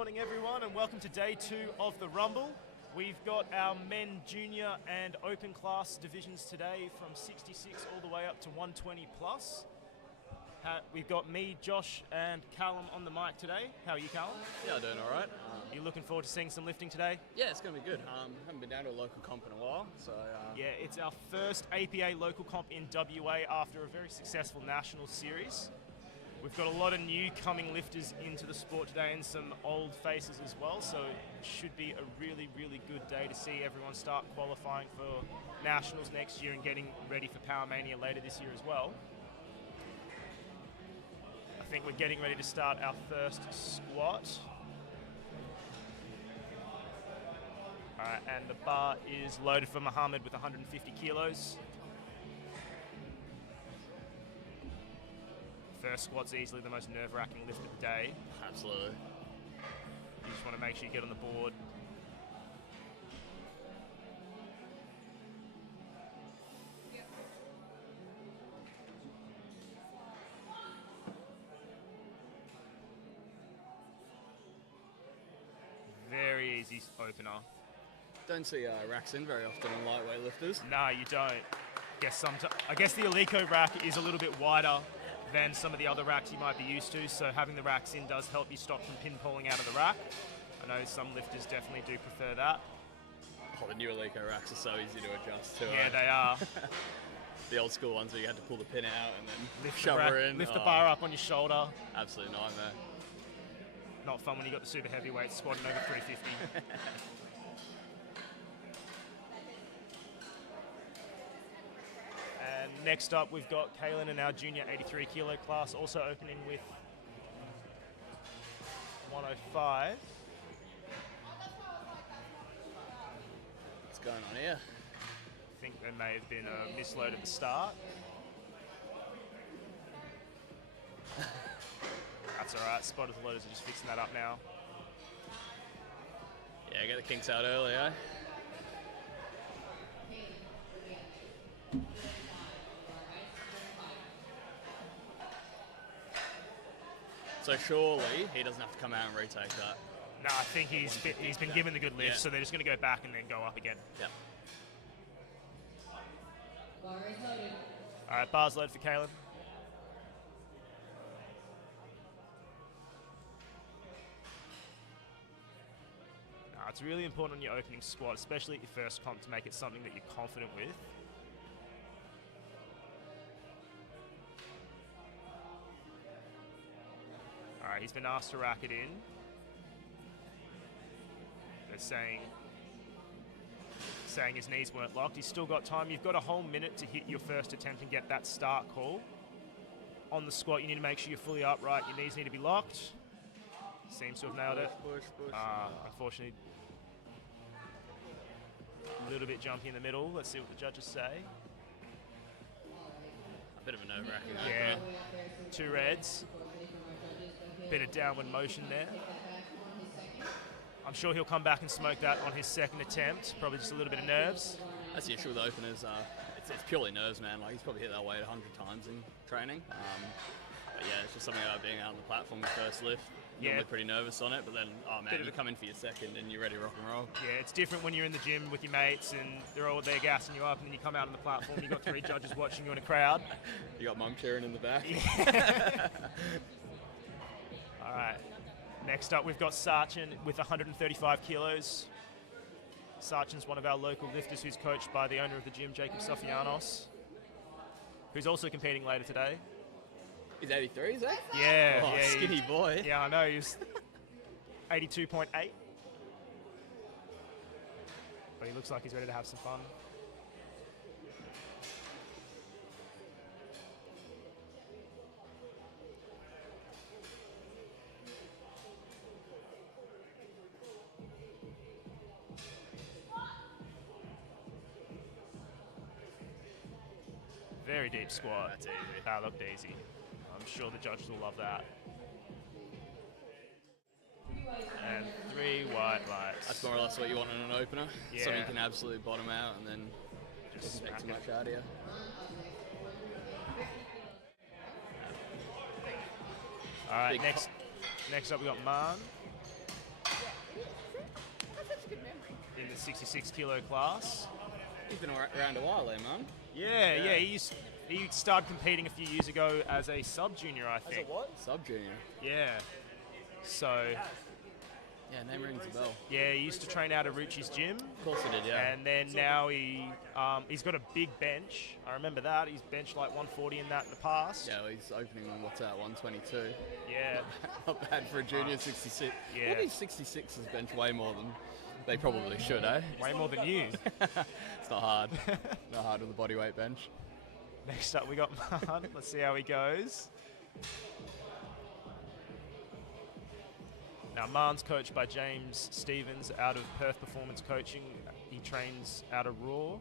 morning, everyone, and welcome to day 2 of the Rumble. We've got our men, junior, and open class divisions today from 66 all the way up to 120 plus. We've got me, Josh, and Callum on the mic today. How are you, Callum? Yeah, doing all right. You looking forward to seeing some lifting today? Yeah, it's going to be good. Haven't been down to a local comp in a while, so... Yeah, it's our first APA local comp in WA after a very successful national series. We've got a lot of new coming lifters into the sport today and some old faces as well, so it should be a really, really good day to see everyone start qualifying for nationals next year and getting ready for Power Mania later this year as well. I think we're getting ready to start our first squat. Alright, and the bar is loaded for Mohammed with 150 kilos. First squat's easily the most nerve-wracking lift of the day. Absolutely. You just want to make sure you get on the board. Very easy opener. Don't see racks in very often in lightweight lifters. No, you don't. I guess the Alico rack is a little bit wider than some of the other racks you might be used to, so having the racks in does help you stop from pinballing out of the rack. I know some lifters definitely do prefer that. Oh, the new Alico racks are so easy to adjust to. Yeah, they are. The old school ones where you had to pull the pin out and then shove her in. Lift the bar up on your shoulder. Absolute nightmare. Not fun when you got the super heavyweight squatting over 350. And next up, we've got Kaylin in our junior 83 kilo class, also opening with 105. What's going on here? I think there may have been a misload at the start. That's all right. Spotters and loaders are just fixing that up now. Yeah, get the kinks out early, eh? So surely he doesn't have to come out and retake that. No, I think he's been given the good lift, so they're just going to go back and then go up again. Yep. All right, bars load for Kaylin. Now, it's really important on your opening squat, especially at your first comp, to make it something that you're confident with. Alright, he's been asked to rack it in. They're saying his knees weren't locked. He's still got time. You've got a whole minute to hit your first attempt and get that start call. On the squat, you need to make sure you're fully upright. Your knees need to be locked. Seems to have nailed it. Push. Unfortunately, a little bit jumpy in the middle. Let's see what the judges say. A bit of a nerve-wracking. Yeah, 2 reds. Bit of downward motion there. I'm sure he'll come back and smoke that on his second attempt. Probably just a little bit of nerves. That's the issue with openers. It's purely nerves, man. Like, he's probably hit that weight 100 times in training. But yeah, it's just something about being out on the platform with first lift. Normally pretty nervous on it, but then, oh man, you come in for your second and you're ready to rock and roll. Yeah, it's different when you're in the gym with your mates and they're all there gassing you up, and then you come out on the platform, you've got 3 judges watching you in a crowd. You got mum cheering in the back. All right, next up we've got Sachin with 135 kilos. Sachin's one of our local lifters who's coached by the owner of the gym, Jacob Sofianos, who's also competing later today. He's 83, is that? Yeah. Oh, yeah, skinny boy. Yeah, I know, he's 82.8. But he looks like he's ready to have some fun. Very deep squat. That's easy. That looked easy. I'm sure the judges will love that. And 3 white lights. That's more or less what you want in an opener. Yeah. So you can absolutely bottom out and then Just make smack too it. much out of you. All right, next up we got Man. That's such a good memory. in the 66 kilo class. He's been around a while, man. Yeah. He started competing a few years ago as a sub-junior, I think. As a what? Sub-junior. Yeah. So, Yeah, name rings a bell. yeah, he used to train out of Rucci's gym. Of course he did, yeah. And then now he's got a big bench. I remember that. He's benched like 140 in that in the past. Yeah, well, he's opening on, 122. Yeah. Not bad for a junior 66. Yeah. Maybe 66ers bench way more than they probably should, eh? Way more than you. It's not hard. Not hard with the bodyweight bench. Next up, we got Marn. Let's see how he goes. Now, Marn's coached by James Stevens out of Perth Performance Coaching. He trains out of Raw.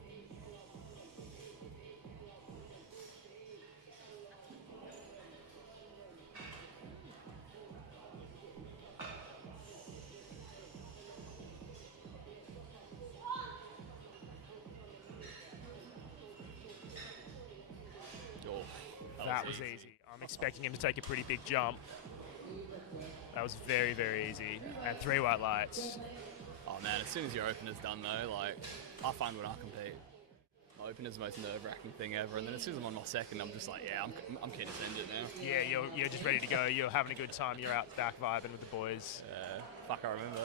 That was easy. I'm expecting him to take a pretty big jump. That was very, very easy. And 3 white lights. Oh man, as soon as your opener's done though, like, I find when I compete, my opener's the most nerve-wracking thing ever, and then as soon as I'm on my second, I'm just like, yeah, I'm keen to send it now. Yeah, you're just ready to go. You're having a good time. You're out back vibing with the boys. Fuck, I remember,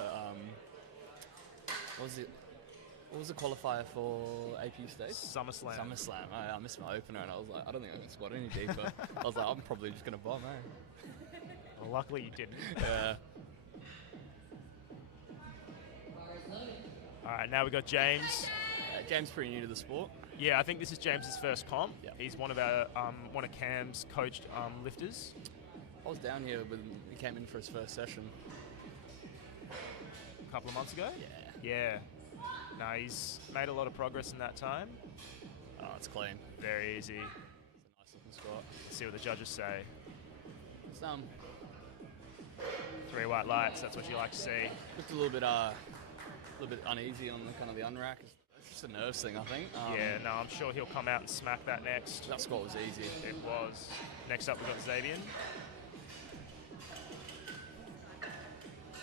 what was the qualifier for AP States? SummerSlam. SummerSlam. I missed my opener, and I was like, I don't think I can squat any deeper. I was like, I'm probably just going to bomb, eh? Well, luckily you didn't. Yeah. All right, now we got James. James pretty new to the sport. Yeah, I think this is James's first comp. Yep. He's one of Cam's coached lifters. I was down here when he came in for his first session. A couple of months ago? Yeah. Yeah. No, he's made a lot of progress in that time. Oh, it's clean. Very easy. It's a nice looking squat. Let's see what the judges say. It's 3 white lights, that's what you like to see. looked a little bit uneasy on the kind of the unrack. It's just a nerves thing, I think. Yeah, no, I'm sure he'll come out and smack that next. That squat was easy. It was. Next up, we've got Xavier.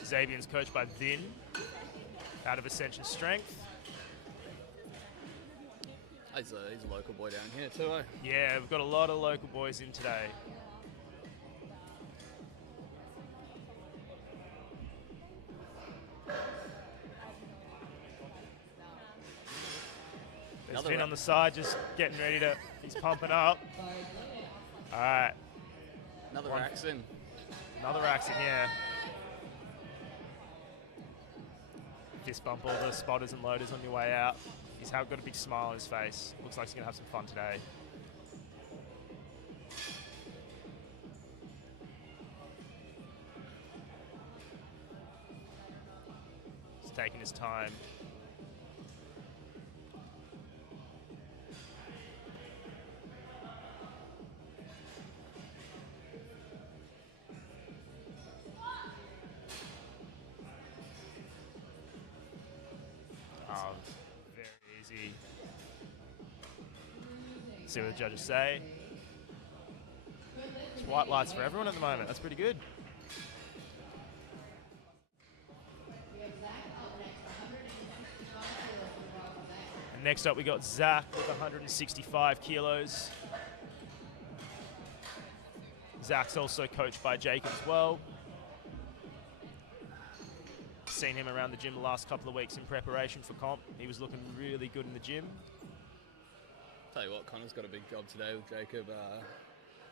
Xavier's coached by Vin, out of Ascension Strength. He's a local boy down here too, eh? Yeah, we've got a lot of local boys in today. There's Vin on the side, just getting ready to, he's pumping up. All right. Another racks in. Another racks in, yeah. Fist bump all the spotters and loaders on your way out. He's got a big smile on his face. Looks like he's going to have some fun today. He's taking his time. Very easy. See what the judges say. It's white lights for everyone at the moment. That's pretty good. And next up, we got Zach with 165 kilos. Zach's also coached by Jacob as well. Seen him around the gym the last couple of weeks in preparation for comp. He was looking really good in the gym. Tell you what, Connor's got a big job today with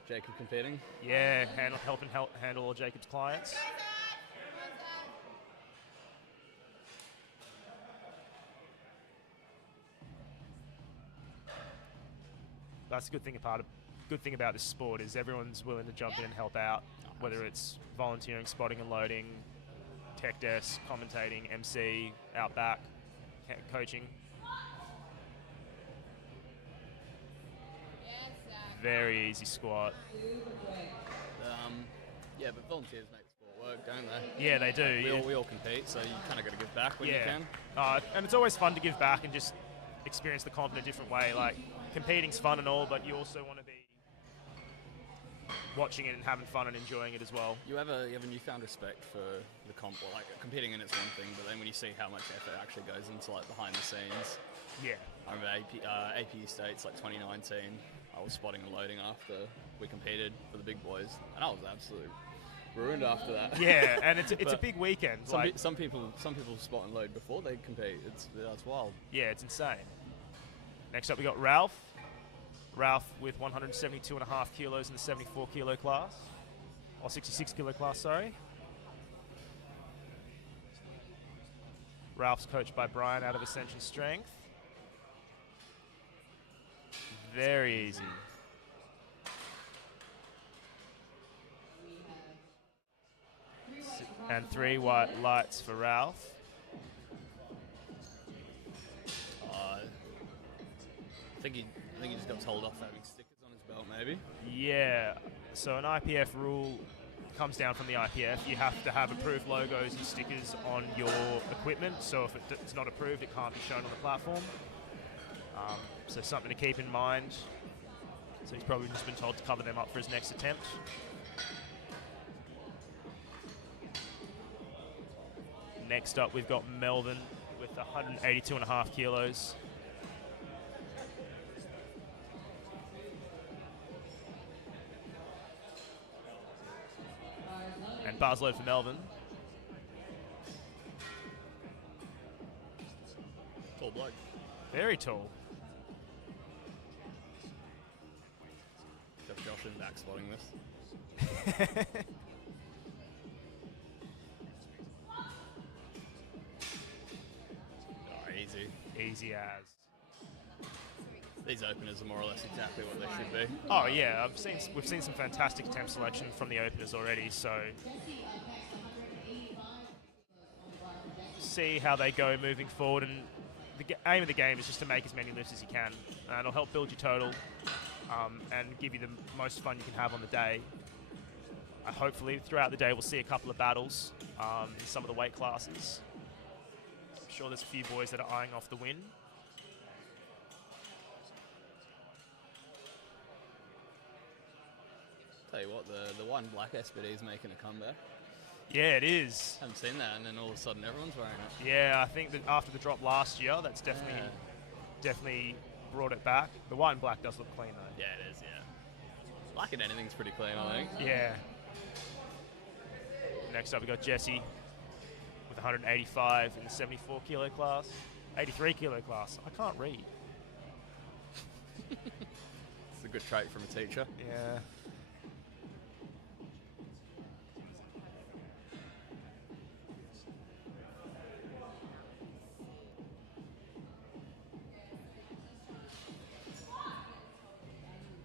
Jacob competing. Yeah, helping handle all Jacob's clients. That's a good thing about this sport is everyone's willing to jump in and help out, whether it's volunteering, spotting and loading, tech desk, commentating, MC, out back, coaching. Very easy squat. Yeah, but volunteers make the sport work, don't they? Yeah, they do. We all compete, so you kind of got to give back when you can. And it's always fun to give back and just experience the comp in a different way. Like, competing's fun and all, but you also want to be watching it and having fun and enjoying it as well. You have a newfound respect for the comp. Well, like competing in it's one thing, but then when you see how much effort actually goes into like behind the scenes. Yeah. I remember APU States like 2019. I was spotting and loading after we competed for the big boys, and I was absolutely ruined after that. Yeah, and it's a big weekend. Some people spot and load before they compete. That's wild. Yeah, it's insane. Next up, we got Ralph. Ralph with 172.5 kilos in the 74 kilo class, or 66 kilo class, sorry. Ralph's coached by Brian out of Ascension Strength. Very easy. And 3 white lights for Ralph. I think he just got told off for having stickers on his belt, maybe. Yeah. So an IPF rule comes down from the IPF. You have to have approved logos and stickers on your equipment. So if it's not approved, it can't be shown on the platform. So something to keep in mind. So he's probably just been told to cover them up for his next attempt. Next up, we've got Melvin with 182.5 kilos. And bars load for Melvin. Tall bloke. Very tall. Except Josh is back spotting this. Easy. Easy as. These openers are more or less exactly what they should be. Oh yeah, we've seen some fantastic attempt selection from the openers already, so see how they go moving forward. And the aim of the game is just to make as many lifts as you can, and it'll help build your total and give you the most fun you can have on the day. Hopefully throughout the day we'll see a couple of battles in some of the weight classes. I'm sure there's a few boys that are eyeing off the win. Tell you what, the one black SPD is making a comeback. Yeah, it is. Haven't seen that, and then all of a sudden everyone's wearing it. Yeah, I think that after the drop last year, that's definitely brought it back. The white and black does look clean though. Yeah, it is. Yeah, black and anything's pretty clean, I think. Yeah. Next up, we got Jesse with 185 in the 74 kilo class, 83 kilo class. I can't read. It's a good trait from a teacher. Yeah.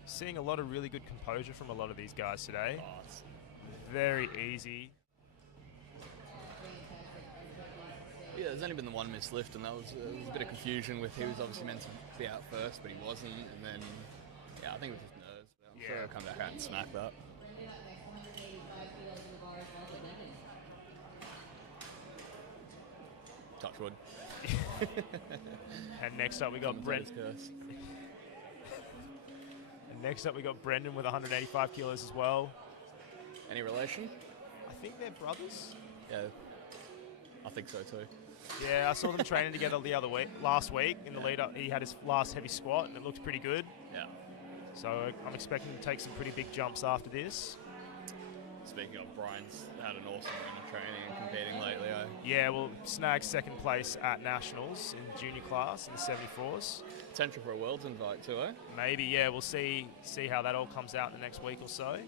Seeing a lot of really good composure from a lot of these guys today. Oh, it's very easy. Yeah, there's only been the one missed lift, and that was a bit of confusion with he was obviously meant to be out first, but he wasn't. And then, yeah, I think it was just nerves. But I'm sure he'll come back out and smack that. Touch wood. And next up we got Next up we got Brendan with 185 kilos as well. Any relation? I think they're brothers. Yeah, I think so too. Yeah, I saw them training together last week in the lead up. He had his last heavy squat and it looked pretty good. Yeah. So I'm expecting to take some pretty big jumps after this. Speaking of, Brian's had an awesome run of training and competing lately. Yeah, well, snagged second place at Nationals in junior class in the 74s. Potential for a Worlds invite too, eh? Maybe, yeah. We'll see how that all comes out in the next week or so.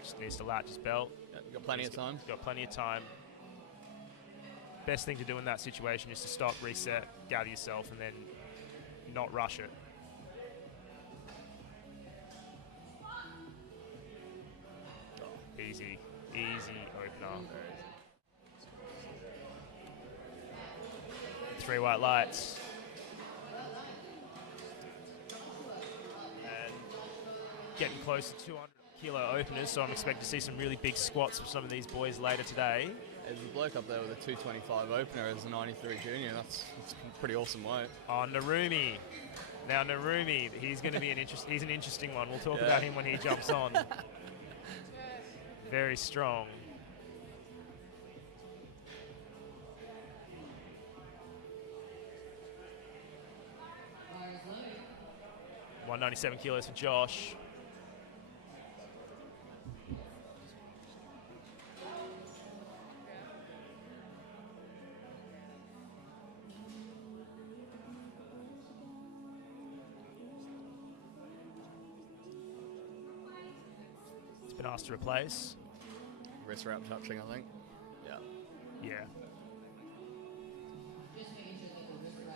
Just needs to latch his belt. Yeah, got plenty of time. Got plenty of time. Best thing to do in that situation is to stop, reset, gather yourself, and then not rush it. Easy opener. 3 white lights. And getting close to 200 kilo openers, so I'm expecting to see some really big squats from some of these boys later today. There's a bloke up there with a 225 opener as a 93 junior. That's a pretty awesome weight. Oh, Narumi. Now Narumi, he's going to be he's an interesting one. We'll talk about him when he jumps on. Very strong. $197 kilos for Josh. Been asked to replace. Wrist wrap touching, I think. Yeah.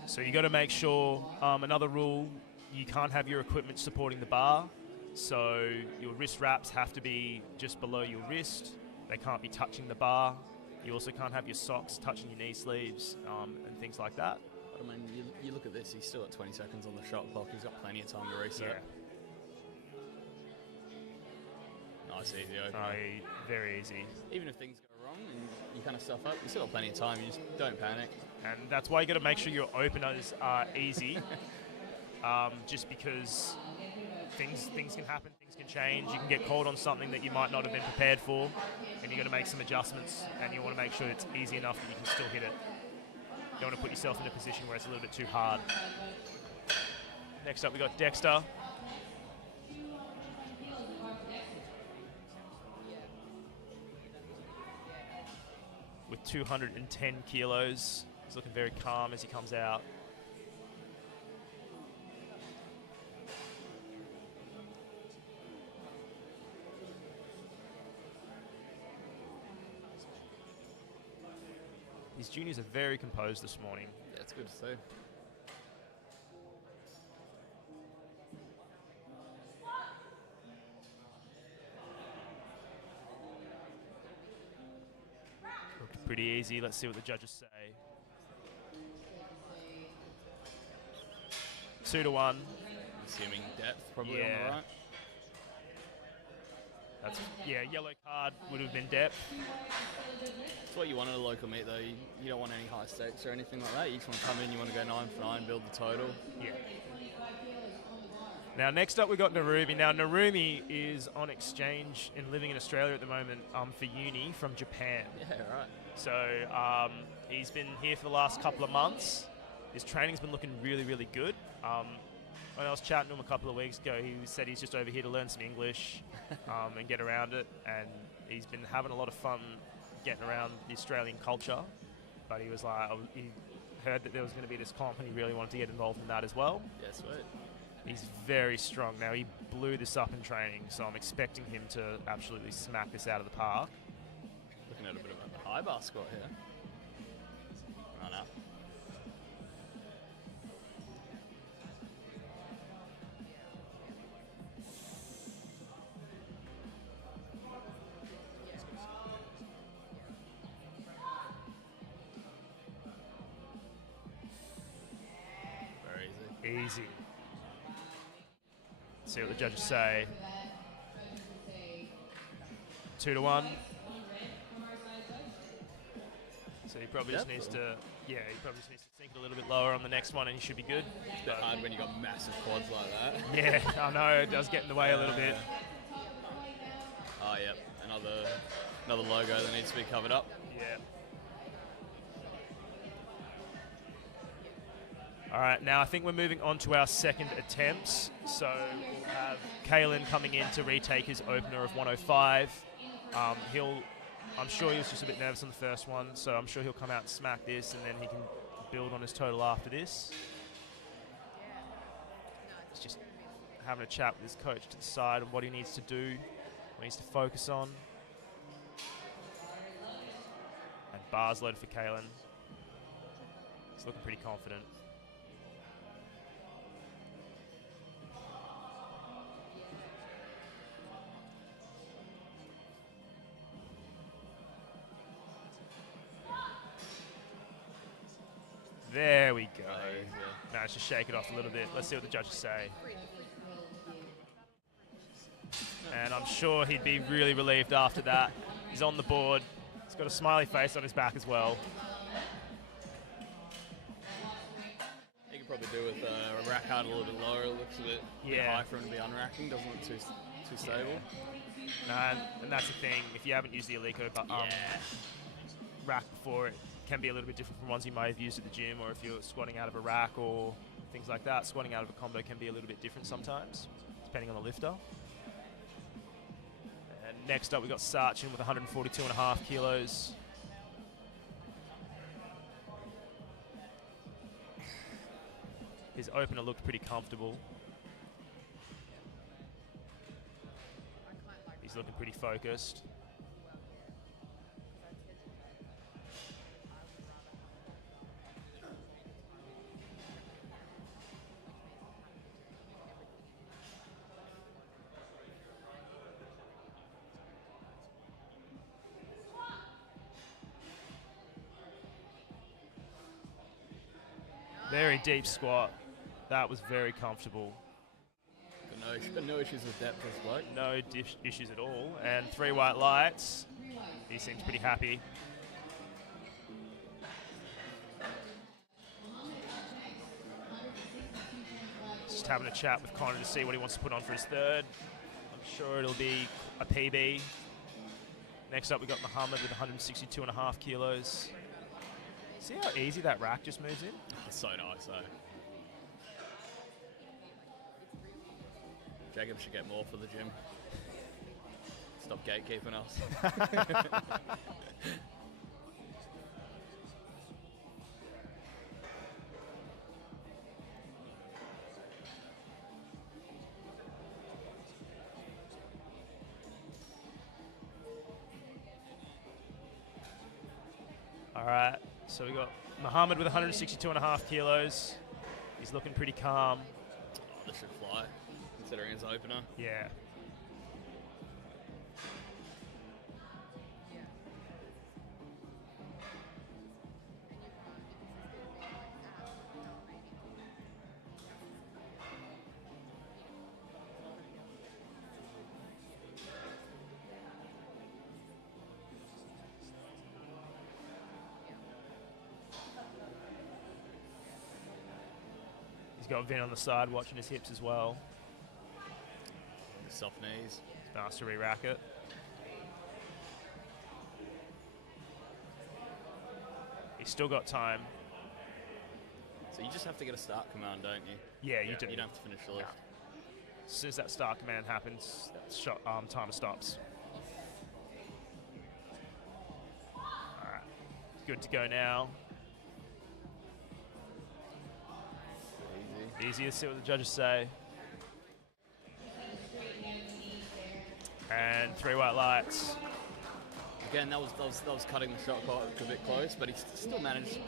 So you got to make sure, another rule, you can't have your equipment supporting the bar. So your wrist wraps have to be just below your wrist. They can't be touching the bar. You also can't have your socks touching your knee sleeves and things like that. But I mean, you look at this, he's still at 20 seconds on the shot clock. He's got plenty of time to reset. Yeah. Nice, easy open. Very easy. Even if things go wrong and you kind of stuff up, you still got plenty of time. You just don't panic. And that's why you got to make sure your openers are easy. Just because things can happen, things can change. You can get called on something that you might not have been prepared for, and you got to make some adjustments. And you want to make sure it's easy enough that you can still hit it. You don't want to put yourself in a position where it's a little bit too hard. Next up, we got Dexter. With 210 kilos. He's looking very calm as he comes out. These juniors are very composed this morning. Yeah, it's good to see. Pretty easy. Let's see what the judges say. 2-1. Assuming depth, probably on the right. That's yellow card would have been depth. That's what you want at a local meet, though. You don't want any high stakes or anything like that. You just want to come in, you want to go 9 for 9, build the total. Yeah. Now, next up, we've got Narumi. Now, Narumi is on exchange and living in Australia at the moment for uni from Japan. Yeah, right. So he's been here for the last couple of months. His training's been looking really, really good. When I was chatting to him a couple of weeks ago, he said he's just over here to learn some English and get around it. And he's been having a lot of fun getting around the Australian culture. But he was like, he heard that there was going to be this comp and he really wanted to get involved in that as well. Yeah, sweet. He's very strong. Now, he blew this up in training, so I'm expecting him to absolutely smack this out of the park. Looking at a bit of a high bar squat here. Run up. Very easy. Easy. See what the judges say. 2-1. So he probably just needs to, he probably just needs to sink it a little bit lower on the next one, and he should be good. It's a bit hard when you got massive quads like that. Yeah, I know it does get in the way a little bit. Oh, yep, another logo that needs to be covered up. Yeah. All right, now I think we're moving on to our second attempts. So we'll have Kalen coming in to retake his opener of 105. I'm sure he was just a bit nervous on the first one, so I'm sure he'll come out and smack this, and then he can build on his total after this. He's just having a chat with his coach to decide on what he needs to do, what he needs to focus on. And bars loaded for Kalen. He's looking pretty confident. There we go. Managed to shake it off a little bit. Let's see what the judges say. And I'm sure he'd be really relieved after that. He's on the board. He's got a smiley face on his back as well. He could probably to do with a rack out a little bit lower. It looks a bit high for him to be unracking. Doesn't look too stable. No, and that's the thing. If you haven't used the Alico rack before, it can be a little bit different from ones you might have used at the gym, or if you're squatting out of a rack or things like that. Squatting out of a combo can be a little bit different sometimes, depending on the lifter. And next up, we've got Sachin with 142.5 kilos. His opener looked pretty comfortable. He's looking pretty focused. Very deep squat. That was very comfortable. Got no issues with depth as well. No issues at all. And 3 white lights. He seems pretty happy. Just having a chat with Connor to see what he wants to put on for his third. I'm sure it'll be a PB. Next up, we got Muhammad with 162.5 kilos. See how easy that rack just moves in? It's so nice, though. Jacob should get more for the gym. Stop gatekeeping us. All right, so we got Muhammad with 162.5 kilos. He's looking pretty calm. Oh, this should fly, considering his opener. Yeah. Got Vin on the side watching his hips as well. Soft knees. It's nice to re-rack it. He's still got time. So you just have to get a start command, don't you? Yeah, you do. You don't have to finish the lift. No. As soon as that start command happens, that timer stops. All right, good to go now. Easy to see what the judges say. And 3 white lights. Again, that was cutting the shot quite a bit close, but he still managed to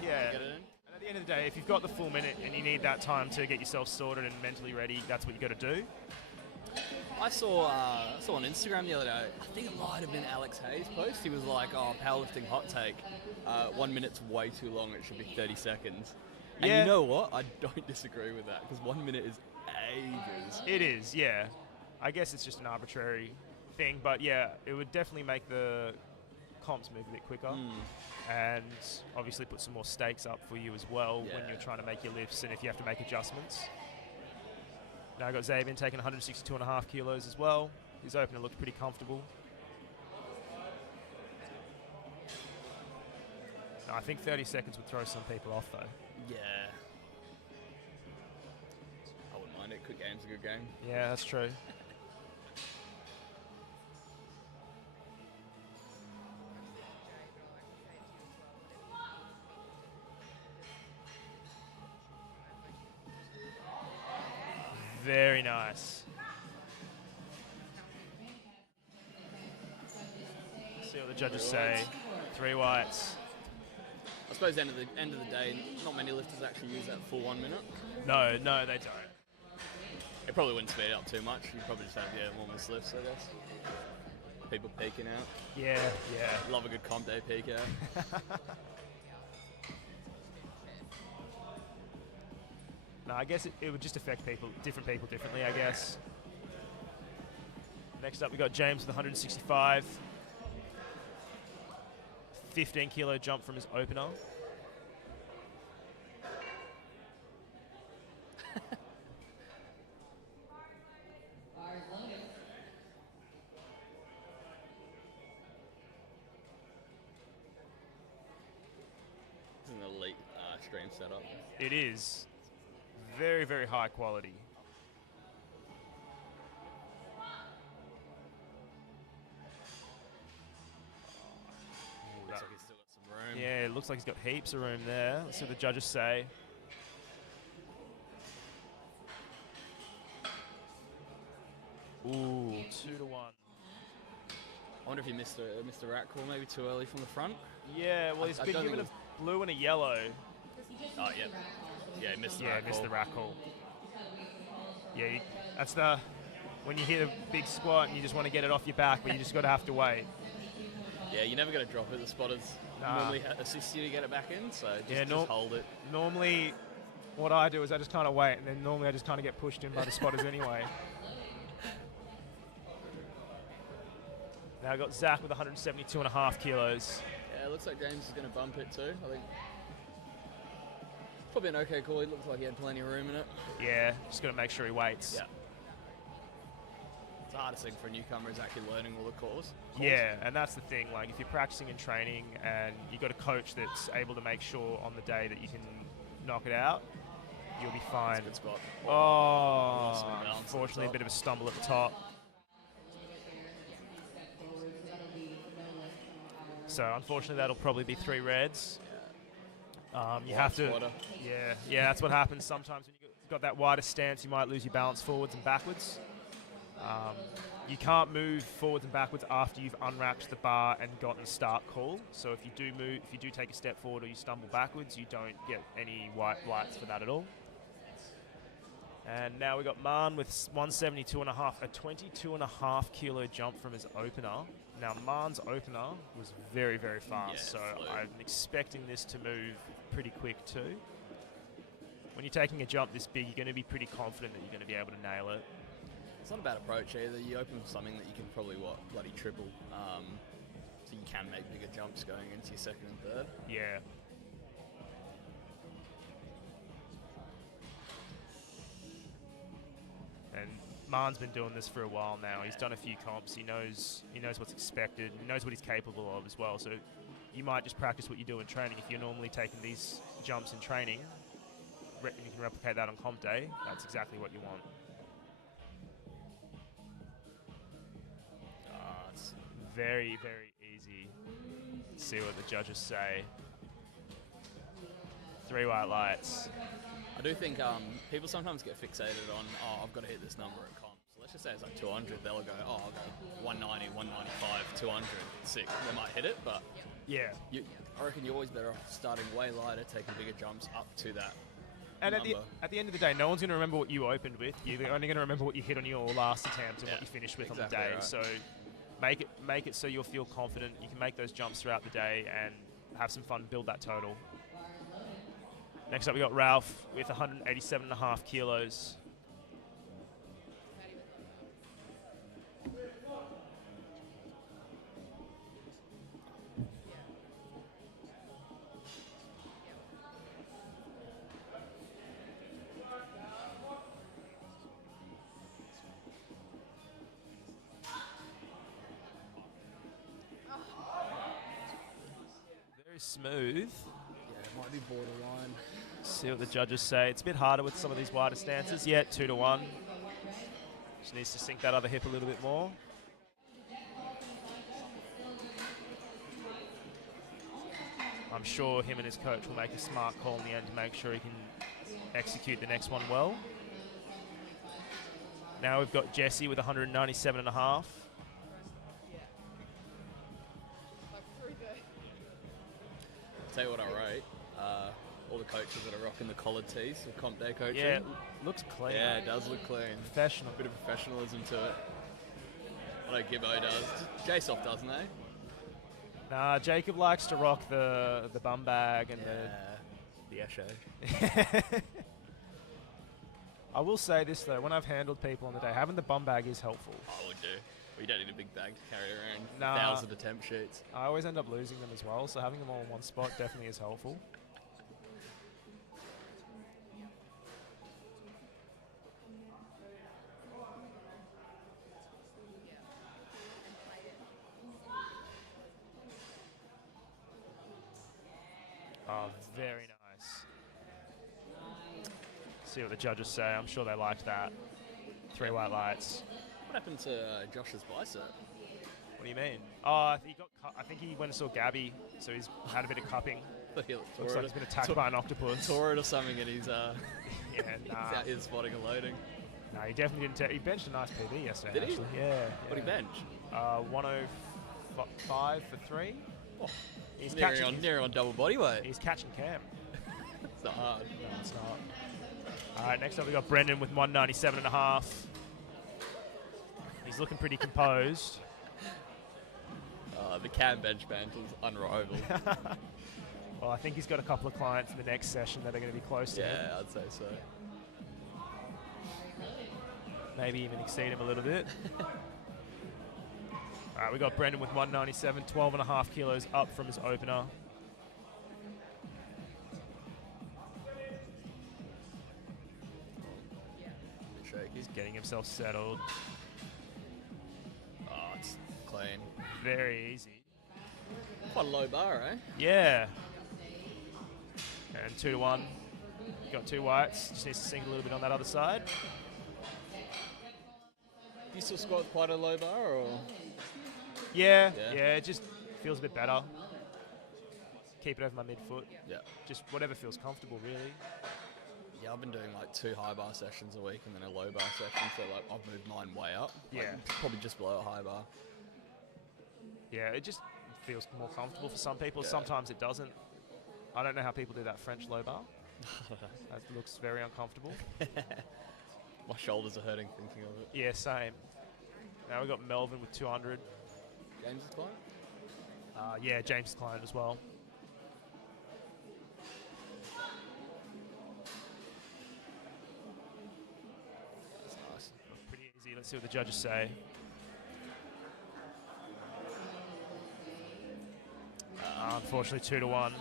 get it in. And at the end of the day, if you've got the full minute and you need that time to get yourself sorted and mentally ready, that's what you got to do. I saw on Instagram the other day, I think it might have been Alex Hayes' post. He was like, "Oh, powerlifting hot take. 1 minute's way too long. It should be 30 seconds." And you know what? I don't disagree with that, because 1 minute is ages. It is, yeah. I guess it's just an arbitrary thing, but yeah, it would definitely make the comps move a bit quicker, and obviously put some more stakes up for you as well when you're trying to make your lifts and if you have to make adjustments. Now I've got Xavier taking 162.5 kilos as well. His opener looked pretty comfortable. I think 30 seconds would throw some people off though. Yeah. I wouldn't mind it. Quick game's a good game. Yeah, that's true. Very nice. See what the judges say. 3 whites. I suppose end of the day, not many lifters actually use that full 1 minute. No, they don't. It probably wouldn't speed it up too much. You'd probably just have more missed lifts, I guess. People peeking out. Yeah. Love a good comp day peek out. No, I guess it would just affect different people differently, I guess. Next up, we got James with 165. 15 kilo jump from his opener. extreme setup. It is. Very, very high quality. Looks like he's still got some room. Yeah, it looks like he's got heaps of room there. Let's see what the judges say. Ooh, 2-1. I wonder if he missed a rat call maybe too early from the front. Yeah, well, he's been given a blue and a yellow. Oh, yeah. Yeah, he missed the rat call. Missed the rat call. Yeah, that's the... When you hit a big squat and you just want to get it off your back, but you just got to have to wait. Yeah, you're never going to drop it. The spotters normally assist you to get it back in, so just hold it. Normally, what I do is I just kind of wait, and then normally I just kind of get pushed in by the spotters anyway. Now I've got Zach with 172.5 kilos. Yeah, it looks like James is going to bump it too. I think probably an okay call. It looks like he had plenty of room in it. Yeah, just got to make sure he waits. Yeah. It's the hardest thing for a newcomer is actually learning all the calls. Yeah, and that's the thing. Like, if you're practicing and training and you've got a coach that's able to make sure on the day that you can knock it out, you'll be fine. That's a good spot. Oh, unfortunately, a bit of a stumble at the top. So unfortunately, that'll probably be 3 reds. You have to, yeah, that's what happens sometimes when you've got that wider stance. You might lose your balance forwards and backwards. You can't move forwards and backwards after you've unwrapped the bar and gotten a start call. So if you do take a step forward or you stumble backwards, you don't get any white lights for that at all. And now we got Marn with 172.5, a 22.5 kilo jump from his opener. Now Marn's opener was very, very fast, so I'm expecting this to move pretty quick too. When you're taking a jump this big, you're going to be pretty confident that you're going to be able to nail it. It's not a bad approach either. You open with something that you can probably, bloody triple. So you can make bigger jumps going into your second and third. Yeah. And Marn's been doing this for a while now. He's done a few comps. He knows what's expected. He knows what he's capable of as well. So you might just practice what you do in training. If you're normally taking these jumps in training, you can replicate that on comp day. That's exactly what you want. It's very, very easy. Let's see what the judges say. 3 white lights. I do think people sometimes get fixated on, I've got to hit this number at comps. Let's just say it's like 200. They'll go, I'll go 190, 195, 200, sick. They might hit it, but yeah, I reckon you're always better off starting way lighter, taking bigger jumps up to that. And at the end of the day, no one's going to remember what you opened with. You're only going to remember what you hit on your last attempt and what you finished with on the day. Right. So make it so you'll feel confident. You can make those jumps throughout the day and have some fun, build that total. Next up, we got Ralph with 187.5 kilos. Very smooth. Might be borderline. See what the judges say. It's a bit harder with some of these wider stances. Yeah, 2-1. Just needs to sink that other hip a little bit more. I'm sure him and his coach will make a smart call in the end to make sure he can execute the next one well. Now we've got Jesse with 197.5. Tell you what I rate. All the coaches that are rocking the collared tees for comp day coaching. Yeah, it looks clean. Yeah, it does look clean. Professional. A bit of professionalism to it. I know Gibbo does. J-Soft doesn't, eh? Nah, Jacob likes to rock the bum bag and the Eshe. I will say this though, when I've handled people on the day, having the bum bag is helpful. I would do. You don't need a big bag to carry around. 1,000 attempt sheets. I always end up losing them as well, so having them all in one spot definitely is helpful. Oh, very nice. See what the judges say. I'm sure they liked that. 3 white lights. What happened to Josh's bicep? What do you mean? Oh, I think he went and saw Gabby, so he's had a bit of cupping. Looks like he's been attacked by an octopus. Tore it or something, and he's yeah, he's out here spotting and loading. No, he definitely didn't. He benched a nice PB yesterday. Did he? Actually. Yeah. What did he bench? 105 for 3. Oh, he's nearing on double body weight. He's catching Cam. It's not hard. No, it's not. All right, next up we got Brendan with 197.5. He's looking pretty composed. The Cam bench banter's unrivaled. Well, I think he's got a couple of clients in the next session that are going to be close to him. Yeah, I'd say so. Maybe even exceed him a little bit. All right, we got Brendan with 197, 12.5 kilos up from his opener. He's getting himself settled. Oh, it's clean. Very easy. Quite a low bar, eh? Yeah. And 2 to 1. Got 2 whites. Just needs to sink a little bit on that other side. Do you still squat quite a low bar, or? Yeah, it just feels a bit better. Keep it over my midfoot. Yeah. Just whatever feels comfortable, really. Yeah, I've been doing like 2 high bar sessions a week and then a low bar session, so like I've moved mine way up. Like, probably just below a high bar. Yeah, it just feels more comfortable for some people. Yeah. Sometimes it doesn't. I don't know how people do that French low bar. That looks very uncomfortable. My shoulders are hurting thinking of it. Yeah, same. Now we've got Melvin with 200. James' client? Yeah, James' client as well. That's nice. Pretty easy. Let's see what the judges say. Unfortunately, 2 to 1.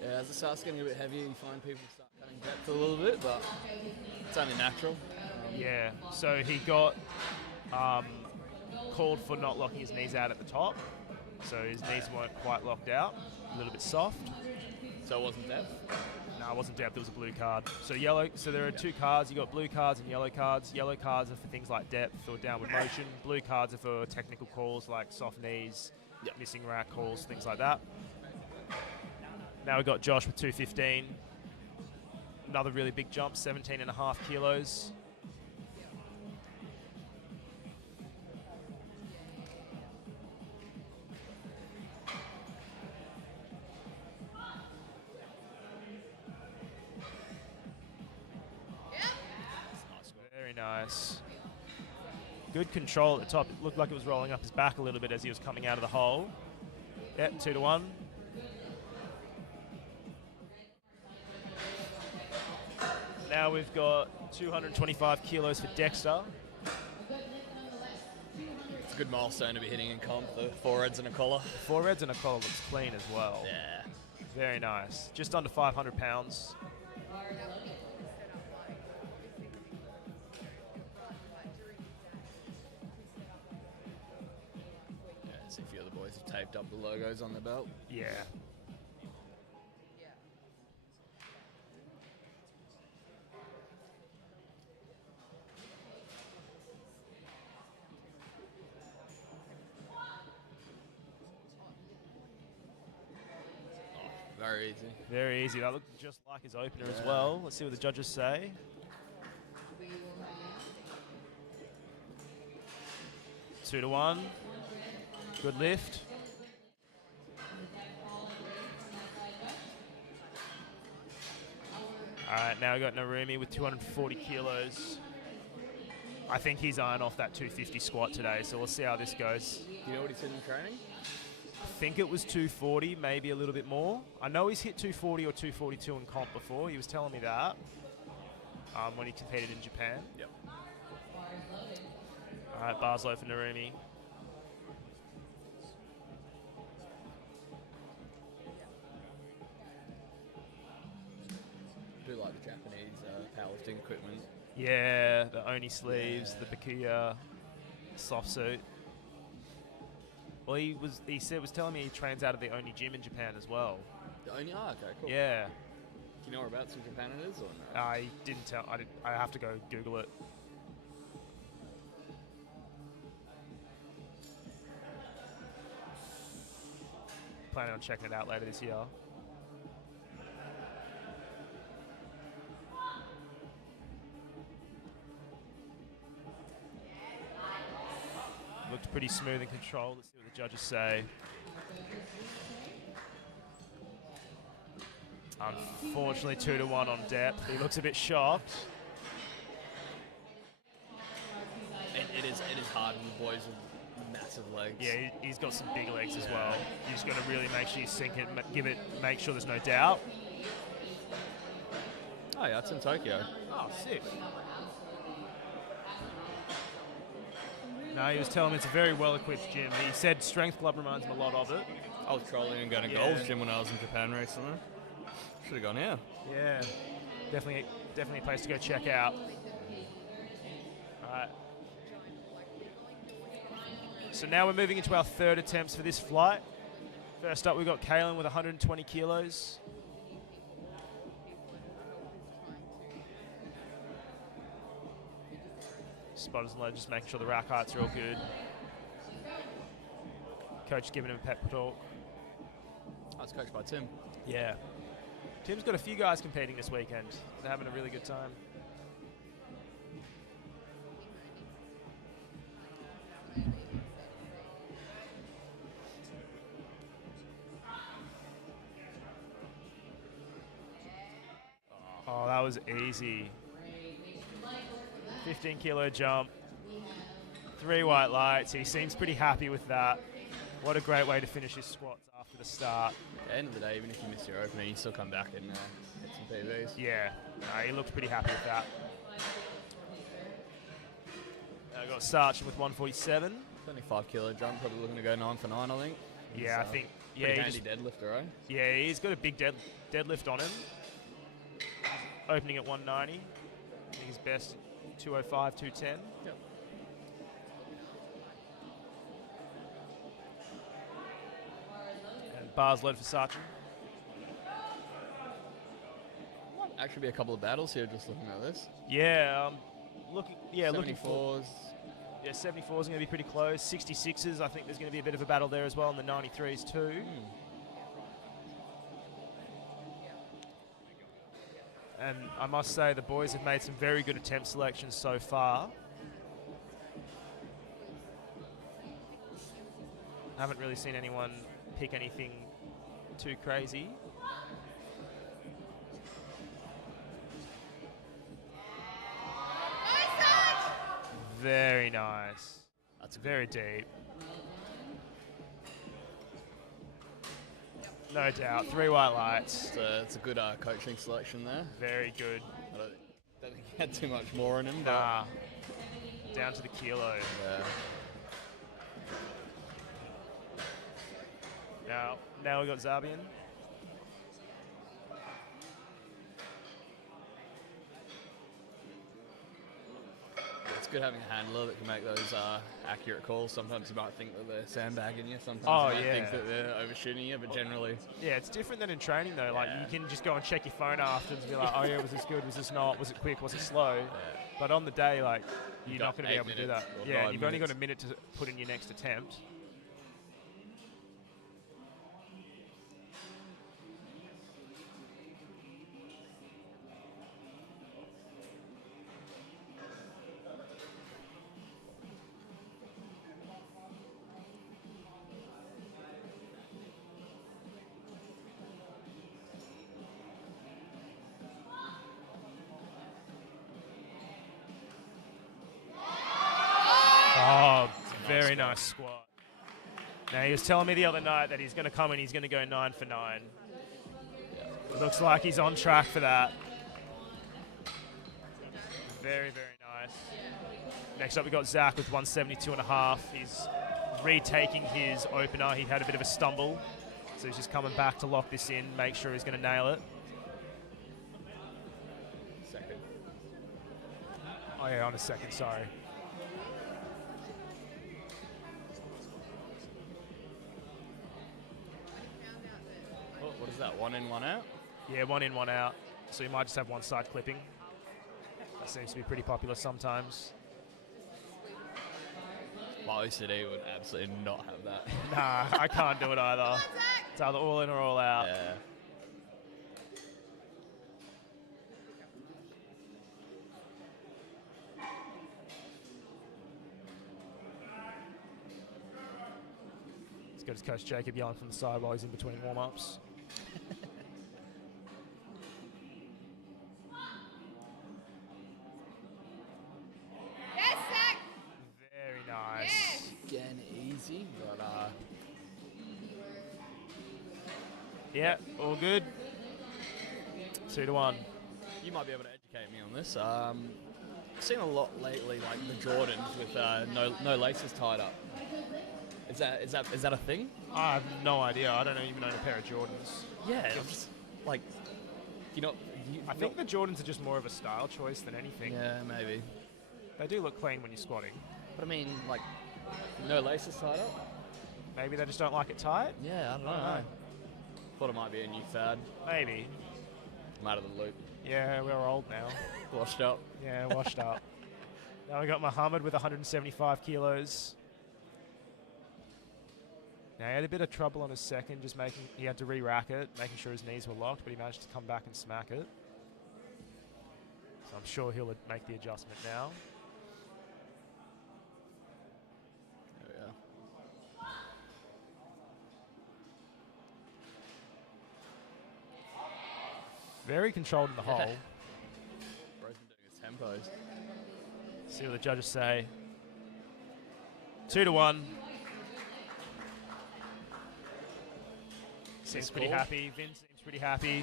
Yeah, as it starts getting a bit heavier, you find people start cutting depth a little bit, but it's only natural. Yeah, so he got called for not locking his knees out at the top. So his knees weren't quite locked out, a little bit soft. So it wasn't depth? No, it wasn't depth, it was a blue card. So yellow. So there are 2 cards. You got blue cards and yellow cards. Yellow cards are for things like depth or downward motion. Blue cards are for technical calls like soft knees, missing rack calls, things like that. Now we've got Josh with 215. Another really big jump, 17.5 kilos. Very nice. Good control at the top. It looked like it was rolling up his back a little bit as he was coming out of the hole. Yep, 2 to 1. Now we've got 225 kilos for Dexter. It's a good milestone to be hitting in comp, the 4 reds and a collar. 4 reds and a collar looks clean as well. Yeah. Very nice. Just under 500 pounds. Yeah, see a few of the boys have taped up the logos on their belt. Yeah. Very easy. Very easy. That looked just like his opener as well. Let's see what the judges say. Two to 1. Good lift. All right, now we've got Narumi with 240 kilos. I think he's eyeing off that 250 squat today, so we'll see how this goes. Do you know what he's in training? I think it was 240, maybe a little bit more. I know he's hit 240 or 242 in comp before. He was telling me that when he competed in Japan. Yep. All right, bars low for Narumi. I do like the Japanese powerlifting equipment. Yeah, the Oni sleeves, the Bakuya soft suit. Well, he was telling me he trains out of the Oni gym in Japan as well. The Oni, okay, cool. Yeah. you know whereabouts in Japan it is, or no? I didn't tell. I have to go Google it. Planning on checking it out later this year. Looked pretty smooth and controlled. Let's see what the judges say. Unfortunately, 2-1 on depth. He looks a bit shocked. It is hard with boys with massive legs. Yeah, he's got some big legs as well. You just got to really make sure you sink it, make sure there's no doubt. Oh yeah, it's in Tokyo. Oh, sick. No, he was telling me it's a very well-equipped gym. He said Strength Club reminds him a lot of it. I was trolling and going to Gold's Gym when I was in Japan recently. Should have gone here. Yeah, definitely a place to go check out. All right. So now we're moving into our third attempts for this flight. First up, we've got Kaylin with 120 kilos. Spotters and load, just making sure the rack heights are all good. Coach giving him a pep talk. I was coached by Tim. Yeah. Tim's got a few guys competing this weekend. They're having a really good time. Oh, that was easy. 15 kilo jump. 3 white lights. He seems pretty happy with that. What a great way to finish his squats after the start. At the end of the day, even if you miss your opener, you still come back and hit some PBs. Yeah, he looked pretty happy with that. Now we've got Sarchin with 147. 25 kilo jump, probably looking to go 9 for 9, I think. Yeah, I think. Yeah, pretty handy deadlifter, right? Yeah, he's got a big deadlift on him. Opening at 190. I think his best 205, 210. Yep. And bars loaded for Sarchin. Might actually be a couple of battles here just looking at this. Yeah, looking 74s. Yeah, 74s are going to be pretty close. 66s, I think there's going to be a bit of a battle there as well, and the 93s too. And I must say the boys have made some very good attempt selections so far. Haven't really seen anyone pick anything too crazy. Very nice. That's very deep. No doubt. 3 white lights. It's a good coaching selection there. Very good. I don't think he had too much more in him. Nah. Down to the kilo. Yeah. Now we got Zabian. It's good having a handler that can make those accurate calls. Sometimes you might think that they're sandbagging you. Sometimes you might think that they're overshooting you, but generally... Yeah, it's different than in training, though. Like, you can just go and check your phone afterwards and be like, oh, yeah, was this good? Was this not? Was it quick? Was it slow? Yeah. But on the day, like, you're not going to be able to do that. Yeah, you've only got a minute to put in your next attempt. Very nice squat. Now, he was telling me the other night that he's going to come and he's going to go 9 for 9. It looks like he's on track for that. Very, very nice. Next up, we got Zach with 172.5. He's retaking his opener. He had a bit of a stumble, so he's just coming back to lock this in, make sure he's going to nail it. Second. Oh, yeah, on a second, sorry. What is that, 1 in, 1 out? Yeah, 1 in, 1 out. So you might just have one side clipping. That seems to be pretty popular sometimes. My OCD would absolutely not have that. Nah, I can't do it either. It's either all in or all out. Yeah. He's got his coach Jacob yelling from the side while he's in between warm-ups. Very nice. Again, easy, but yeah, all good. 2-1. You might be able to educate me on this. I've seen a lot lately, like the Jordans with no laces tied up. Is that a thing? I have no idea. I don't even own a pair of Jordans. Yeah, it's like I think the Jordans are just more of a style choice than anything. Yeah, maybe. They do look clean when you're squatting. But I mean, like, no laces tied up? Maybe they just don't like it tight? Yeah, I don't know. Thought it might be a new fad. Maybe. I'm out of the loop. Yeah, we're old now. Washed up. Yeah, washed up. Now we got Muhammad with 175 kilos. Now he had a bit of trouble on his second, he had to re-rack it, making sure his knees were locked, but he managed to come back and smack it. So I'm sure he'll make the adjustment now. There we go. Very controlled in the hole. Bro's been doing his tempos. See what the judges say. 2-1. Seems pretty happy. Vince seems pretty happy.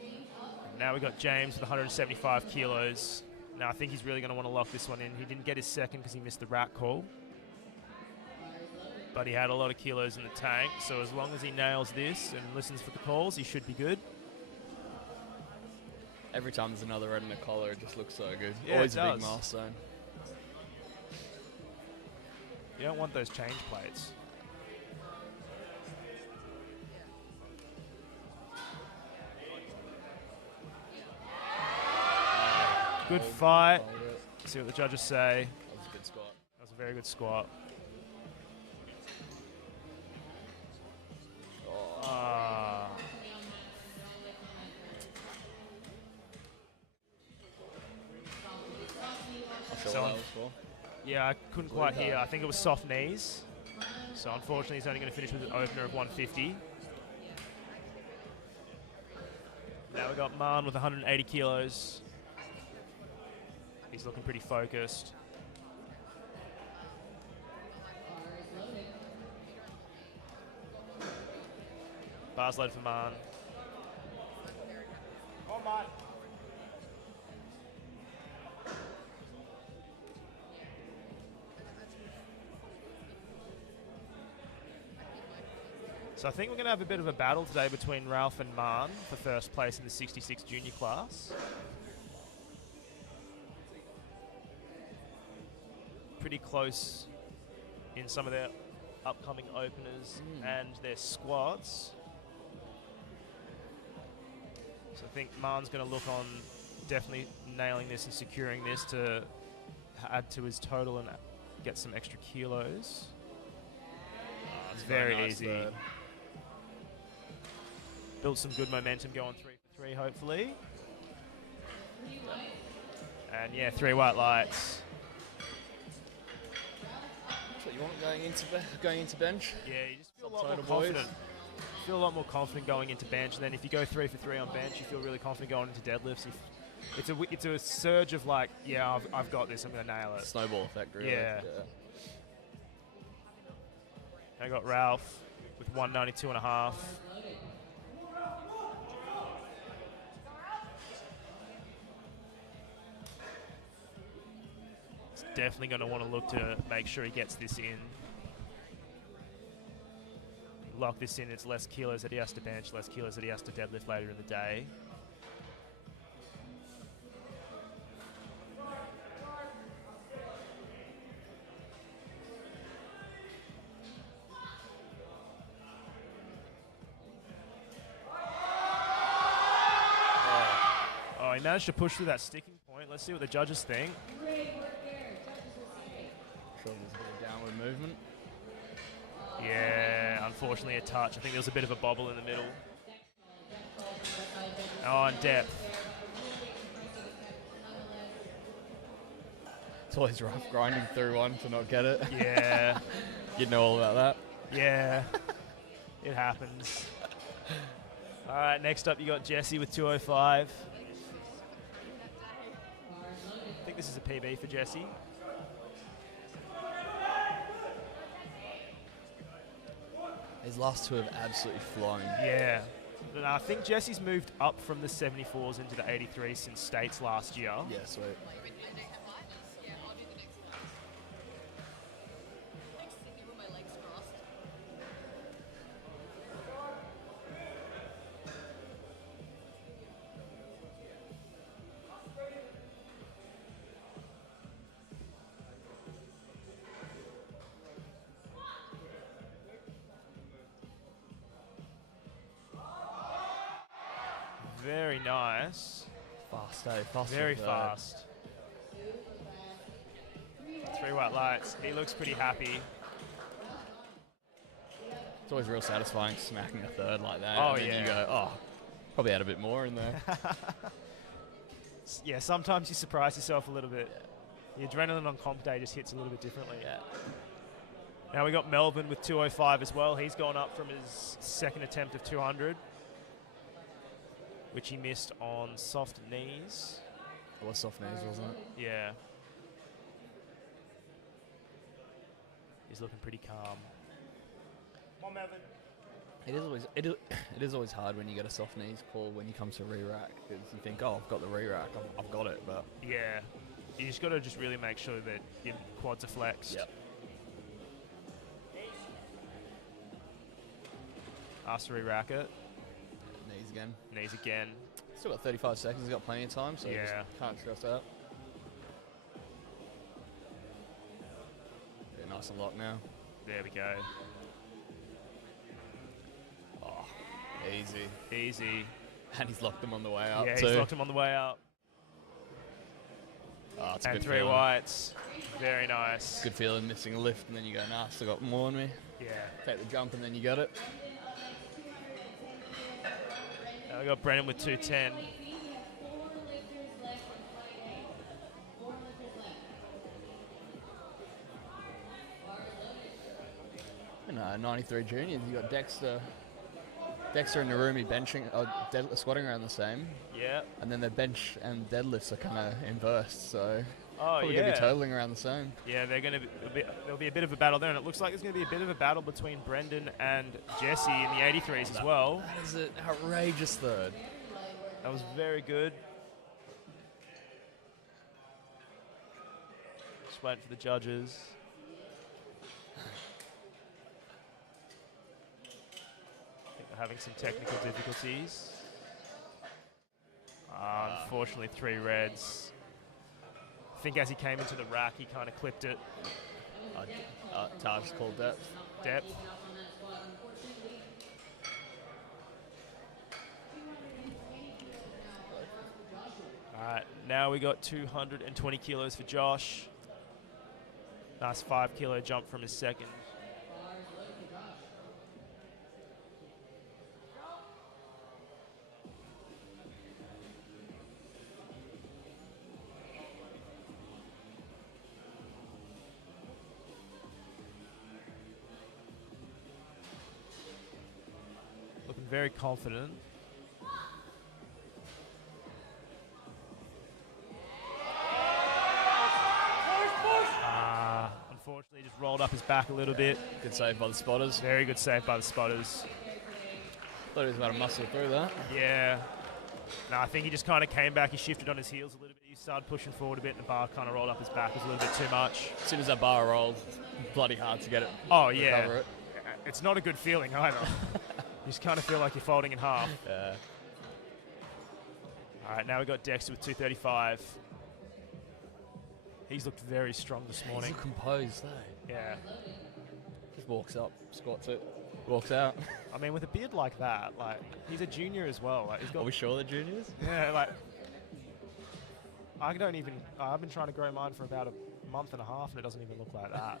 And now we got James with 175 kilos. Now I think he's really going to want to lock this one in. He didn't get his second because he missed the rack call. But he had a lot of kilos in the tank, so as long as he nails this and listens for the calls, he should be good. Every time there's another red in the collar, it just looks so good. Yeah, always it a big does. milestone. You don't want those change plates. Good fight. See what the judges say. That was a good squat. That was a very good squat. What that was for. Yeah, I couldn't quite hear. I think it was soft knees. So unfortunately, he's only going to finish with an opener of 150. Now we got Man with 180 kilos. He's looking pretty focused. Bars load for Man. Oh, Man. So I think we're going to have a bit of a battle today between Ralph and Man for first place in the 66 junior class. Pretty close in some of their upcoming openers and their squats. So I think Man's going to look on definitely nailing this and securing this to add to his total and get some extra kilos. It's very nice easy. Bird. Build some good momentum going 3 for 3, hopefully. And yeah, 3 white lights. That's what you want going into bench? Yeah, you just feel a lot more confident. You feel a lot more confident going into bench, and then if you go 3 for 3 on bench, you feel really confident going into deadlifts. It's a surge of like, yeah, I've got this, I'm going to nail it. Snowball effect, really. Yeah. I got Ralph with 192.5. He's definitely going to want to look to make sure he gets this in. Lock this in, it's less kilos that he has to bench, less kilos that he has to deadlift later in the day. he managed to push through that sticking point. Let's see what the judges think. Sure, there's a bit of downward movement. Yeah, unfortunately a touch. I think there was a bit of a bobble in the middle. Oh, and depth. It's always rough grinding through one to not get it. Yeah. You'd know all about that. Yeah. It happens. All right, next up you got Jesse with 205. I think this is a PB for Jesse. His last two have absolutely flown. Yeah. But I think Jesse's moved up from the 74s into the 83s since States last year. Yeah, sweet. Very nice. Fast, eh? Fast. Very fast. 3 white lights. He looks pretty happy. It's always real satisfying smacking a third like that. Oh, and then yeah. you go, oh, probably had a bit more in there. Yeah, sometimes you surprise yourself a little bit. The adrenaline on comp day just hits a little bit differently. Yeah. Now we got Melvin with 205 as well. He's gone up from his second attempt of 200, which he missed on soft knees. It was soft knees, wasn't it? Yeah. He's looking pretty calm. Come on, Melvin. It is always hard when you get a soft knees pull when you come to re-rack, because you think, oh, I've got the re-rack, I've got it, but Yeah. You just got to just really make sure that your quads are flexed. Yep. Ask to re-rack it. Knees again. Knees again. Still got 35 seconds. He's got plenty of time, so Yeah. just can't stress out. Yeah, nice and locked now. There we go. Oh, easy. Easy. And he's locked them on the way up Yeah, too. he's locked him on the way up. Oh, it's a And good 3 feeling. whites. Very nice. Good feeling missing a lift, and then you go, nah, still got more on me. Yeah. Take the jump, and then you got it. Now we got Brennan with 210. And 93 juniors, you got Dexter and Narumi benching, squatting around the same, Yeah. and then their bench and deadlifts are kind of inversed, so Oh, probably yeah. going to be totaling around the same. Yeah, there'll be a bit of a battle there, and it looks like there's going to be a bit of a battle between Brendan and Jesse in the 83s as well. That is an outrageous third. That was very good. Just waiting for the judges. I think they're having some technical difficulties. Unfortunately, 3 reds. I think as he came into the rack, he kind of clipped it. Taj called depth. Depth. All right, now we got 220 kilos for Josh. Nice 5 kilo jump from his second. Looking very confident. Unfortunately, just rolled up his back a little bit. Good save by the spotters. Very good save by the spotters. Thought he was about to muscle through that. Yeah. No, I think he just kind of came back. He shifted on his heels a little bit. He started pushing forward a bit, and the bar kind of rolled up his back. It was a little bit too much. As soon as that bar rolled, bloody hard to get it. Oh, yeah. Recover it. It's not a good feeling either. You just kind of feel like you're folding in half. Yeah. All right, now we've got Dexter with 235. He's looked very strong this morning. He's composed, though. Yeah. Just walks up, squats it, walks out. I mean, with a beard like that, like, he's a junior as well. Like, he's got, Are we sure they're juniors? yeah, like, I've been trying to grow mine for about a month and a half, and it doesn't even look like that.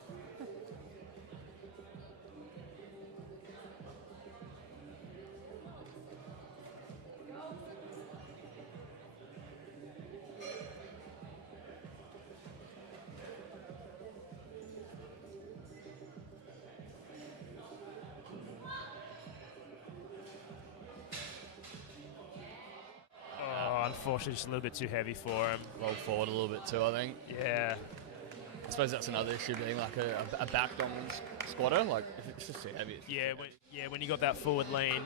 Unfortunately, just a little bit too heavy for him. Rolled forward a little bit too, I think. Yeah. I suppose that's another issue, being like a back dominant squatter. Like, if it's just too heavy. When you got that forward lean,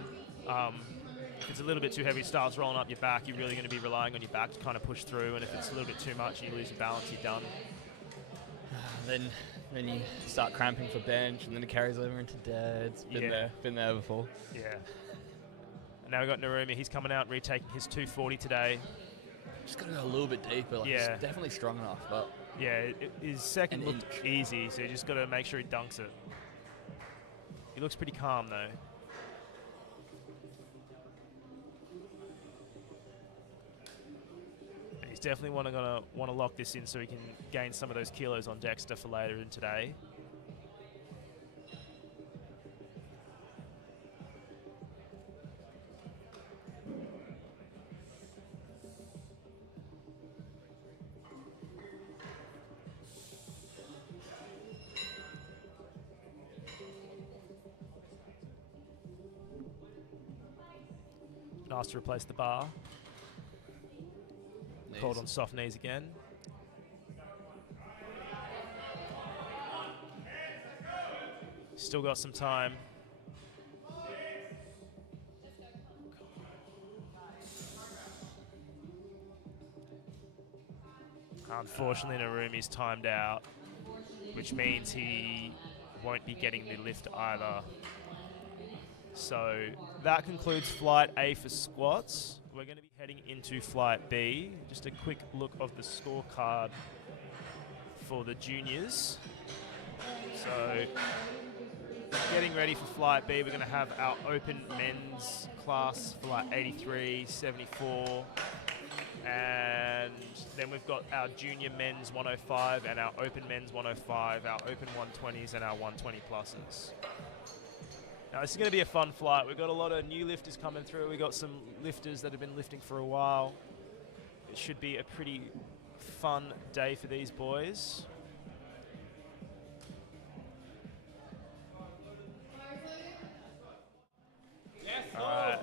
if it's a little bit too heavy, it starts rolling up your back. You're really going to be relying on your back to kind of push through. And if it's a little bit too much, you lose your balance. You're done. Then you start cramping for bench, and then it carries over into deads. Been there before. Yeah. Now we've got Narumi. He's coming out, retaking his 240 today. Just got to go a little bit deeper. Like, he's definitely strong enough, but his second looked easy, so you just got to make sure he dunks it. He looks pretty calm though. And he's definitely want to lock this in so he can gain some of those kilos on Dexter for later in today. Asked to replace the bar. Knees. Called on soft knees again. Still got some time. Unfortunately, Narumi's timed out, which means he won't be getting the lift either. So that concludes Flight A for squats. We're going to be heading into Flight B. Just a quick look of the scorecard for the juniors. So getting ready for Flight B, we're going to have our open men's class for like 83, 74. And then we've got our junior men's 105 and our open men's 105, our open 120s and our 120 pluses. Now, this is going to be a fun flight. We've got a lot of new lifters coming through. We've got some lifters that have been lifting for a while. It should be a pretty fun day for these boys. All right.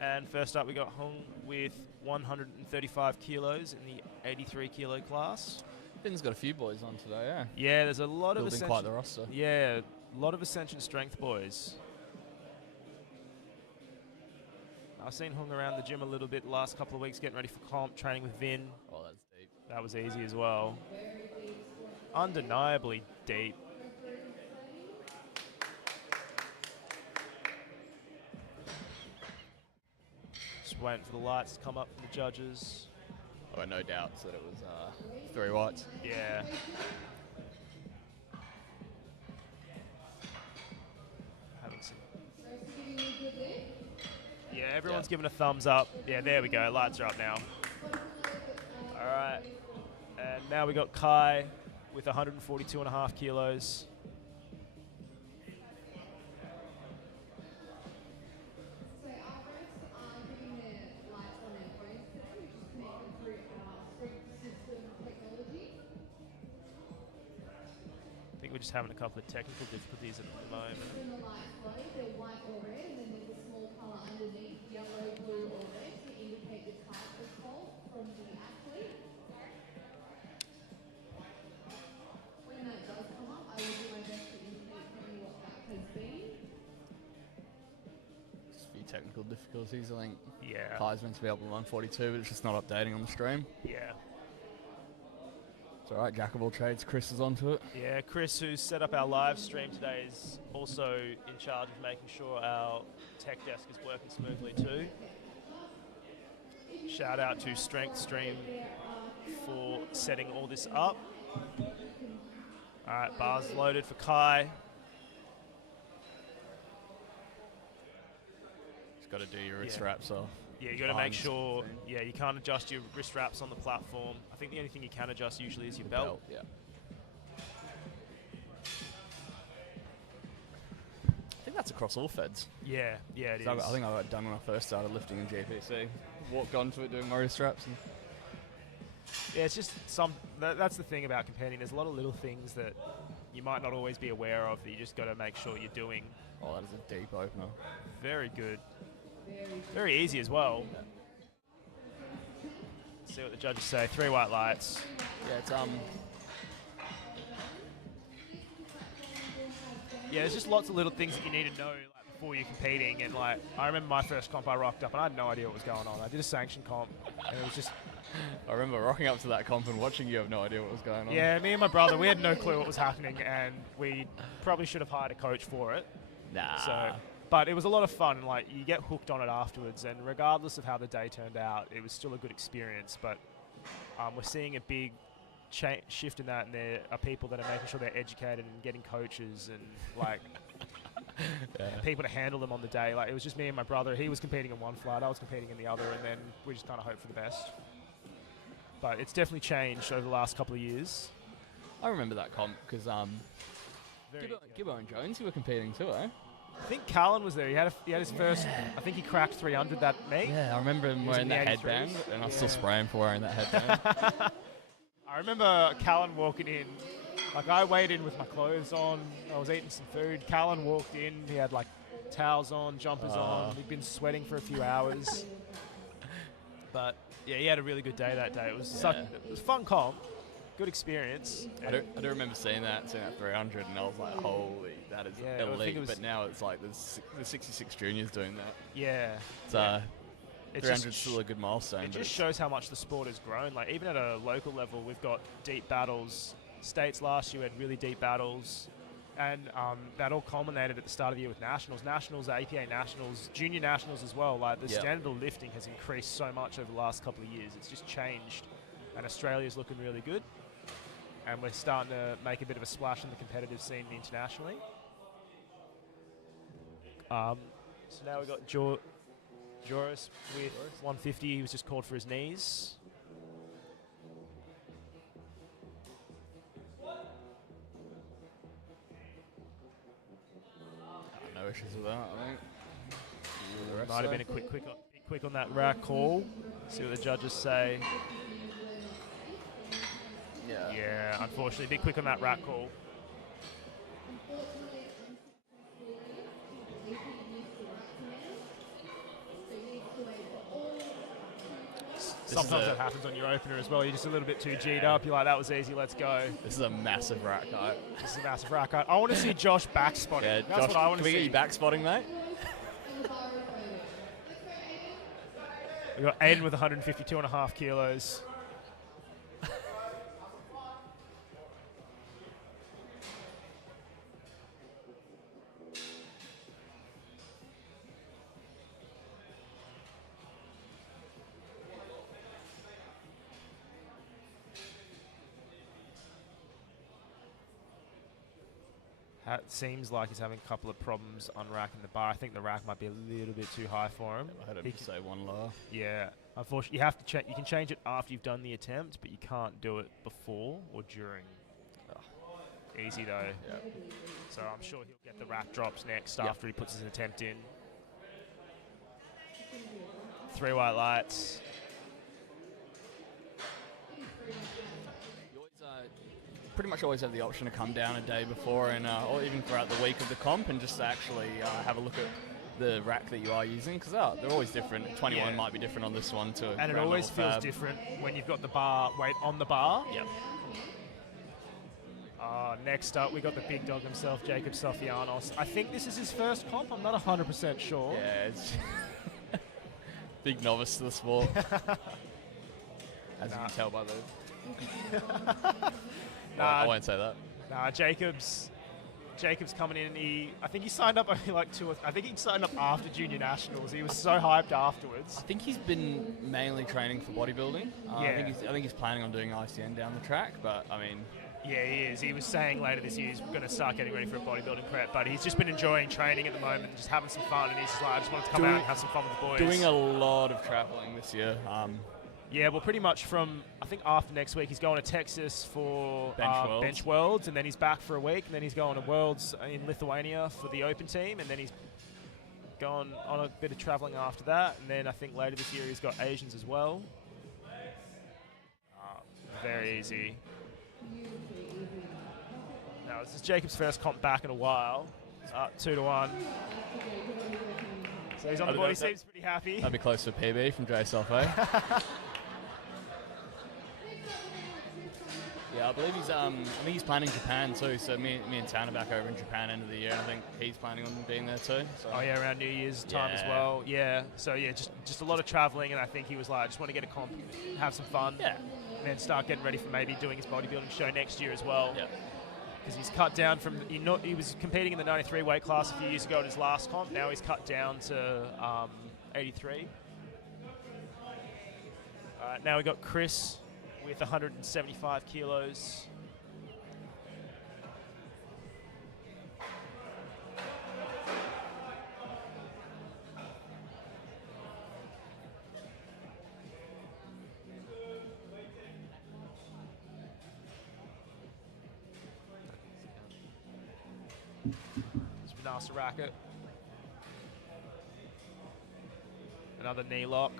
And first up, we got Hung with 135 kilos in the 83 kilo class. Finn's got a few boys on today, yeah. Yeah, there's a lot of Building quite the roster. Yeah, a lot of Ascension strength boys. I've seen Hung around the gym a little bit the last couple of weeks, getting ready for comp, training with Vin. Oh, that's deep. That was easy as well. Undeniably deep. Just waiting for the lights to come up from the judges. I've got no doubts that it was 3 whites. Yeah. Haven't seen. Yeah, everyone's giving a thumbs up. Yeah, there we go. Lights are up now. All right. And now we got Kai with 142.5 kilos. I think we're just having a couple of technical difficulties at the moment. Technical difficulties, I think. Yeah. Kai's meant to be up with 142, but it's just not updating on the stream. Yeah. It's alright, jack of all trades. Chris is onto it. Yeah, Chris, who's set up our live stream today, is also in charge of making sure our tech desk is working smoothly too. Shout out to Strength Stream for setting all this up. Alright, bars loaded for Kai. Got to do your wrist wraps off. Yeah, you got to make sure. Yeah, you can't adjust your wrist wraps on the platform. I think the only thing you can adjust usually is your belt. Yeah. I think that's across all feds. Yeah, it is. I think I got it done when I first started lifting in GPC. Walked onto it doing my wrist wraps. And yeah, it's just that's the thing about competing. There's a lot of little things that you might not always be aware of that you just got to make sure you're doing. Oh, that is a deep opener. Very good. Very easy as well. Yeah. See what the judges say. 3 white lights. Yeah, it's Yeah, there's just lots of little things that you need to know like, before you're competing. And like, I remember my first comp, I rocked up and I had no idea what was going on. I did a sanction comp, and it was just. I remember rocking up to that comp and watching you have no idea what was going on. Yeah, me and my brother, we had no clue what was happening, and we probably should have hired a coach for it. Nah. So, but it was a lot of fun. Like, you get hooked on it afterwards, and regardless of how the day turned out, it was still a good experience. But we're seeing a big shift in that, and there are people that are making sure they're educated and getting coaches and like people to handle them on the day. Like, it was just me and my brother. He was competing in one flight, I was competing in the other, and then we just kind of hope for the best. But it's definitely changed over the last couple of years. I remember that comp because Gibbo and Jones, you were competing too, eh? I think Callan was there. He had his first. I think he cracked 300 that meet. Yeah, I remember him wearing that headband, and I still spray him for wearing that headband. I remember Callan walking in. Like, I weighed in with my clothes on. I was eating some food. Callan walked in. He had like towels on, jumpers on. He'd been sweating for a few hours. But yeah, he had a really good day that day. It was it was a fun comp, good experience. I do remember seeing that 300, and I was like, holy, that is elite. But now it's like there's 66 juniors doing that. Yeah. It's 300 is still a good milestone. It just shows how much the sport has grown. Like, even at a local level, we've got deep battles. States last year had really deep battles. And that all culminated at the start of the year with nationals. Nationals, APA nationals, junior nationals as well. Like, the standard of lifting has increased so much over the last couple of years. It's just changed. And Australia's looking really good. And we're starting to make a bit of a splash in the competitive scene internationally. So now we've got Joris with 150. He was just called for his knees. No issues with that, I think. Might have been a quick on that rack call. See what the judges say. Yeah, unfortunately, a bit quick on that rack call. Sometimes that happens on your opener as well. You're just a little bit too G'd up. You're like, that was easy, let's go. This is a massive rack height. This is a massive rack height. I want to see Josh back spotting. Yeah, that's Josh, what I want to see. Can we get you back spotting, mate? We've got Aiden with 152.5 kilos. It seems like he's having a couple of problems unracking the bar. I think the rack might be a little bit too high for him. I heard him say one lower. Yeah, unfortunately, you have to you can change it after you've done the attempt, but you can't do it before or during. Easy though. Yeah. So I'm sure he'll get the rack drops next after he puts his attempt in. 3 white lights. Pretty much always have the option to come down a day before and or even throughout the week of the comp and just actually have a look at the rack that you are using, because they're always different. 21 might be different on this one too. And it always feels different when you've got the bar weight on the bar. Yep. Next up, we got the big dog himself, Jacob Sofianos. I think this is his first comp. I'm not 100% sure. Yeah, it's big novice to the sport, as you can tell by the. I won't say that. Nah, Jacob's coming in. I think he signed up only like I think he signed up after junior nationals. He was so hyped afterwards. I think he's been mainly training for bodybuilding. I think he's planning on doing ICN down the track, but I mean, Yeah, he is. He was saying later this year he's going to start getting ready for a bodybuilding prep, but he's just been enjoying training at the moment, just having some fun, and he's just like, I just wanted to come out and have some fun with the boys. Doing a lot of traveling this year. Yeah, well, pretty much from, I think after next week, he's going to Texas for Bench Worlds, and then he's back for a week, and then he's going to Worlds in Lithuania for the Open team, and then he's gone on a bit of traveling after that, and then I think later this year he's got Asians as well. Very easy. Now, this is Jacob's first comp back in a while. 2-1. So he's on the board. He seems pretty happy. That'd be close to a PB from Jay Selfie. Yeah, I believe he's. I think he's planning Japan too. So me and Tan are back over in Japan end of the year. And I think he's planning on being there too. So. Oh yeah, around New Year's time as well. Yeah. So yeah, just a lot of traveling, and I think he was like, I just want to get a comp, have some fun. Yeah. And then start getting ready for maybe doing his bodybuilding show next year as well. Yeah. Because he's cut down from, he was competing in the 93 weight class a few years ago at his last comp. Now he's cut down to 83. All right, now we got Chris with 175 kilos. Vinyasa racket. Another knee lock.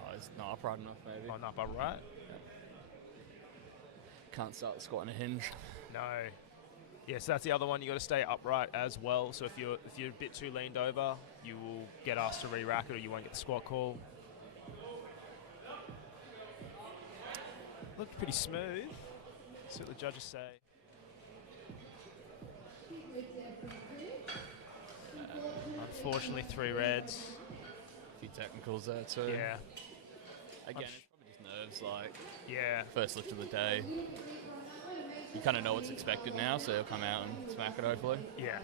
Oh, it's not upright enough, maybe. Oh, not upright. Yeah. Can't start squatting a hinge. No. Yes, that's the other one. You got to stay upright as well. So if you're a bit too leaned over, you will get asked to re-rack it, or you won't get the squat call. Looked pretty smooth. See what the judges say. Unfortunately, 3 reds. A few technicals there too. Yeah. Again, it's probably just nerves. Like, yeah. First lift of the day. You kind of know what's expected now, so you'll come out and smack it hopefully. Yeah.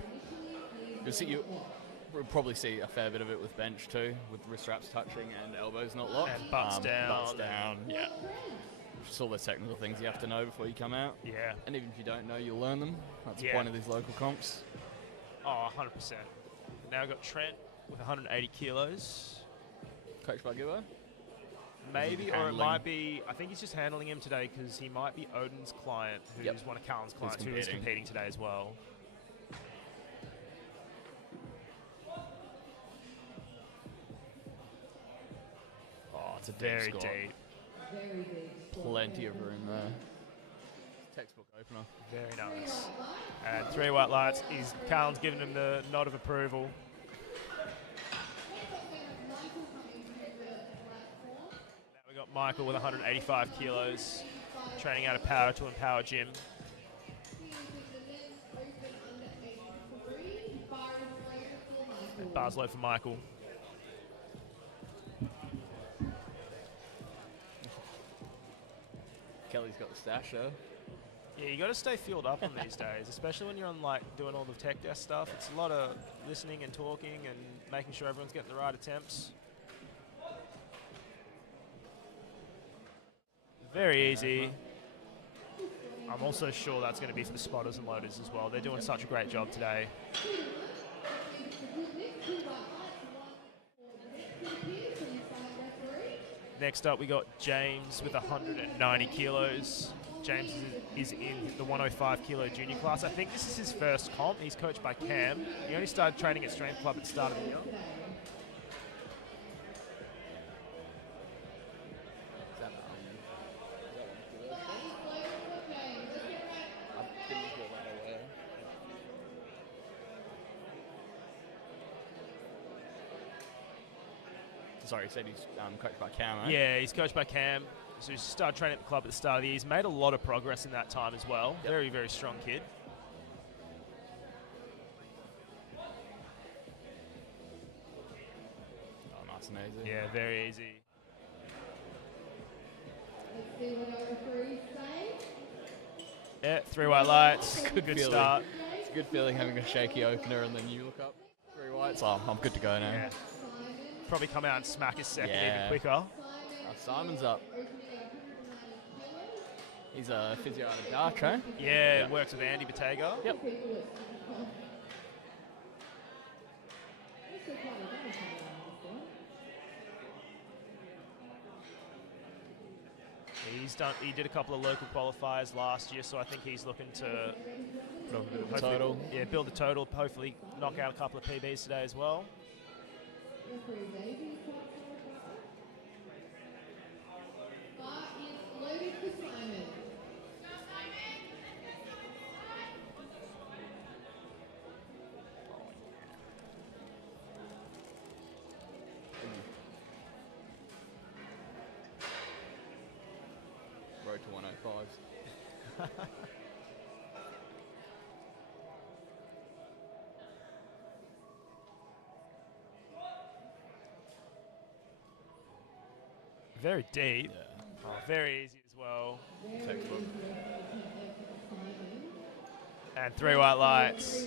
We'll probably see a fair bit of it with bench too, with wrist straps touching and elbows not locked. And butts down. Butts down, yeah. Just all those technical things you have to know before you come out. Yeah. And even if you don't know, you'll learn them. That's the point of these local comps. Oh, 100%. Now we've got Trent with 180 kilos. Coached by Gibbo? Maybe, or it might be, I think he's just handling him today because he might be Odin's client, who's one of Callan's clients, who is competing today as well. Oh, it's a very deep. Very deep. Plenty of room there. Textbook opener. Very nice. And 3 white lights. Callan's giving him the nod of approval. Now we got Michael with 185 kilos, training out of Power to Empower Gym. And bars low for Michael. Kelly's got the stash though. Yeah, you got to stay fueled up on these days, especially when you're on like doing all the tech desk stuff. It's a lot of listening and talking and making sure everyone's getting the right attempts. Very easy. I'm also sure that's going to be for the spotters and loaders as well. They're doing such a great job today. Next up, we got James with 190 kilos. James is in the 105 kilo junior class. I think this is his first comp. He's coached by Cam. He only started training at Strength Club at the start of the year. Sorry, he said he's coached by Cam, right? Yeah, he's coached by Cam. So he started training at the club at the start of the year. He's made a lot of progress in that time as well. Yep. Very, very strong kid. Oh, nice and easy. Yeah, very easy. Yeah, 3 white lights. Good start. It's a good feeling having a shaky opener and then you look up 3 whites. Oh, I'm good to go now. Yeah. Probably come out and smack his second even quicker. Simon's up. He's a physio out of Dark, right? Yeah, works with Andy Bottega. Yep. He did a couple of local qualifiers last year, so I think he's looking to Total. Yeah, build the total. Hopefully, knock out a couple of PBs today as well. Road to 105s. Very deep. Yeah. Oh, very easy as well. Textbook. And 3 white lights.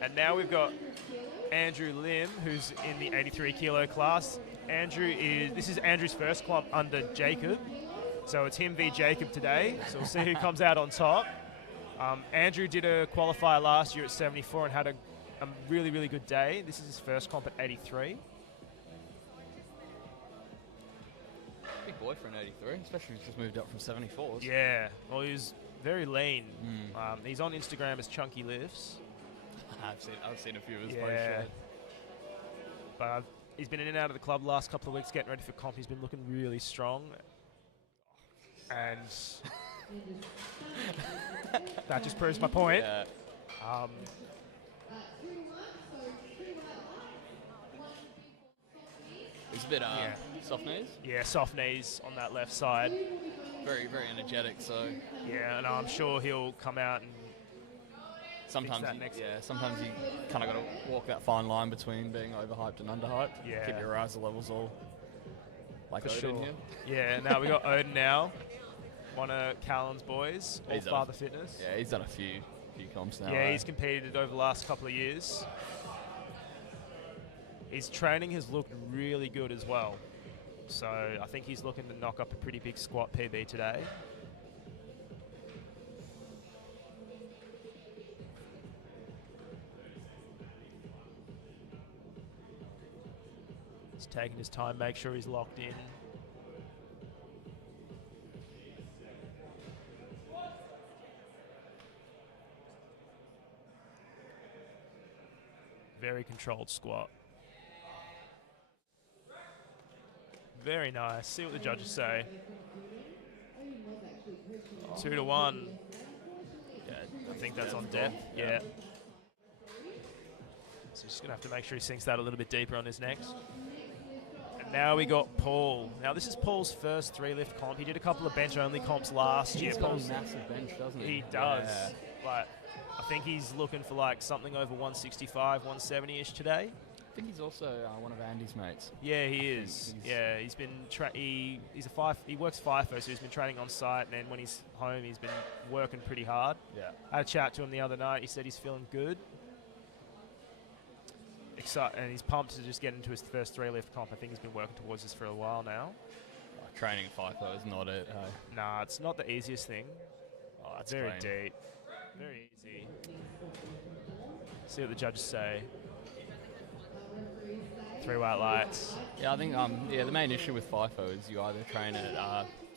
And now we've got Andrew Lim, who's in the 83 kilo class. This is Andrew's first clump under Jacob. So it's him v Jacob today. So we'll see who comes out on top. Andrew did a qualifier last year at 74 and had a really, really good day. This is his first comp at 83. Big boy for an 83, especially he's just moved up from 74s. Yeah, well, he was very lean. He's on Instagram as Chunky Lifts. I've seen a few of his posts. Yeah. But he's been in and out of the club the last couple of weeks getting ready for comp. He's been looking really strong. And that just proves my point. Yeah. He's a bit soft knees. Yeah, soft knees on that left side. Very, very energetic. So yeah, and I'm sure he'll come out and sometimes you kind of got to walk that fine line between being overhyped and underhyped. Yeah. Keep your arousal levels all like for Odin sure. here. Yeah, now we got Odin now, one of Callan's boys, All Father Fitness. Yeah, he's done a few comps now. Yeah, he's competed over the last couple of years. His training has looked really good as well. So I think he's looking to knock up a pretty big squat PB today. He's taking his time, make sure he's locked in. Very controlled squat. Very nice. See what the judges say. 2 to 1. Yeah, I think that's on depth. Yeah. So he's just going to have to make sure he sinks that a little bit deeper on his next. And now we got Paul. Now this is Paul's first 3 lift comp. He did a couple of bench only comps last year. He's got a massive bench, doesn't he? He does. Yeah. But I think he's looking for like something over 165, 170-ish today. I think he's also one of Andy's mates. Yeah, he is. Yeah, he's been he works FIFO, so he's been training on site, and then when he's home, he's been working pretty hard. Yeah. I had a chat to him the other night. He said he's feeling good. And he's pumped to just get into his first 3 lift comp. I think he's been working towards this for a while now. Training FIFO is not it. Nah, it's not the easiest thing. Oh, that's very clean. deep. Very easy. See what the judges say. 3 white lights. Yeah, I think the main issue with FIFO is you either train at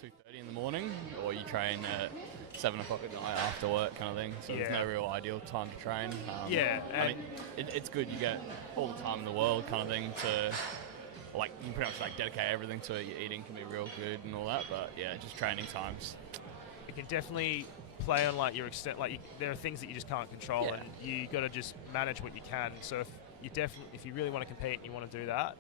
2:30 in the morning or you train at 7 o'clock at night after work kind of thing. So there's no real ideal time to train. I mean, it's good you get all the time in the world kind of thing to, like, you can pretty much like dedicate everything to it. Your eating can be real good and all that, but yeah, just training times. It can definitely play on like your extent. Like there are things that you just can't control, and you got to just manage what you can. So if you really want to compete and you want to do that,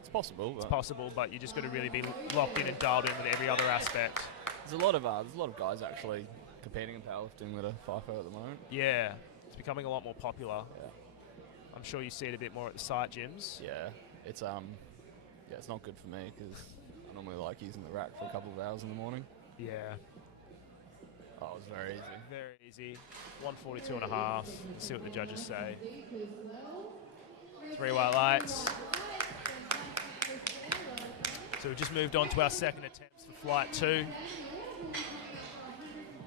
it's possible. It's possible, but you just got to really be locked in and dialed in with every other aspect. There's a lot of guys actually competing in powerlifting that are FIFO at the moment. Yeah, it's becoming a lot more popular. Yeah. I'm sure you see it a bit more at the site gyms. Yeah, it's it's not good for me because I normally like using the rack for a couple of hours in the morning. Yeah. Oh, it was very easy. Very easy. 142 and a half. Let's see what the judges say. 3 white lights. So we've just moved on to our second attempts for flight 2.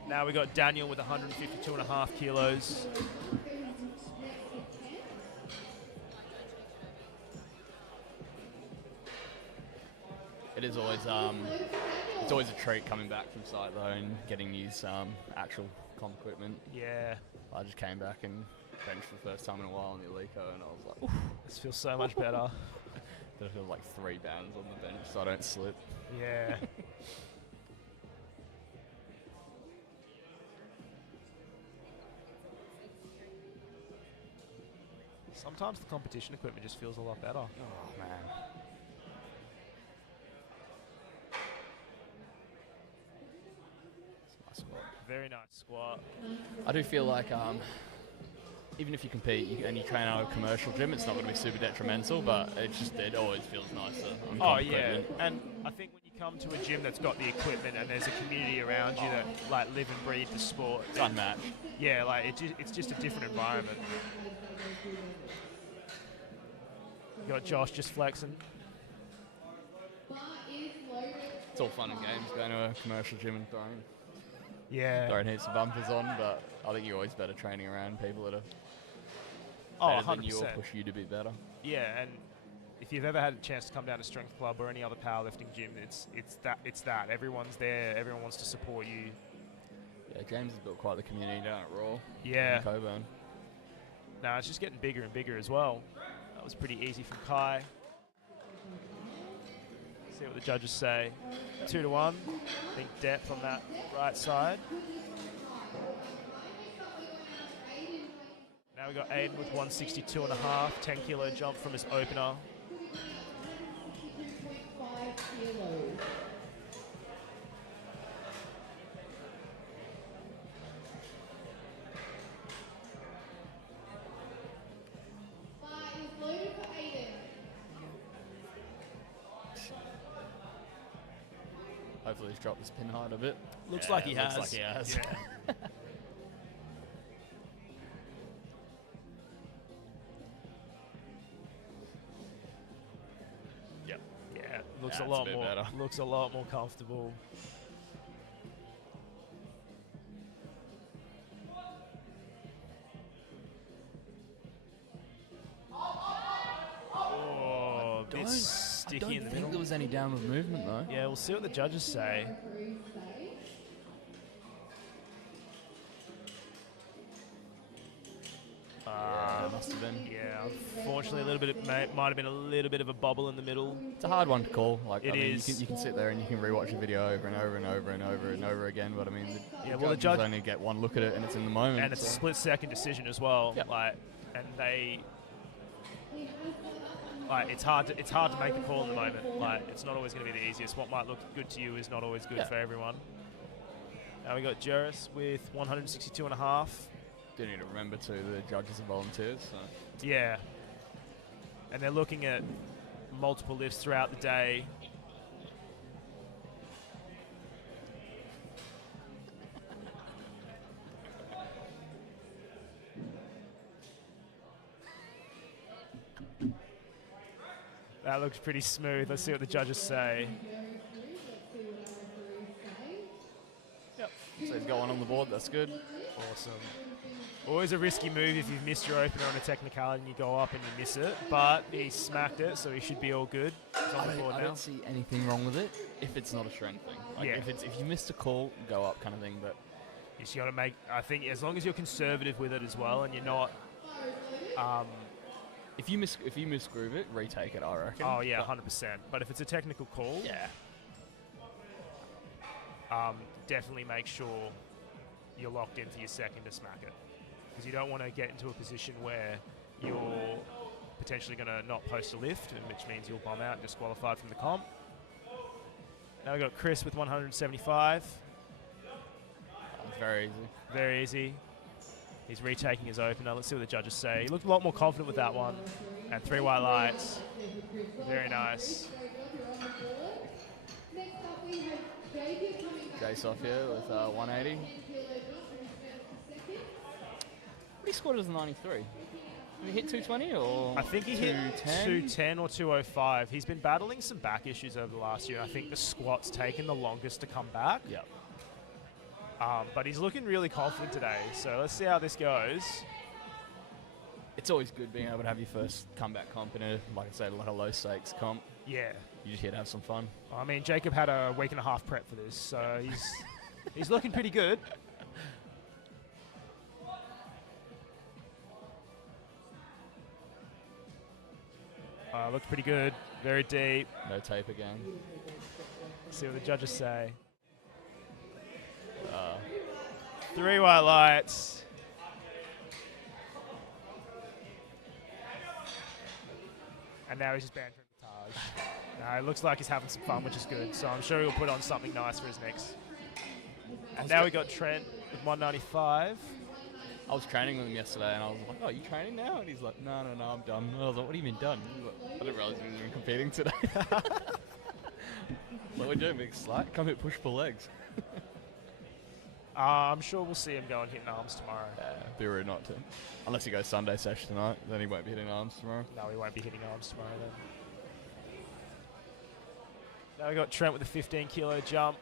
Now we've got Daniel with 152.5 kilos. It is always it's always a treat coming back from site though and getting to use actual comp equipment. Yeah. I just came back and benched for the first time in a while on the Alico and I was like, oof. This feels so much better. Then I feel like 3 pounds on the bench so I don't slip. Yeah. Sometimes the competition equipment just feels a lot better. Oh man. It's a nice squat. Very nice squat. I do feel like even if you compete and you train out of a commercial gym, it's not going to be super detrimental, but it always feels nicer. Oh yeah, and I think when you come to a gym that's got the equipment and there's a community around you that like live and breathe the sport, it's unmatched. Yeah, like it's just a different environment. You got Josh just flexing. It's all fun and games going to a commercial gym and throwing heaps of bumpers on, but I think you're always better training around people that are better 100%. than you or push you to be better. Yeah, and if you've ever had a chance to come down to Strength Club or any other powerlifting gym, it's that. Everyone's there. Everyone wants to support you. Yeah, James has built quite the community down at Raw. Yeah. In Coburn. No, it's just getting bigger and bigger as well. That was pretty easy from Kai. See what the judges say. 2 to 1. I think depth on that right side. Now we've got Aiden with 162.5, 10 kilo jump from his opener. Hopefully he's dropped his pin height a bit. Looks like he has. Looks like he has. Yeah. Yep. Yeah, looks That's a lot a bit more better. looks a lot more comfortable. Oh, a bit sticky in the I don't think middle. there was any downward movement though. Yeah, we'll see what the judges say. Must have been. Yeah, unfortunately, might have been a little bit of a bubble in the middle. It's a hard one to call. Like, It is. You can sit there and you can rewatch a video over and over and over and over and over again. But I mean, the judges only get one look at it and it's in the moment. And it's a split-second decision as well. Yep. It's hard to make a call in the moment. Like, it's not always going to be the easiest. What might look good to you is not always good for everyone. Now we got Juris with 162.5. Do need to remember too, the judges are volunteers. So. Yeah. And they're looking at multiple lifts throughout the day. That looks pretty smooth. Let's see what the judges say. Yep. So he's got one on the board. That's good. Awesome. Always a risky move if you've missed your opener on a technicality and you go up and you miss it, but he smacked it, so he should be all good. He's on the board now. I don't see anything wrong with it if it's not a strength thing. Like if you missed a call, go up kind of thing. But you just got to make. I think as long as you're conservative with it as well, and you're not. If you misgroove it, retake it. I reckon. Oh yeah, 100%. But if it's a technical call, definitely make sure you're locked into your second to smack it. Because you don't want to get into a position where you're potentially going to not post a lift, which means you'll bomb out, disqualified from the comp. Now we've got Chris with 175. It's very easy. Very easy. He's retaking his opener. Let's see what the judges say. He looked a lot more confident with that one. And 3 white lights. Very nice. Jace off here with 180. He scored as a 93. Did he hit 220 or I think he hit 210? 210 or 205. He's been battling some back issues over the last year. I think the squat's taken the longest to come back. Yep. But he's looking really confident today. So let's see how this goes. It's always good being able to have your first comeback comp in a, like I said, like a low stakes comp. Yeah. You just here to have some fun. I mean, Jacob had a week and a half prep for this, so he's looking pretty good. Looks pretty good. Very deep. No tape again. See what the judges say. 3 white lights. And now he's just banned from the Taj. It looks like he's having some fun, which is good. So I'm sure he'll put on something nice for his next. And now we got Trent with 195. I was training with him yesterday, and I was like, "Oh, you training now?" And he's like, "No, I'm done." And I was like, "What do you mean done?" He's like, I didn't realize he was even competing today. What are we doing, big slut? Come hit push-pull legs. I'm sure we'll see him go and hitting arms tomorrow. Be rude not to. Unless he goes Sunday session tonight, then he won't be hitting arms tomorrow. No, he won't be hitting arms tomorrow then. Now we got Trent with a 15 kilo jump.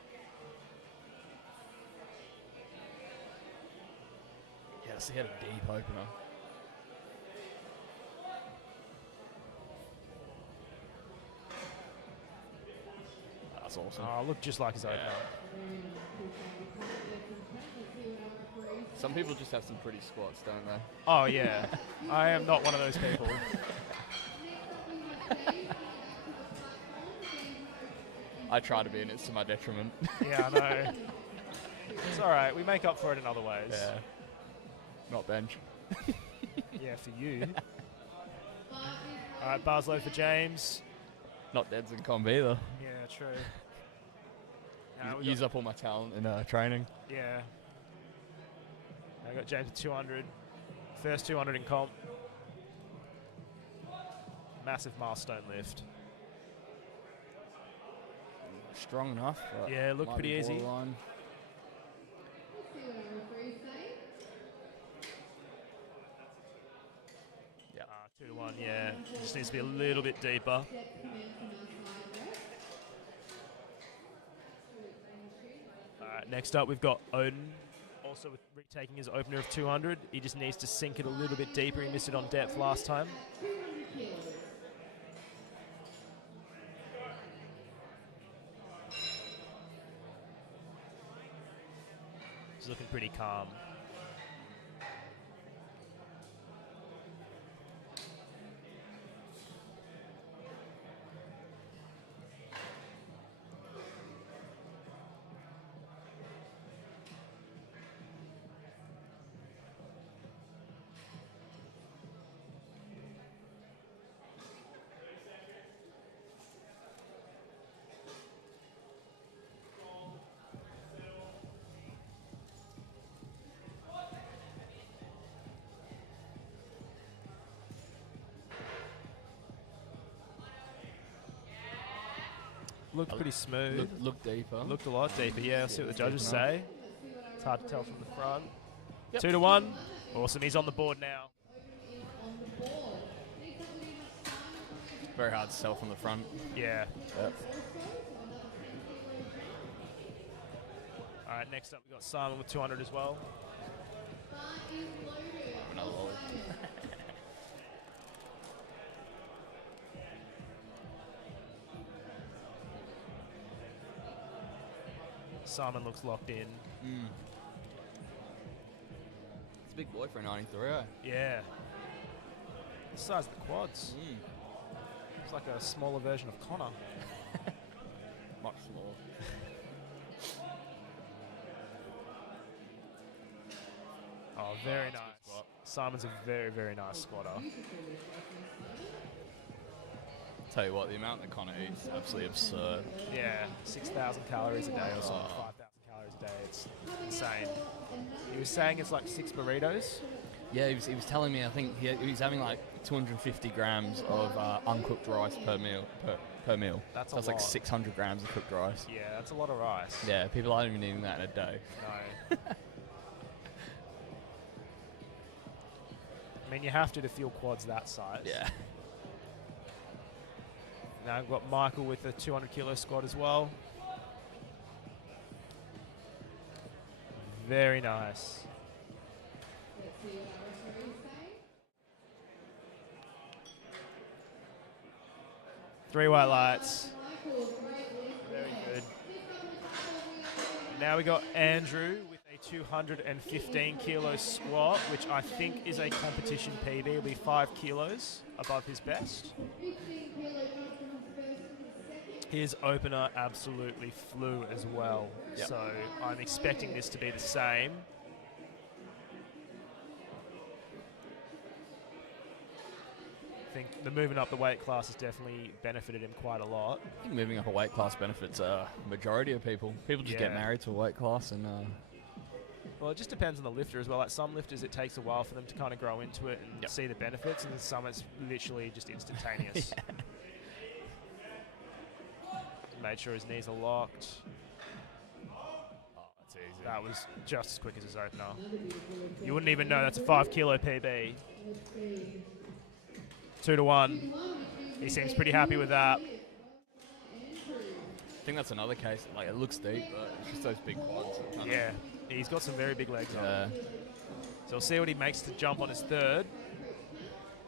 Yes, he had a deep opener. That's awesome. Oh, looked just like his opener. Some people just have some pretty squats, don't they? Oh, yeah. I am not one of those people. I try to be, and it's to my detriment. Yeah, I know. It's all right. We make up for it in other ways. Yeah. Not bench. Yeah, for you. All right, bars load for James. Not deads in comb either. Yeah, true. Use up all my talent in training. Yeah. I got James at 200. First 200 in comp. Massive milestone lift. Strong enough. But yeah, looked pretty easy. Borderline. Yeah, 2-1. Yeah, just needs to be a little bit deeper. Next up, we've got Odin, also with retaking his opener of 200. He just needs to sink it a little bit deeper. He missed it on depth last time. He's looking pretty calm. Looked pretty smooth. Looked deeper. Looked a lot deeper, yeah. I'll see what the judges say. It's hard to tell from the front. Yep. 2-1. Awesome, he's on the board now. Very hard to tell from the front. Yeah. Yep. All right, next up we've got Simon with 200 as well. Another lolly. Simon looks locked in. It's a big boy for a 93, eh? Yeah. The size of the quads. It's like a smaller version of Connor. Much smaller. Oh, very nice. Simon's a very, very nice squatter. Tell you what, the amount that Connor eats is absolutely absurd. Yeah, 6,000 calories a day or something, 5,000 calories a day. It's insane. He was saying it's like 6 burritos. Yeah, he was telling me, I think he was having like 250 grams of uncooked rice per meal. That's so that's like 600 grams of cooked rice. Yeah, that's a lot of rice. Yeah, people aren't even eating that in a day. No. I mean, you have to feel quads that size. Yeah. Now we've got Michael with the 200 kilo squat as well. Very nice. 3 white lights. Very good. Now we got Andrew with a 215 kilo squat, which I think is a competition PB. It'll be 5 kilos above his best. His opener absolutely flew as well. Yep. So I'm expecting this to be the same. I think the moving up the weight class has definitely benefited him quite a lot. I think moving up a weight class benefits a majority of people. People just get married to a weight class and... Well, it just depends on the lifter as well. Like some lifters, it takes a while for them to kind of grow into it and see the benefits, and some it's literally just instantaneous. Made sure his knees are locked. Oh, that's easy. That was just as quick as his opener. You wouldn't even know that's a 5 kilo PB. 2 to 1. He seems pretty happy with that. I think that's another case. Like, it looks deep, but it's just those big quads. Yeah, he's got some very big legs on. So we'll see what he makes to jump on his third.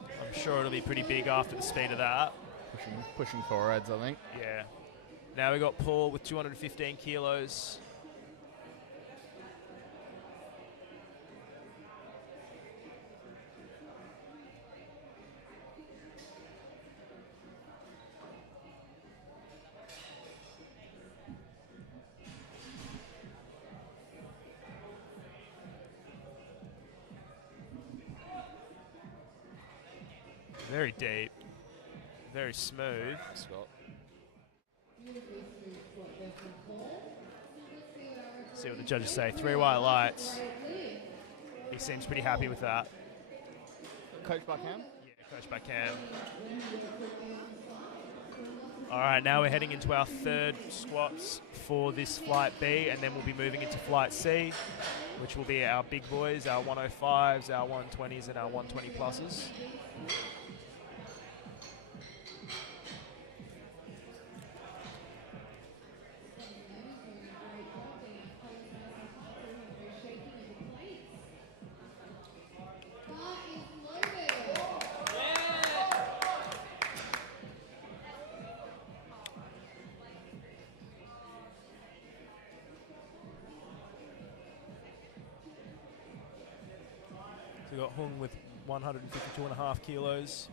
I'm sure it'll be pretty big after the speed of that. Pushing foreheads, I think. Yeah. Now we got Paul with 215 kilos. Very deep, very smooth. Scott. See what the judges say. 3 white lights. He seems pretty happy with that. Coached by Cam? Yeah, coached by Cam. All right, now we're heading into our third squats for this Flight B, and then we'll be moving into Flight C, which will be our big boys, our 105s, our 120s, and our 120 pluses. We got Hung with 152.5 kilos.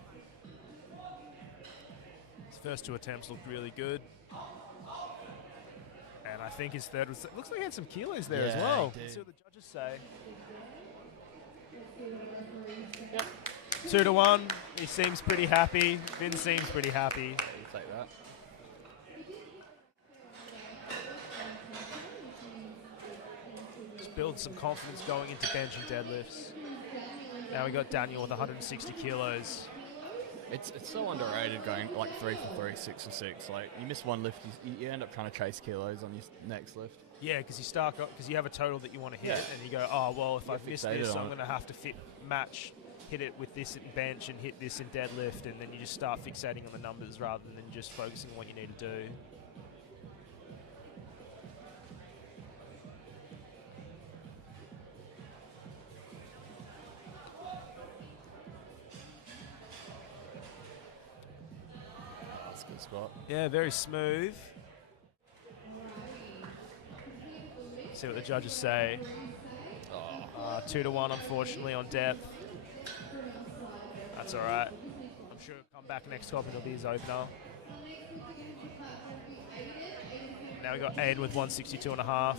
His first 2 attempts looked really good. And I think his third was... Looks like he had some kilos there as well. Let's see what the judges say. Yep. 2 to 1. He seems pretty happy. Vin seems pretty happy. We'll take that. Just build some confidence going into bench and deadlifts. Now we got Daniel with 160 kilos. It's so underrated going like 3 for 3, 6 for 6. Like you miss one lift, you end up trying to chase kilos on your next lift. Yeah, because you have a total that you want to hit, and you go, oh well, if I miss this, I'm going to have to hit it with this in bench and hit this in deadlift, and then you just start fixating on the numbers rather than just focusing on what you need to do. Spot. Yeah, very smooth. See what the judges say. 2 to 1, unfortunately, on depth. That's all right. I'm sure he'll come back next comp and it'll be his opener. Now we got Aiden with 162.5.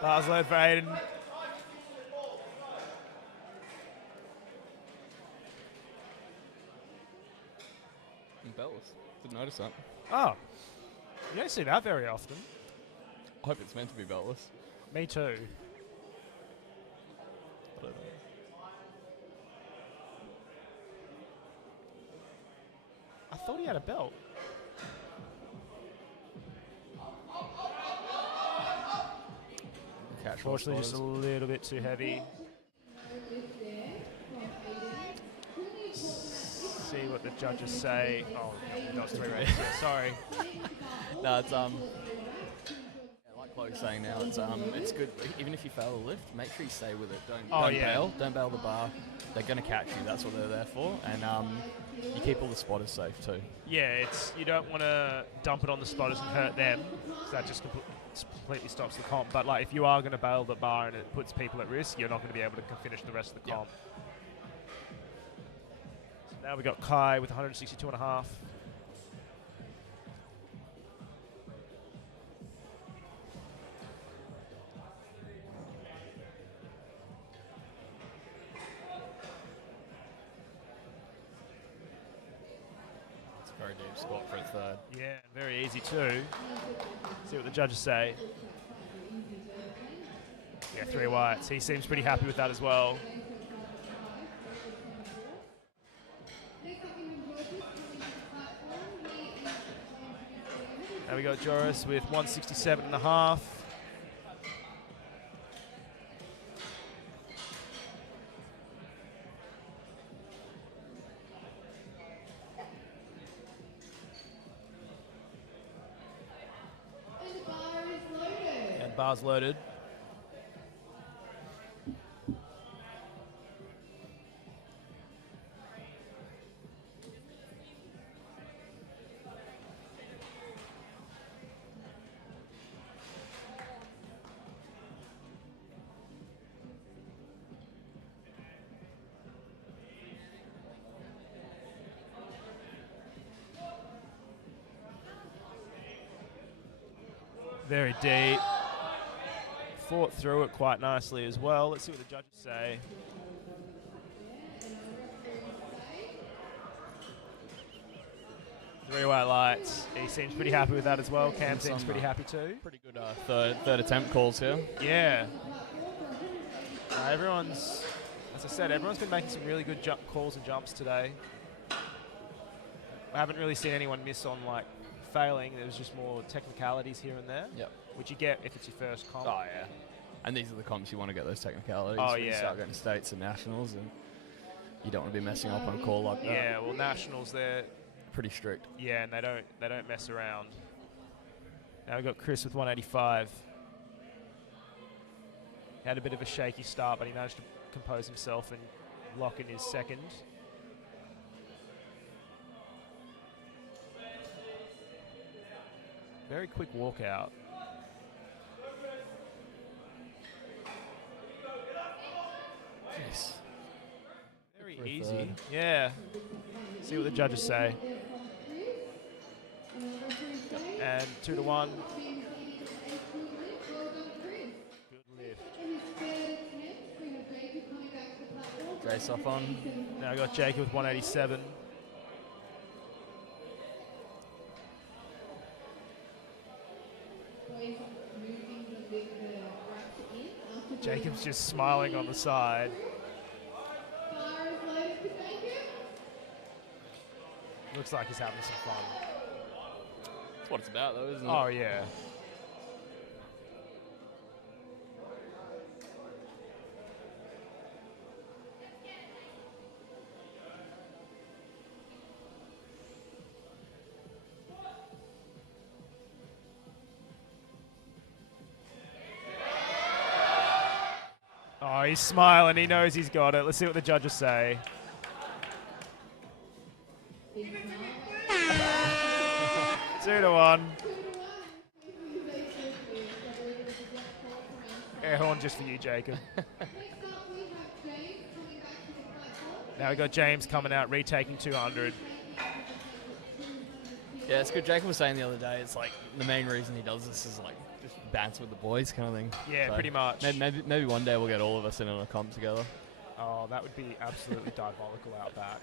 Bars load for Aiden. Bellis. Didn't notice that. Oh. You don't see that very often. I hope it's meant to be beltless. Me too. I don't know. thought he had a belt. Unfortunately, just a little bit too heavy. See what the judges say. Oh, that was 3 rounds. Yeah, sorry. No, it's like Chloe's saying now, it's good. Even if you fail a lift, make sure you stay with it. Don't bail. Don't bail the bar. They're going to catch you. That's what they're there for. And you keep all the spotters safe too. Yeah, you don't want to dump it on the spotters and hurt them. So that just completely stops the comp. But like, if you are going to bail the bar and it puts people at risk, you're not going to be able to finish the rest of the comp. So now we got Kai with 162.5. Very deep squat for a third. Yeah, very easy too. See what the judges say. Yeah, 3 whites. He seems pretty happy with that as well. Now we got Joris with 167.5. Bar's loaded. Very deep. Fought through it quite nicely as well. Let's see what the judges say. Three white lights. He seems pretty happy with that as well. Cam seems pretty happy too. Pretty good third attempt calls here. Yeah. Everyone's, as I said, everyone's been making some really good calls and jumps today. I haven't really seen anyone miss on like failing. There was just more technicalities here and there. Yep. Which you get if it's your first comp. Oh, yeah. And these are the comps you want to get those technicalities. Oh, when yeah. You start getting states and nationals, and you don't want to be messing up on a call like that. Yeah, well, nationals, they're pretty strict. Yeah, and they don't mess around. Now we've got Chris with 185. He had a bit of a shaky start, but he managed to compose himself and lock in his second. Very quick walkout. Yes. Very easy. Yeah. See what the judges say. And 2-1. Good lift. Jace off on. Now I got Jacob with 187. Jacob's just smiling on the side. Looks like he's having some fun. That's what it's about, though, isn't it? Oh, yeah. Oh, he's smiling. He knows he's got it. Let's see what the judges say. 2-1. Air horn just for you, Jacob. Now we got James coming out, retaking 200. Yeah, it's good. Jacob was saying the other day, it's like the main reason he does this is like just bounce with the boys kind of thing. Yeah, so pretty much. Maybe one day we'll get all of us in on a comp together. Oh, that would be absolutely diabolical out back.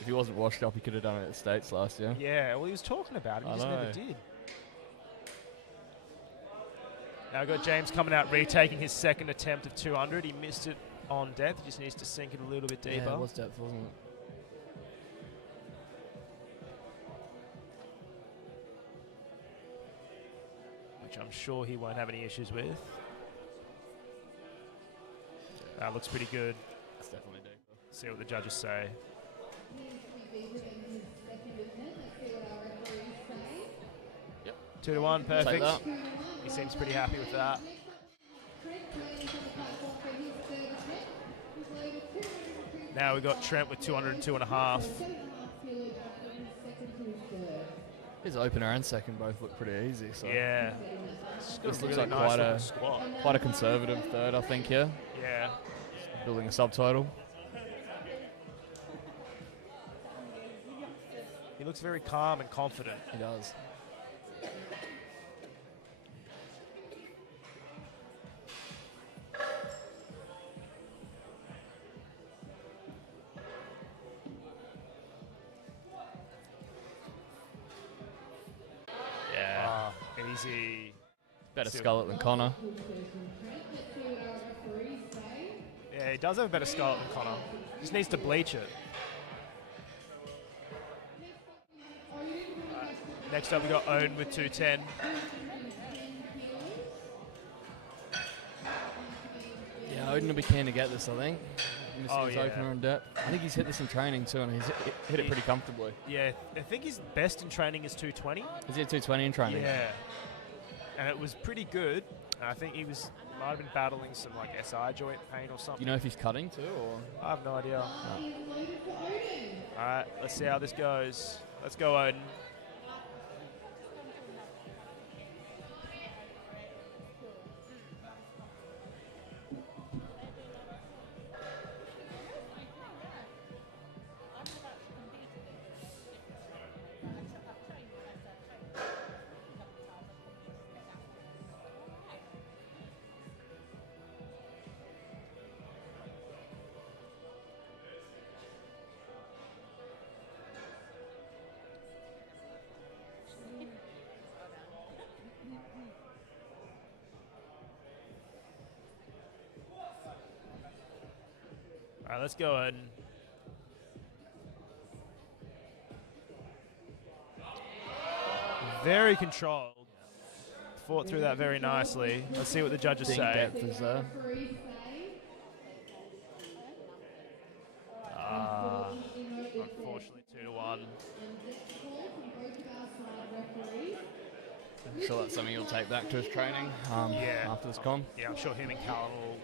If he wasn't washed up, he could have done it at the States last year. Yeah, well, he was talking about it. He just never did. Now we've got James coming out, retaking his second attempt of 200. He missed it on depth. He just needs to sink it a little bit deeper. Yeah, it was depth, wasn't it? which I'm sure he won't have any issues with. That looks pretty good. That's definitely deep. See what the judges say. Yep. 2-1, perfect. Take that. He seems pretty happy with that. Now we've got Trent with 202.5. His opener and second both look pretty easy. So Yeah. this looks really like nice quite a conservative third, I think. Yeah. Yeah. Building a subtotal. He looks very calm and confident. He does. Yeah. Easy. Better skullet than Connor. Yeah, he does have a better skull than Connor. Just needs to bleach it. Next up, we got Owen with 210. Yeah, Odin will be keen to get this, I think. Missing his yeah. opener and depth. I think he's hit this in training too, and he's hit it pretty comfortably. Yeah, I think his best in training is 220. Is he at 220 in training? Yeah. And it was pretty good. I think he might have been battling some like SI joint pain or something. You know if he's cutting too, or? I have no idea. All right, let's see how this goes. Let's go, Odin. All right, let's go ahead. Very controlled. Fought through that very nicely. Let's see what the judges Seeing say. depth is there. Unfortunately, 2-1. So that's something he'll take back to his training Yeah. after this comp. Yeah, I'm sure him and Callan will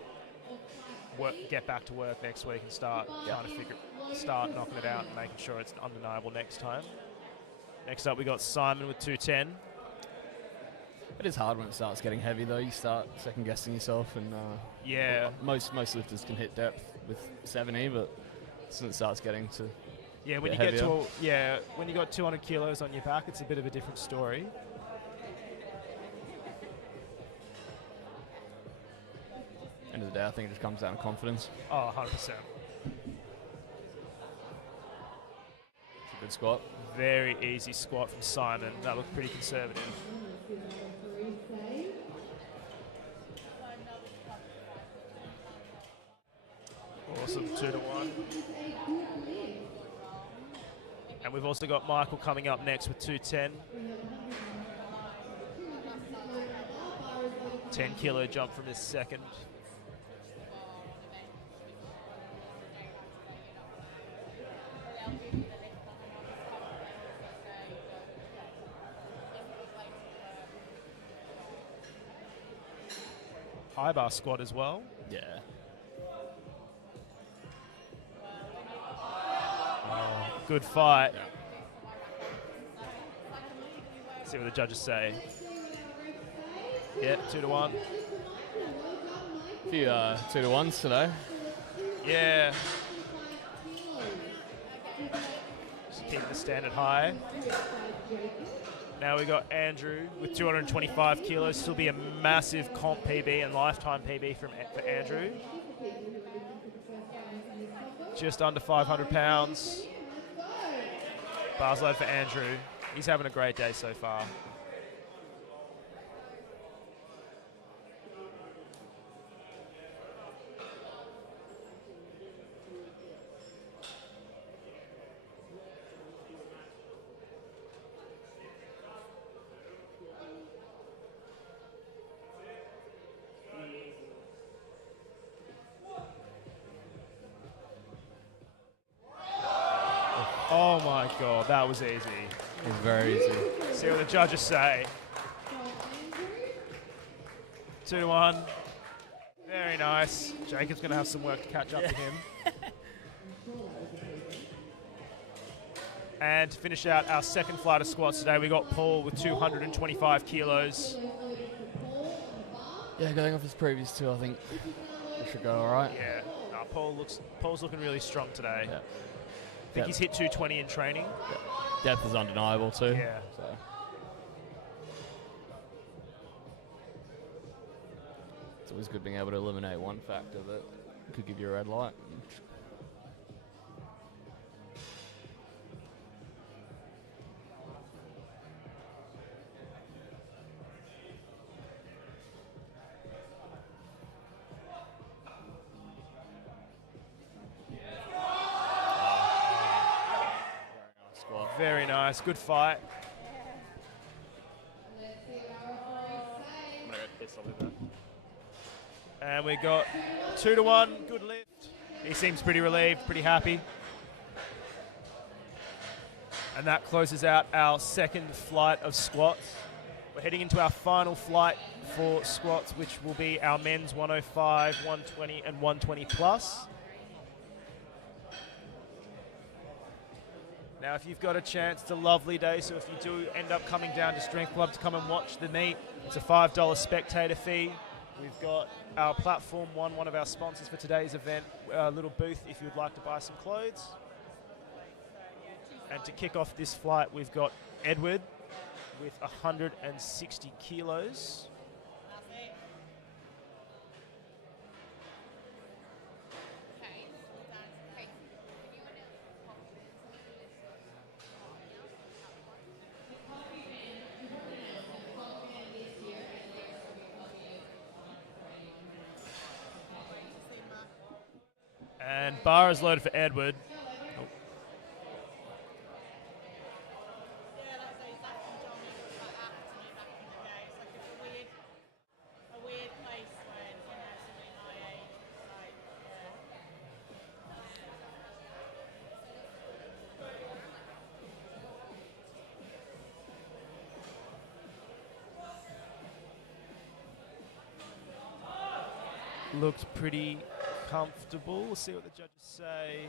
get back to work next week and start trying to start knocking it out and making sure it's undeniable next time. Next up, we got Simon with 210. It is hard when it starts getting heavy, though. You start second guessing yourself, and Yeah. most lifters can hit depth with 70, but as soon as it starts getting to Yeah, when you bit get to heavier. when you got 200 kilos on your back, it's a bit of a different story. end of the day, I think it just comes down to confidence. Oh, 100%. It's a good squat. Very easy squat from Simon. That looked pretty conservative. Awesome, 2-1. And we've also got Michael coming up next with 210. 10 kilo jump from his second. High bar squat as well. Yeah. Good fight. Yeah. See what the judges say. Yeah, 2-1. A few 2-1s today. Yeah. Just keeping the standard high. Now we got Andrew with 225 kilos. This will be a massive comp PB and lifetime PB for Andrew. Just under 500 pounds. Bars load for Andrew. He's having a great day so far. Oh my God, that was easy. It was very easy. See what the judges say. 2-1. Very nice. Jacob's going to have some work to catch up to him. And to finish out our second flight of squats today, we got Paul with 225 kilos. Yeah, going off his previous two, I think we should go all right. Yeah, no, Paul's looking really strong today. Yeah. I think he's hit 220 in training. Yeah. Depth is undeniable too. Yeah. So. It's always good being able to eliminate one factor that could give you a red light. Very nice, good fight. I'm going to go piss off with that. And we got 2-1, good lift. He seems pretty relieved, pretty happy. And that closes out our second flight of squats. We're heading into our final flight for squats, which will be our men's 105, 120, and 120 plus. Now, if you've got a chance, it's a lovely day, so if you do end up coming down to Strength Club to come and watch the meet, it's a $5 spectator fee. We've got our Platform one of our sponsors for today's event, a little booth if you'd like to buy some clothes. And to kick off this flight, we've got Edward with 160 kilos. And bar is loaded for Edward. Oh. Looked pretty comfortable. We'll see what the judges say.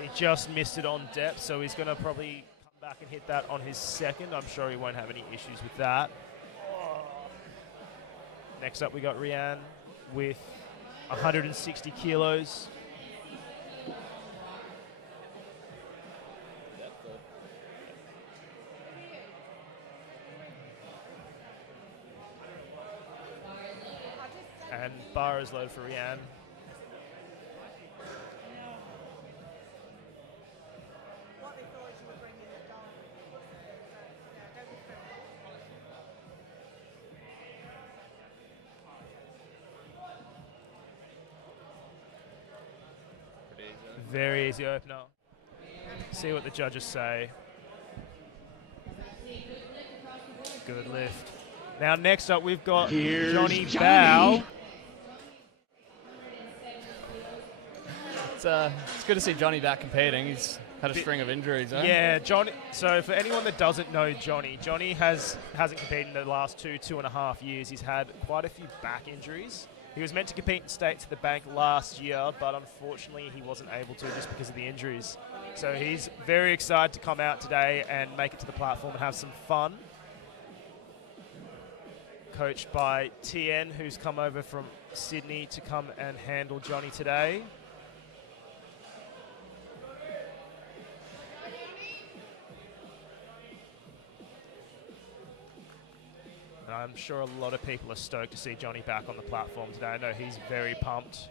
He just missed it on depth, so he's going to probably come back and hit that on his second. I'm sure he won't have any issues with that. Next up, we got Rianne with 160 kilos. And bar is loaded for Rianne. Very easy opener. See what the judges say. Good lift. Now next up we've got Johnny Bow. It's good to see Johnny back competing. He's had a string of injuries, eh? Yeah, Johnny. So for anyone that doesn't know Johnny hasn't competed in the last 2.5 years. He's had quite a few back injuries. He was meant to compete in States at the Bank last year, but unfortunately he wasn't able to just because of the injuries. So he's very excited to come out today and make it to the platform and have some fun. Coached by TN, who's come over from Sydney to come and handle Johnny today. And I'm sure a lot of people are stoked to see Johnny back on the platform today. I know he's very pumped.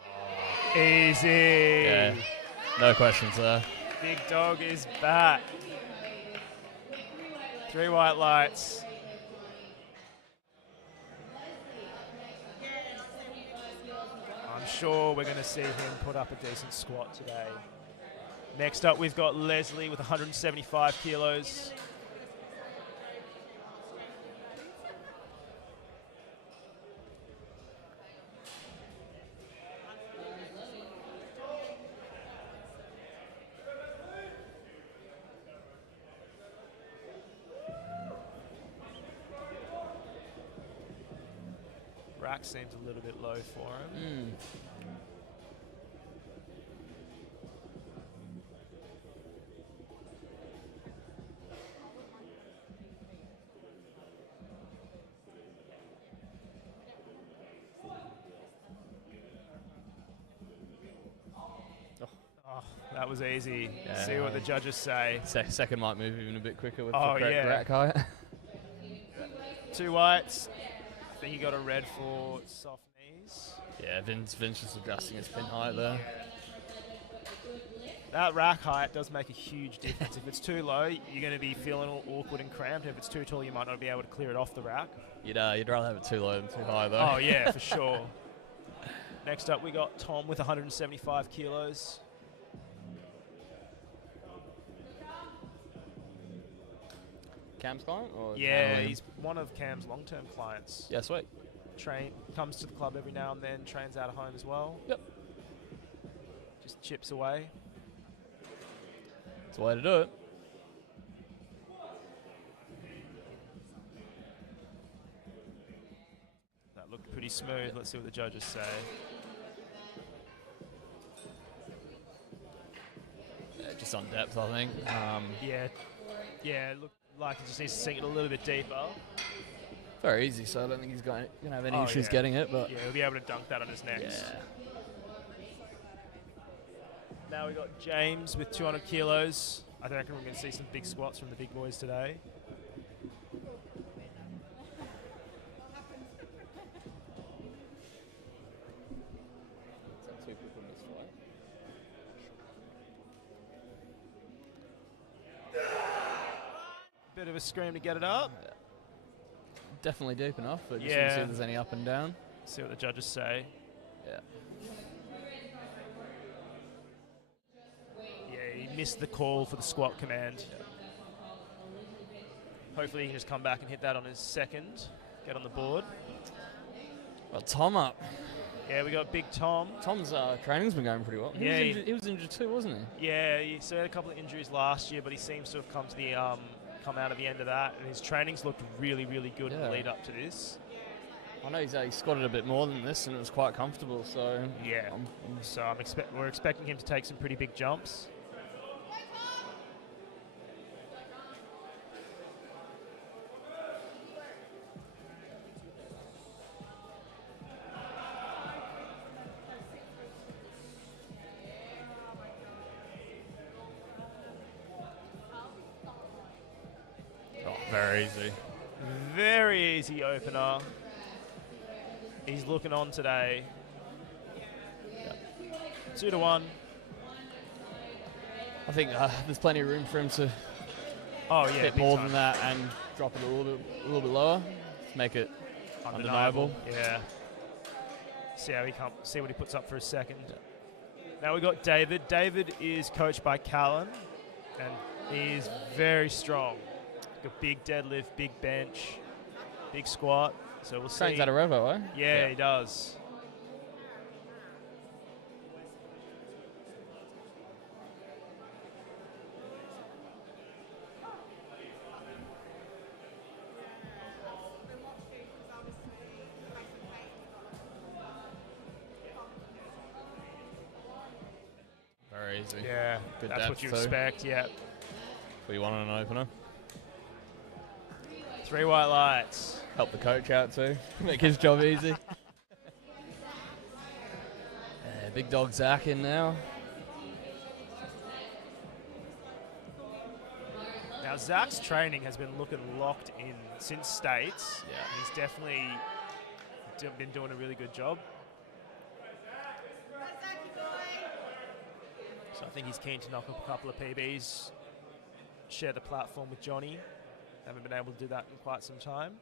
Oh, easy. Yeah, no questions there. Big dog is back. 3 white lights. I'm sure we're going to see him put up a decent squat today. Next up, we've got Leslie with 175 kilos. rack seems a little bit low for him. Oh, that was easy. Yeah. See what the judges say. Second might move even a bit quicker with Oh, the correct yeah. rack height. 2 whites. I think he got a red for soft knees. Yeah, Vince just adjusting his pin height there. That rack height does make a huge difference. If it's too low, you're going to be feeling all awkward and cramped. If it's too tall, you might not be able to clear it off the rack. You'd rather have it too low than too high, though. Oh, yeah, for sure. Next up, we got Tom with 175 kilos. Cam's client? Or Yeah, he's one of Cam's long-term clients. Yeah, sweet. Comes to the club every now and then, trains out of home as well. Yep. Just chips away. That's the way to do it. That looked pretty smooth. Let's see what the judges say. Yeah, just on depth, I think. Yeah, it looked like he just needs to sink it a little bit deeper. Very easy, so I don't think he's going to have any Oh, issues yeah. getting it. But Yeah, he'll be able to dunk that on his next. yeah. Now we got James with 200 kilos. I reckon we're going to see some big squats from the big boys today. Bit of a scream to get it up. Definitely deep enough, but just Yeah. want to see if there's any up and down. See what the judges say. Yeah. Yeah, he missed the call for the squat command. Hopefully he can just come back and hit that on his second. Get on the board. Well, Tom up. Yeah, we got Big Tom. Tom's training's been going pretty well. Yeah, He was injured too, wasn't he? Yeah, so he had a couple of injuries last year, but he seems to have come out of the end of that, and his training's looked really, really good in the Yeah. lead up to this. I know he squatted a bit more than this, and it was quite comfortable. So Yeah. So we're expecting him to take some pretty big jumps. very easy. Very easy opener. He's looking on today. 2-1. I think there's plenty of room for him to Oh yeah, hit big more time. than that and drop it a little bit lower to make it undeniable. Yeah. See what he puts up for a second. Now we got David. David is coached by Callan, and he is very strong. Got big deadlift, big bench, big squat. So we'll see. Trains out of Revo, eh? Yeah, he does. Very easy. Yeah, Good that's depth what you too. expect. Yeah. What you want in an opener. 3 white lights. Help the coach out too. Make his job easy. Big dog Zach in now. Now Zach's training has been looking locked in since States. Yeah. He's definitely been doing a really good job. So I think he's keen to knock up a couple of PBs, share the platform with Johnny. Haven't been able to do that in quite some time.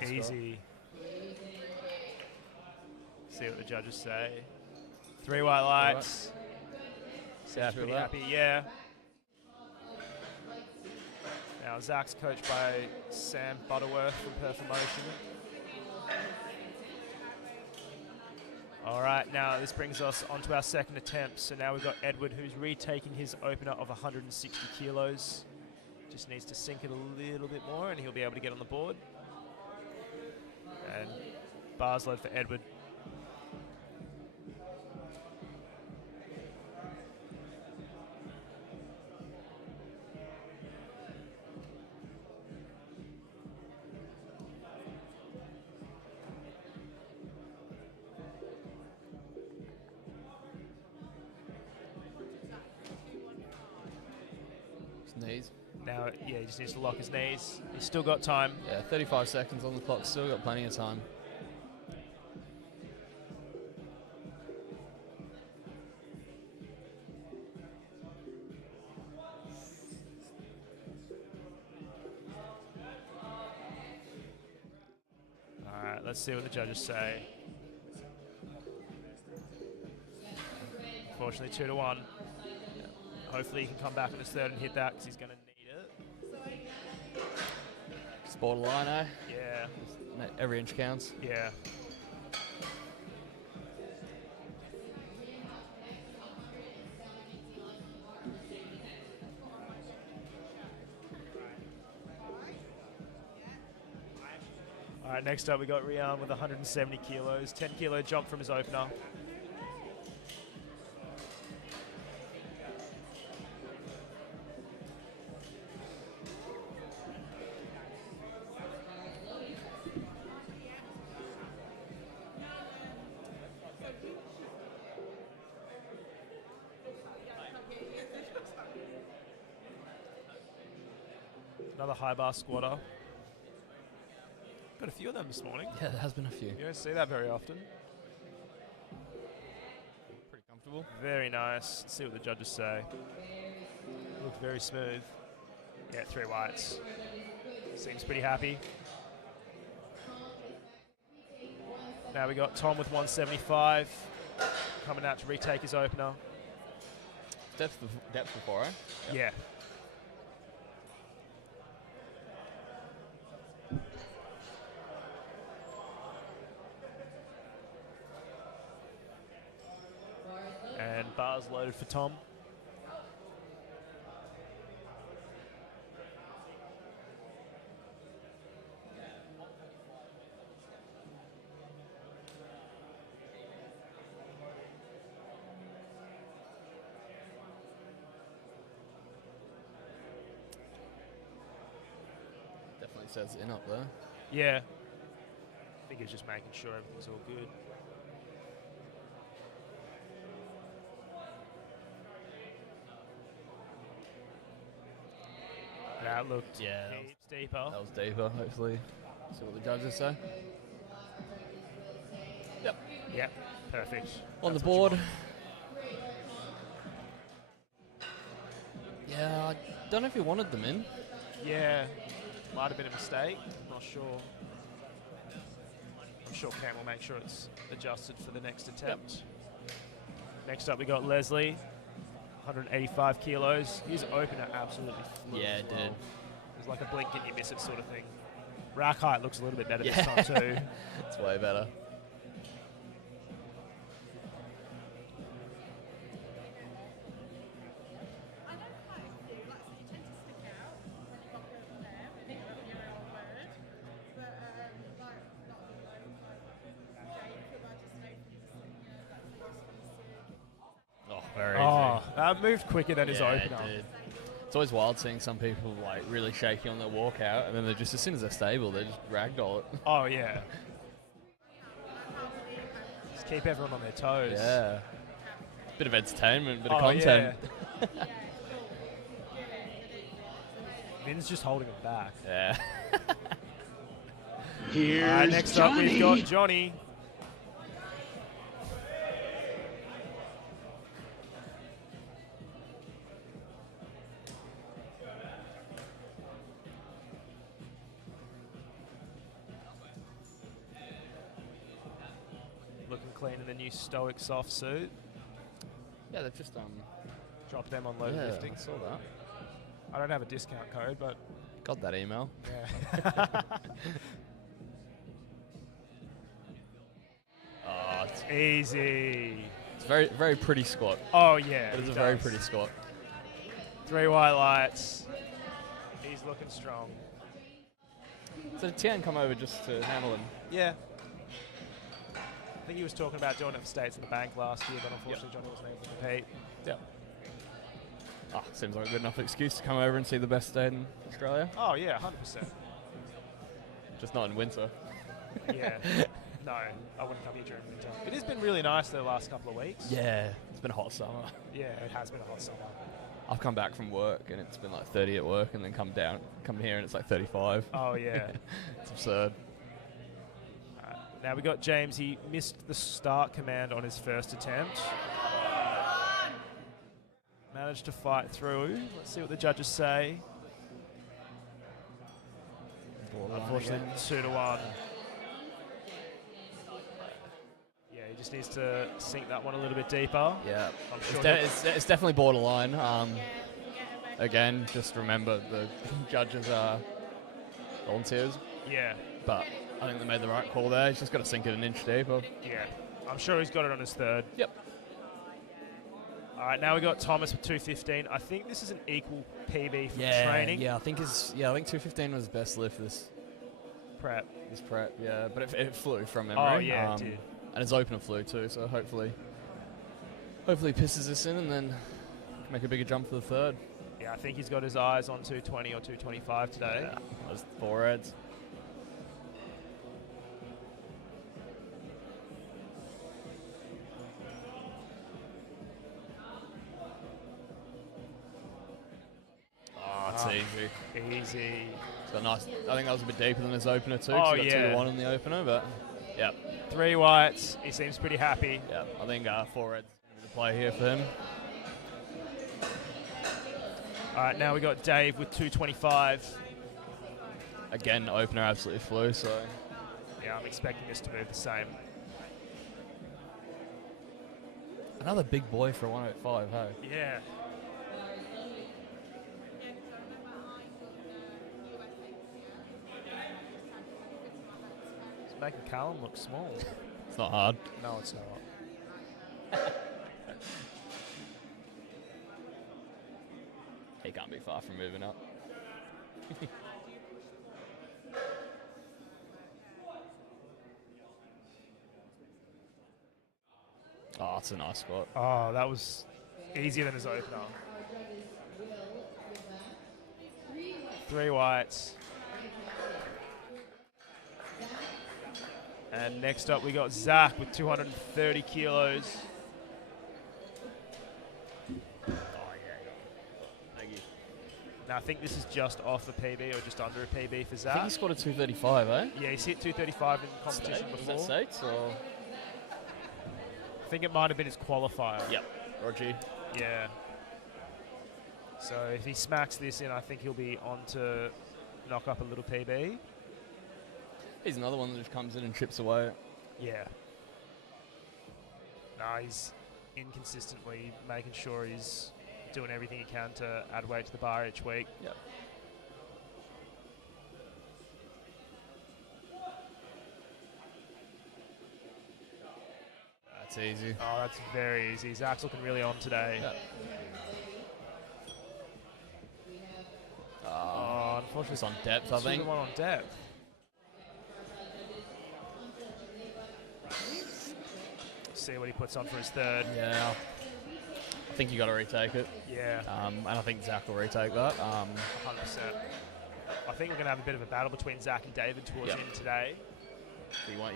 Very Easy. See what the judges say. 3 white lights. Sounds pretty happy, yeah. Now Zach's coached by Sam Butterworth from Perth Emotion. All right, now this brings us onto our second attempt. So now we've got Edward, who's retaking his opener of 160 kilos. Just needs to sink it a little bit more, and he'll be able to get on the board. And bars load for Edward. Knees. Now, yeah, he just needs to lock his knees. He's still got time. Yeah, 35 seconds on the clock. Still got plenty of time. All right, let's see what the judges say. Unfortunately, 2-1. Hopefully he can come back in this third and hit that because he's going to need it. It's borderline, eh? Yeah. Every inch counts. Yeah. All right, next up we got Rian with 170 kilos, 10 kilo jump from his opener. Another high bar squatter. Got a few of them this morning. Yeah, there has been a few. You don't see that very often. Pretty comfortable. Very nice. Let's see what the judges say. Looked very smooth. Yeah, 3 whites. Seems pretty happy. Now we got Tom with 175 coming out to retake his opener. Depth before, eh? Yep. Yeah. And bars loaded for Tom. Definitely says in up there. Yeah. I think he's just making sure everything's all good. That looked heaps deeper. That was deeper, hopefully. See what the judges say. Yep. Yep, perfect. On That's the what you board. want. Yeah, I don't know if he wanted them in. Yeah, might have been a mistake. Not sure. I'm sure Cam will make sure it's adjusted for the next attempt. Next up, we got Leslie, 185 kilos. His opener absolutely flew. Yeah, as it well. did. It was like a blink and you miss it sort of thing. Rack height looks a little bit better Yeah. this time too. It's way better. Oh, very Oh, easy. that moved quicker than his Yeah, opener. it did. It's always wild seeing some people like really shaky on their walkout, and then they're just, as soon as they're stable, they just ragdoll it. Oh yeah. Just keep everyone on their toes. Yeah. Bit of entertainment, bit of Oh, content. yeah. Vin's just holding him back. Yeah. Here's next up we've got Johnny. Looking clean in the new Stoic soft suit. Yeah, they've just Drop them on load yeah, lifting. I saw that. I don't have a discount code, but Got that email. yeah. Oh, it's Easy. It's very, very pretty squat. Oh, yeah. It is a very pretty squat. 3 white lights. He's looking strong. So did Tian come over just to handle him? Yeah. I think he was talking about doing it for States in the Bank last year, but unfortunately Johnny wasn't able to compete. Yeah. Seems like a good enough excuse to come over and see the best state in Australia. Oh, yeah, 100%. Just not in winter. Yeah. No, I wouldn't come here during winter. It has been really nice the last couple of weeks. Yeah, it's been a hot summer. Yeah, it has been a hot summer. I've come back from work and it's been like 30 at work, and then come here and it's like 35. Oh, yeah. It's absurd. Now we got James. He missed the start command on his first attempt. Managed to fight through. Let's see what the judges say. Unfortunately, 2-1. Yeah, he just needs to sink that one a little bit deeper. Yeah, I'm sure it's definitely borderline. Again, just remember the judges are volunteers. Yeah. But I think they made the right call there. He's just got to sink it an inch deeper. Yeah. I'm sure he's got it on his third. Yep. All right, now we got Thomas with 2:15. I think this is an equal PB for training. Yeah, I think 2:15 was his best lift this prep. This prep, yeah, but it flew from memory. Oh yeah, it did. And his opener flew too, so hopefully he pisses this in and then make a bigger jump for the third. Yeah, I think he's got his eyes on 220 or 225 today. Yeah, those foreheads. It's easy. Easy. So nice. I think that was a bit deeper than his opener too. Oh, He got 2-1 in the opener, but yeah. 3 whites. He seems pretty happy. Yeah, I think 4 reds is the play here for him. All right, now we got Dave with 225. Again, opener absolutely flew. So yeah, I'm expecting this to move the same. another big boy for 105. Hey. Yeah. Making Callum look small. It's not hard. No, it's not. He can't be far from moving up. Oh, it's a nice spot. Oh, that was easier than his opener. 3 whites. And next up we got Zach with 230 kilos. Oh, yeah. Thank you. Now I think this is just off the PB or just under a PB for Zach. I think he scored a 235, eh? Yeah, he's hit 235 in competition before. Was that States or? I think it might have been his qualifier. Yep. Roger. Yeah. So if he smacks this in, I think he'll be on to knock up a little PB. He's another one that just comes in and chips away. Yeah. Nah, he's inconsistently making sure he's doing everything he can to add weight to the bar each week. Yep. That's easy. Oh, that's very easy. Zach's looking really on today. Yep. Oh, unfortunately, It's on depth, I think. one on depth. See what he puts on for his third. Yeah. I think you got to retake it. Yeah. And I think Zach will retake that. 100%. I think we're going to have a bit of a battle between Zach and David towards the end today.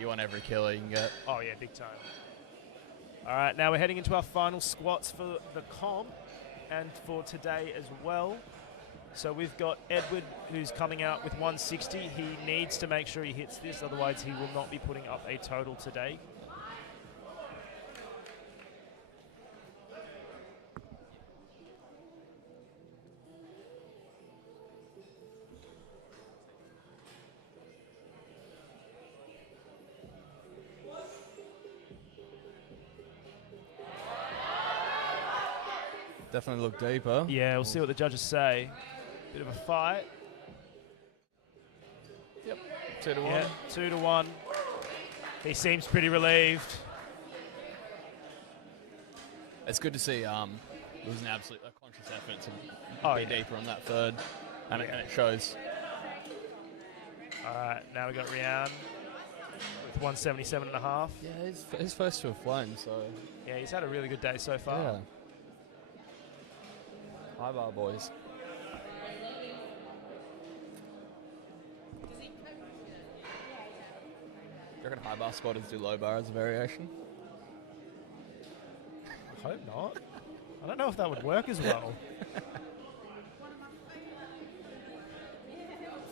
You want every kilo you can get. Oh, yeah, big time. All right, now we're heading into our final squats for the comp and for today as well. So we've got Edward, who's coming out with 160. He needs to make sure he hits this, otherwise he will not be putting up a total today. Definitely look deeper. Yeah, we'll see what the judges say. Bit of a fight. Yep. 2-1. Yeah, 2-1. He seems pretty relieved. it's good to see it was an absolute conscious effort to be yeah. deeper on that third, and it shows. All right, now we got Rian with 177.5. Yeah, his first two have flown, so... Yeah, he's had a really good day so far. Yeah. High bar, boys. Do you reckon high bar spotters do low bar as a variation? I hope not. I don't know if that would work as well.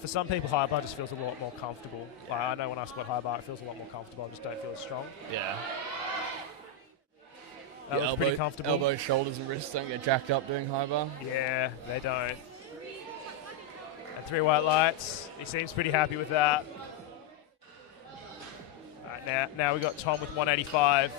For some people, high bar just feels a lot more comfortable. Like, I know when I squat high bar, it feels a lot more comfortable. I just don't feel as strong. Yeah. That looks pretty comfortable. Elbows, shoulders, and wrists don't get jacked up doing high bar. Yeah, they don't. And 3 white lights. He seems pretty happy with that. All right, now we got Tom with 185.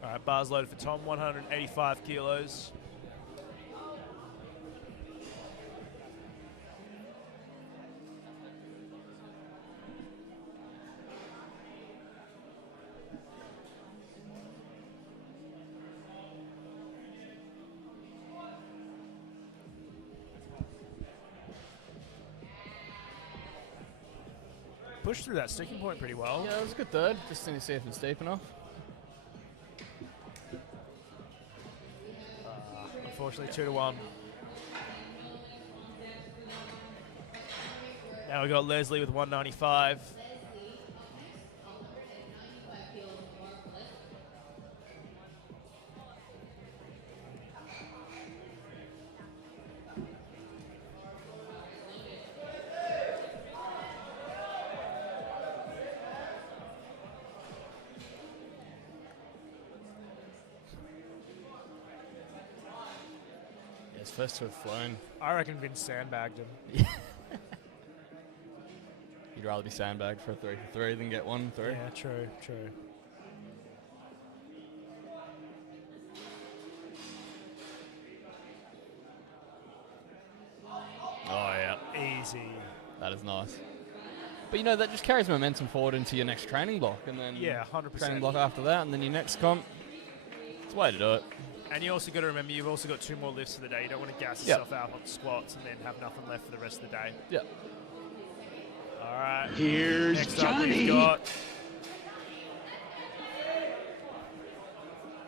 All right, bars loaded for Tom, 185 kilos. Pushed through that sticking point pretty well. Yeah, it was a good third. Just need to see if it's deep enough. Unfortunately, 2-1. Now we got Leslie with 195. His first two have flown. I reckon Vince sandbagged him. You'd rather be sandbagged for a 3 for 3 than get 1 3. Yeah, true. Oh, yeah. Easy. That is nice. But, that just carries momentum forward into your next training block. And then 100%. Training block after that, and then your next comp. It's the way to do it. And you also got to remember, you've also got 2 more lifts for the day. You don't want to gas yourself out on squats and then have nothing left for the rest of the day. Yeah. All right. Here's Next Johnny. up, we've got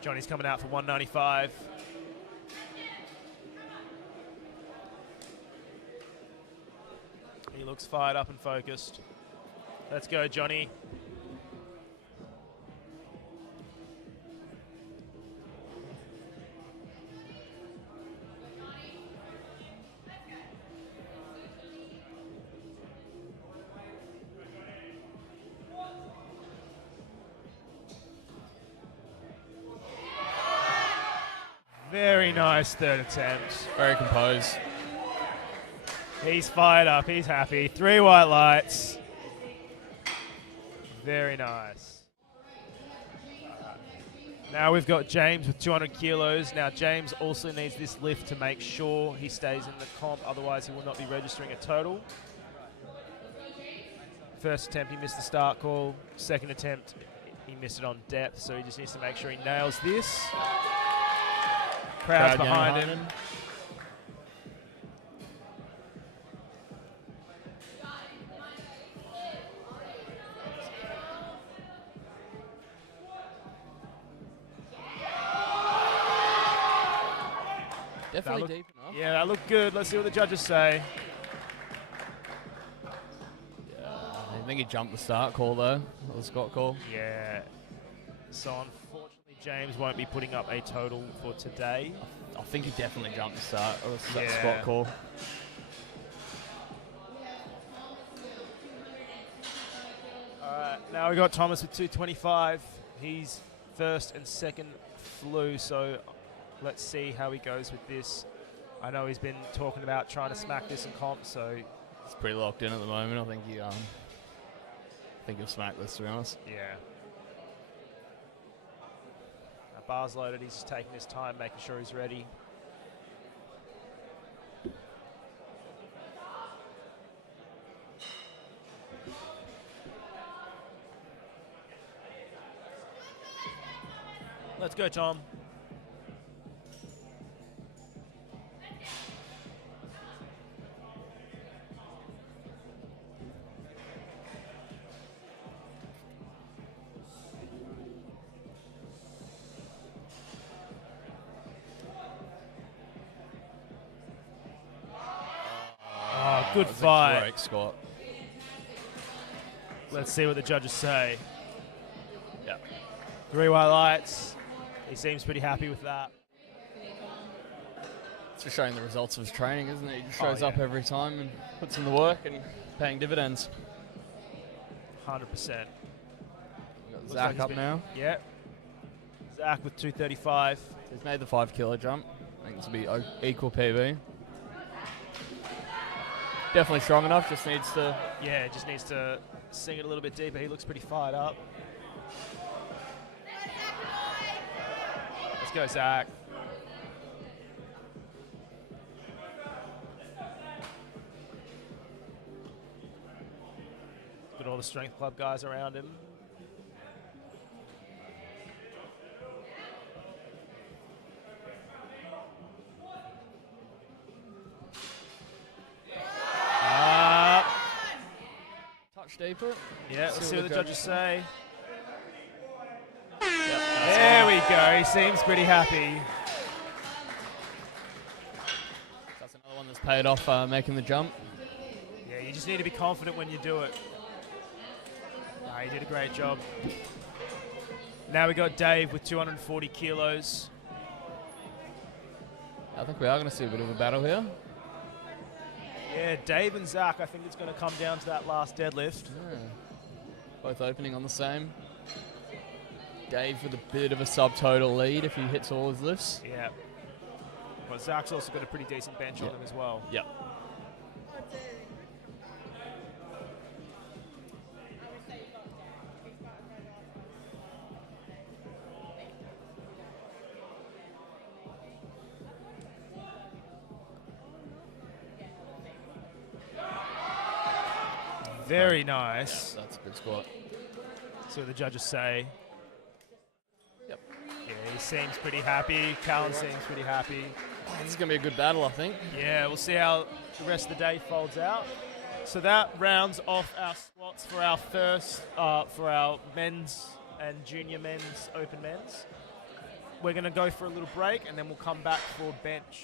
Johnny's coming out for 195. He looks fired up and focused. Let's go, Johnny. Very nice third attempt. Very composed. He's fired up. He's happy. 3 white lights. Very nice. Now we've got James with 200 kilos. Now James also needs this lift to make sure he stays in the comp. Otherwise he will not be registering a total. First attempt he missed the start call. Second attempt he missed it on depth. So he just needs to make sure he nails this. Crowd's behind him. Definitely deep enough. Yeah, that looked good. Let's see what the judges say. I think he jumped the start call though, or the Scott call. Yeah. So unfortunately, James won't be putting up a total for today. I think he definitely jumped the start or the Yeah. Scott call. All right, now we got Thomas with 225. He's first and second flew, so let's see how he goes with this. I know he's been talking about trying to smack this in comp, so It's pretty locked in at the moment. I think he'll smack this, to be honest. yeah. bars loaded. He's just taking his time, making sure he's ready. Let's go, Tom. Good fight. Great squat. Let's see what the judges say. Yeah. 3 white lights. He seems pretty happy with that. It's just showing the results of his training, isn't it? He just shows up every time and puts in the work and paying dividends. 100%. Got Zach up now. Yeah. Zach with 235. He's made the 5 kilo jump. I think this will be equal PB. Definitely strong enough, just needs to... Yeah, just needs to sink it a little bit deeper. He looks pretty fired up. Let's go, Zach. Got all the strength club guys around him. Touch deeper. Yeah, let's see what the judges say. Yep, there we go. He seems pretty happy. That's another one that's paid off making the jump. Yeah, you just need to be confident when you do it. He did a great job. Now we got Dave with 240 kilos. I think we are going to see a bit of a battle here. Yeah, Dave and Zach, I think it's going to come down to that last deadlift. Yeah. Both opening on the same. Dave with a bit of a subtotal lead if he hits all his lifts. Yeah. But Zach's also got a pretty decent bench on him as well. Yep. Very nice. Yeah, that's a good squat. See what the judges say. Yep. Yeah, he seems pretty happy. Callan seems pretty happy. This is going to be a good battle, I think. Yeah, we'll see how the rest of the day folds out. So that rounds off our squats for our first, for our men's and junior men's, open men's. We're going to go for a little break and then we'll come back for bench.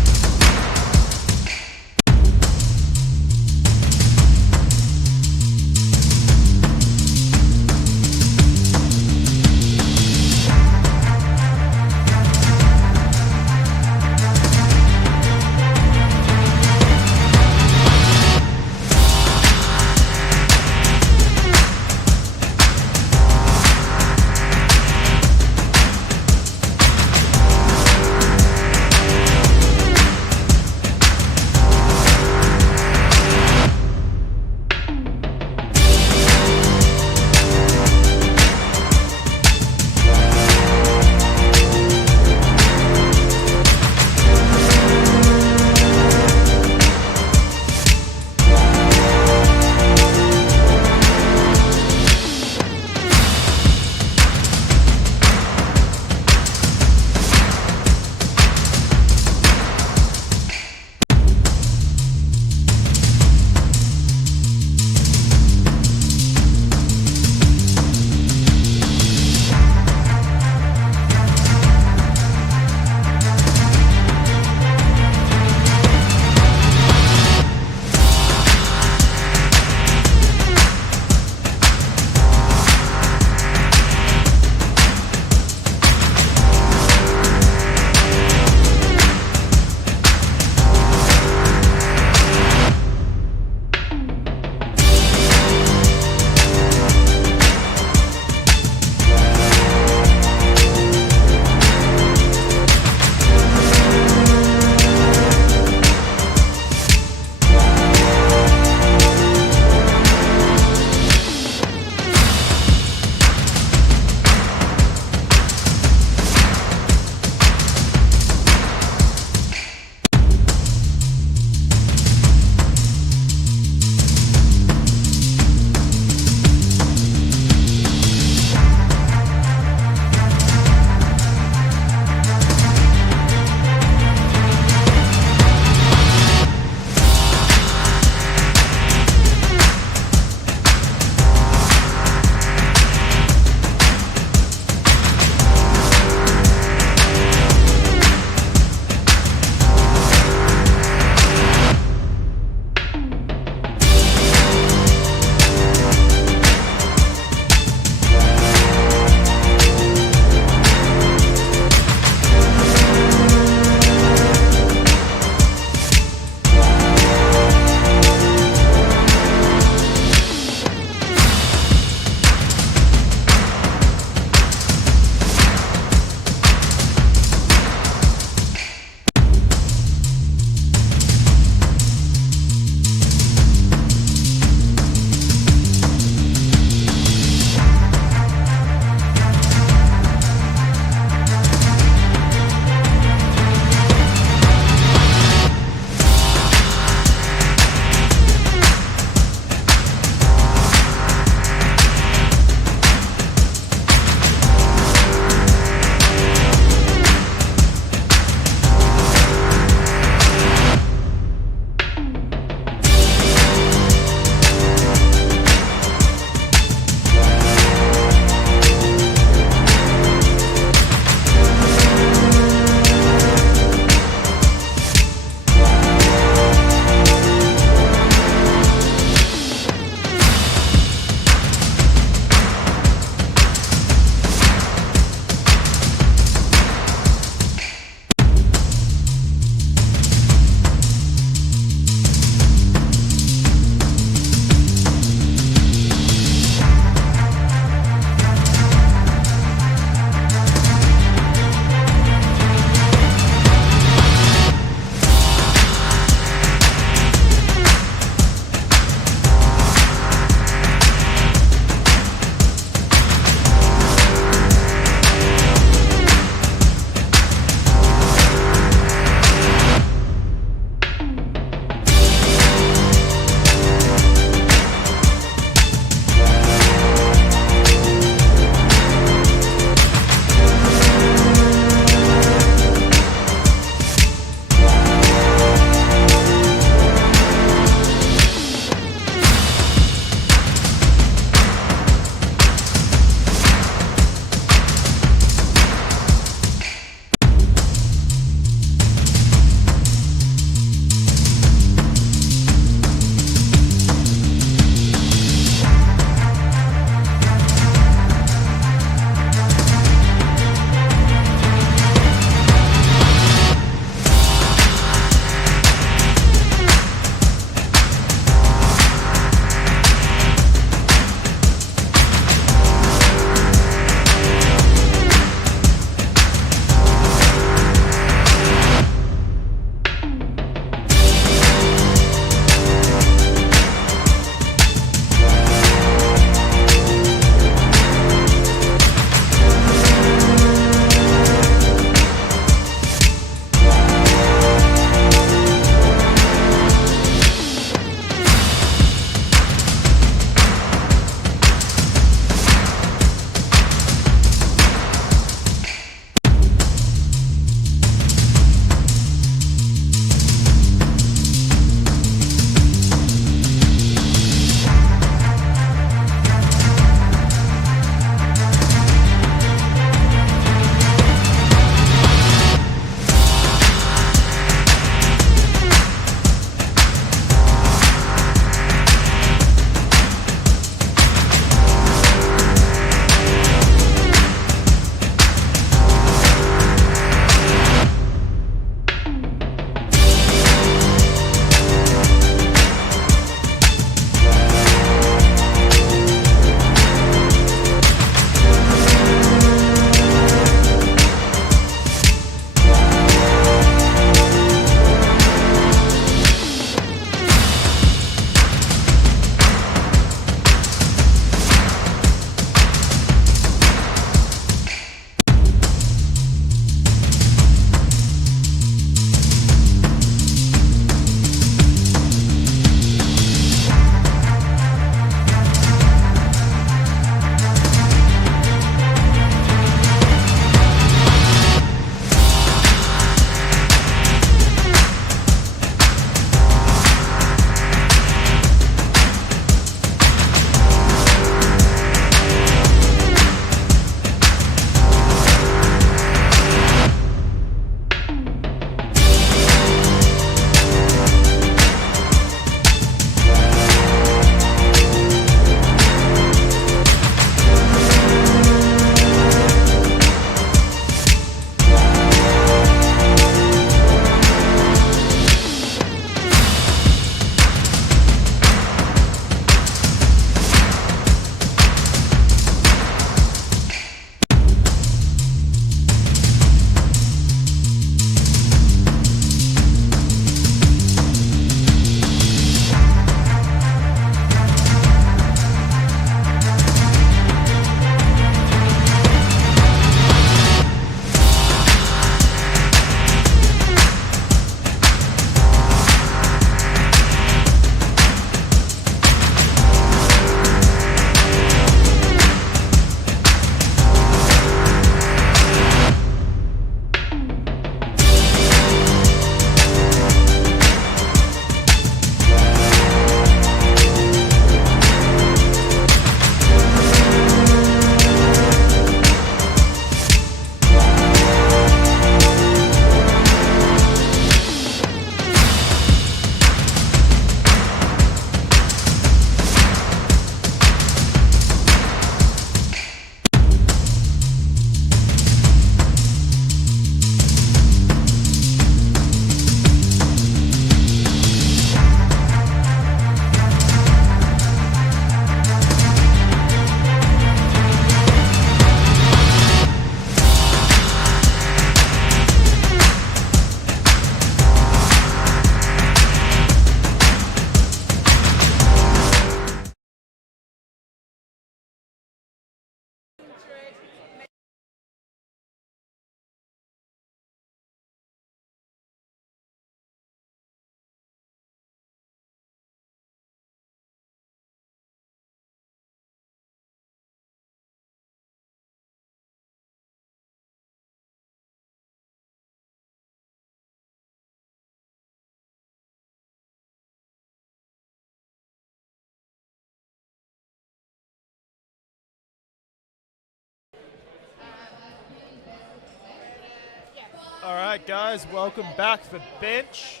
Alright guys, welcome back for bench.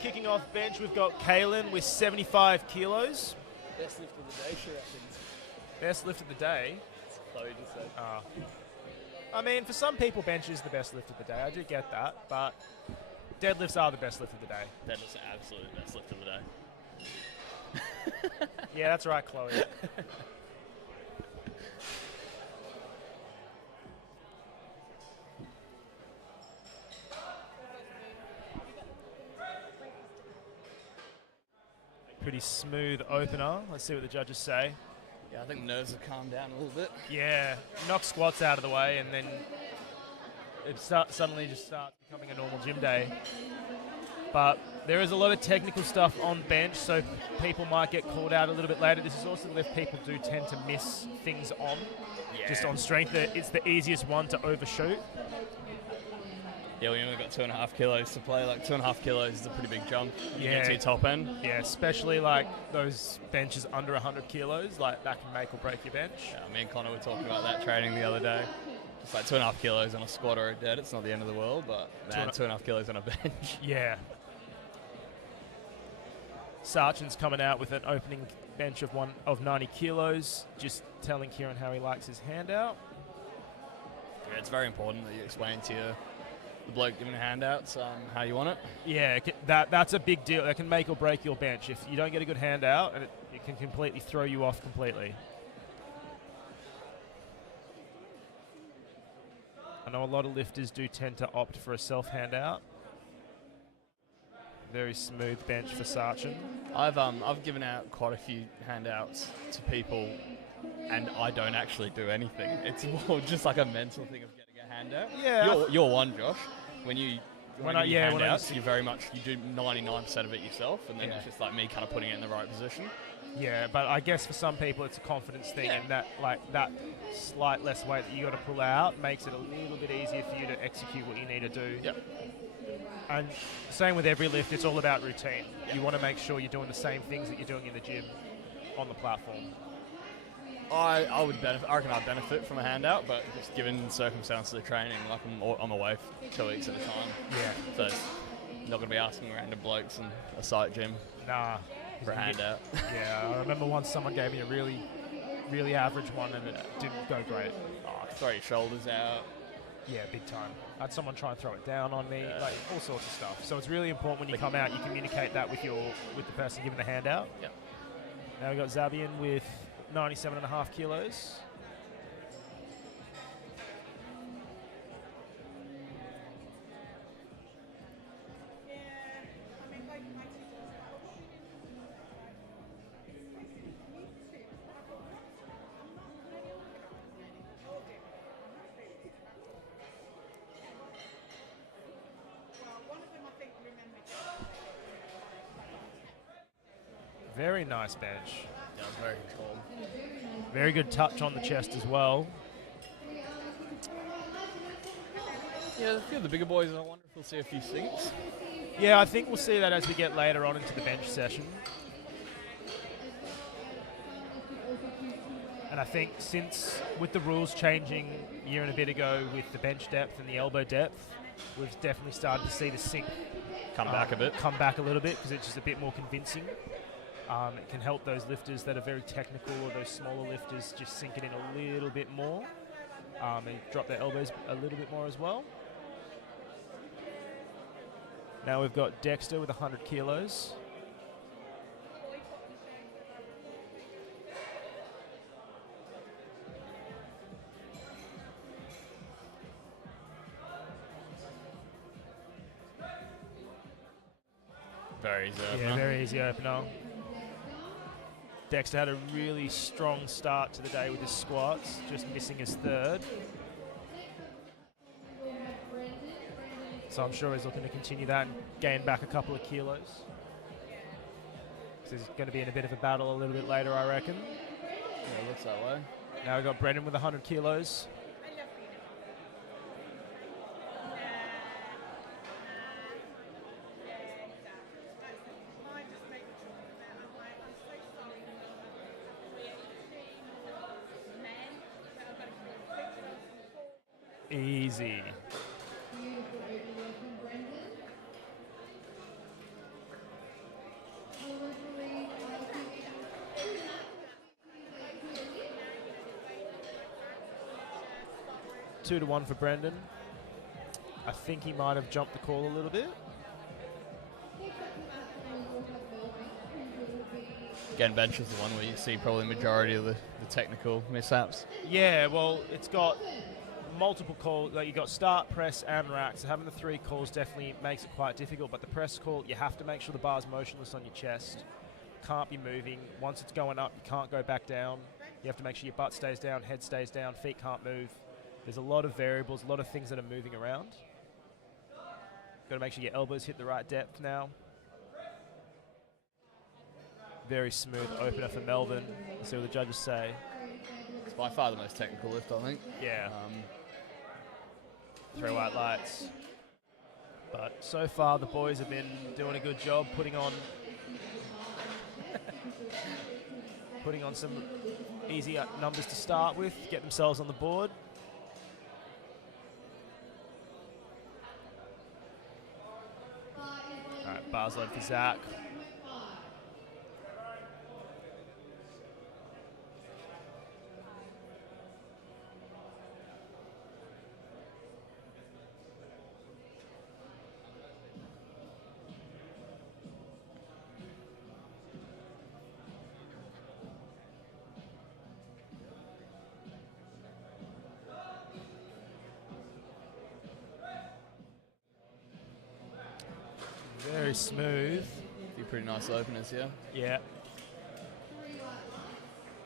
Kicking off bench, we've got Kaylin with 75 kilos. Best lift of the day, she reckons. Best lift of the day? Chloe just said. I mean, for some people, bench is the best lift of the day. I do get that, but deadlifts are the best lift of the day. Deadlift's the absolute best lift of the day. Yeah, that's right, Chloe. Pretty smooth opener. Let's see what the judges say. Yeah, I think the nerves have calmed down a little bit. Yeah, knock squats out of the way, and then it suddenly just starts becoming a normal gym day. But there is a lot of technical stuff on bench, so people might get called out a little bit later. This is also the lift people do tend to miss things on. Yeah. Just on strength, it's the easiest one to overshoot. Yeah, we only got 2.5 kilos to play. Like 2.5 kilos is a pretty big jump. You get to your top end. Yeah, especially like those benches under 100 kilos, like that can make or break your bench. Yeah, me and Connor were talking about that training the other day. It's like 2.5 kilos on a squat or a dead. It's not the end of the world, but man, 2.5 kilos on a bench. Yeah. Sarchin's coming out with an opening bench of 90 kilos, just telling Kieran how he likes his handout. Yeah, it's very important that you explain to the bloke giving handouts how you want it. Yeah, that's a big deal. That can make or break your bench. If you don't get a good handout, and it can completely throw you off completely. I know a lot of lifters do tend to opt for a self handout. Very smooth bench for Sarchin. I've given out quite a few handouts to people, and I don't actually do anything. It's more just like a mental thing of getting a handout. Yeah, you're one, Josh. When you give handouts, you do 99% of it yourself, and then it's just like me kind of putting it in the right position. Yeah, but I guess for some people it's a confidence thing, and that slight less weight that you got to pull out makes it a little bit easier for you to execute what you need to do. Yep. And same with every lift, it's all about routine. Yep. You want to make sure you're doing the same things that you're doing in the gym on the platform. I would benefit. I reckon I'd benefit from a handout, but just given the circumstances of training, like I'm away for 2 weeks at a time. Yeah. So I'm not going to be asking random blokes in a site gym. Nah. For a handout. Yeah, I remember once someone gave me a really, really average one and it didn't go great. Oh, throw your shoulders out. Yeah, big time. I had someone try and throw it down on me, like all sorts of stuff. So it's really important when you come out, you communicate that with the person giving the handout. Yeah. Now we've got Zabian with 97.5 kilos. Very nice bench. Yeah, it's very controlled. Very good touch on the chest as well. Yeah, a few of the bigger boys, I wonder if we'll see a few sinks. Yeah, I think we'll see that as we get later on into the bench session. And I think since, with the rules changing a year and a bit ago with the bench depth and the elbow depth, we've definitely started to see the sink come back a bit. Come back a little bit because it's just a bit more convincing. It can help those lifters that are very technical or those smaller lifters just sink it in a little bit more and drop their elbows a little bit more as well. Now we've got Dexter with 100 kilos. Very easy opener. Yeah, very easy opener. Dexter had a really strong start to the day with his squats, just missing his third. So I'm sure he's looking to continue that and gain back a couple of kilos. So he's going to be in a bit of a battle a little bit later, I reckon. Yeah, it looks that way. Now we've got Brendan with 100 kilos. Easy. 2-1 for Brendan. I think he might have jumped the call a little bit. Again, bench is the one where you see probably the majority of the technical mishaps. Yeah, well, it's got multiple calls. Like you got start, press, and rack. So having the 3 calls definitely makes it quite difficult. But the press call, you have to make sure the bar's motionless on your chest. Can't be moving. Once it's going up, you can't go back down. You have to make sure your butt stays down, head stays down, feet can't move. There's a lot of variables, a lot of things that are moving around. Got to make sure your elbows hit the right depth now. Very smooth opener for Melbourne. Let's see what the judges say. It's by far the most technical lift, I think. Yeah. 3 white lights. But so far, the boys have been doing a good job putting on some easy numbers to start with, get themselves on the board. All right, bars load for Zach. Very smooth. A few pretty nice openers here. Yeah.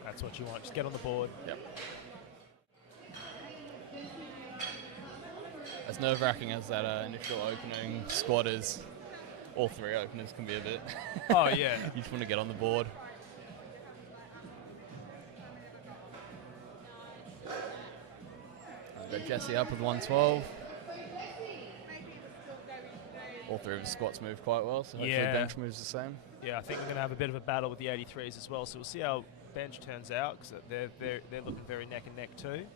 That's what you want. Just get on the board. Yep. As nerve-wracking as that initial opening squat is, all 3 openers can be a bit. Oh, yeah. You just want to get on the board. Got Jesse up with 112. All 3 of his squats move quite well, so hopefully Yeah. bench moves the same. Yeah, I think we're going to have a bit of a battle with the 83s as well, so we'll see how bench turns out, because they're looking very neck and neck too.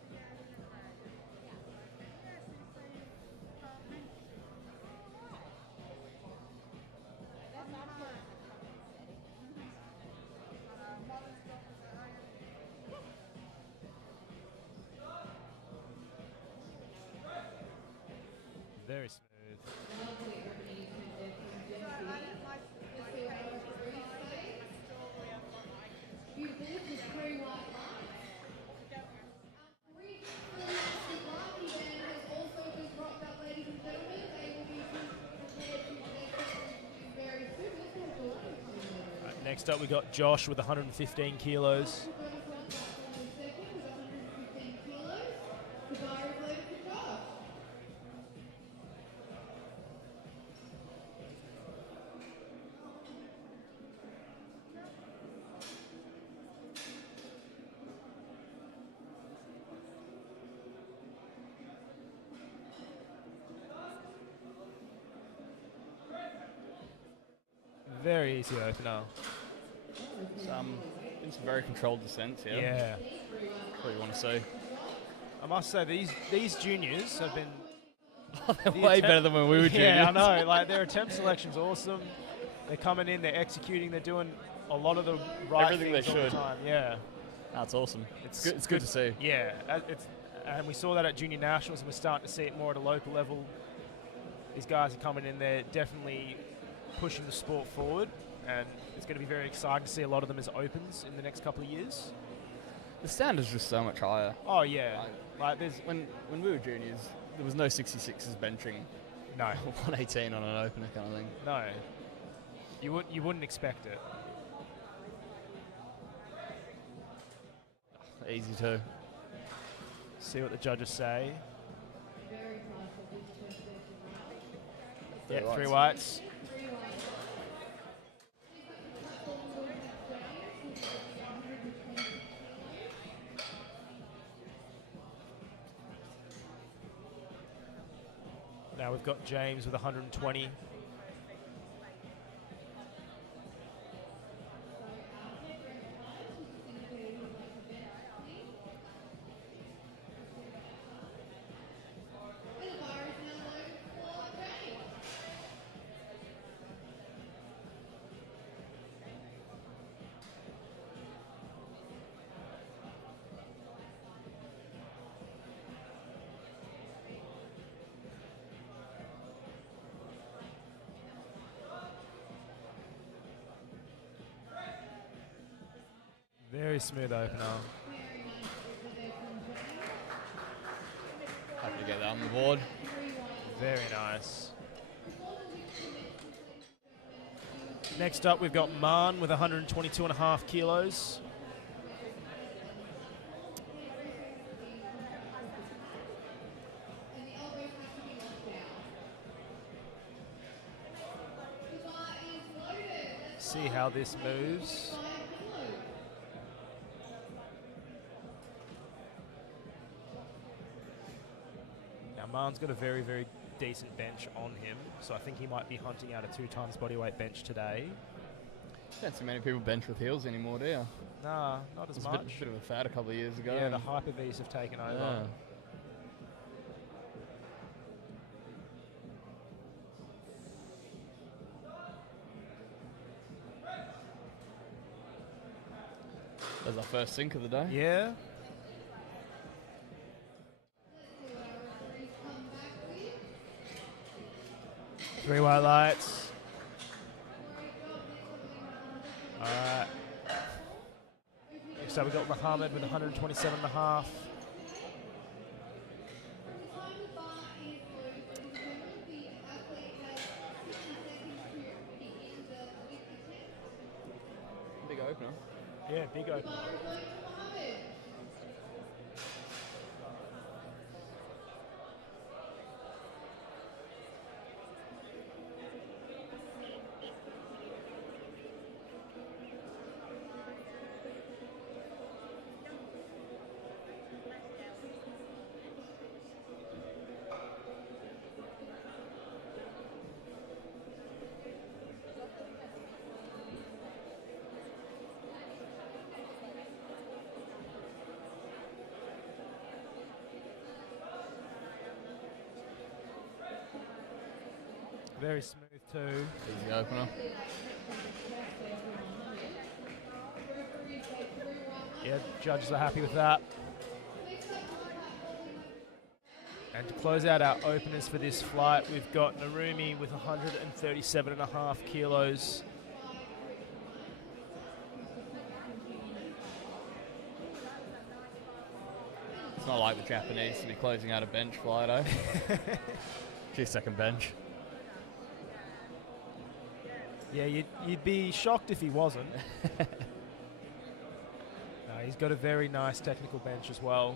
Very smooth. Right, next up we got Josh with 115 kilos. Very easy opener. Been some very controlled descents here. Yeah. That's what you want to see. I must say these juniors have been They're way better than when we were juniors. Yeah, I know. Like their attempt selection's awesome. They're coming in, they're executing, they're doing a lot of the right Everything things they all the should. time. Yeah. That's awesome. It's good to see. Yeah, and we saw that at junior nationals, and we're starting to see it more at a local level. These guys are coming in, they're definitely pushing the sport forward, and it's going to be very exciting to see a lot of them as opens in the next couple of years. The standard's just so much higher. Oh yeah, like there's When we were juniors, there was no 66s benching no, 118 on an opener kind of thing. no, you wouldn't expect it. Easy too. See what the judges say. Three Yeah, 3 whites. whites. Now we've got James with 120. Very smooth opener. Happy to get that on the board. Very nice. Next up, we've got Man with 122.5 kilos. See how this moves. Now, Man's got a very, very decent bench on him, so I think he might be hunting out a 2 times bodyweight bench today. Don't see many people bench with heels anymore, do you? Nah, not as It was much. a bit of a fad a couple of years ago. Yeah, the Hyper-Vs have taken over. Yeah. There's our first sink of the day. Yeah. Three white lights. All right. Next up, we got Muhammad with 127.5. Big opener. Yeah, big opener. Very smooth too. Easy opener. Yeah, judges are happy with that. And to close out our openers for this flight, we've got Narumi with 137.5 kilos. It's not like the Japanese to be closing out a bench flight, eh? 2-second bench. Yeah, you'd be shocked if he wasn't. No, he's got a very nice technical bench as well.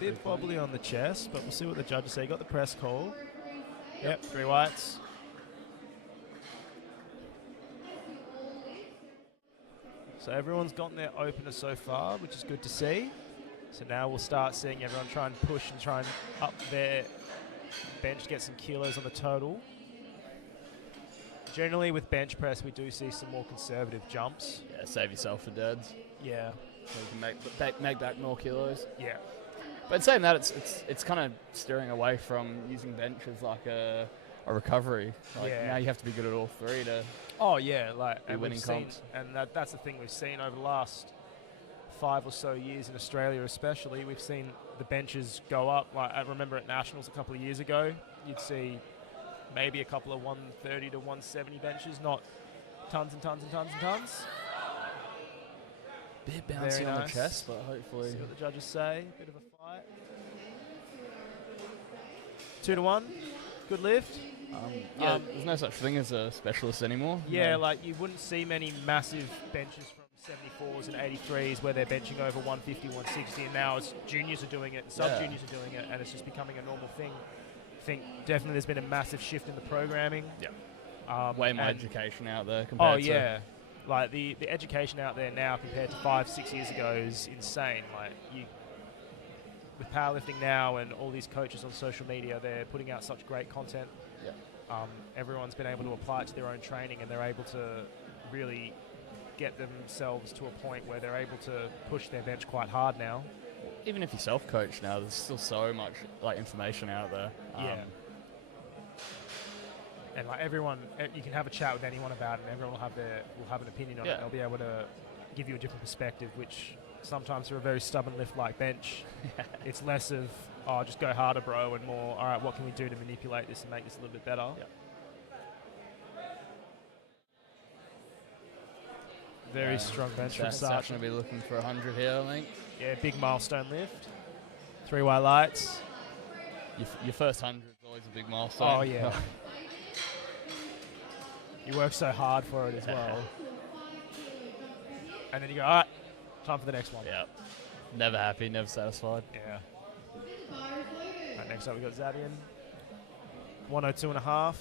Bit wobbly on the chest, but we'll see what the judges say. Got the press call. Yep, 3 whites. So everyone's gotten their opener so far, which is good to see. So now we'll start seeing everyone try and push and try and up their bench to get some kilos on the total. Generally with bench press, we do see some more conservative jumps. Yeah, save yourself for deads. Yeah. So you can make back more kilos. Yeah. But in saying that, it's kind of steering away from using bench as like a recovery. Like Yeah. now you have to be good at all three to. Oh yeah, like Be and winning we've seen, comps. and that's the thing we've seen over the last 5 or so years in Australia, especially. We've seen the benches go up. Like I remember at Nationals a couple of years ago, you'd see maybe a couple of 130 to 170 benches, not tons and tons and tons and tons. Bit Very bouncy on the nice. chest, but hopefully. See what the judges say. Bit of a fight. 2 to 1. Good lift. There's no such thing as a specialist anymore. Yeah, No. like you wouldn't see many massive benches from 74s and 83s where they're benching over 150, 160, and now it's juniors are doing it, sub-juniors are doing it, and it's just becoming a normal thing. I think definitely there's been a massive shift in the programming. Yeah. Way more and- education out there compared Oh, to. yeah. Like the education out there now compared to 5-6 years ago is insane. Like with powerlifting now and all these coaches on social media, they're putting out such great content. Yeah. Everyone's been able to apply it to their own training, and they're able to really get themselves to a point where they're able to push their bench quite hard now. Even if you self-coach now, there's still so much like information out there. Yeah. And like everyone, you can have a chat with anyone about it, and everyone will have an opinion on it. They'll be able to give you a different perspective, which sometimes for a very stubborn lift like bench, it's less of, oh, just go harder, bro, and more, all right, what can we do to manipulate this and make this a little bit better? Yep. Very strong bench from Sarge Sarge. going to be looking for 100 here, I think. Yeah, big milestone lift. 3 white lights. Your first 100 is always a big milestone. Oh, yeah. You work so hard for it as well. And then you go, all right, time for the next one. Yeah. Never happy, never satisfied. Yeah. Right, next up we got Zabian. 102.5.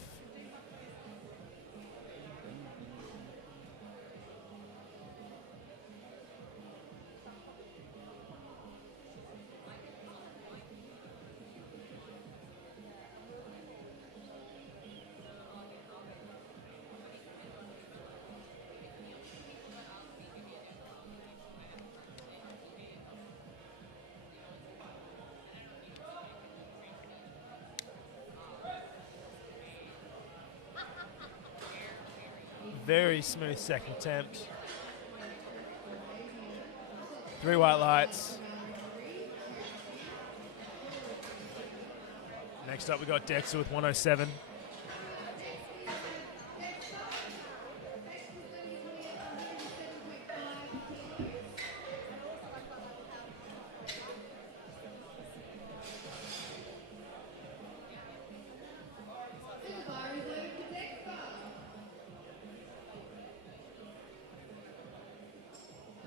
Very smooth second attempt. 3 white lights. Next up we got Dexter with 107.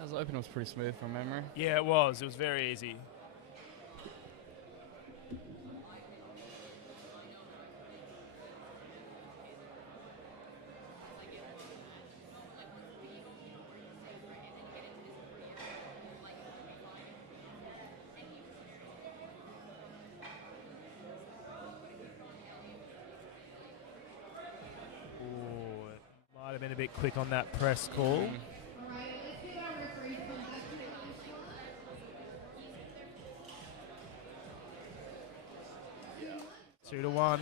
The opening was pretty smooth from memory. Yeah, it was. It was very easy. Ooh, it might have been a bit quick on that press call. 2-1.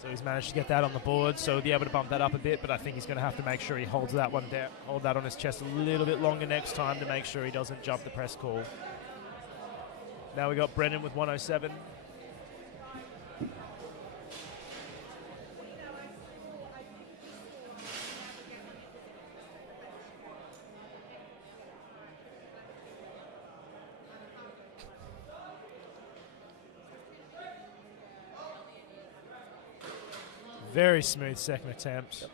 So he's managed to get that on the board, so he'll be able to bump that up a bit, but I think he's going to have to make sure he holds that one down, hold that on his chest a little bit longer next time to make sure he doesn't jump the press call. Now we got Brennan with 107. Very smooth second attempt.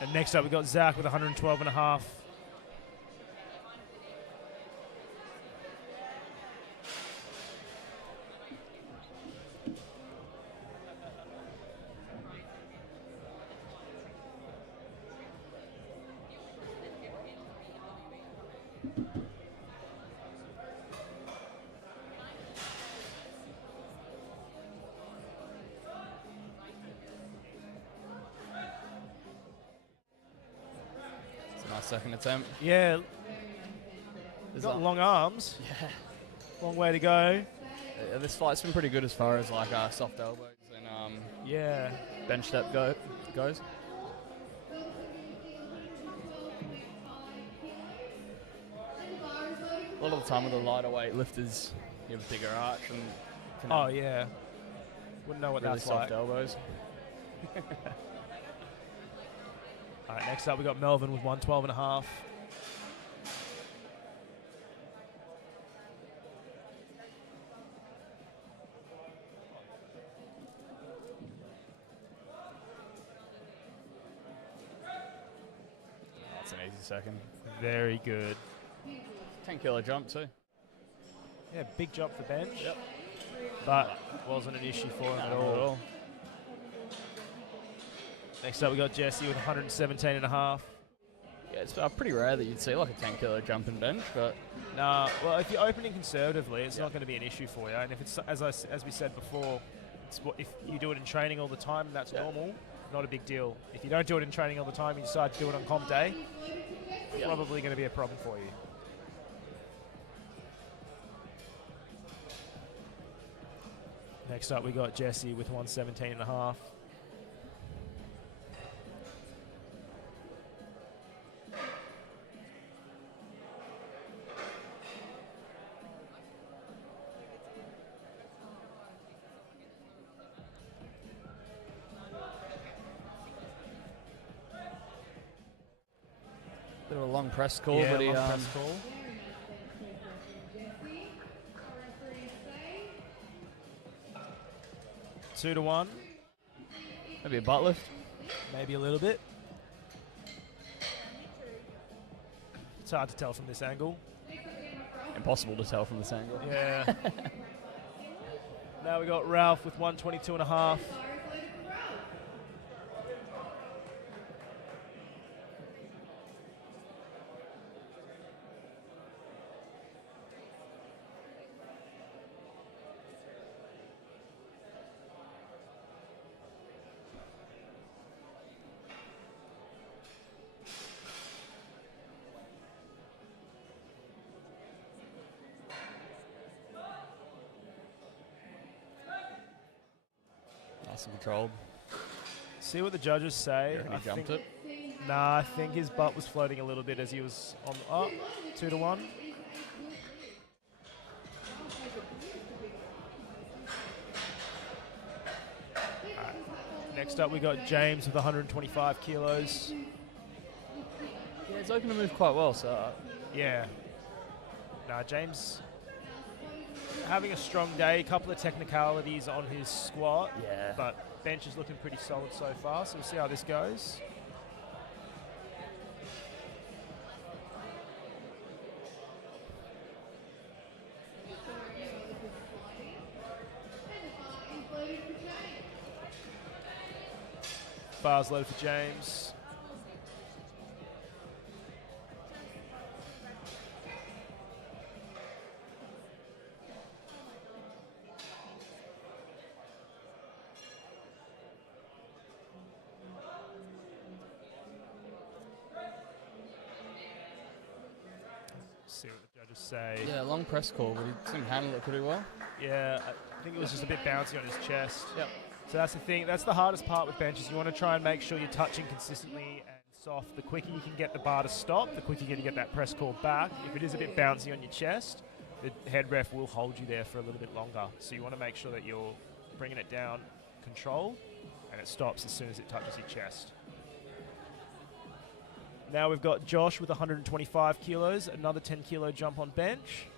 And next up we got Zach with 112.5. Second attempt. Yeah. He's got long arms. Yeah. Long way to go. This fight's been pretty good as far as like soft elbows and yeah, bench step goes. A lot of the time with the lighter weight lifters, you have a bigger arch and oh yeah, wouldn't know what really that's soft like. elbows. All right, next up we got Melvin with 112.5. That's an easy second. Very good. 10 kilo jump too. Yeah, big jump for bench. Yep. But wasn't an issue for him at all. Next up we got Jesse with 117.5. Yeah, it's pretty rare that you'd see like a 10 kilo jump and bench, but Nah, well, if you're opening conservatively, it's not going to be an issue for you. And if it's, as we said before, if you do it in training all the time, that's normal, not a big deal. If you don't do it in training all the time, you decide to do it on comp day, probably going to be a problem for you. Next up, we got Jesse with 117.5. bit of a long press call, Yeah, but he long press call. Two to one. maybe a butt lift. Maybe a little bit. It's hard to tell from this angle. Impossible to tell from this angle. Yeah. Now we got Ralph with 122.5. Nice and controlled. See what the judges say. You reckon he jumped it? Nah, I think his butt was floating a little bit as he was on. Oh, 2 to 1. Alright. Next up, we got James with 125 kilos. Yeah, it's open to move quite well, so Yeah. Nah, James having a strong day. A couple of technicalities on his squat. yeah. But bench is looking pretty solid so far, so we'll see how this goes. Bars loaded for James. See what the judges say. Yeah, long press call, but he seemed to handle it pretty well. Yeah, I think it was just a bit bouncy on his chest. Yep. So that's the thing. That's the hardest part with benches. You want to try and make sure you're touching consistently and soft. The quicker you can get the bar to stop, the quicker you're going to get that press call back. If it is a bit bouncy on your chest, the head ref will hold you there for a little bit longer. So you want to make sure that you're bringing it down, control, and it stops as soon as it touches your chest. Now we've got Josh with 125 kilos, another 10 kilo jump on bench.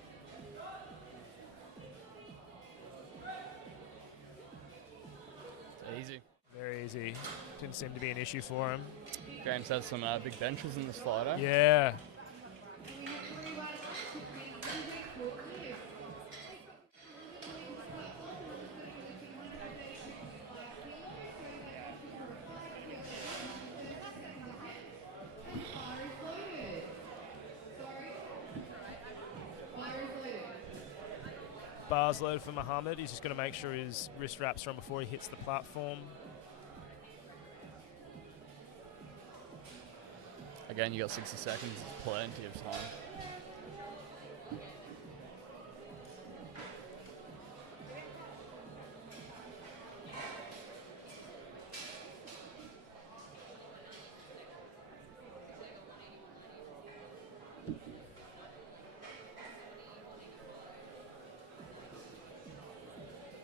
It's easy. Very easy. Didn't seem to be an issue for him. James has some big benches in the slider. Yeah. Bars loaded for Muhammad. He's just going to make sure his wrist wraps are on before he hits the platform. Again, you got 60 seconds. Plenty of time.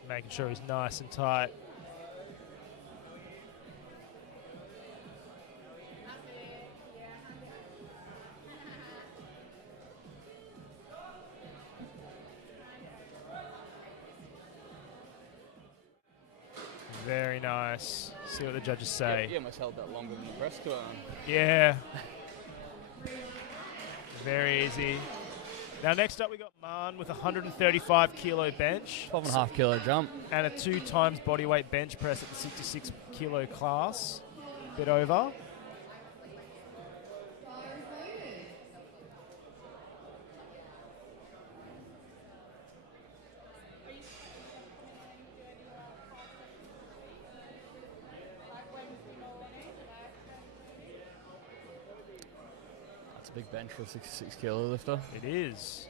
Making sure he's nice and tight. Very nice. See what the judges say. Yeah, almost held that longer than the press call. Yeah. Very easy. Now next up we got Man with 135 kilo bench. 12.5 kilo jump. And a 2 times bodyweight bench press at the 66 kilo class. Bit over. a big bench for a 66 kilo lifter. It is.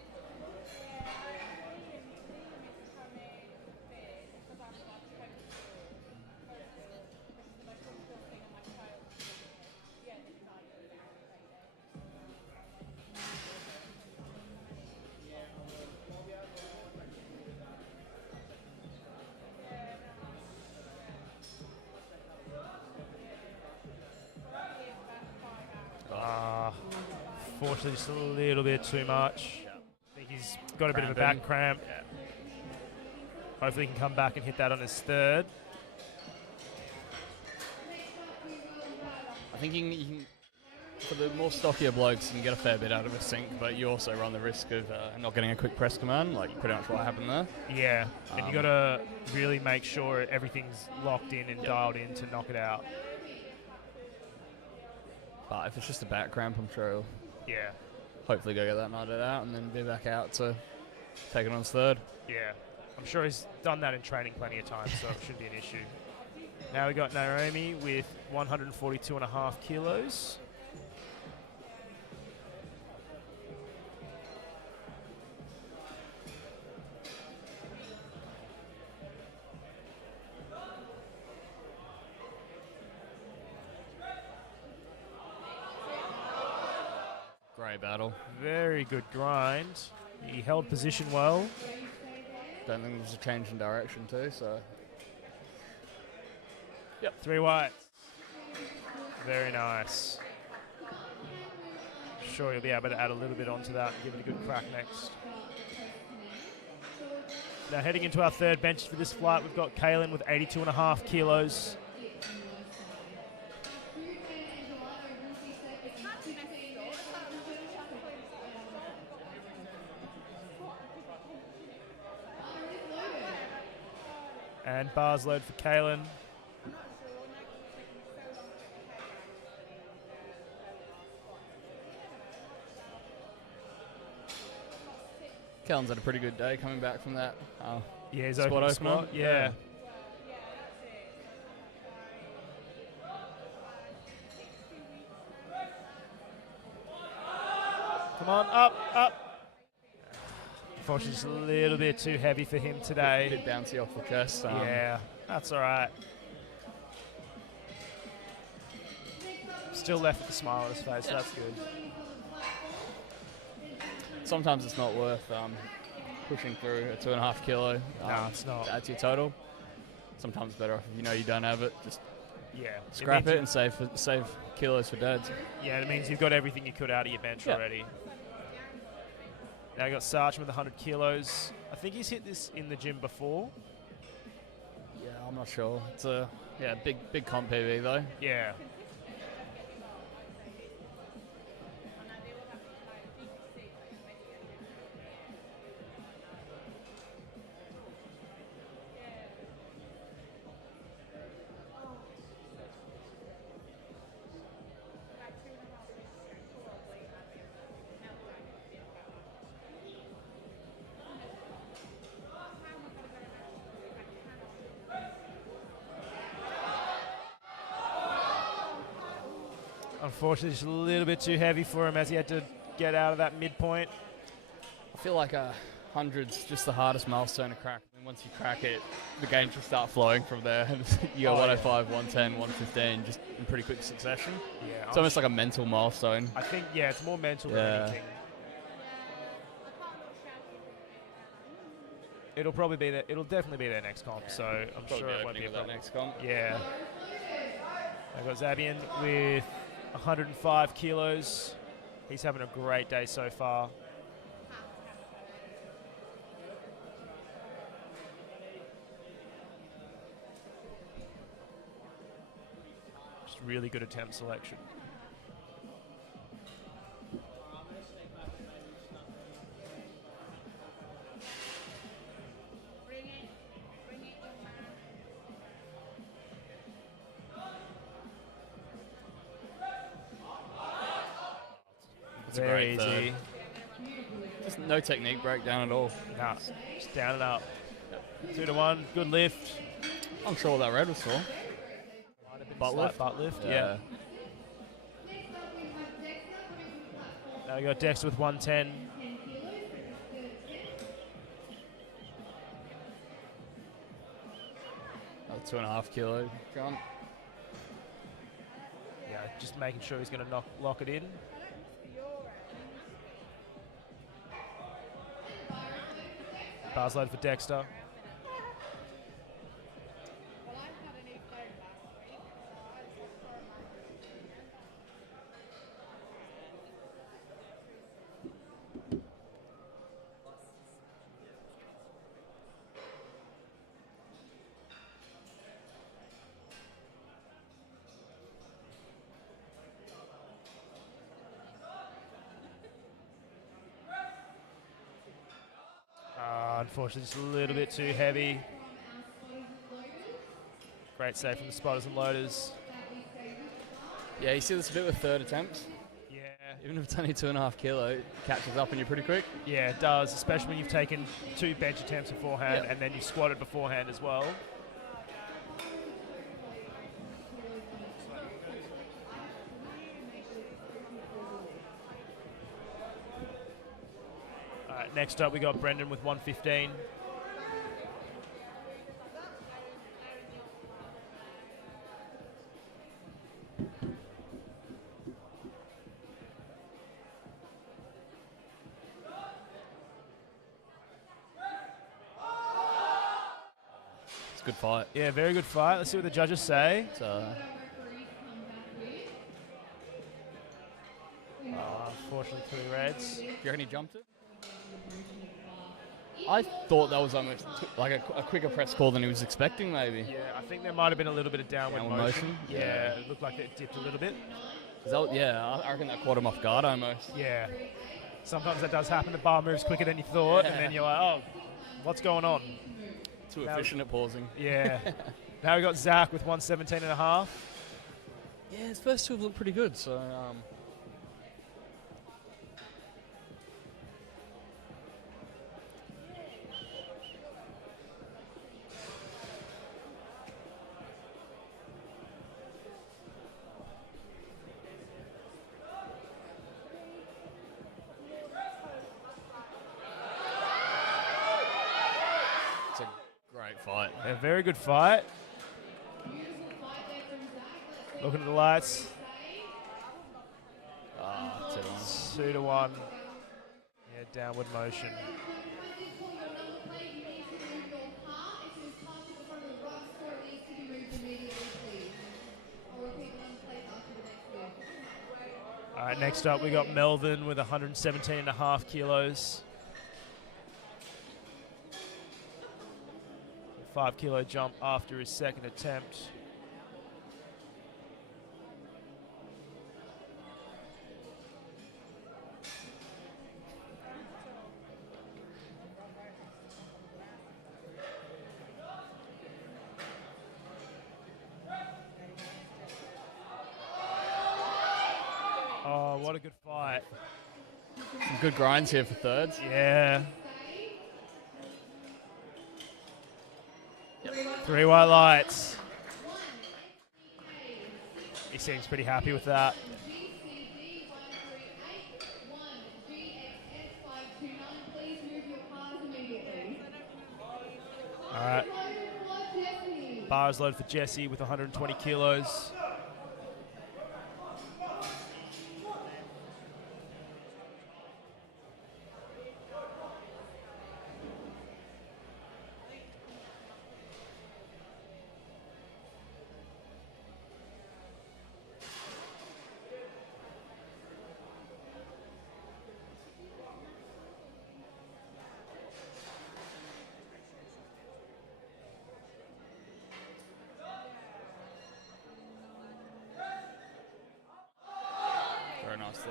Fortunately, just a little bit too much. I think he's got a bit of a back cramp. Hopefully he can come back and hit that on his third. I think you can, for the more stockier blokes, you can get a fair bit out of a sink, but you also run the risk of not getting a quick press command, like pretty much what happened there. Yeah, and you got to really make sure everything's locked in and dialed in to knock it out. But if it's just a back cramp, I'm sure he'll hopefully go get that knotted out and then be back out to take it on his third. Yeah, I'm sure he's done that in training plenty of times, so it shouldn't be an issue. Now we got Naomi with 142.5 kilos. Great battle. Very good grind. He held position well. Don't think there's a change in direction too, so. Yep. 3 whites. Very nice. Sure, you'll be able to add a little bit onto that and give it a good crack next. Now heading into our third bench for this flight, we've got Kaylin with 82.5 kilos. And bars load for Kaylin. Kellen's had a pretty good day coming back from that. Yeah, he's squat open opener. squat. Yeah. Come on, up, up. Unfortunately, just a little bit too heavy for him today. A bit bouncy off the chest. Yeah, that's all right. Still left with a smile on his face, so that's good. Sometimes it's not worth pushing through a 2.5 kilo. No, it's not. To add to your total. Sometimes it's better off if you know you don't have it. Just Yeah. scrap it and save kilos for dads. Yeah, it means you've got everything you could out of your bench already. Now you got Sargent with 100 kilos. I think he's hit this in the gym before. Yeah, I'm not sure. It's a big comp PB though. Yeah. Unfortunately, just a little bit too heavy for him as he had to get out of that midpoint. I feel like 100's just the hardest milestone to crack. And once you crack it, the games will start flowing from there. You go 105, 110, 115, just in pretty quick succession. Yeah, it's almost like a mental milestone. I think, it's more mental than anything. It'll probably be there. It'll definitely be their next comp, so I'm sure it won't be a problem. Next comp. Yeah. I've got Zabian with 105 kilos. He's having a great day so far. Just really good attempt selection. Very easy. Just no technique breakdown at all. Nah, just down and up. Yep. 2 to 1, good lift. I'm sure what that red was for. Butt lift, yeah. We got Dexter with 110. Another 2.5 kilo grunt. Yeah, just making sure he's going to lock it in. Bars load for Dexter. Unfortunately, just a little bit too heavy. Great save from the spotters and loaders. Yeah, you see this a bit with third attempts. Yeah. Even if it's only 2.5 kilo, it catches up and you're pretty quick. Yeah, it does, especially when you've taken 2 bench attempts beforehand and then you squatted beforehand as well. All right, next up we got Brendan with 115. It's a good fight. Yeah, very good fight. Let's see what the judges say. Unfortunately, 3 reds. Do you reckon he jumped it? I thought that was almost like a quicker press call than he was expecting, maybe. Yeah, I think there might have been a little bit of downward motion. Yeah, it looked like it dipped a little bit. I reckon that caught him off guard almost. Yeah. Sometimes that does happen. The bar moves quicker than you thought, and then you're like, oh, what's going on? Too efficient at pausing. Yeah. Now we got Zach with 117.5. Yeah, his first 2 have looked pretty good, so... fight. A very good fight. Looking at the lights. 2 to 1. Yeah, downward motion. All right, next up we got Melvin with 117.5 kilos. 5 kilo jump after his second attempt. Oh, what a good fight. Some good grinds here for thirds. Yeah. 3 white lights. He seems pretty happy with that. All right. Bars load for Jesse with 120 kilos.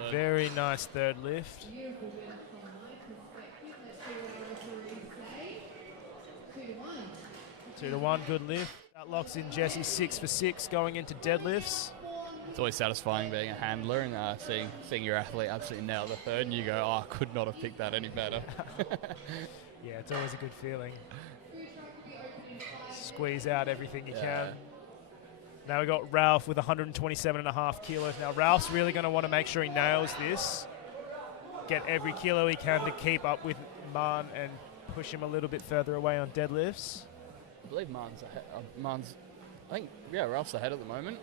Very nice third lift. 2 to 1, good lift. That locks in Jesse 6 for 6 going into deadlifts. It's always satisfying being a handler and seeing your athlete absolutely nail the third, and you go, oh, I could not have picked that any better. Yeah, it's always a good feeling. Squeeze out everything you can. Now we got Ralph with 127.5 kilos. Now Ralph's really going to want to make sure he nails this. get every kilo he can to keep up with Man and push him a little bit further away on deadlifts. I believe Man's ahead. I think, yeah, Ralph's ahead at the moment.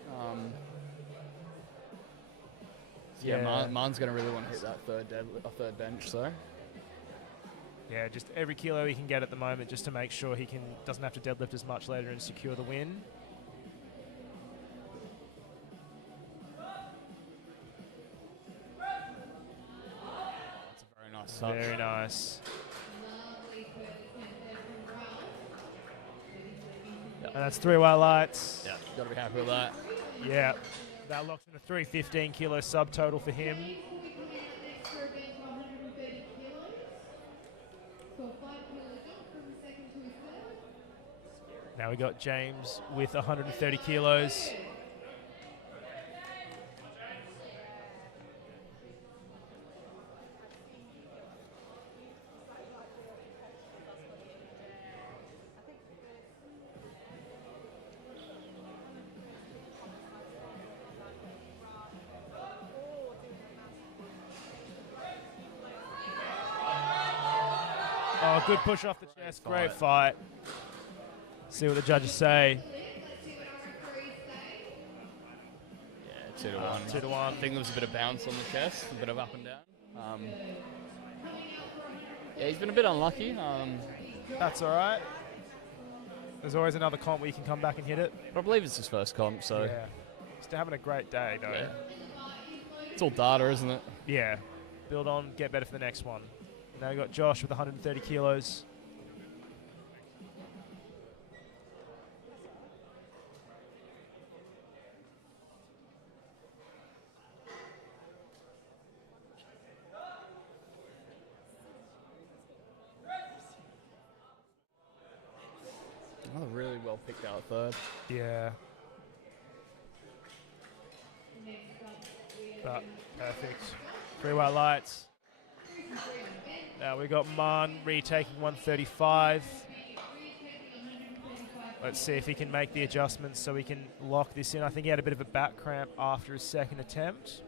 Man's going to really want to hit that third bench, so. Yeah, just every kilo he can get at the moment just to make sure he doesn't have to deadlift as much later and secure the win. That's a very nice touch. Very nice. And that's 3 white lights. Yeah, got to be happy with that. Yeah, that locks in a 315 kilo subtotal for him. Now we got James with 130 kilos. Oh, good push off the chest. Great fight. See what the judges say. Yeah, 2-1. 2-1. I think there was a bit of bounce on the chest, a bit of up and down. Yeah, he's been a bit unlucky. That's all right. There's always another comp where you can come back and hit it. But I believe it's his first comp, so. Yeah. Still having a great day, though. Yeah. It's all data, isn't it? Yeah. Build on, get better for the next one. Now we've got Josh with 130 kilos. Another really well picked out third. Yeah. But perfect. 3 white lights. Now we got Man retaking 135. Let's see if he can make the adjustments so we can lock this in. I think he had a bit of a back cramp after his second attempt.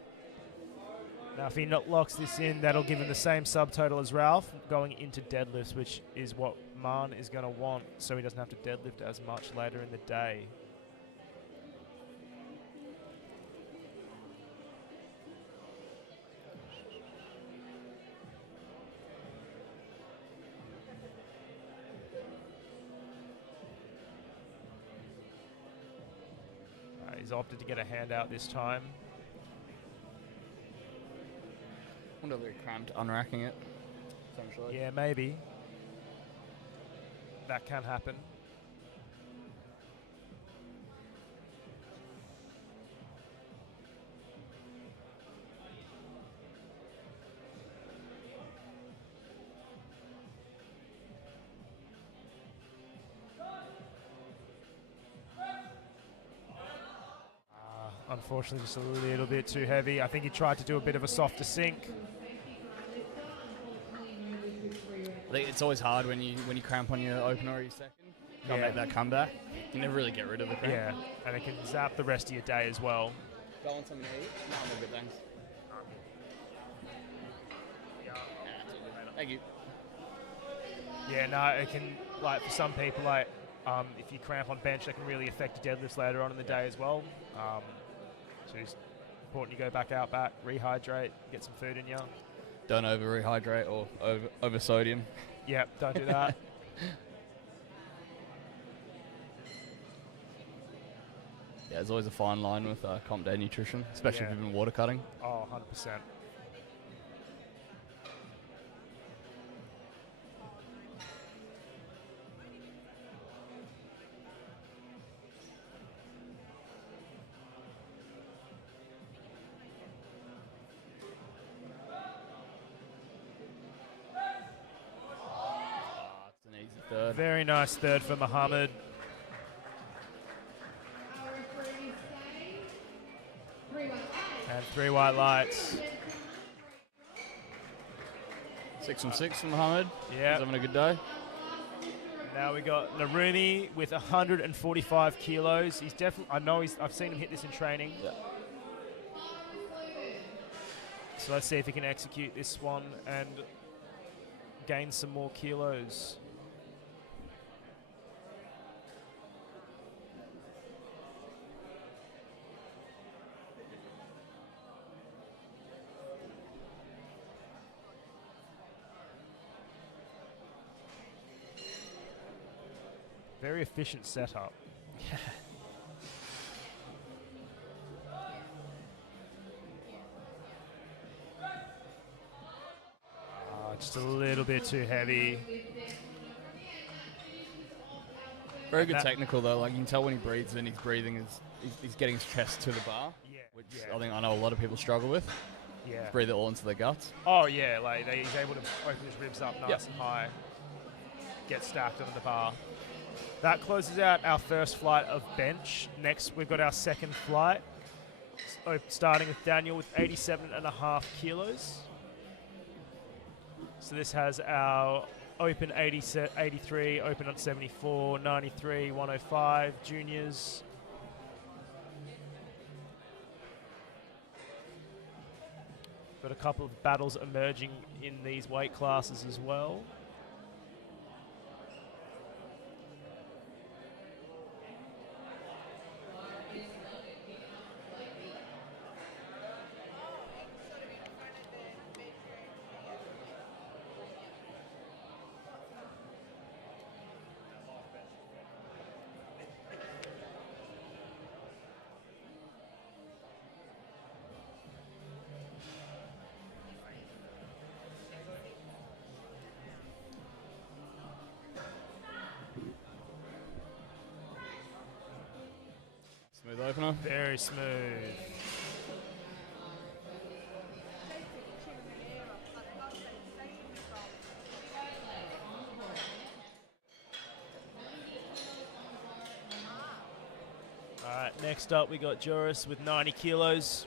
Now if he not locks this in, that'll give him the same subtotal as Ralph going into deadlifts, which is what Man is going to want so he doesn't have to deadlift as much later in the day. He's opted to get a handout this time. I wonder if they're cramped unracking it, essentially. Yeah, maybe. That can happen. Unfortunately, just a little bit too heavy. I think he tried to do a bit of a softer sink. I think it's always hard when you cramp on your opener or your second. You can't make that comeback. You never really get rid of the cramp. Yeah, and it can zap the rest of your day as well. Go on something to eat? No, I'm all good, thanks. Thank you. Yeah, no, it can, like, for some people, like, if you cramp on bench, that can really affect your deadlifts later on in the day as well. So it's important you go back out, rehydrate, get some food in you. Don't over rehydrate or over sodium. Yep, don't do that. Yeah, there's always a fine line with comp day nutrition, especially if you've been water cutting. Oh, 100%. Very nice third for Muhammad. And 3 white lights. 6 from 6 from Muhammad. Yeah. He's having a good day. Now we got Narumi with 145 kilos. He's definitely, I've seen him hit this in training. Yeah. So let's see if he can execute this one and gain some more kilos. Very efficient setup. Just a little bit too heavy. Very good technical though. Like you can tell when he breathes in, he's breathing he's getting his chest to the bar. Yeah. Which I know a lot of people struggle with. Yeah. Breathe it all into their guts. Oh yeah, like he's able to open his ribs up nice and high. Get stacked on the bar. That closes out our first flight of bench. Next, we've got our second flight, starting with Daniel with 87.5 kilos. So this has our open 83, open on 74, 93, 105, juniors. Got a couple of battles emerging in these weight classes as well. Smooth opener. Very smooth. All right, next up we got Joris with 90 kilos.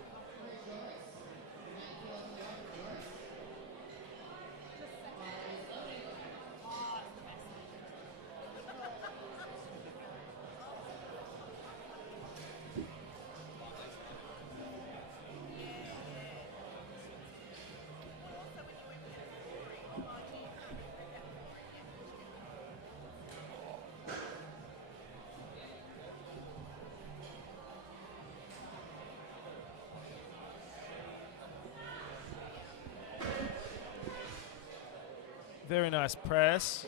Very nice press.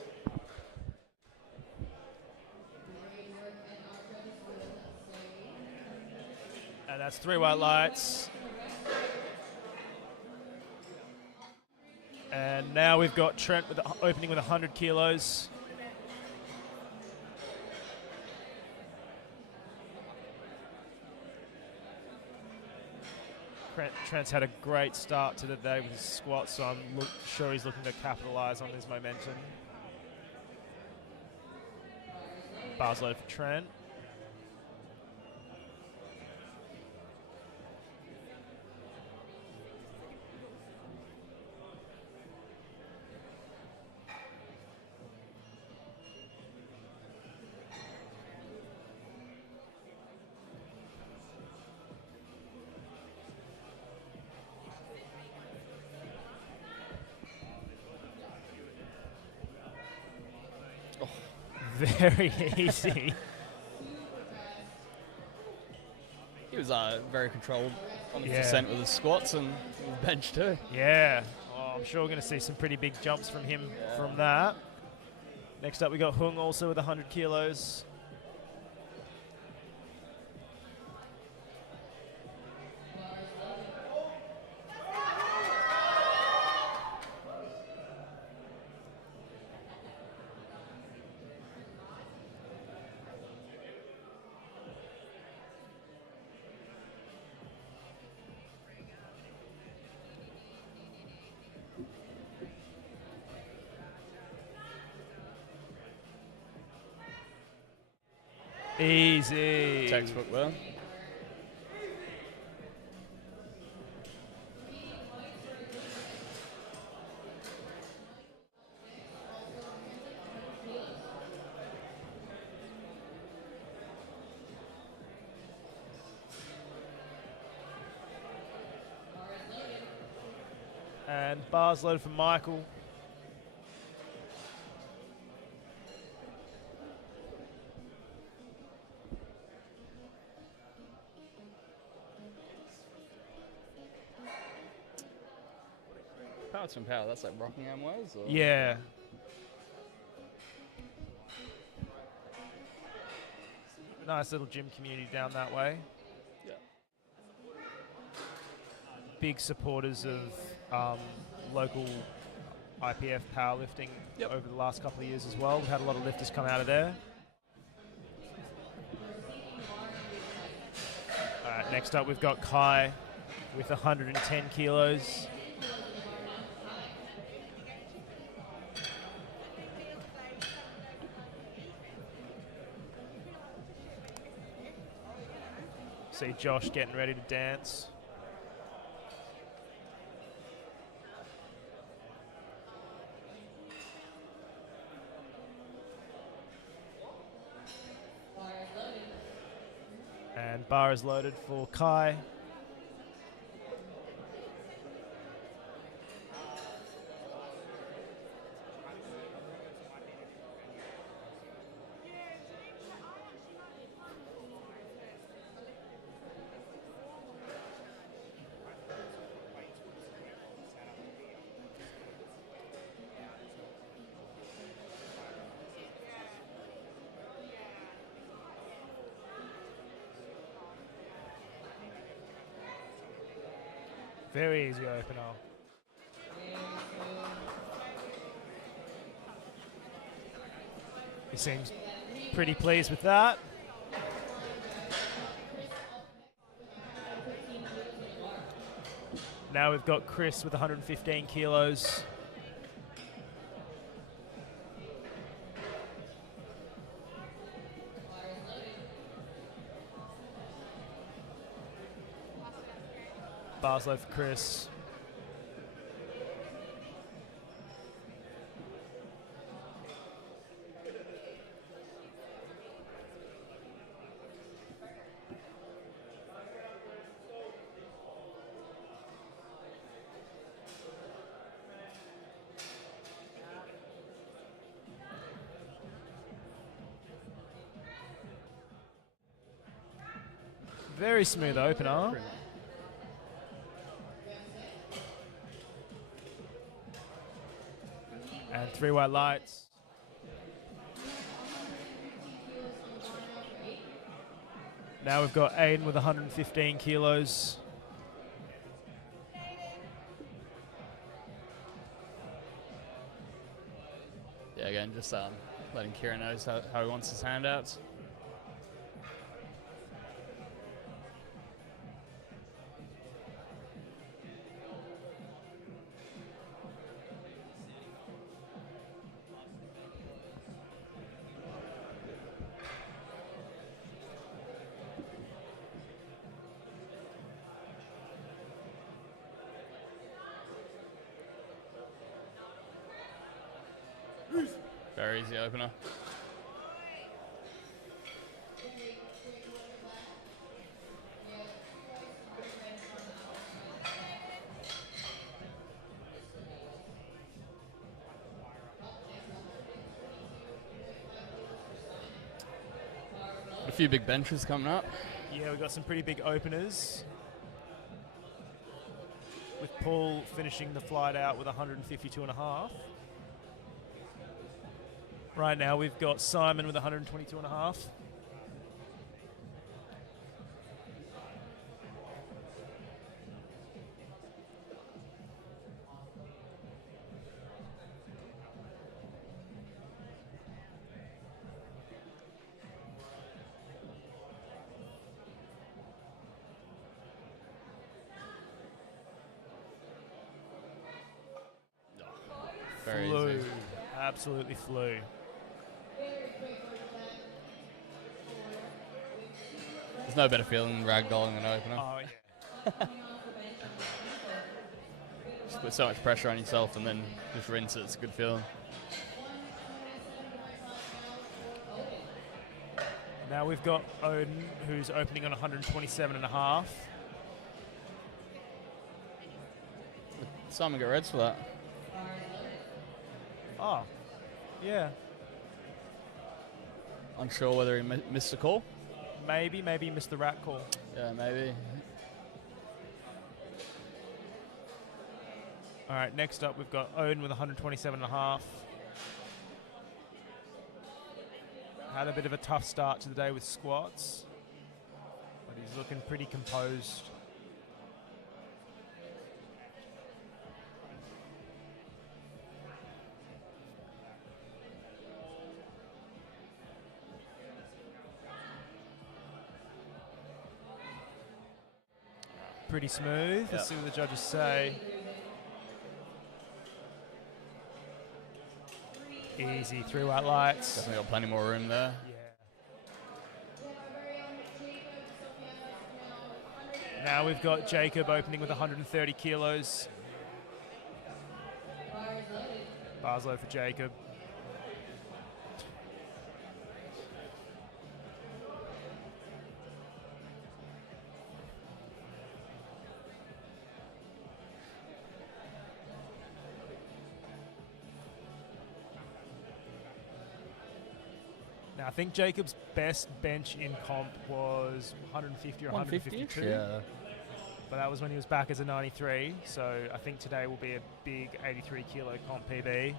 And that's 3 white lights. And now we've got Trent with opening with 100 kilos. Trent's had a great start to the day with his squats, so I'm sure he's looking to capitalize on his momentum. Bars loaded for Trent. Very easy. He was very controlled on the descent with his squats and the bench too. Yeah. Oh, I'm sure we're going to see some pretty big jumps from him from that. Next up we got Hung also with 100 kilos. Easy. Textbook there. And bars loaded for Michael. Power Twin Power, that's like Rockingham ways? Or? Yeah. Nice little gym community down that way. Yeah. Big supporters of local IPF powerlifting over the last couple of years as well. We've had a lot of lifters come out of there. All right, next up we've got Kai with 110 kilos. See Josh getting ready to dance. And bar is loaded for Kai. Very easy opener. He seems pretty pleased with that. Now we've got Chris with 115 kilos. Bars load for Chris. Very smooth opener. And 3 white lights. Now we've got Aiden with 115 kilos. Yeah, again, just letting Kieran know how he wants his handouts. Very easy opener. A few big benches coming up. Yeah, we've got some pretty big openers. With Paul finishing the flight out with 152.5. Right now we've got Simon with 122.5. Very flew. easy. Absolutely flew. There's no better feeling than ragdolling an opener. Oh, yeah. Just put so much pressure on yourself and then just rinse it. It's a good feeling. Now we've got Odin, who's opening on 127.5. Simon get reds for that. Oh, yeah. Unsure whether he missed the call. Maybe he missed the rat call. Yeah, maybe. All right, next up we've got Odin with 127.5. Had a bit of a tough start to the day with squats, but he's looking pretty composed. Pretty smooth. Let's see what the judges say. Easy, 3 white lights. Definitely got plenty more room there. Yeah. Now we've got Jacob opening with 130 kilos. Bars low for Jacob. Now, I think Jacob's best bench in comp was 150 or 152. Yeah. But that was when he was back as a 93. So I think today will be a big 83 kilo comp PB.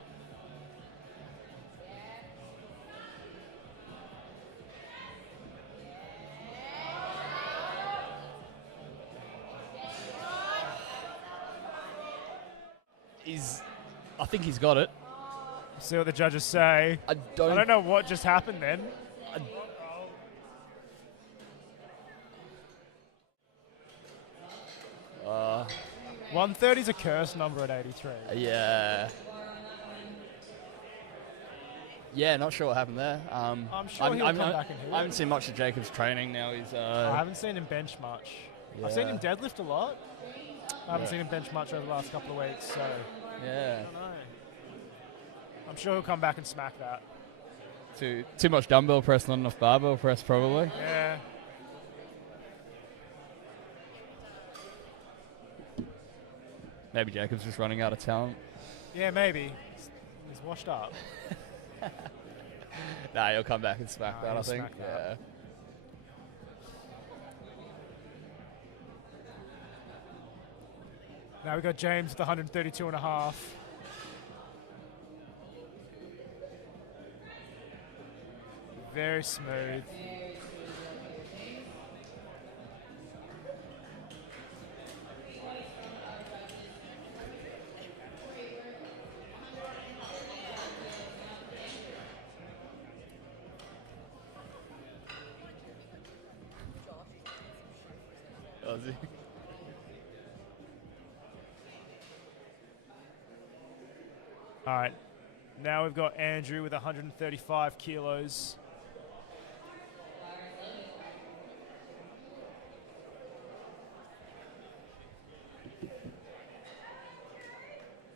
I think he's got it. See what the judges say. I don't know what just happened then. 130 is a curse number at 83. Yeah. Yeah, not sure what happened there. I'm sure he'll come back and hit. I haven't seen much of Jacob's training now. He's. I haven't seen him bench much. Yeah. I've seen him deadlift a lot. I haven't seen him bench much over the last couple of weeks, so yeah. I don't know. I'm sure he'll come back and smack that. Too much dumbbell press, not enough barbell press, probably. Yeah. Maybe Jacob's just running out of talent. Yeah, maybe. He's washed up. Nah, he'll come back and smack that, I think. Smack that. Now we've got James with 132.5. Very smooth. All right, now we've got Andrew with 135 kilos.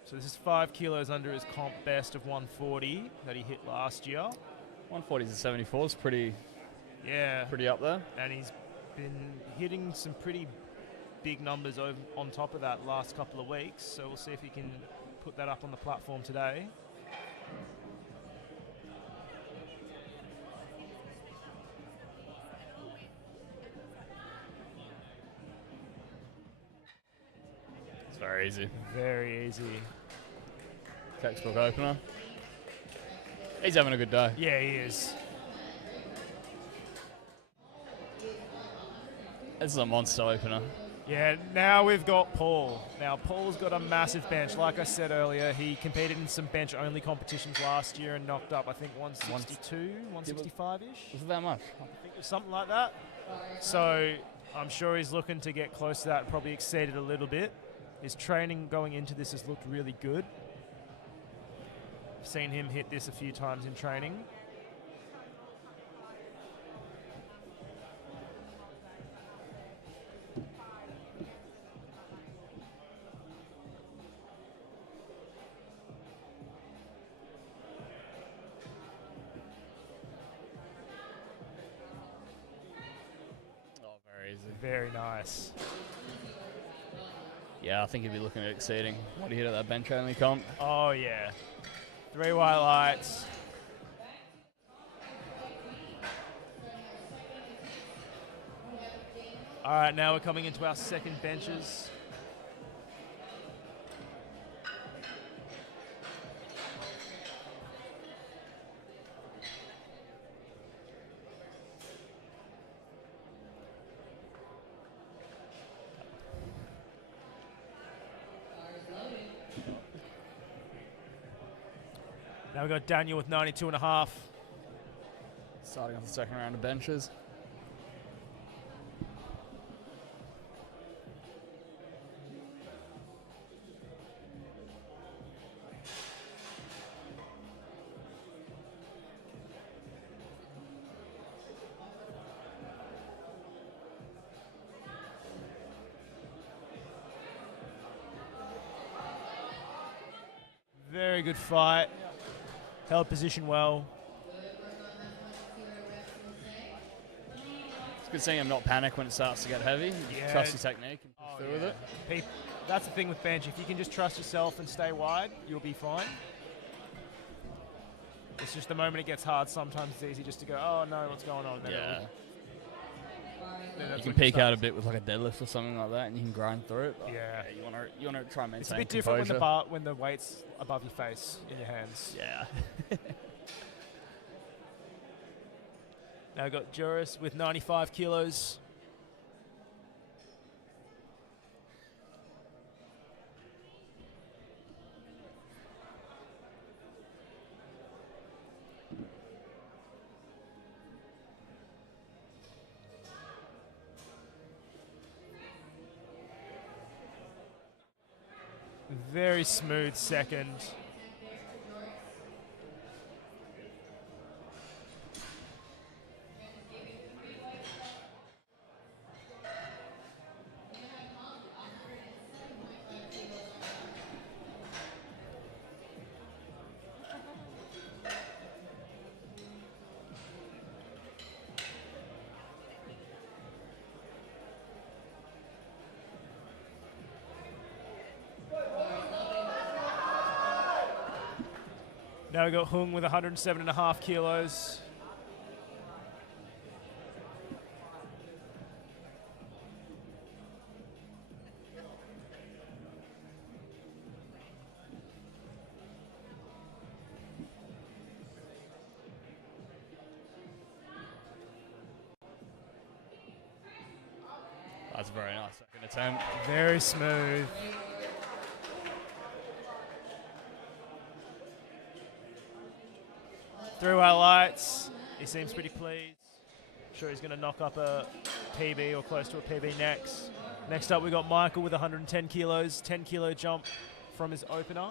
So this is 5 kilos under his comp best of 140 that he hit last year. 140s and 74s, pretty up there. And he's been hitting some pretty big numbers on top of that last couple of weeks. So we'll see if he can put that up on the platform today. It's very easy. Very easy. Textbook opener. He's having a good day. Yeah, he is. This is a monster opener. Yeah, now we've got Paul. Now, Paul's got a massive bench. Like I said earlier, he competed in some bench-only competitions last year and knocked up, I think, 162, 165-ish. Was it that much? I think it was something like that. So I'm sure he's looking to get close to that, probably exceed it a little bit. His training going into this has looked really good. I've seen him hit this a few times in training. Oh, very easy. Very nice. Yeah, I think he'd be looking at exceeding what he hit at that bench only comp. Oh, yeah. 3 white lights. All right, now we're coming into our second benches. Now we've got Daniel with 92.5. Starting off the second round of benches. Very good fight. Held position well. It's good seeing him not panic when it starts to get heavy. Yeah. Trust your technique and push through with it. That's the thing with bench. If you can just trust yourself and stay wide, you'll be fine. It's just the moment it gets hard, sometimes it's easy just to go, oh no, what's going on? Yeah. Then You can peek out a bit with like a deadlift or something like that, and you can grind through it. Yeah. You want to try and maintain It's a bit composure. different when the weight's above your face in your hands. Yeah. Now we've got Juris with 95 kilos. Very smooth second. Now we got Hung with 107.5 kilos. That's a very nice second attempt. Very smooth. Through our lights, he seems pretty pleased. Sure he's going to knock up a PB or close to a PB next. Next up we got Michael with 110 kilos, 10 kilo jump from his opener.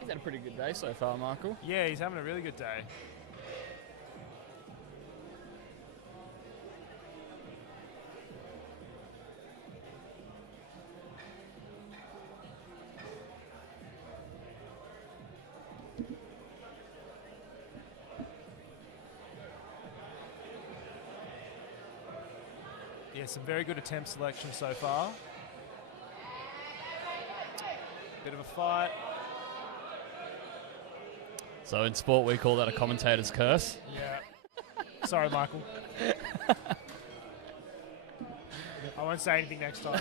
He's had a pretty good day so far, Michael. Yeah, he's having a really good day. Yeah, some very good attempt selection so far. Bit of a fight. So in sport, we call that a commentator's curse. Yeah. Sorry, Michael. I won't say anything next time.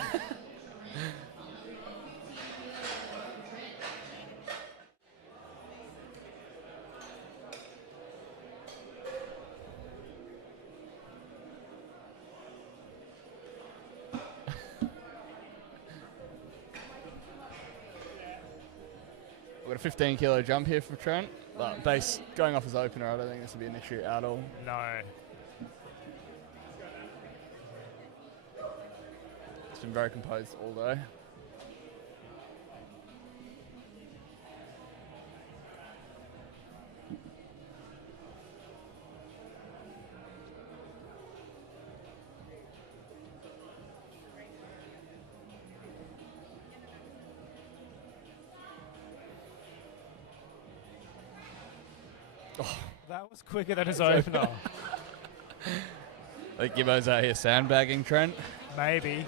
We've got a 15 kilo jump here for Trent. But base going off his opener, I don't think this will be an issue at all. No. It's been very composed all day. That was quicker than his opener. Like Gibbo's out here sandbagging Trent. Maybe.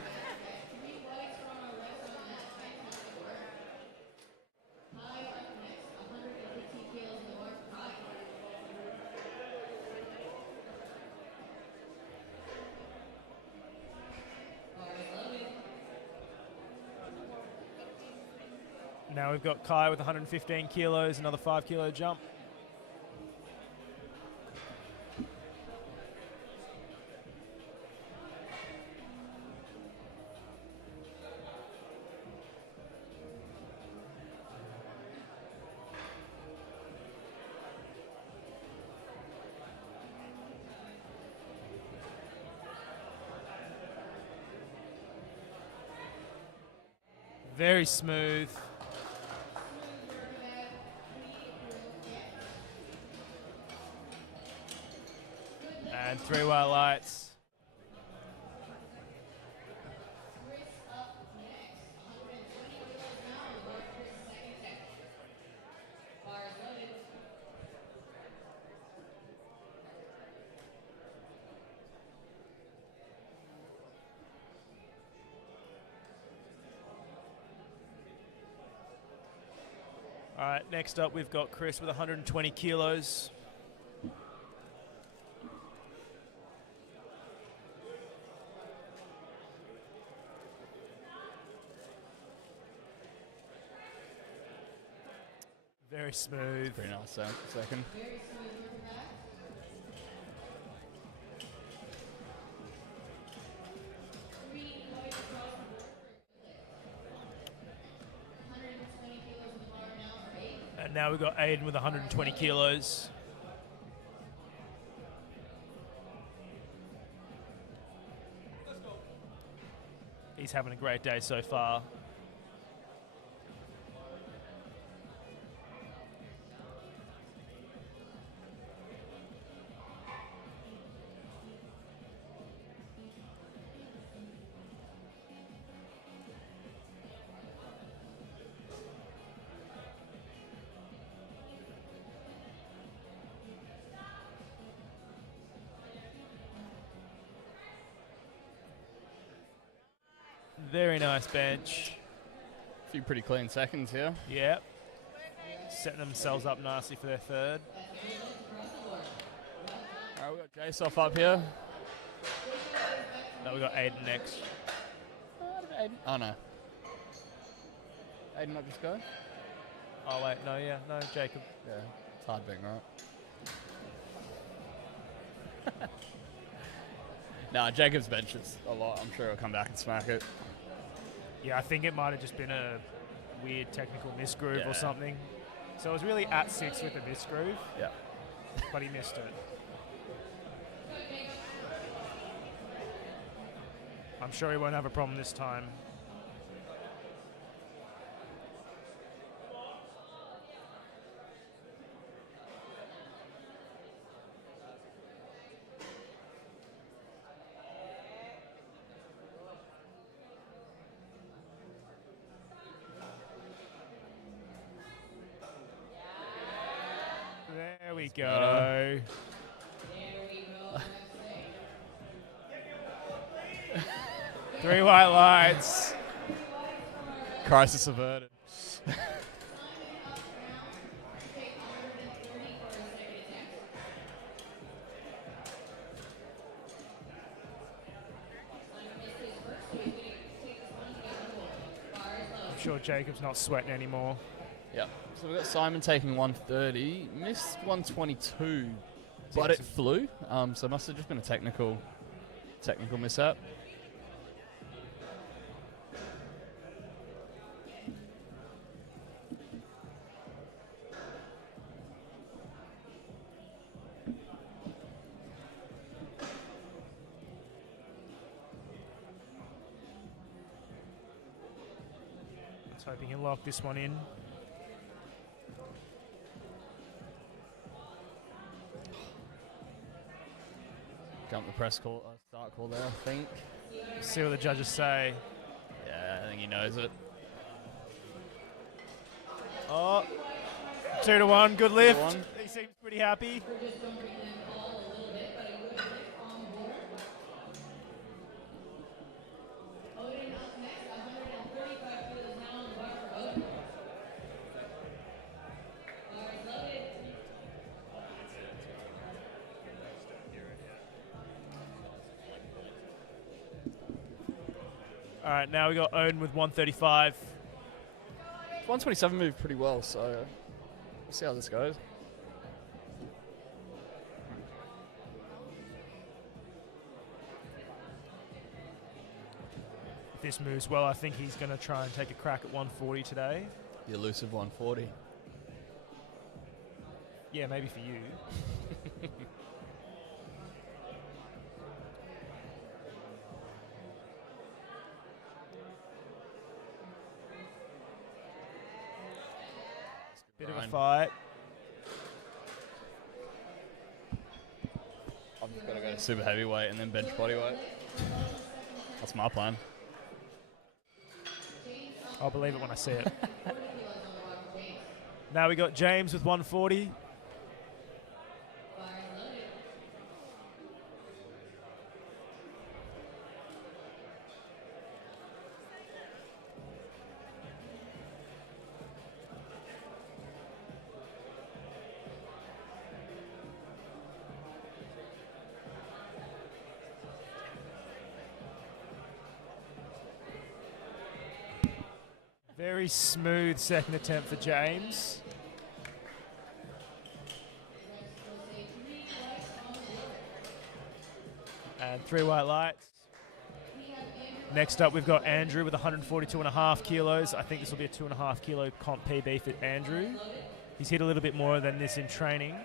Now we've got Kai with 115 kilos, another 5 kilo jump. Very smooth. And 3 white lights. All right, next up we've got Chris with 120 kilos. Very smooth. Pretty nice second. And now we've got Aiden with 120 kilos. He's having a great day so far. Very nice bench. A few pretty clean seconds here. Yep. Setting themselves up nicely for their third. All right, we've got Jasoff up here. Now we've got Aiden next. Aiden? Oh, no. Aiden not just go? Oh, wait, no, yeah, no, Jacob. Yeah, it's hard being right. Nah, Jacob's benches a lot. I'm sure he'll come back and smack it. Yeah, I think it might have just been a weird technical misgroove or something. So it was really at 6 with a misgroove. Yeah. But he missed it. I'm sure he won't have a problem this time. There we go. Three white lights. Crisis averted. I'm sure Jacob's not sweating anymore. Yep. So we've got Simon taking 130, missed 122, but it flew. So it must have just been a technical mishap. Let's hope he can lock this one in. Jump the press call, start call there, I think. See what the judges say. Yeah, I think he knows it. Oh, 2-1, good lift. 2-1. He's seems pretty happy. All right, now we got Odin with 135. 127 moved pretty well, so we'll see how this goes. If this moves well, I think he's going to try and take a crack at 140 today. The elusive 140. Yeah, maybe for you. Bit of a fight. I've just got to go to super heavyweight and then bench bodyweight. That's my plan. I'll believe it when I see it. Now we got James with 140. Very smooth second attempt for James. And 3 white lights. Next up, we've got Andrew with 142.5 kilos. I think this will be a 2.5 kilo comp PB for Andrew. He's hit a little bit more than this in training.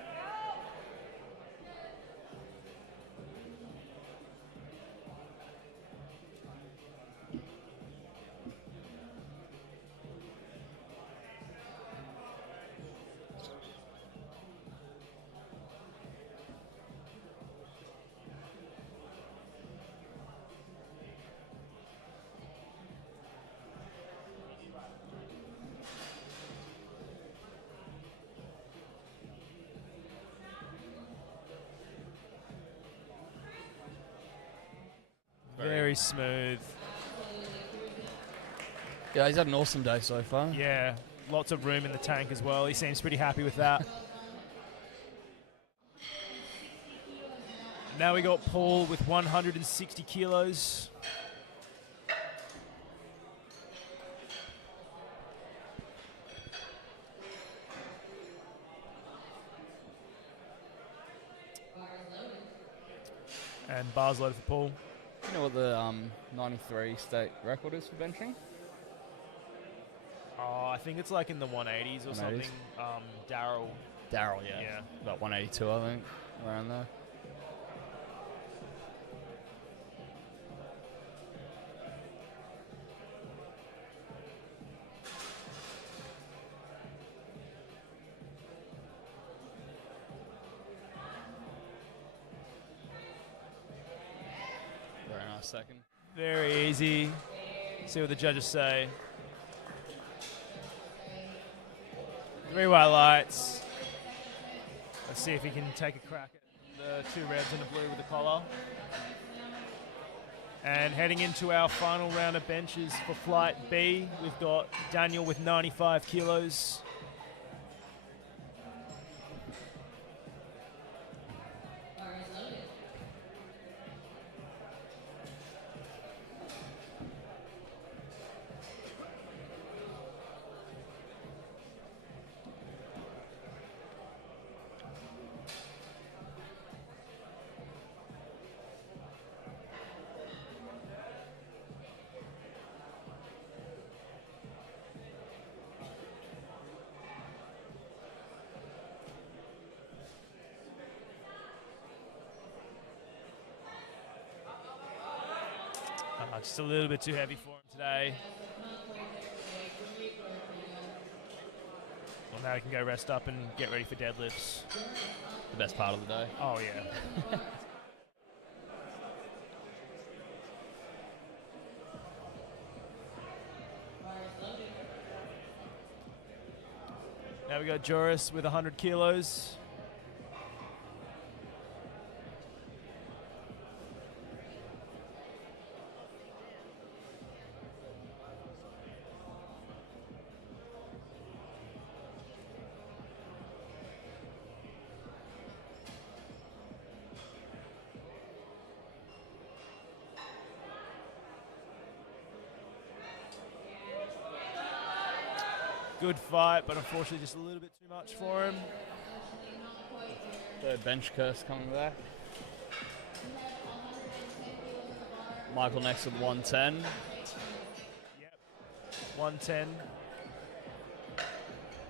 Very smooth. Yeah, he's had an awesome day so far. Yeah, lots of room in the tank as well. He seems pretty happy with that. Now we got Paul with 160 kilos. And bars loaded for Paul. Do you know what the 93 state record is for benching? Oh, I think it's like in the 180s or 180s? something. Daryl. Daryl, yeah. Yeah. About 182, I think, around there. Very nice second. Very easy. See what the judges say. 3 white lights. Let's see if he can take a crack at the 2 reds and a blue with the collar. And heading into our final round of benches for Flight B, we've got Daniel with 95 kilos. Just a little bit too heavy for him today. Well, now he can go rest up and get ready for deadlifts. The best part of the day. Oh, yeah. Now we got Joris with 100 kilos. Good fight, but unfortunately just a little bit too much for him. Third bench curse coming back. Michael next with 110. Yep. 110.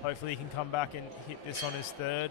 Hopefully he can come back and hit this on his third.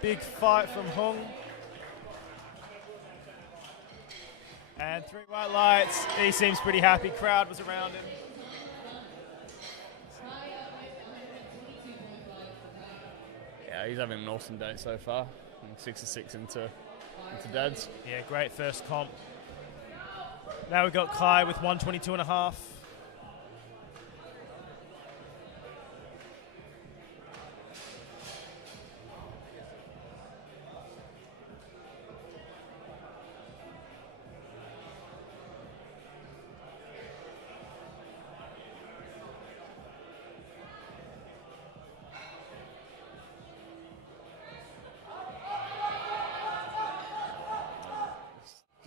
Big fight from Hung. And 3 white lights. He seems pretty happy. Crowd was around him. Yeah, he's having an awesome day so far. 6-6 into Dads. Yeah, great first comp. Now we've got Kai with 122.5.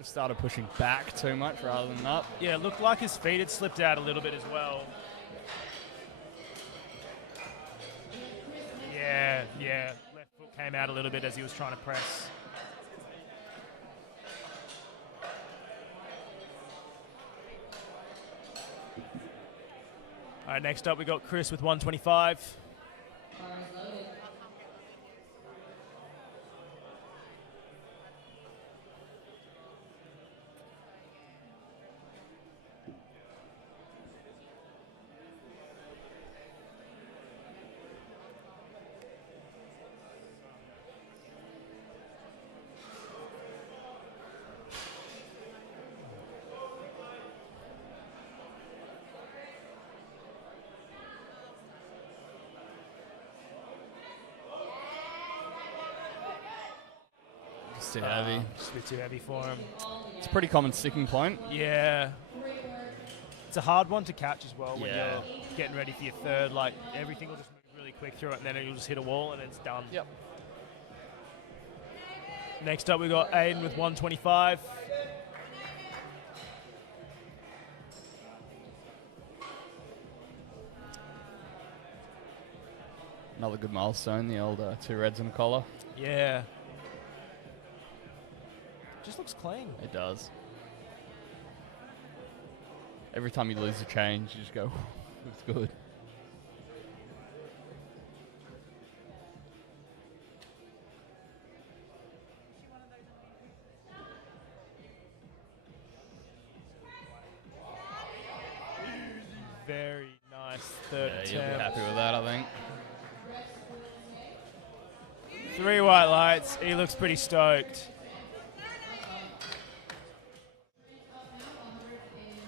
Started pushing back too much rather than up. Yeah, it looked like his feet had slipped out a little bit as well. Yeah. Left foot came out a little bit as he was trying to press. All right, next up we got Chris with 125. Too heavy. Just a bit too heavy for him. It's a pretty common sticking point. Yeah. It's a hard one to catch as well when you're getting ready for your third. Like, everything will just move really quick through it, and then you'll just hit a wall, and it's done. Yep. Next up, we got Aiden with 125. Another good milestone, the old 2 reds and a collar. Yeah. Just looks clean. It does. Every time you lose a change, you just go, it's good. Very nice third Yeah, attempt. you'll be happy with that, I think. 3 white lights. He looks pretty stoked.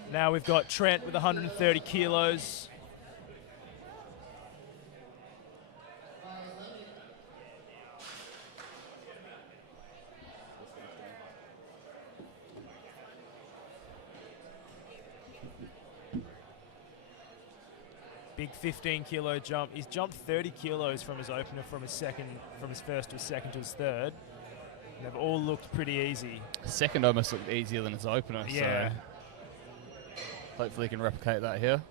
Now we've got Trent with 130 kilos. Big 15 kilo jump. He's jumped 30 kilos from his opener, from his first to his second to his third. They've all looked pretty easy. Second almost looked easier than his opener. Yeah. So hopefully he can replicate that here.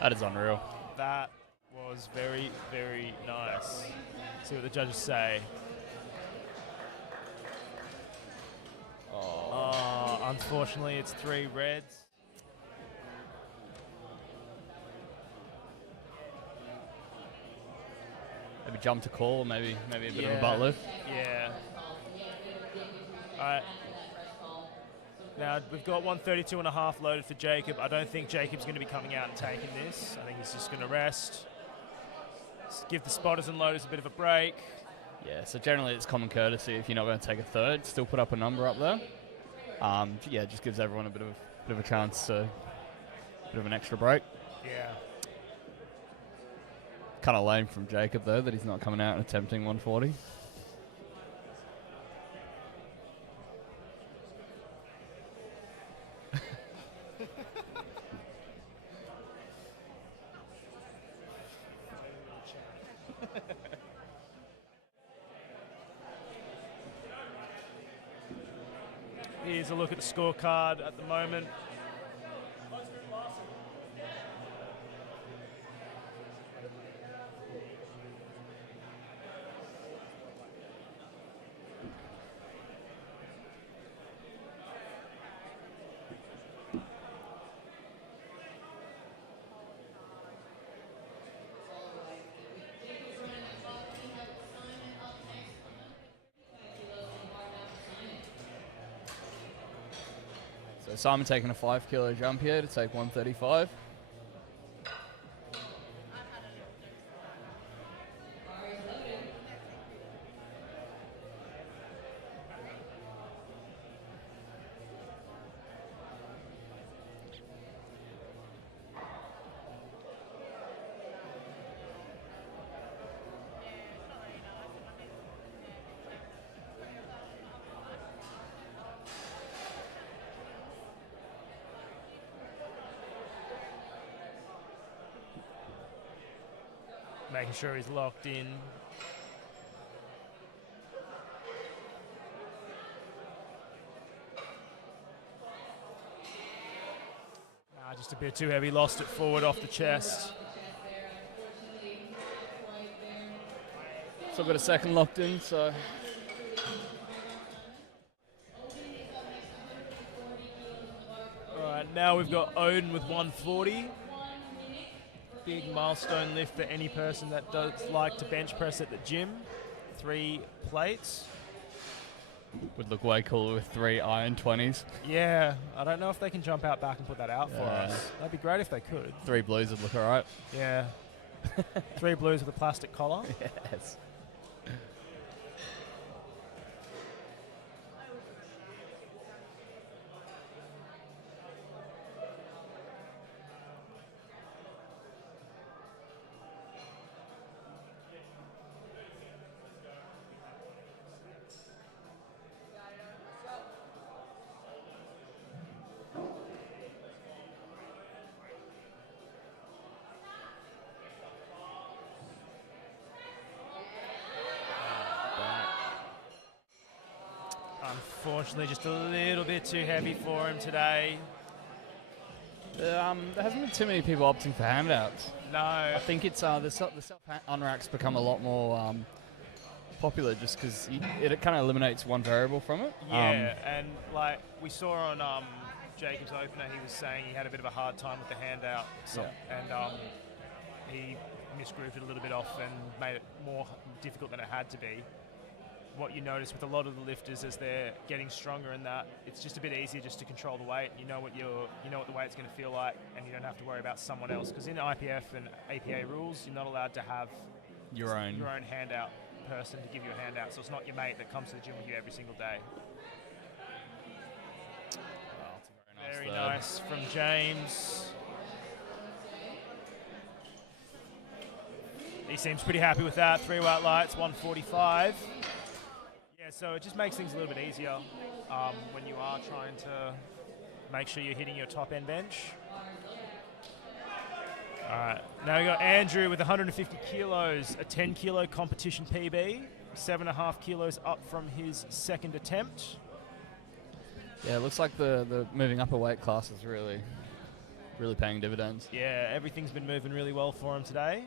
That is unreal. That was very, very nice. See what the judges say. Oh, unfortunately, it's 3 reds. Maybe jump to call, maybe a bit of a butt lift. Yeah. All right. Now, we've got 132.5 loaded for Jacob. I don't think Jacob's going to be coming out and taking this. I think he's just going to rest. Just give the spotters and loaders a bit of a break. Yeah, so generally it's common courtesy if you're not going to take a third, still put up a number up there. Yeah, it just gives everyone a bit of a chance to, bit of an extra break. Yeah. Kind of lame from Jacob though that he's not coming out and attempting 140. Here's a look at the scorecard at the moment. So Simon taking a 5 kilo jump here to take 135. Making sure he's locked in. Just a bit too heavy, lost it forward off the chest. So I've got a second locked in, so. All right, now we've got Odin with 140. Big milestone lift for any person that does like to bench press at the gym. 3 plates. Would look way cooler with 3 iron 20s. Yeah, I don't know if they can jump out back and put that out for us. That'd be great if they could. 3 blues would look alright. Yeah. 3 blues with a plastic collar. Yes. Unfortunately, just a little bit too heavy for him today. There hasn't been too many people opting for handouts. No. I think it's the self unracks become a lot more popular just because it kind of eliminates one variable from it. Yeah, and like we saw on Jacob's opener, he was saying he had a bit of a hard time with the handout, and he misgrouped it a little bit off and made it more difficult than it had to be. What you notice with a lot of the lifters as they're getting stronger in that, it's just a bit easier just to control the weight. You know what the weight's going to feel like, and you don't have to worry about someone else. Because in IPF and APA rules, you're not allowed to have your own handout person to give you a handout. So it's not your mate that comes to the gym with you every single day. Wow, very nice from James. He seems pretty happy with that. 3 white lights, 145. Yeah, so it just makes things a little bit easier when you are trying to make sure you're hitting your top end bench. All right, now we got Andrew with 150 kilos, a 10 kilo competition PB, 7.5 kilos up from his second attempt. Yeah, it looks like the moving up a weight class is really paying dividends. Yeah, everything's been moving really well for him today.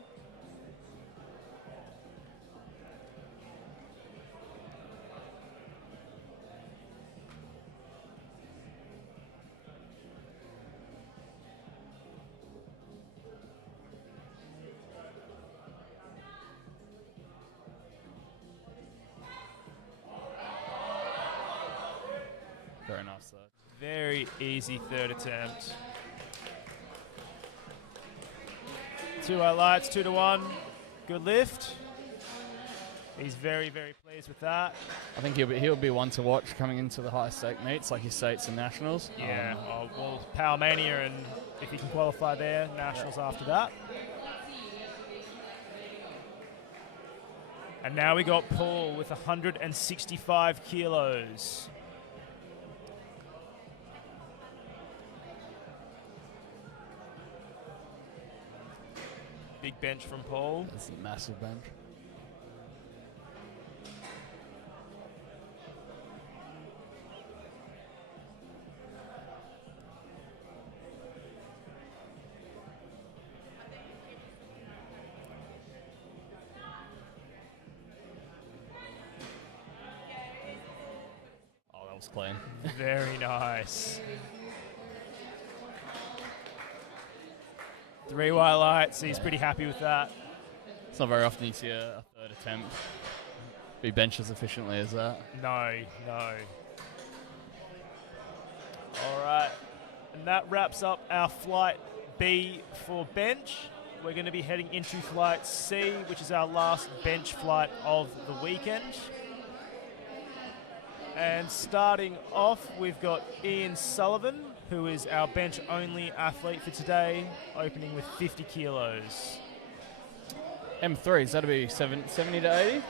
Very nice though. Very easy third attempt. 2 lights, 2 to 1. Good lift. He's very, very pleased with that. I think he'll be one to watch coming into the high stake meets like his states and nationals. Yeah, well, Power Mania, and if he can qualify there, nationals after that. And now we got Paul with 165 kilos. Big bench from Paul. That's a massive bench. Oh, that was clean. Very nice. 3 white lights, he's pretty happy with that. It's not very often you see a third attempt be benched as efficiently as that. No. All right, and that wraps up our flight B for bench. We're going to be heading into flight C, which is our last bench flight of the weekend. And starting off, we've got Ian Sullivan, who is our bench-only athlete for today, opening with 50 kilos. M3s, that'll be 70 to 80? I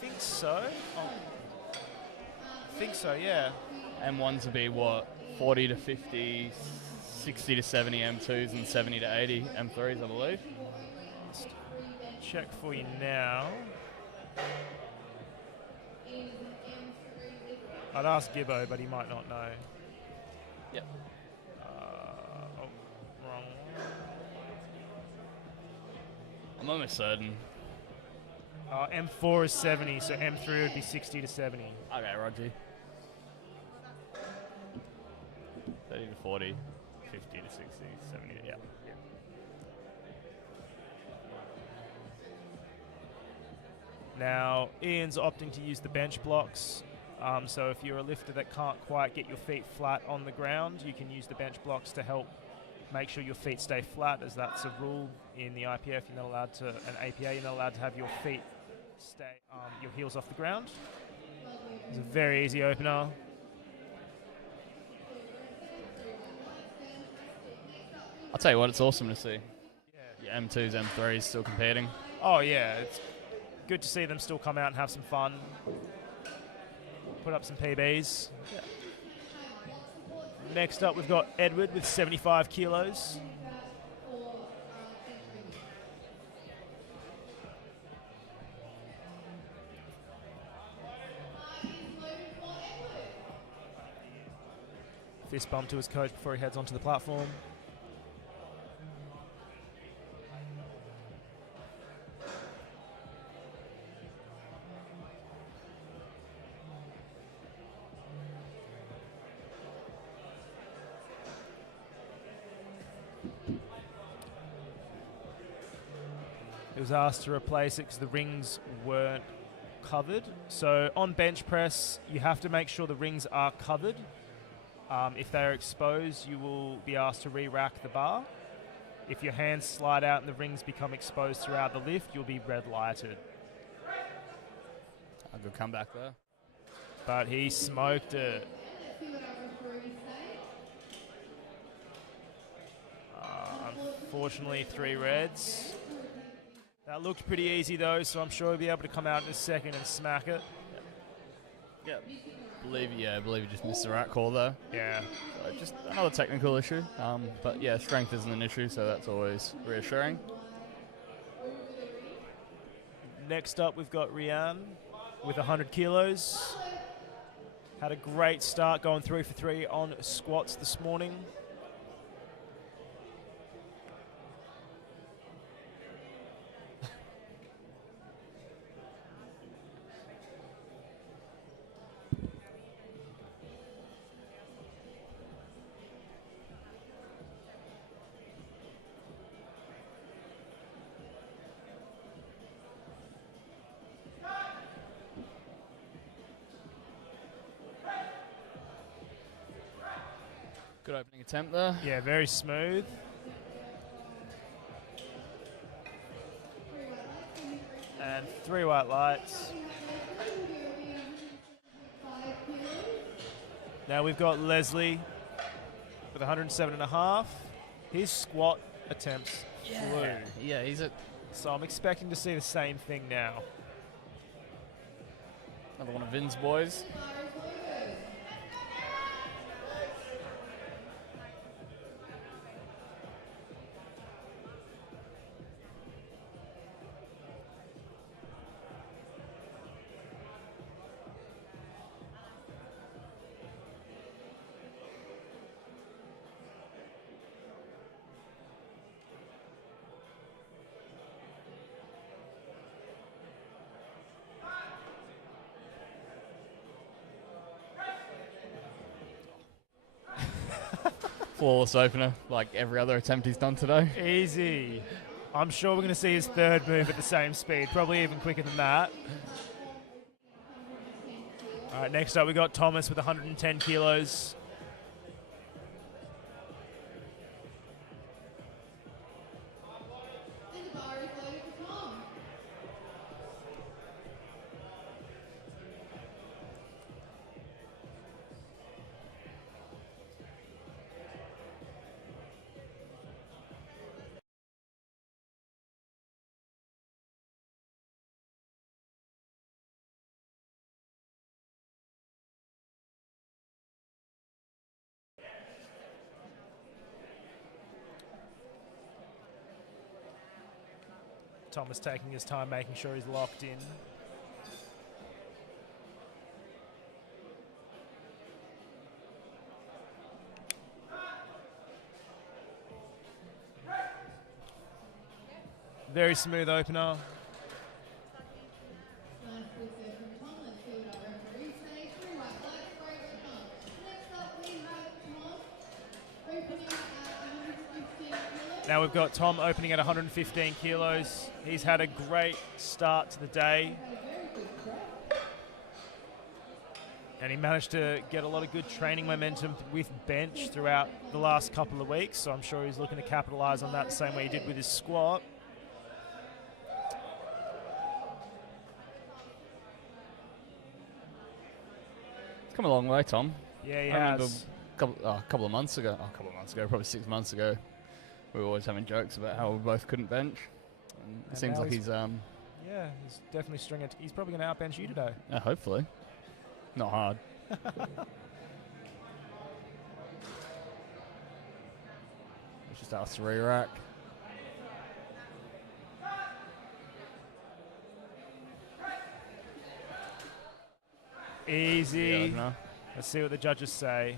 think so. I think so, yeah. M1s will be what? 40 to 50, 60 to 70 M2s, and 70 to 80 M3s, I believe. Just check for you now. I'd ask Gibbo, but he might not know. Yep. Wrong one. I'm almost certain. M4 is 70, so M3 would be 60 to 70. Okay, Roger. 30 to 40, 50 to 60, 70 to, yeah. Now, Ian's opting to use the bench blocks. So if you're a lifter that can't quite get your feet flat on the ground, you can use the bench blocks to help make sure your feet stay flat, as that's a rule in the IPF. You're not allowed to, and APA, you're not allowed to have your feet stay, your heels off the ground. It's a very easy opener. I'll tell you what, it's awesome to see. Yeah, M2s, M3s still competing. Oh yeah, it's good to see them still come out and have some fun. Put up some PBs. Yeah. Next up, we've got Edward with 75 kilos. Fist bump to his coach before he heads onto the platform. He was asked to replace it because the rings weren't covered. So on bench press, you have to make sure the rings are covered. If they're exposed, you will be asked to re-rack the bar. If your hands slide out and the rings become exposed throughout the lift, you'll be red lighted. A good comeback there. But he smoked it. Unfortunately, 3 reds. That looked pretty easy though, so I'm sure he'll be able to come out in a second and smack it. I believe he just missed the right call there. Yeah. So just another technical issue. But yeah, strength isn't an issue, so that's always reassuring. Next up, we've got Rian with 100 kilos. Had a great start going 3 for 3 on squats this morning. Good opening attempt there. Yeah, very smooth. And 3 white lights. Now we've got Leslie with 107.5. His squat attempts flew. Yeah, he's a So I'm expecting to see the same thing now. another one of Vin's boys. Flawless opener, like every other attempt he's done today. Easy. I'm sure we're going to see his third move at the same speed, probably even quicker than that. All right, next up we got Thomas with 110 kilos. Thomas taking his time, making sure he's locked in. Very smooth opener. Now we've got Tom opening at 115 kilos. He's had a great start to the day. And he managed to get a lot of good training momentum with bench throughout the last couple of weeks. So I'm sure he's looking to capitalize on that the same way he did with his squat. Come a long way, Tom. Yeah, he I remember has. a couple of months ago, probably 6 months ago, we were always having jokes about how we both couldn't bench. And it seems like he's yeah, he's definitely stringing it. He's probably going to outbench you today. hopefully. Not hard. It's just our 3 rack. Easy. Yeah, Let's see what the judges say.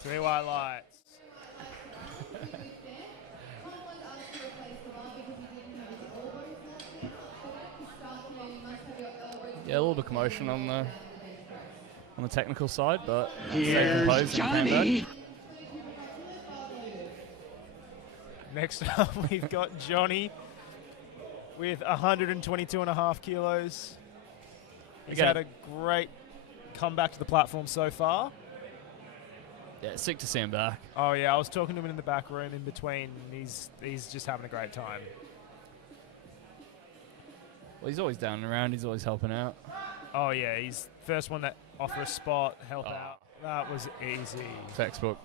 Three white lights. Yeah, a little bit of commotion on the technical side, but stay composed and came back. Next up, we've got Johnny with 122.5 kilos. He's had a great comeback to the platform so far. Yeah, sick to see him back. Oh yeah, I was talking to him in the back room in between. He's just having a great time. Well, he's always down and around. He's always helping out. Oh yeah, he's first one that offer a spot, help out. That was easy. Textbook.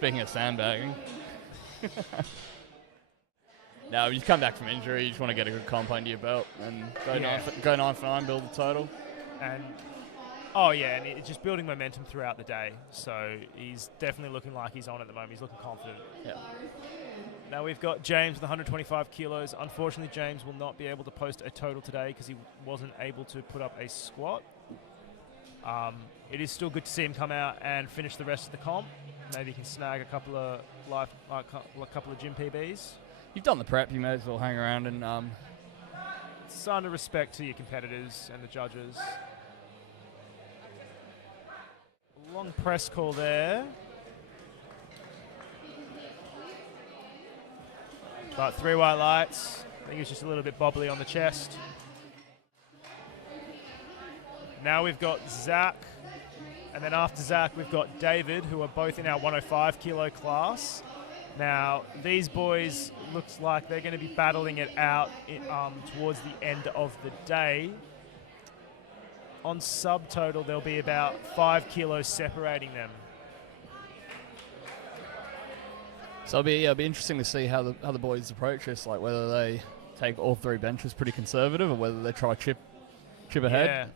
speaking of sandbagging. No, you come back from injury, you just want to get a good comp under your belt and go 9 for 9, build the total. And it's just building momentum throughout the day. So he's definitely looking like he's on at the moment. He's looking confident. Yeah. Now we've got James with 125 kilos. Unfortunately, James will not be able to post a total today because he wasn't able to put up a squat. It is still good to see him come out and finish the rest of the comp. Maybe he can snag a couple of gym PBs. You've done the prep. You may as well hang around and. Sign of respect to your competitors and the judges. Long press call there. But 3 white lights. I think he's just a little bit bobbly on the chest. Now we've got Zach. And then after Zach, we've got David, who are both in our 105 kilo class. Now, these boys looks like they're going to be battling it out towards the end of the day. On subtotal, there'll be about 5 kilos separating them. So it'll be interesting to see how the boys approach this, like whether they take all 3 benches pretty conservative or whether they try chip ahead. Yeah.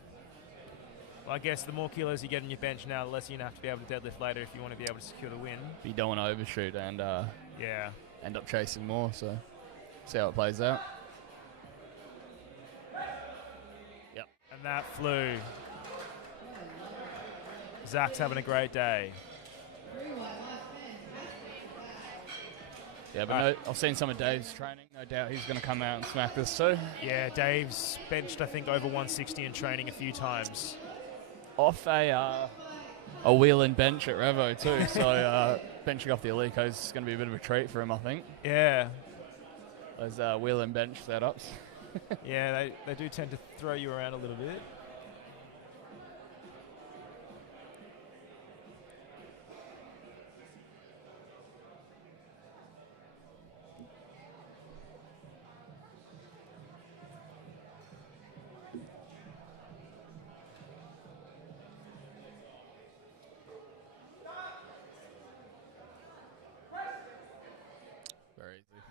Well, I guess the more kilos you get in your bench now, the less you're going to have to be able to deadlift later if you want to be able to secure the win. But you don't want to overshoot and end up chasing more, so see how it plays out. Yep. And that flew. Zach's having a great day. Yeah, but I've seen some of Dave's training. No doubt he's going to come out and smack this too. Yeah, Dave's benched, I think, over 160 in training a few times. Off a wheel and bench at Revo too, so benching off the Alico is going to be a bit of a treat for him, I think. Yeah. Those wheel and bench setups. Yeah, they do tend to throw you around a little bit.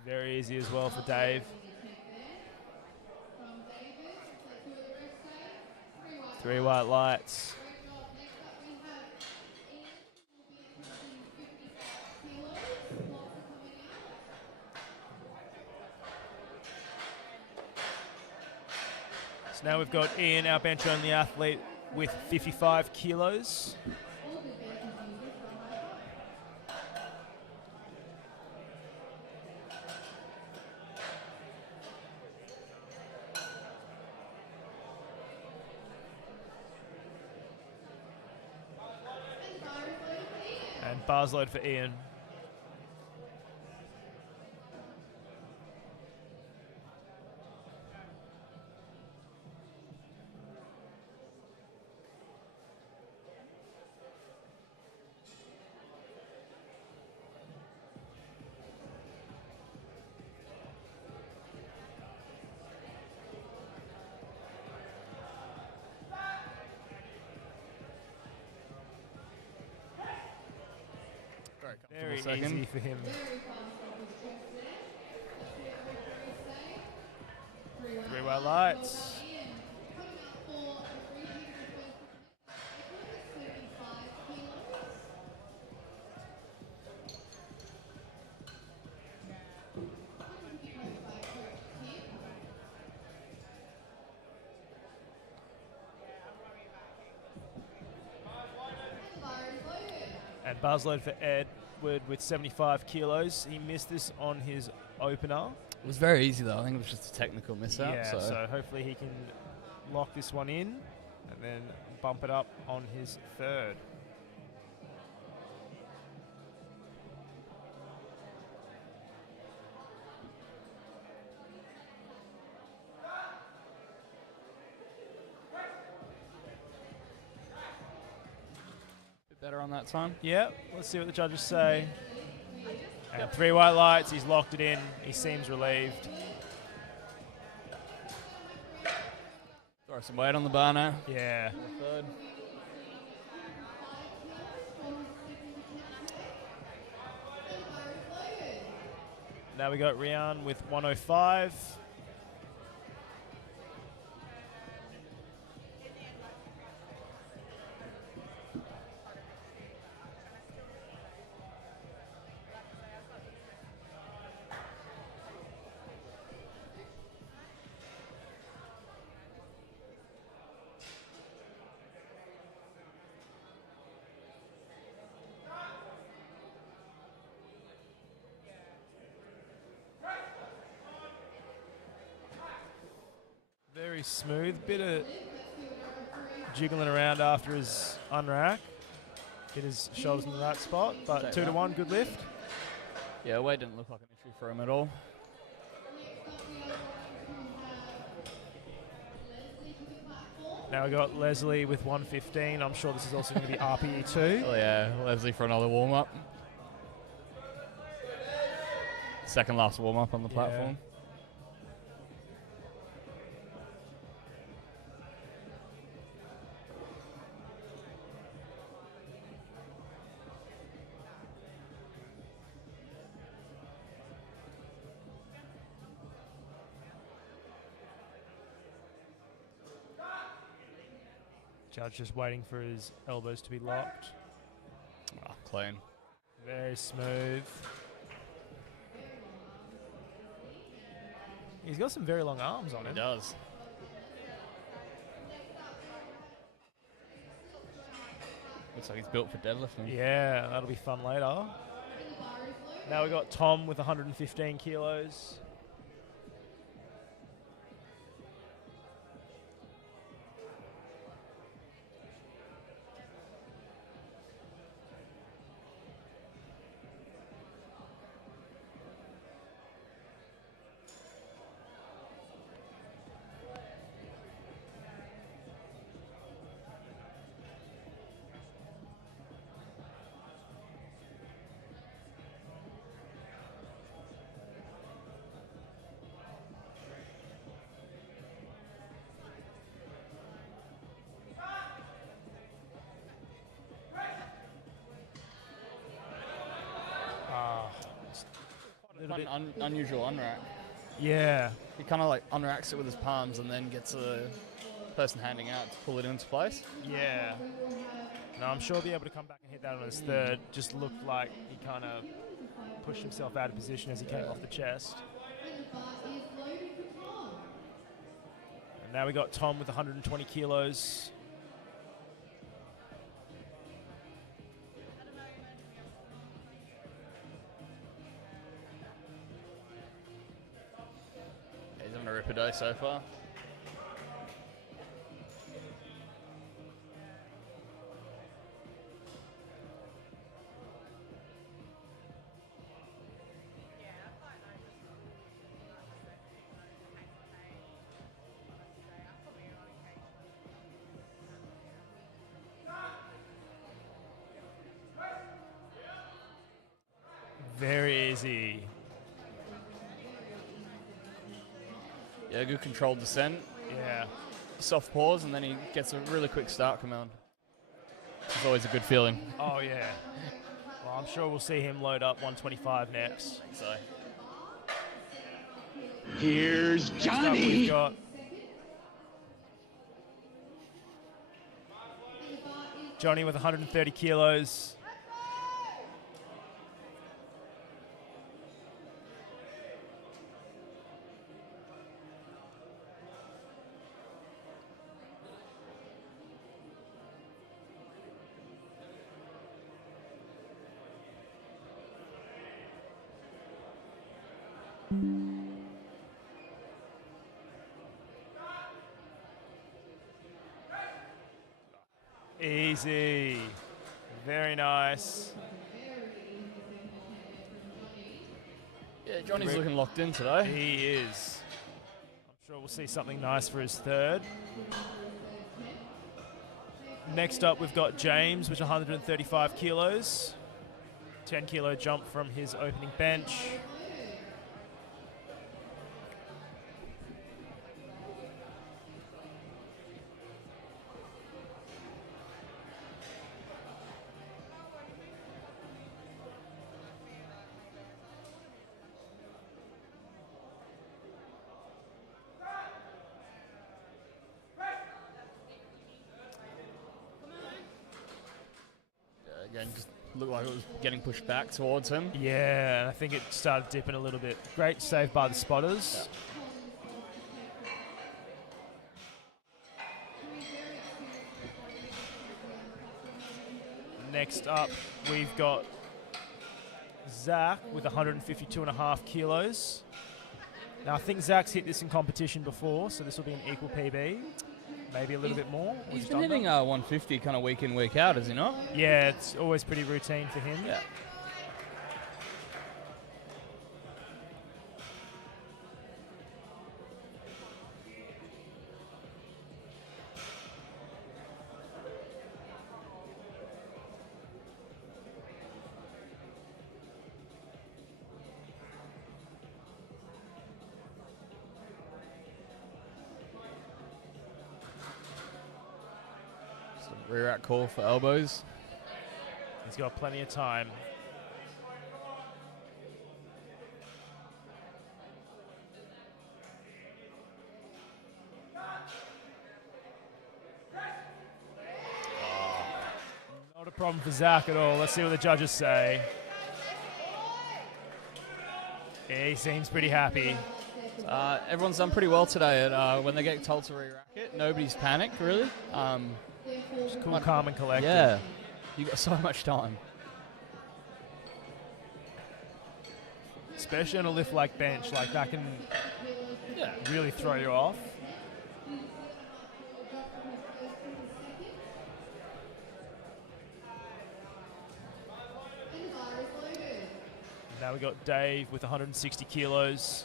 Very easy as well for Dave. Three white lights. So now we've got Ian, our bench-only athlete, with 55 kilos. And bars load for Ian. Very easy for him. Three white lights. And bars load for Ed with 75 kilos. He missed this on his opener. It was very easy though. I think it was just a technical miss-out. Yeah, so hopefully he can lock this one in and then bump it up on his third. Better on that time? Yeah, let's see what the judges say. And three white lights, he's locked it in. He seems relieved. Throw some weight on the bar now. Yeah. Third. Now we got Rian with 105. Very smooth, bit of jiggling around after his unrack. Get his shoulders in the right spot, but 2 to 1, good lift. Yeah, weight didn't look like an issue for him at all. Now we got Leslie with 115. I'm sure this is also going to be RPE 2. Oh yeah, Leslie for another warm-up. Second last warm-up on the platform. Judge just waiting for his elbows to be locked. Oh, clean. Very smooth. He's got some very long arms on him. He does. Looks like he's built for deadlifting. Yeah, that'll be fun later. Now we got Tom with 115 kilos. Unusual unrack. Yeah. He kind of like unracks it with his palms and then gets a person handing out to pull it into place. Yeah. No, I'm sure he'll be able to come back and hit that on his third. Just looked like he kind of pushed himself out of position as he came off the chest. And now we got Tom with 120 kilos. He's having a ripper day so far. Very easy. Yeah, good controlled descent. Yeah. Soft pause, and then he gets a really quick start command. It's always a good feeling. Oh, yeah. Well, I'm sure we'll see him load up 125 next. So Here's Next up, Johnny. we've got Johnny with 130 kilos. Easy. Very nice. yeah, Johnny's looking locked in today. He is. I'm sure we'll see something nice for his third. Next up, we've got James with 135 kilos. 10 kilo jump from his opening bench. then just looked like it was getting pushed back towards him. Yeah, and I think it started dipping a little bit. Great save by the spotters. Yeah. Next up, we've got Zach with 152.5 kilos. Now, I think Zach's hit this in competition before, so this will be an equal PB. Maybe a little bit more. He's been hitting 150 kind of week in, week out, is he not? Yeah, it's always pretty routine for him. Yeah. Rear rack call for elbows. He's got plenty of time. Not a problem for Zach at all. Let's see what the judges say. Yeah, he seems pretty happy. Everyone's done pretty well today. When they get told to re-rack it, nobody's panicked, really. Just cool, calm, and collected. Yeah, you got so much time. Especially on a lift like bench, like that can really throw you off. Now we got Dave with 160 kilos.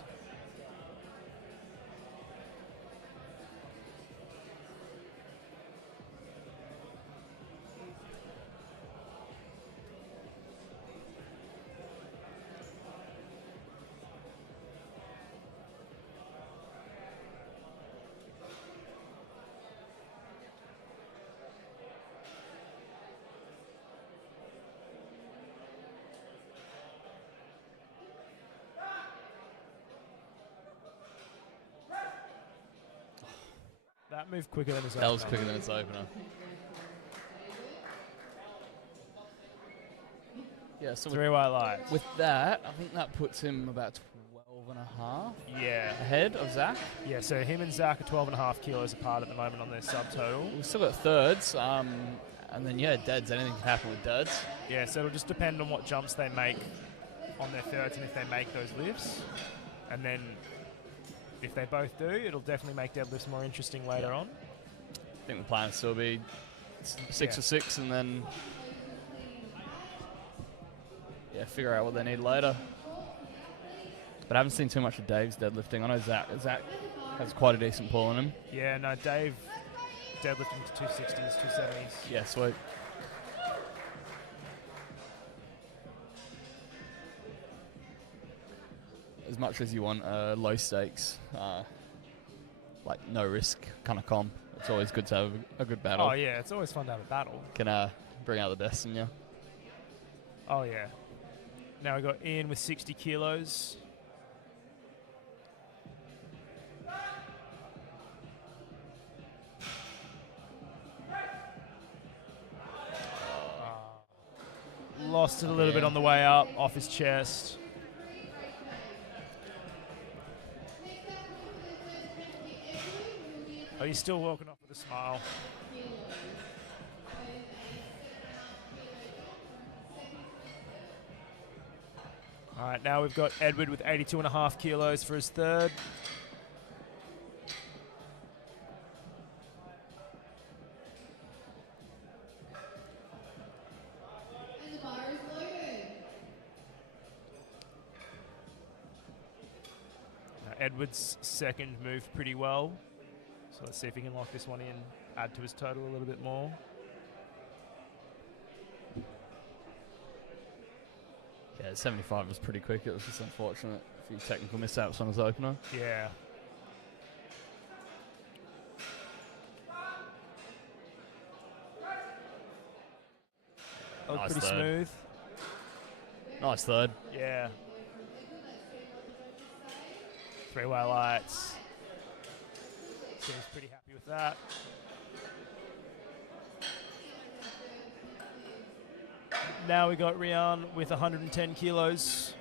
That moved quicker than his opener. That was quicker than its opener. Yeah, so Three white lights. with that, I think that puts him about 12 and a half Yeah. ahead of Zach. Yeah, so him and Zach are 12.5 kilos apart at the moment on their subtotal. We've still got thirds, and then, deads. Anything can happen with dads. Yeah, so it'll just depend on what jumps they make on their thirds and if they make those lifts. And then if they both do, it'll definitely make deadlifts more interesting later on. I think the plan will still be 6 or 6 and then figure out what they need later. But I haven't seen too much of Dave's deadlifting. I know Zach has quite a decent pull on him. Yeah, no, Dave deadlifting to 260s, 270s. Yeah, sweet. As much as you want low stakes, like no risk kind of comp, it's always good to have a good battle. Oh, yeah, it's always fun to have a battle. Can bring out the best in you. Oh, yeah. Now we got Ian with 60 kilos. Lost it a little bit on the way up, off his chest. Oh, he's still walking off with a smile. All right, now we've got Edward with 82.5 kilos for his third. Now Edward's second moved pretty well. So let's see if he can lock this one in, add to his total a little bit more. Yeah, 75 was pretty quick. It was just unfortunate. A few technical mishaps on his opener. Yeah. That was Nice pretty third. smooth. Nice third. Yeah. Three-way lights. Seems pretty happy with that. Now we got Rian with 110 kilos.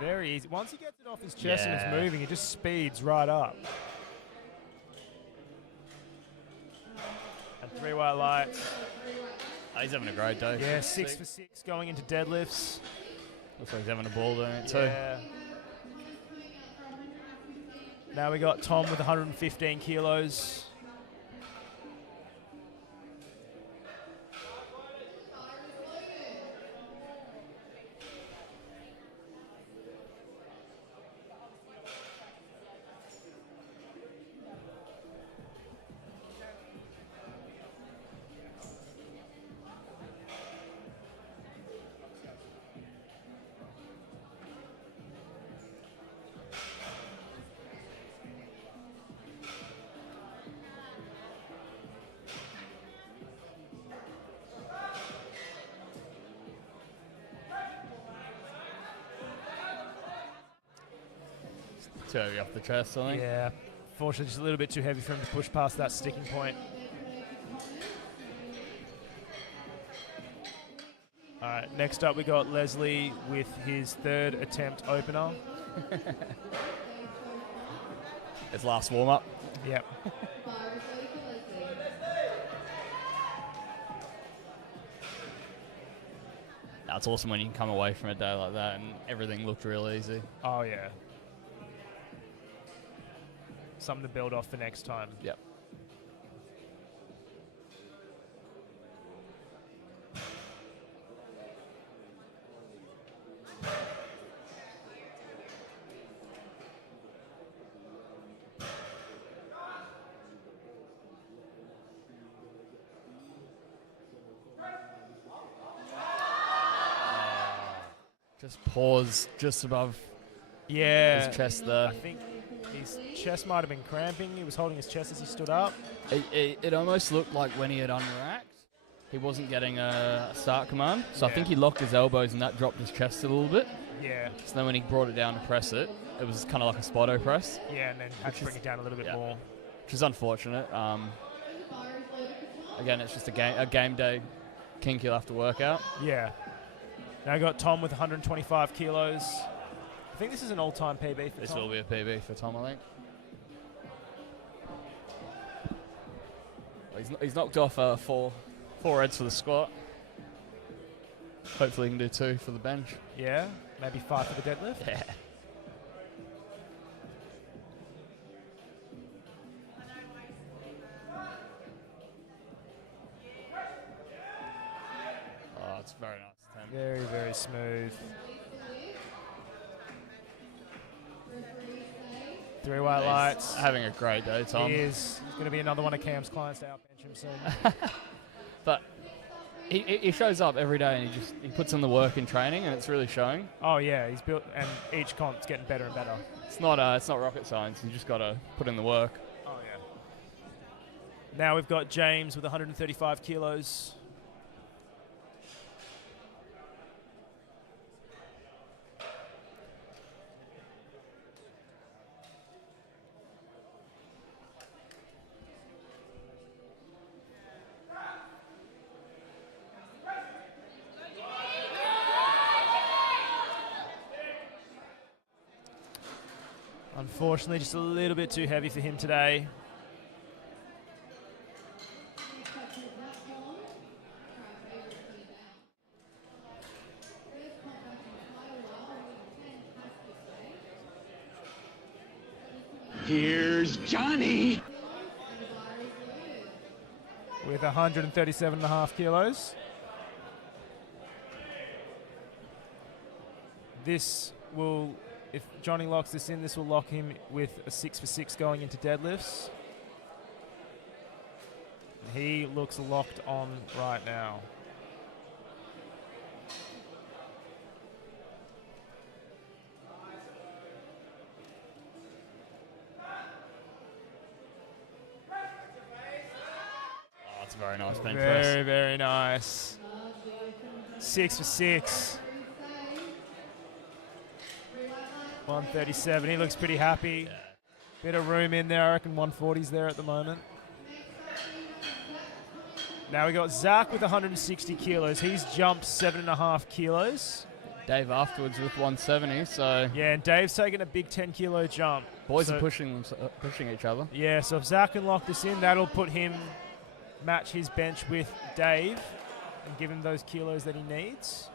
Very easy. Once he gets it off his chest and it's moving, it just speeds right up. And 3 white lights. Oh, he's having a great day. Yeah, 6 for 6 going into deadlifts. Looks like he's having a ball doing it too. Yeah. Now we got Tom with 115 kilos. Too heavy off the chest, I think. Yeah, fortunately just a little bit too heavy for him to push past that sticking point. All right, next up we got Leslie with his 3rd attempt opener. His last warm-up. Yep. It's awesome when you can come away from a day like that and everything looked real easy. Oh, yeah. Something to build off for next time. Yep. Just pause just above his chest there. I think his chest might have been cramping. He was holding his chest as he stood up. It almost looked like when he had unracked, he wasn't getting a start command. So I think he locked his elbows and that dropped his chest a little bit. Yeah. So then when he brought it down to press it, it was kind of like a spotto press. Yeah, and then had to bring it down a little bit more. Which is unfortunate. Again, it's just a game day kink he'll have to work out. Yeah. Now I got Tom with 125 kilos. I think this is an all-time PB for Tom. This will be a PB for Tom, I think. He's knocked off four heads for the squat. Hopefully he can do 2 for the bench. Yeah, maybe 5 for the deadlift. Yeah. Oh, it's very nice. Very, very smooth. 3 white lights. Having a great day, Tom. He is. He's going to be another one of Cam's clients to outbench him soon. But he shows up every day and he puts in the work in training and it's really showing. Oh yeah, he's built, and each comp's getting better and better. It's not rocket science. You just got to put in the work. Oh yeah. Now we've got James with 135 kilos. Unfortunately, just a little bit too heavy for him today. Here's Johnny with 137.5 kilos. This will, if Johnny locks this in, this will lock him with a 6 for 6 going into deadlifts. He looks locked on right now. Oh, it's a very nice bench press. Very, very nice. 6 for 6. 137. He looks pretty happy. Yeah. Bit of room in there. I reckon 140's there at the moment. Now we got Zach with 160 kilos. He's jumped 7.5 kilos. Dave afterwards with 170, so Yeah, and Dave's taking a big 10 kilo jump. boys So- are pushing each other. Yeah, so if Zach can lock this in, that'll put him, match his bench with Dave and give him those kilos that he needs.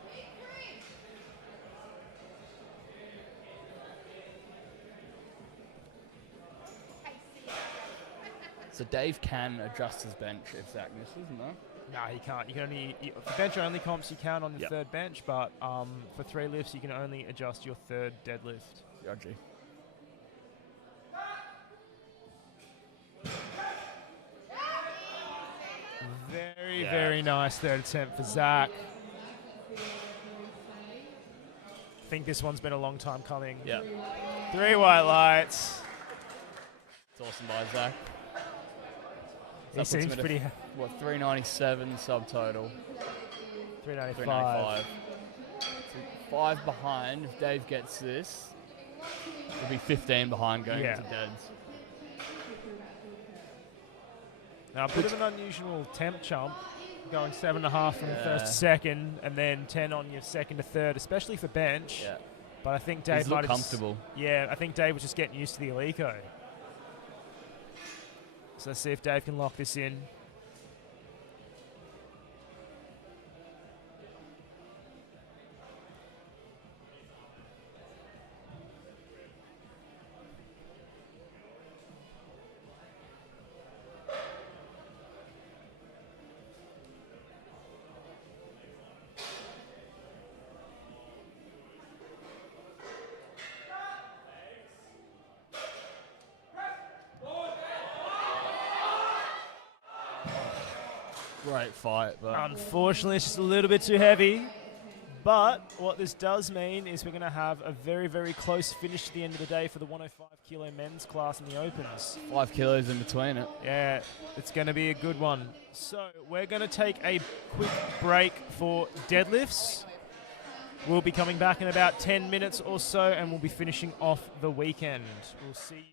So Dave can adjust his bench if Zach misses, no? No, he can't. You can only for bench only comps you can on your Yep. third bench, but for 3 lifts you can only adjust your third deadlift. Gotcha. Very, Yeah. very nice third attempt for Zach. I think this one's been a long time coming. Yeah. 3 white lights. It's awesome by Zach. He That puts him seems at a- pretty. What, 397 subtotal? 395. 395. So 5 behind. If Dave gets this, it'll be 15 behind going Yeah. into deads. Now, a bit of an unusual temp jump, going 7.5 from first to Yeah. second, and then 10 on your second to third, especially for bench. Yeah. But I think Dave He's might looked have comfortable. Yeah, I think Dave was just getting used to the Alico. So let's see if Dave can lock this in. Great fight, but Unfortunately, it's just a little bit too heavy. But what this does mean is we're going to have a very, very close finish at the end of the day for the 105 kilo men's class in the Opens. 5 kilos in between it. Yeah, it's going to be a good one. So we're going to take a quick break for deadlifts. We'll be coming back in about 10 minutes or so, and we'll be finishing off the weekend. We'll see.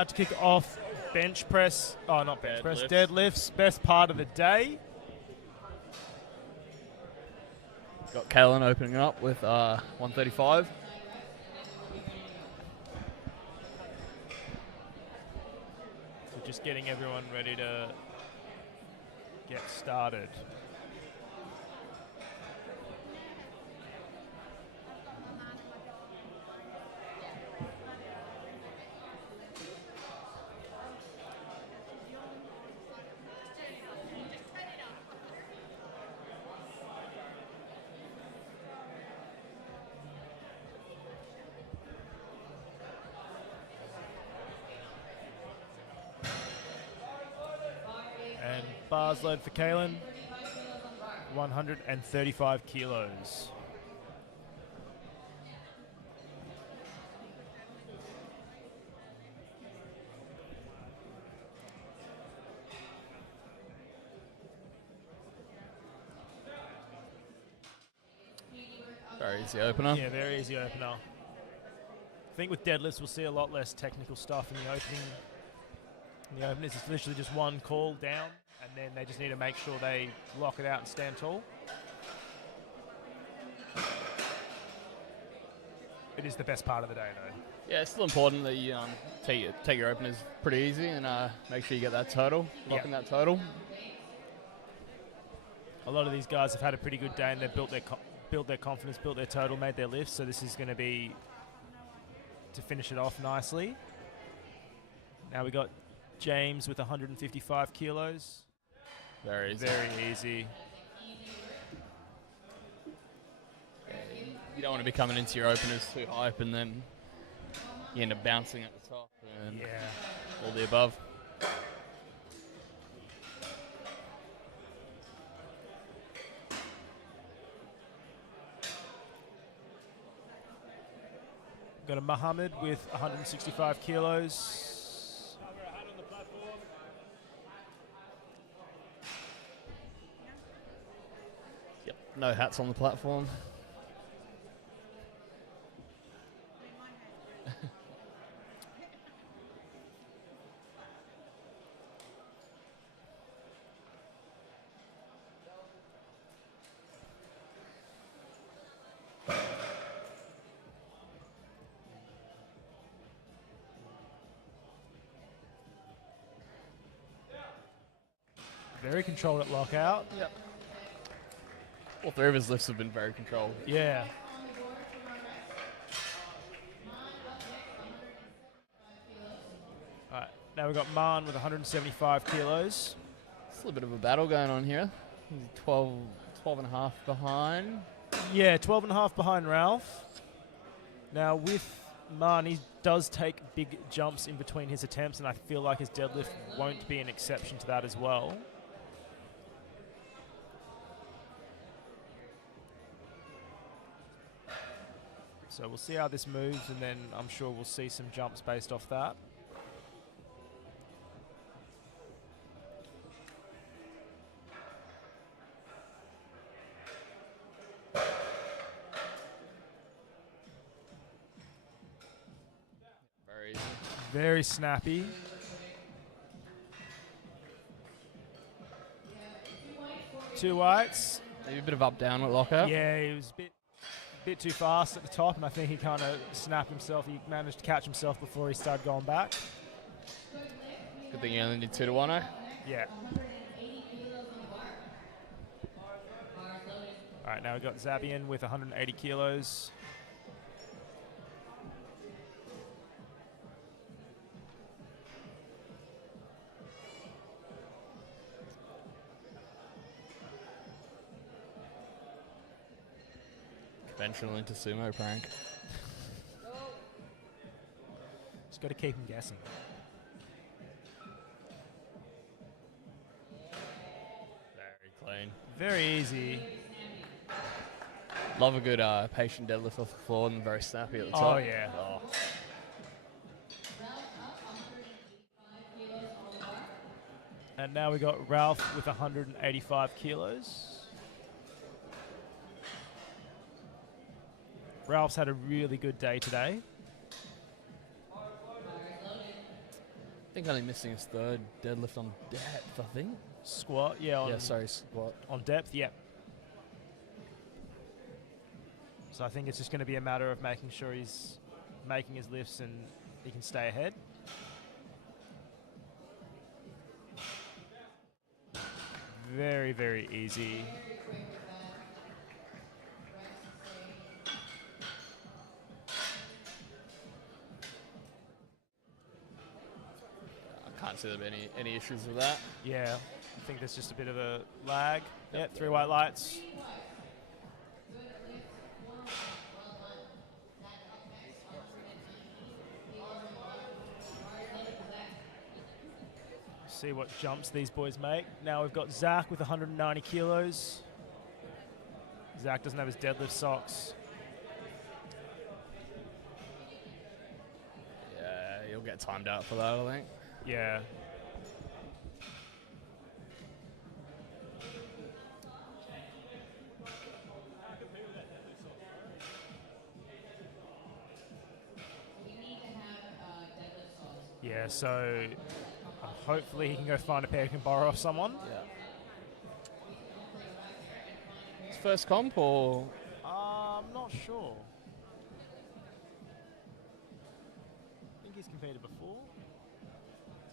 about to kick off bench press. Oh, not bench press. Deadlifts. Deadlifts. Best part of the day. Got Kalen opening up with 135. So just getting everyone ready to get started. And bars load for Kalen, 135 kilos. Very easy opener. Yeah, very easy opener. I think with deadlifts we'll see a lot less technical stuff in the opening. In the openers, it's literally just one call down, and then they just need to make sure they lock it out and stand tall. It is the best part of the day, though. Yeah, it's still important that you take your openers pretty easy and make sure you get that total, lock in that total. A lot of these guys have had a pretty good day, and they've built their confidence, built their total, made their lifts. So this is going to be to finish it off nicely. Now we got James with 155 kilos. Very easy. Very easy. You don't want to be coming into your openers too hype and then you end up bouncing at the top and all the above. Got a Muhammad with 165 kilos. Yep, no hats on the platform. Very controlled at lockout. Yep. All three of his lifts have been very controlled. Yeah. All right, now we've got Man with 175 kilos. It's a little bit of a battle going on here. He's 12 and a half behind. Yeah, 12 and a half behind Ralph. Now with Man, he does take big jumps in between his attempts, and I feel like his deadlift won't be an exception to that as well. So we'll see how this moves, and then I'm sure we'll see some jumps based off that. Very easy. Very snappy. Two whites. Maybe a bit of up-down with lockout. Yeah, he was a bit too fast at the top, and I think he kind of snapped himself. He managed to catch himself before he started going back. Good thing you only need 2 to 1, eh? Yeah. All right, now we've got Zabian with 180 kilos. Conventional into sumo prank. Just got to keep him guessing. Very clean. Very easy. Love a good patient deadlift off the floor and very snappy at the top. Oh, yeah. Oh. And now we got Ralph with 185 kilos. Ralph's had a really good day today. I think only missing his third deadlift on depth, I think. Squat, Squat. On depth, yeah. So I think it's just going to be a matter of making sure he's making his lifts and he can stay ahead. Very, very easy. I can't see there being any issues with that. Yeah, I think there's just a bit of a lag. Yeah, 3 white lights. See what jumps these boys make. Now we've got Zach with 190 kilos. Zach doesn't have his deadlift socks. Yeah, he'll get timed out for that, I think. Yeah. Yeah, so hopefully he can go find a pair he can borrow off someone. Yeah. His first comp or? I'm not sure. I think he's competed before.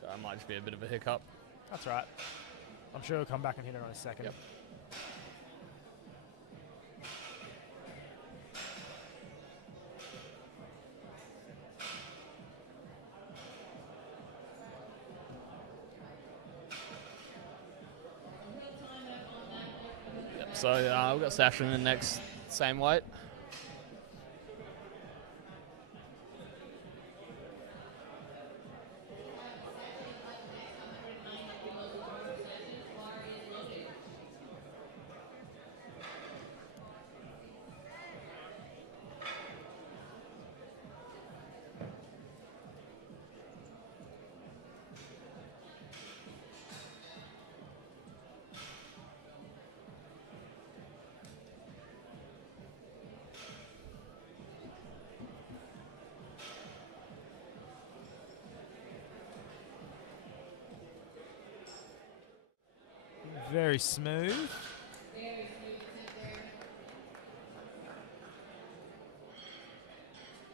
So that might just be a bit of a hiccup. That's right. I'm sure he'll come back and hit her in a second. Yep. So we've got Sasha in the next same weight. Very smooth.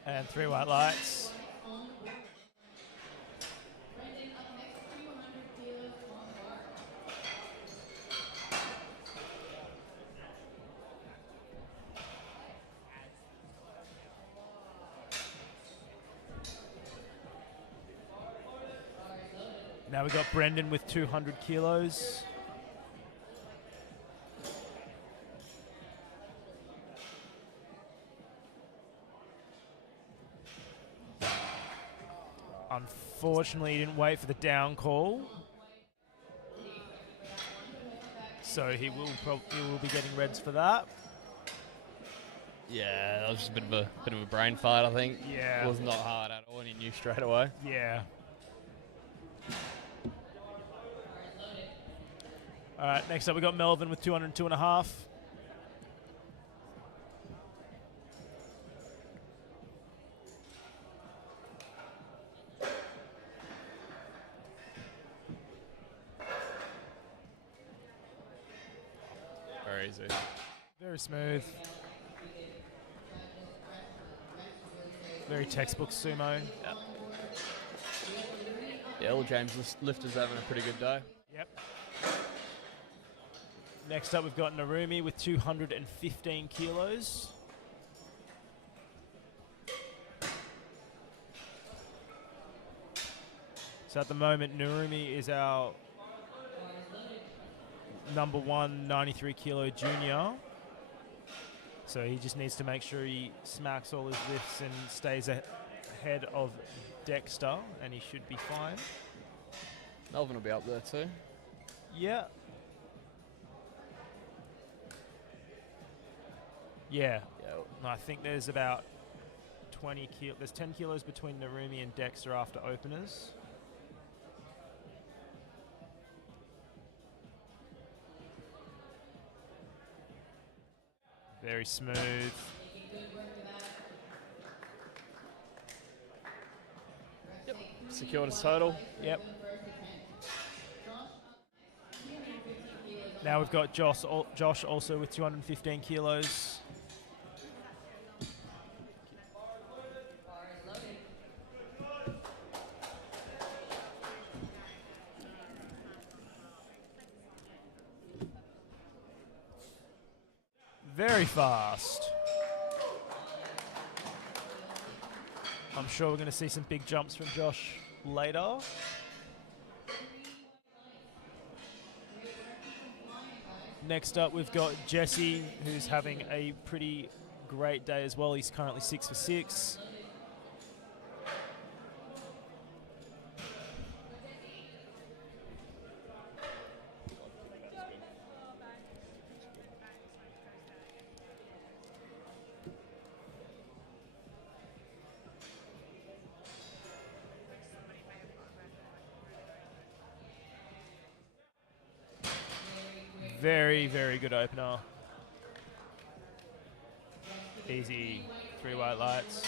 And 3 white lights. Now we've got Brendan with 200 kilos. Unfortunately, he didn't wait for the down call, so he will be getting reds for that. Yeah, that was just a bit of a brain fart, I think. Yeah, it was not hard at all, and he knew straight away. Yeah. All right, next up we got Melvin with 202.5. Very easy. Very smooth. Very textbook sumo. Yep. Yeah, all James lifters having a pretty good day. Yep. Next up we've got Narumi with 215 kilos. So at the moment Narumi is our number 1 93 kilo junior. So he just needs to make sure he smacks all his lifts and stays ahead of Dexter, and he should be fine. Melvin will be up there too. Yeah. Yeah. Yeah. I think there's about 20 kilos. There's 10 kilos between Narumi and Dexter after openers. Very smooth. Yep. secured his total. Yep. Now we've got Josh also with 215 kilos. Very fast. I'm sure we're going to see some big jumps from Josh later. Next up, we've got Jesse, who's having a pretty great day as well. He's currently 6 for 6. Very, very good opener. Easy 3 white lights.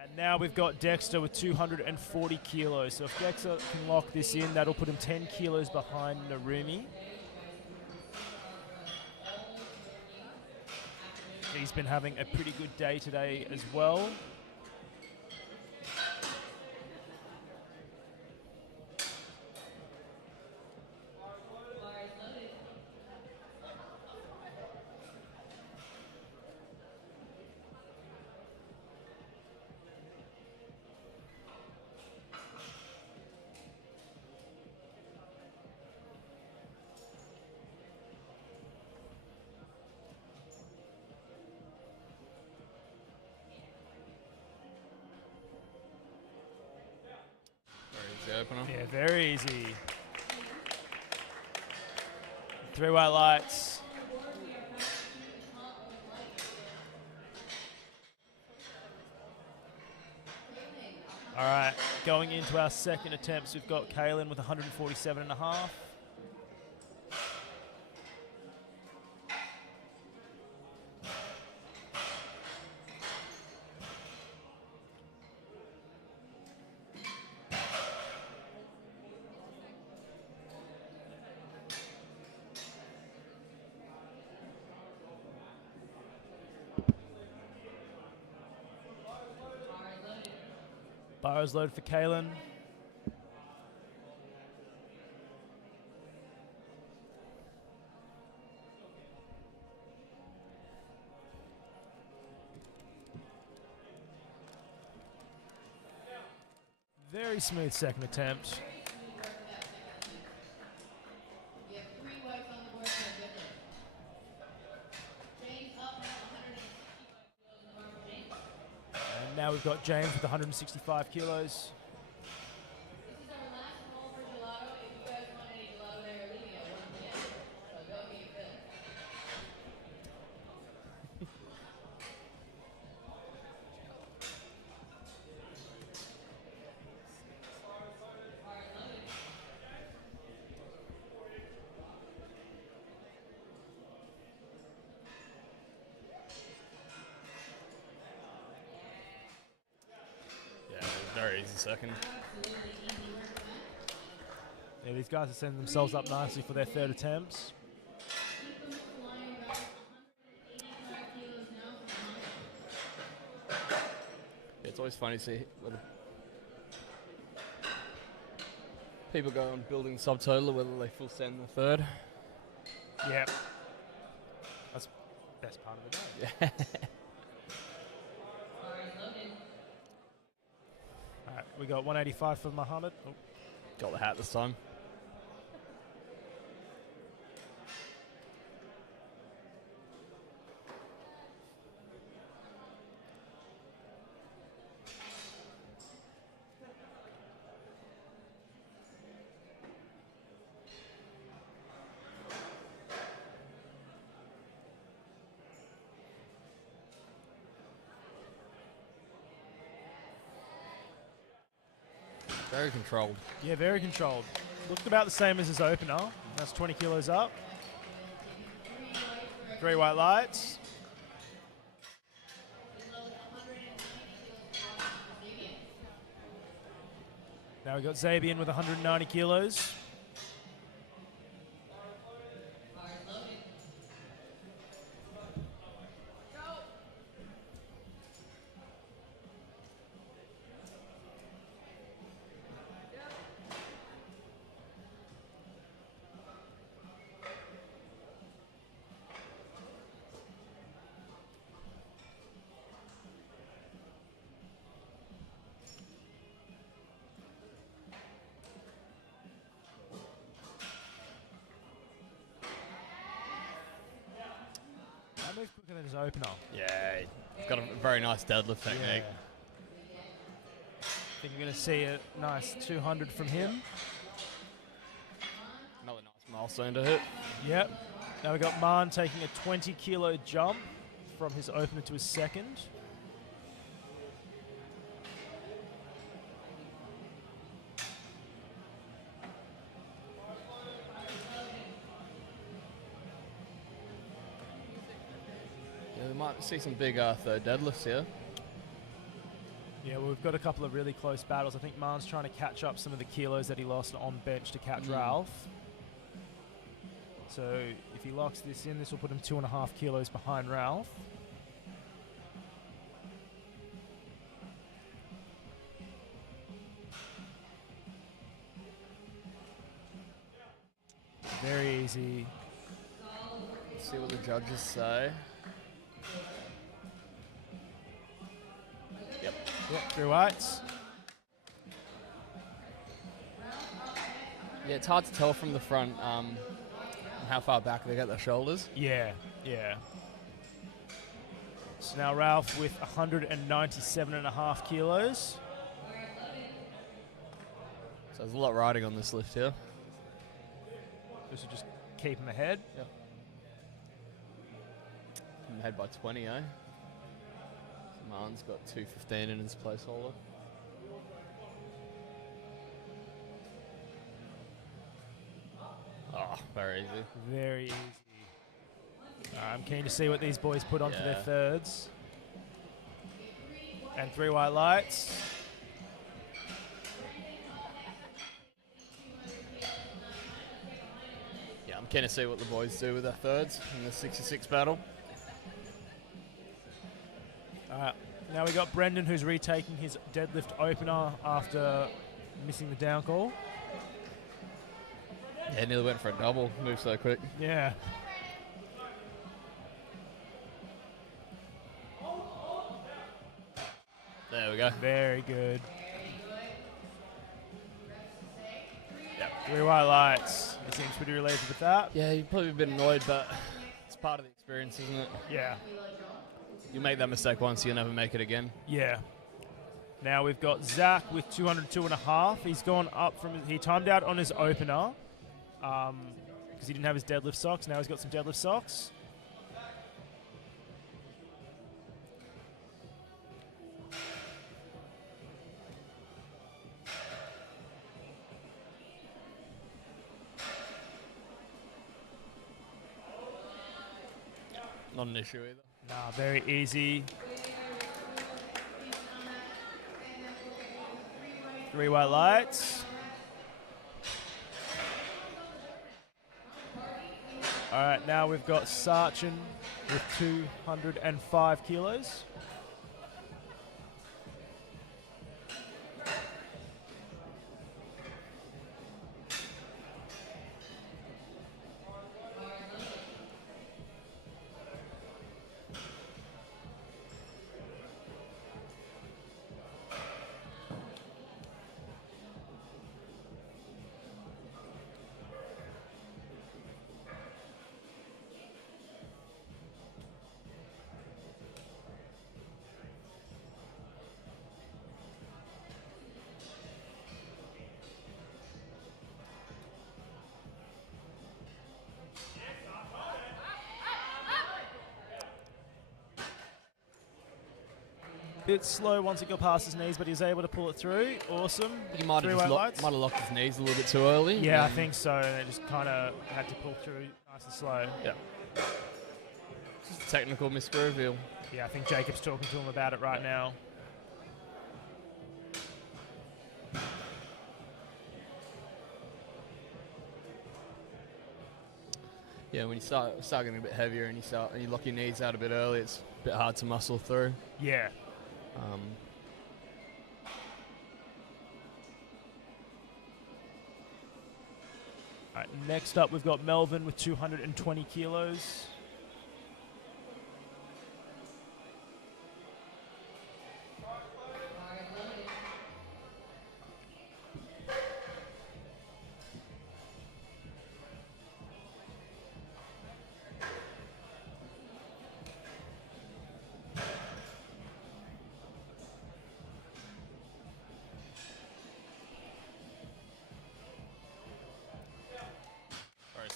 And now we've got Dexter with 240 kilos. So if Dexter can lock this in, that'll put him 10 kilos behind Narumi. He's been having a pretty good day today as well. Opener. Yeah, very easy. 3 white lights. All right, going into our second attempts, we've got Kaylin with 147.5. Bars load for Kaylin. Very smooth second attempt. And now we've got James with 165 kilos. Very easy second. Yeah, these guys are setting themselves up nicely for their third attempts. It's always funny to see whether people go on building subtotal or whether they full send the third. Yep. That's the best part of the day. Yeah. All right, we got 185 for Muhammad. Oh. Got the hat this time. Very controlled. Yeah, very controlled. Looked about the same as his opener. That's 20 kilos up. 3 white lights. Now we've got Zabian with 190 kilos. That moves quicker than his opener. Yeah, he's got a very nice deadlift technique. Yeah. I think you're going to see a nice 200 from him. Another nice milestone to hit. Yep. Now we've got Marn taking a 20 kilo jump from his opener to his second. Yeah, we might see some big third deadlifts here. Yeah, well, we've got a couple of really close battles. I think Marn's trying to catch up some of the kilos that he lost on bench to catch Ralph. So if he locks this in, this will put him 2.5 kilos behind Ralph. Very easy. Let's see what the judges say. Yep, 3 weights. Yeah, it's hard to tell from the front how far back they get their shoulders. Yeah. So now Ralph with 197.5 kilos. So there's a lot riding on this lift here. This will just keep him ahead. Yep. I'm ahead by 20, eh? Marn's got 215 in his placeholder. Oh, very easy. Very easy. I'm keen to see what these boys put onto their thirds. And 3 white lights. Yeah, I'm keen to see what the boys do with their thirds in the 66 battle. Now we got Brendan, who's retaking his deadlift opener after missing the down call. Yeah, nearly went for a double. Moved so quick. Yeah. There we go. Very good. Yep. 3 white lights. He seems pretty relieved with that. Yeah, you've probably been annoyed, but it's part of the experience, isn't it? Yeah. You make that mistake once, you'll never make it again. Yeah. Now we've got Zach with 202.5. He's gone up from, he timed out on his opener because he didn't have his deadlift socks. Now he's got some deadlift socks. Not an issue either. Nah, very easy. 3 white lights. All right, now we've got Sachin with 205 kilos. Bit slow once it got past his knees, but he was able to pull it through. Awesome. He might have locked his knees a little bit too early. Yeah, I think so. They just kind of had to pull through nice and slow. Yeah. Just a technical misreveal. Yeah, I think Jacob's talking to him about it right now. Yeah, when you start getting a bit heavier and you lock your knees out a bit early, it's a bit hard to muscle through. Yeah. All right, next up, we've got Melvin with 220 kilos.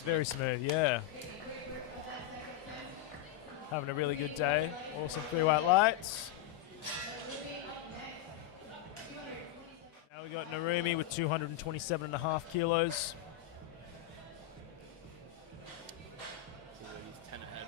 Very smooth, yeah. Having a really good day. Awesome 3 white lights. Now we got Narumi with 227.5 kilos. He's 10 ahead.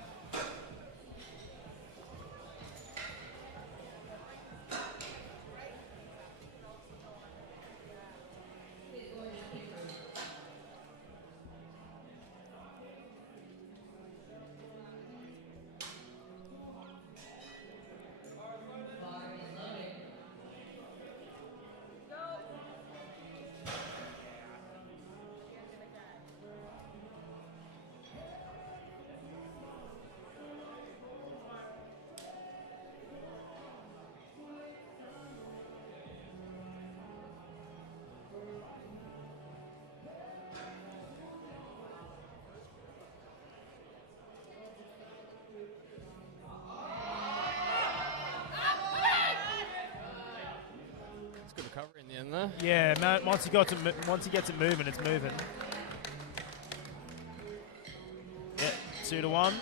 Good recovery in the end there. Yeah, man, once he gets it moving, it's moving. Yeah, 2-1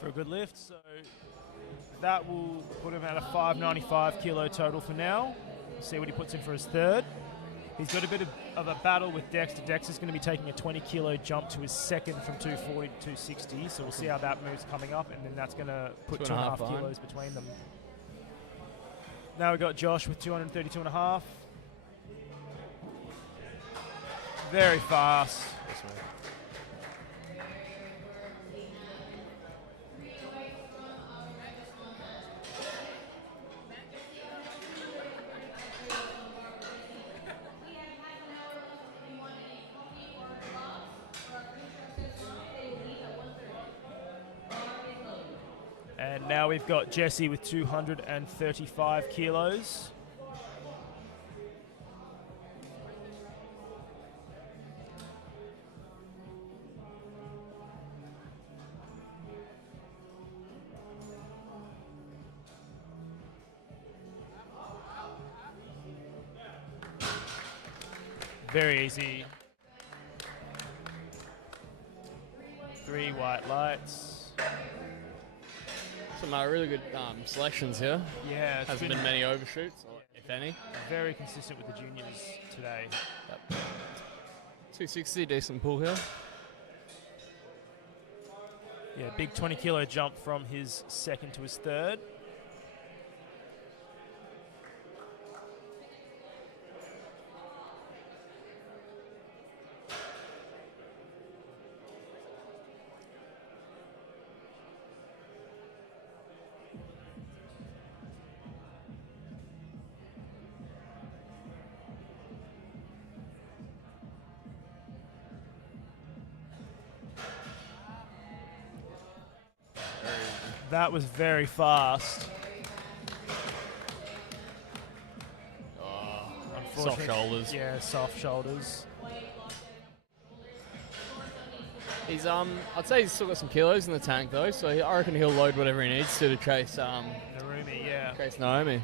for a good lift. So that will put him at a 595 kilo total for now. We'll see what he puts in for his third. He's got a bit of a battle with Dexter. Dexter's going to be taking a 20 kilo jump to his second from 240 to 260. So we'll see how that moves coming up, and then that's going to put 2.5 kilos between them. Now we've got Josh with 232.5. Very fast. And now we've got Jesse with 235 kilos. Very easy. 3 white lights. Some really good selections here. Yeah, it's hasn't been many overshoots, if any. Very consistent with the juniors today. Yep. 260, decent pull here. Yeah, big 20 kilo jump from his second to his third. That was very fast. Soft shoulders. Yeah, soft shoulders. He's I'd say he's still got some kilos in the tank though, so I reckon he'll load whatever he needs to chase Narumi, yeah. Chase Naomi.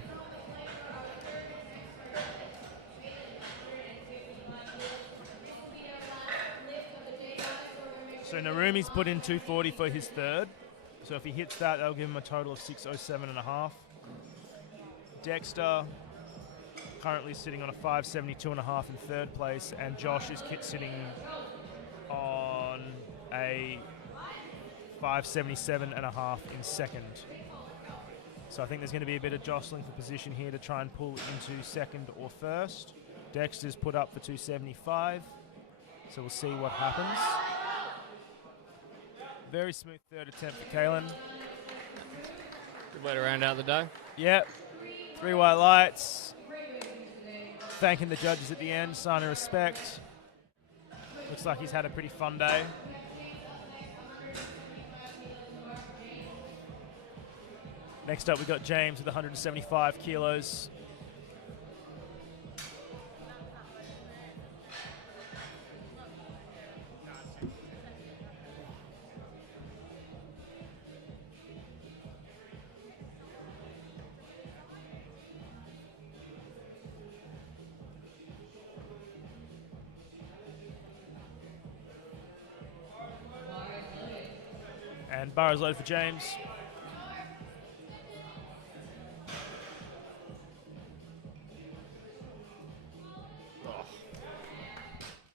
So Narumi's put in 240 for his third. So if he hits that, that'll give him a total of 607.5. Dexter currently sitting on a 572.5 in third place, and Josh is sitting on a 577.5 in second. So I think there's going to be a bit of jostling for position here to try and pull into second or first. Dexter's put up for 275, so we'll see what happens. Very smooth third attempt for Kalen. Good way to round out the day. Yep. 3 white lights. Thanking the judges at the end, sign of respect. Looks like he's had a pretty fun day. Next up, we've got James with 175 kilos. And bar is loaded for James.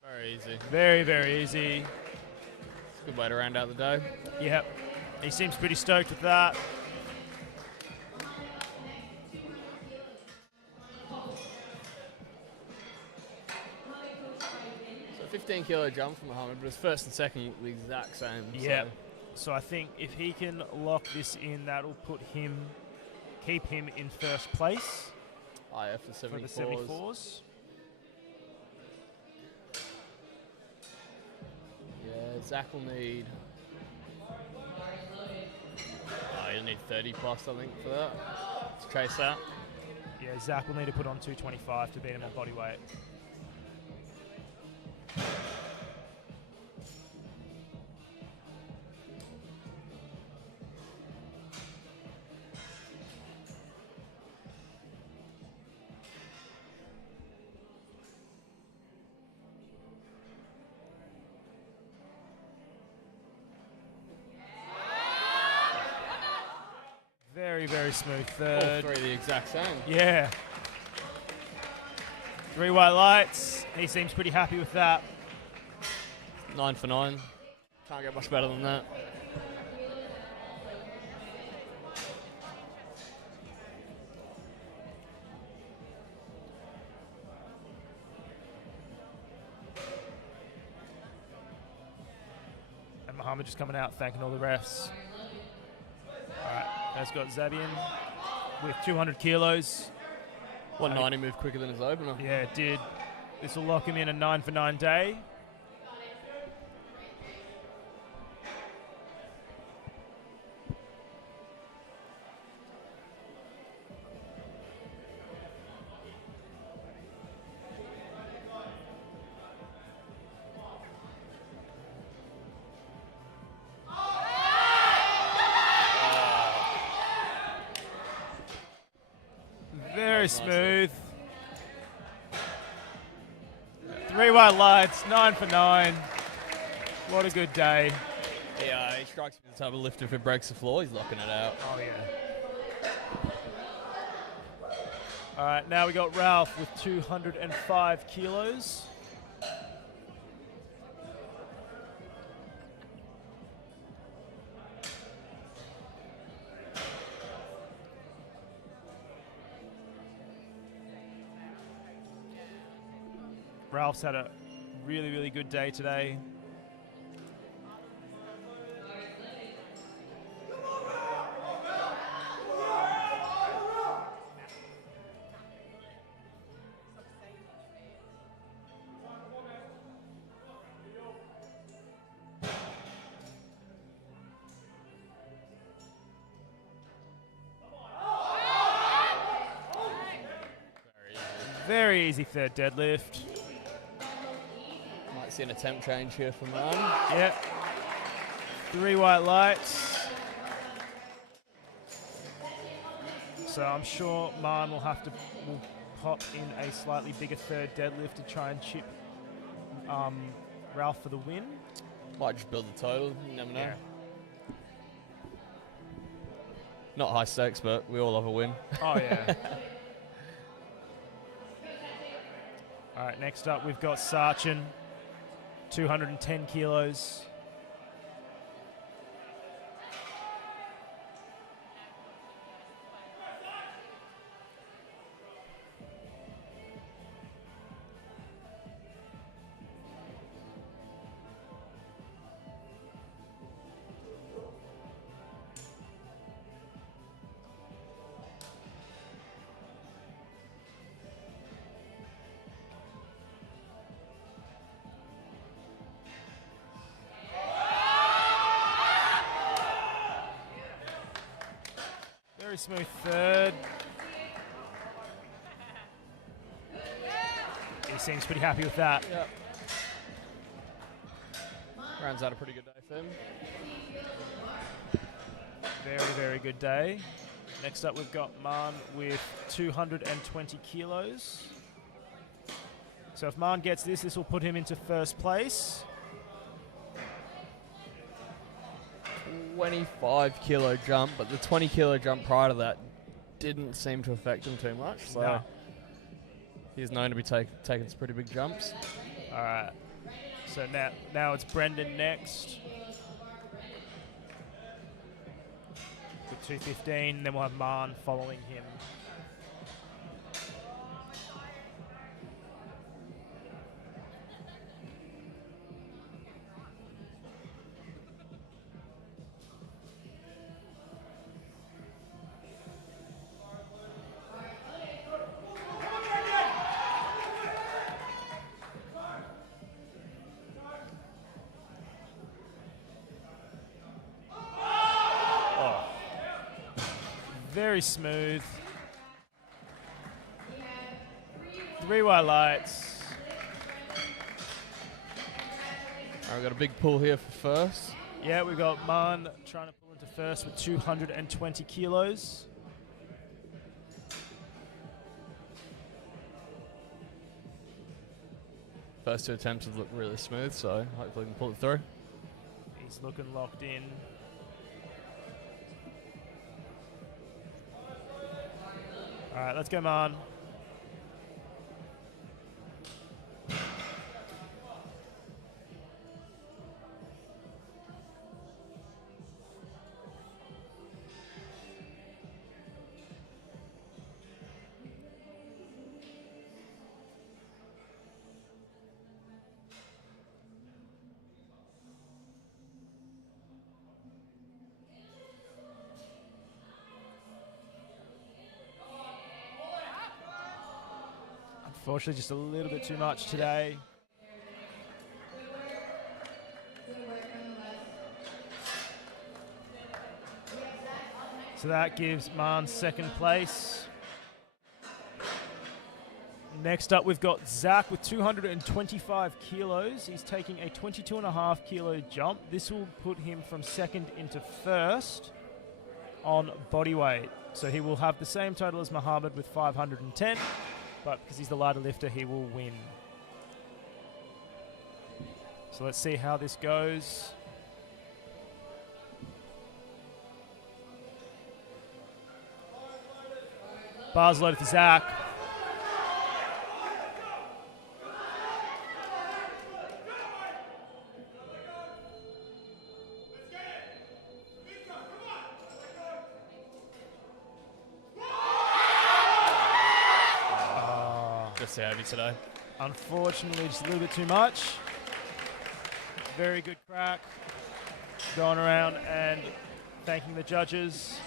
Very easy. Very, very easy. It's a good way to round out the day. Yep. He seems pretty stoked with that. So 15 kilo jump from Muhammad, but his first and second the exact same. Yep. So I think if he can lock this in, that'll keep him in first place For the 74s. for the 74s. Yeah, Zach will need. He'll need 30 plus, I think, for that. To chase that. Yeah, Zach will need to put on 225 to beat him at body weight. Very, very smooth third. All three the exact same. Yeah. 3 white lights. He seems pretty happy with that. 9 for 9. Can't get much better than that. And Muhammad just coming out thanking all the refs. All right, that's got Zabian with 200 kilos. 190 moved quicker than his opener. Yeah, it did. This will lock him in a 9 for 9 day. Very smooth. 3 white lights, 9 for 9. What a good day. Yeah, he strikes me as the type of lifter if it breaks the floor, he's locking it out. Oh, yeah. All right, now we got Ralph with 205 kilos. Ralph's had a really, really good day today. Very easy third deadlift. Might see an attempt change here from Ron. Yep. 3 white lights. So I'm sure Man will pop in a slightly bigger third deadlift to try and chip Ralph for the win. Might just build the total, you never know. Yeah. Not high stakes, but we all love a win. Oh, yeah. All right, next up we've got Sachin, 210 kilos. Very smooth third. He seems pretty happy with that. Yep. Rounds out a pretty good day for him. Very, very good day. Next up, we've got Man with 220 kilos. So if Man gets this, this will put him into first place. 25 kilo jump, but the 20 kilo jump prior to that didn't seem to affect him too much. So no. He's known to be taking some pretty big jumps. All right. So now it's Brendan next. With 215, then we'll have Man following him. Very smooth. 3 wide lights. All right, we've got a big pull here for first. Yeah, we've got Man trying to pull into first with 220 kilos. First 2 attempts have looked really smooth, so hopefully we can pull it through. He's looking locked in. All right, let's go, Man. Unfortunately, just a little bit too much today. So that gives Man second place. Next up, we've got Zach with 225 kilos. He's taking a 22.5 kilo jump. This will put him from second into first on body weight. So he will have the same total as Muhammad with 510. But because he's the lighter lifter, he will win. So let's see how this goes. Bars loaded for Zach. Just heavy today. Unfortunately, just a little bit too much. Very good crack. Going around and thanking the judges.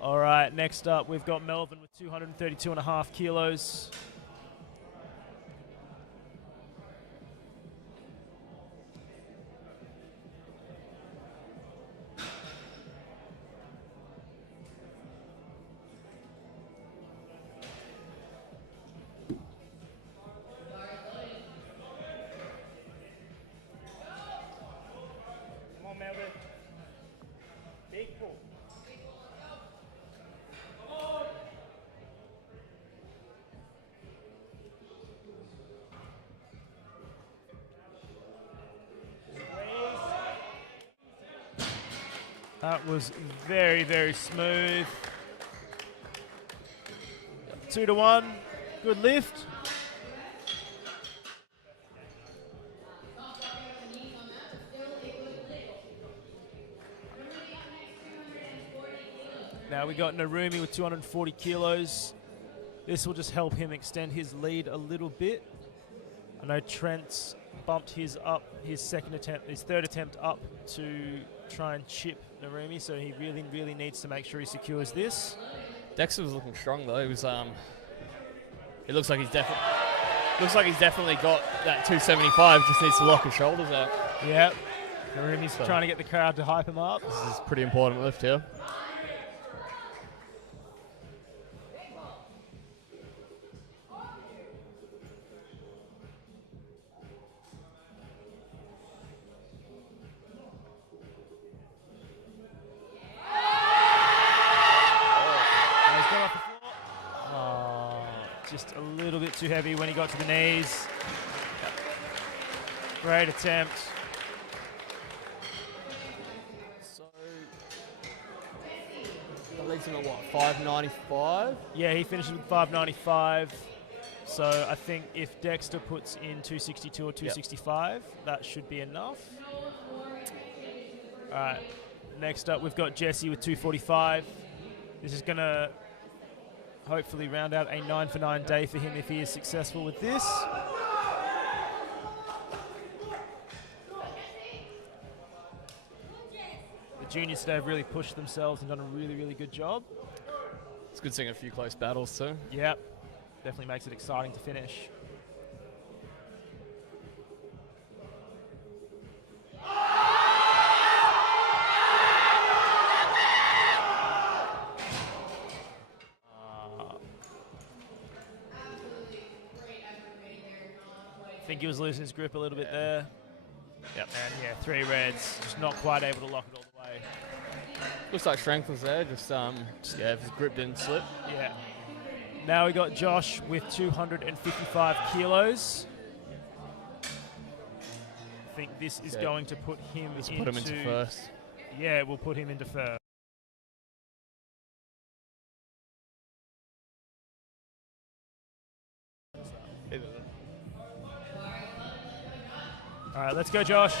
All right, next up, we've got Melvin with 232.5 kilos. That was very, very smooth. 2-1, good lift. Now we got Narumi with 240 kilos. This will just help him extend his lead a little bit. I know Trent's bumped his third attempt up to try and chip Narumi, so he really, really needs to make sure he secures this. Dexter was looking strong though. He was it looks like he's definitely got that 275. Just needs to lock his shoulders out. Yeah, He's trying to get the crowd to hype him up. This is a pretty important lift here. Just a little bit too heavy when he got to the knees. Great attempt. So, that leaves him at what, 595? Yeah, he finishes with 595. So I think if Dexter puts in 262 or 265, that should be enough. All right, next up we've got Jesse with 245. This is going to hopefully round out a 9 for 9 day for him if he is successful with this. The juniors today have really pushed themselves and done a really, really good job. It's good seeing a few close battles too. Yep, definitely makes it exciting to finish. I think he was losing his grip a little bit there. Yep. And yeah, 3 reds, just not quite able to lock it all the way. Looks like strength was there, just yeah, if his grip didn't slip. Yeah. Now we got Josh with 255 kilos. I think this is going to put him into first. Yeah, we'll put him into first. All right, let's go, Josh.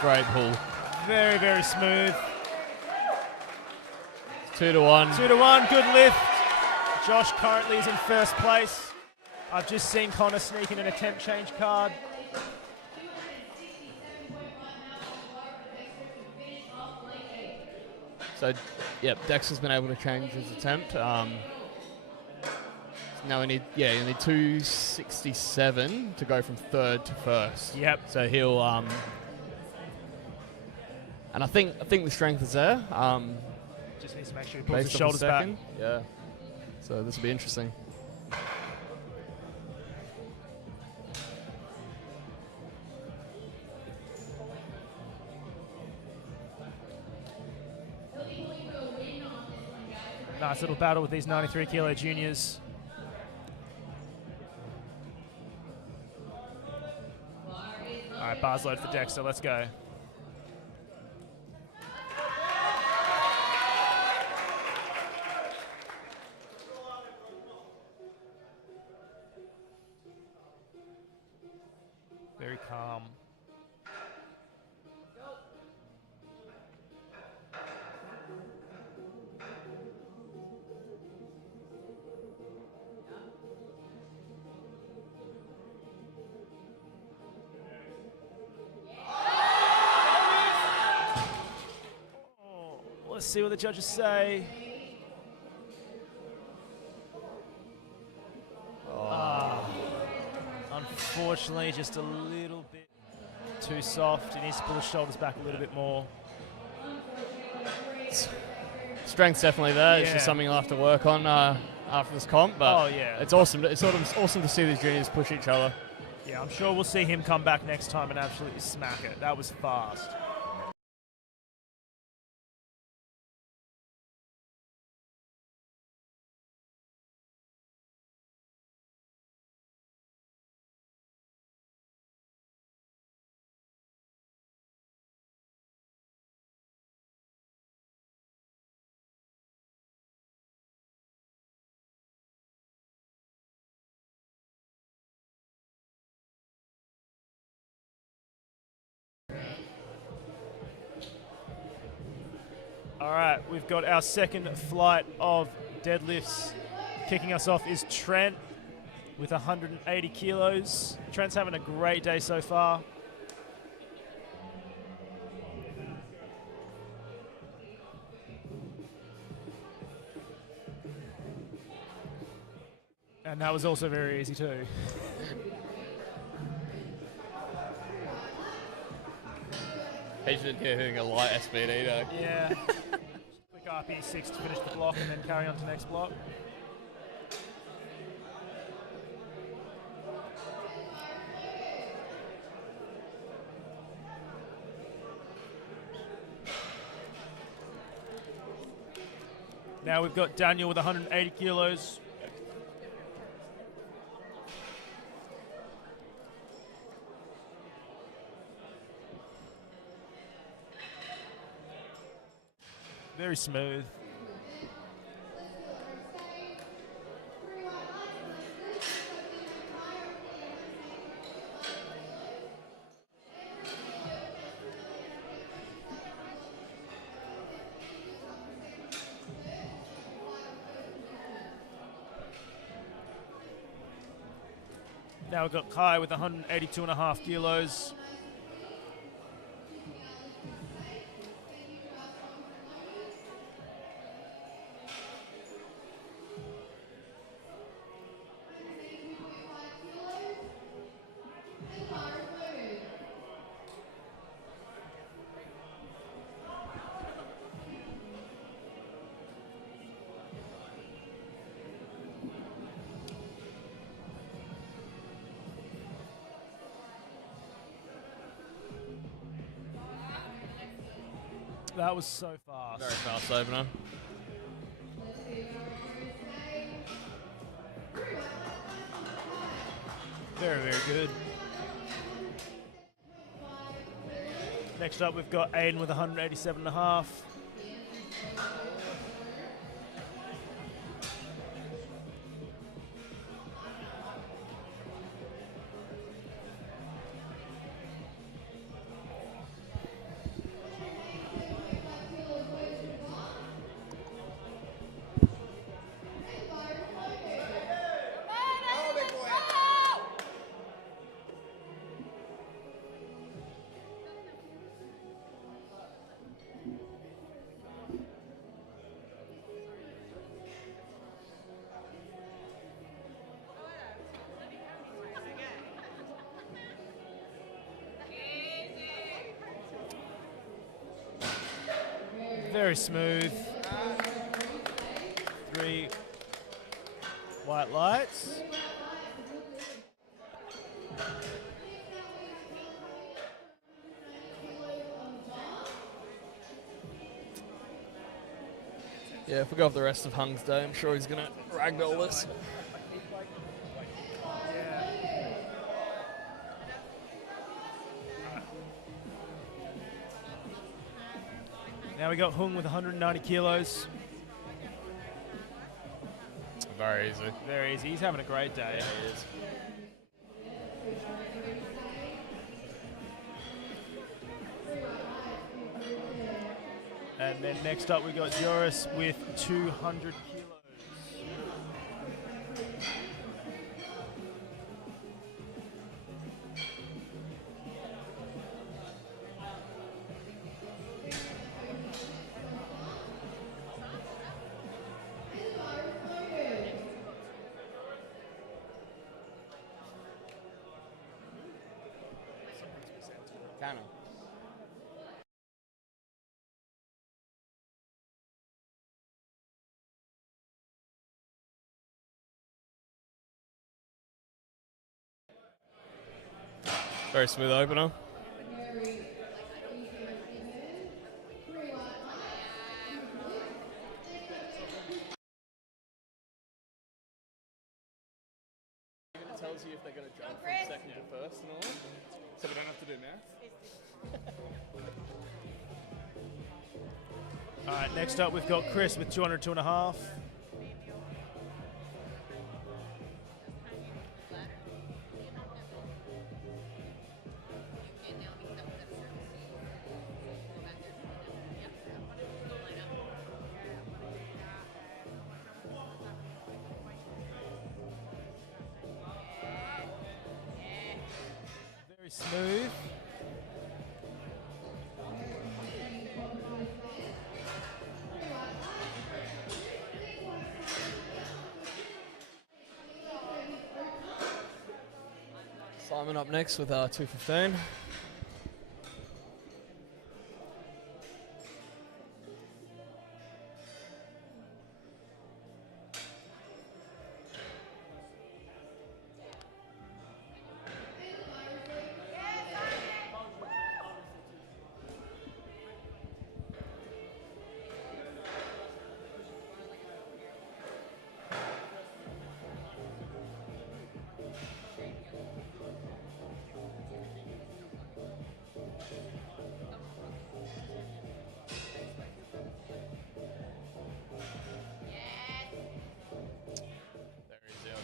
Great pull. Very, very smooth. 2 to 1. 2 to 1, good lift. Josh currently is in first place. I've just seen Connor sneak in an attempt change card. So, yep, Dex has been able to change his attempt. Now we need 267 to go from third to first. Yep. So he'll, and I think the strength is there. Just needs to make sure he pulls his shoulders back. Yeah. So this will be interesting. Nice little battle with these 93 kilo juniors. All right, bars load for Dexter. Let's go. Very calm. Let's see what the judges say. Unfortunately, just a little bit too soft. He needs to pull his shoulders back a little bit more. Strength's definitely there. It's just something you'll have to work on after this comp. But it's awesome. It's awesome to see these juniors push each other. Yeah, I'm sure we'll see him come back next time and absolutely smack it. That was fast. All right, we've got our second flight of deadlifts. Kicking us off is Trent with 180 kilos. Trent's having a great day so far. And that was also very easy too. He's in here hitting a light SBD though. Yeah. Quick RP6 to finish the block and then carry on to next block. Now we've got Daniel with 180 kilos. Very smooth. Now we've got Kai with 182.5 kilos. That was so fast. Very fast opener. Very, very good. Next up, we've got Aiden with 187.5. Very smooth. 3 white lights. Yeah, if we go off the rest of Hung's day, I'm sure he's going to ragdoll this. Now we got Hung with 190 kilos. Very easy. Very easy. He's having a great day. Yeah, he is. And then next up we got Joris with 200 kilos. Kind of. Very smooth opener. It tells you if they're going to jump from second to first and all, so we don't have to do math. All right, next up we've got Chris with 202.5. Very smooth. Simon up next with 215.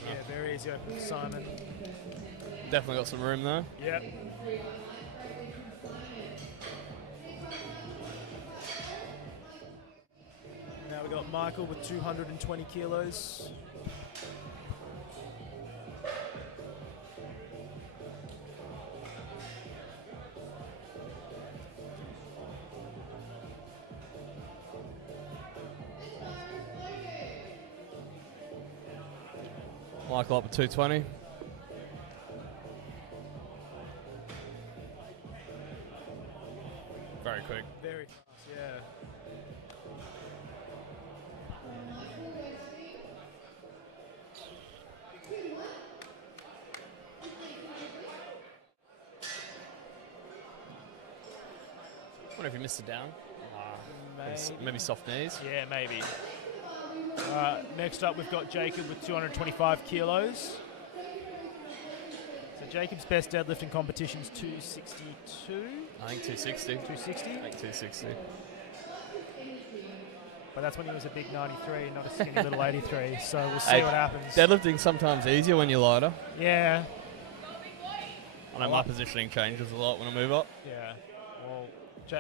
Yeah, very easy open for Simon. Definitely got some room though. Yep. Now we've got Michael with 220 kilos. Michael up at 220. Very quick. Very fast, yeah. I wonder if he missed it down. Maybe soft knees. Yeah, maybe. Next up, we've got Jacob with 225 kilos. So Jacob's best deadlift in competition is 262. I think 260. 260? I think 260. But that's when he was a big 93, not a skinny little 83. So we'll see what happens. Deadlifting's sometimes easier when you're lighter. Yeah. I know my positioning changes a lot when I move up. Yeah. Well,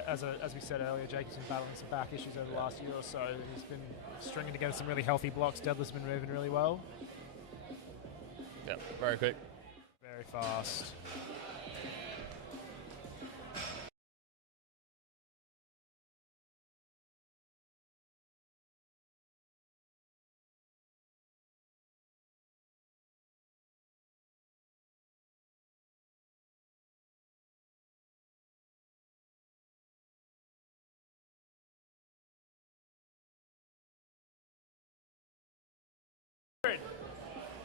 as we said earlier, Jacob's been battling some back issues over the last year or so. He's been stringing together some really healthy blocks. Deadlift's been moving really well. Yep, very quick. Very fast.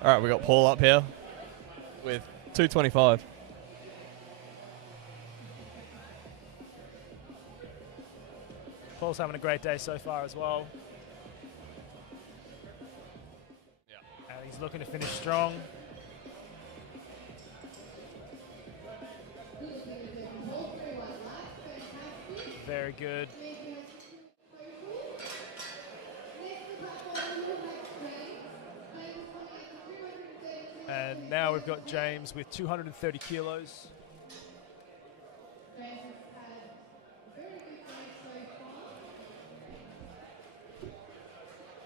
All right, we got Paul up here with 225. Paul's having a great day so far as well. Yeah. And he's looking to finish strong. Very good. And now we've got James with 230 kilos.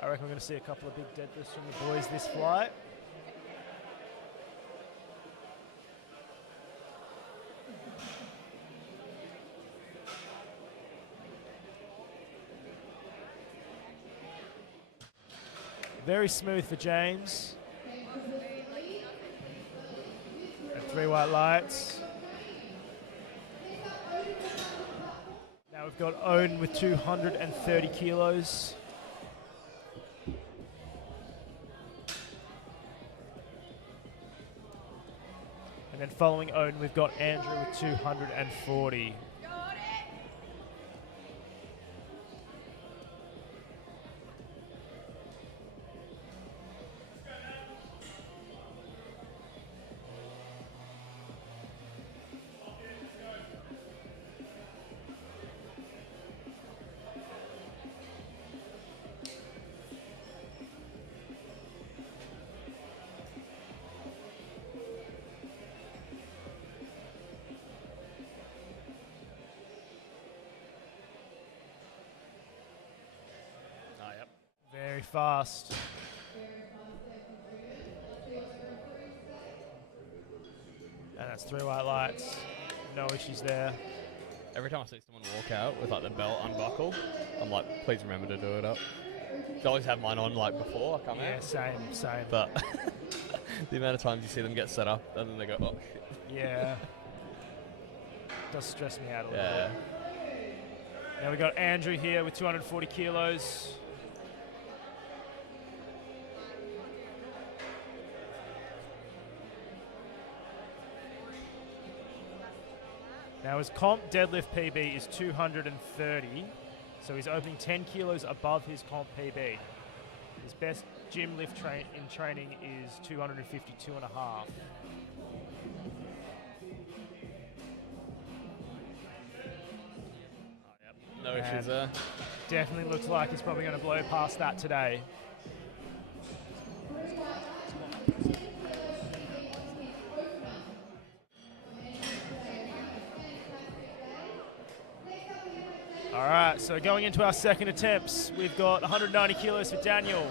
I reckon we're going to see a couple of big deadlifts from the boys this flight. Very smooth for James. And 3 white lights. Now we've got Owen with 230 kilos. And then following Owen, we've got Andrew with 240. Very fast. And that's 3 white lights. No issues there. Every time I see someone walk out with like the belt unbuckled, I'm like, please remember to do it up. I always have mine on like before I come out. Yeah, same. But the amount of times you see them get set up and then they go, oh shit. Yeah. Does stress me out a little Yeah. bit. Now we got Andrew here with 240 kilos. Now his comp deadlift PB is 230, so he's opening 10 kilos above his comp PB. His best gym lift in training is 252 and a half. No issues there. Definitely looks like he's probably going to blow past that today. All right, so going into our second attempts, we've got 190 kilos for Daniel.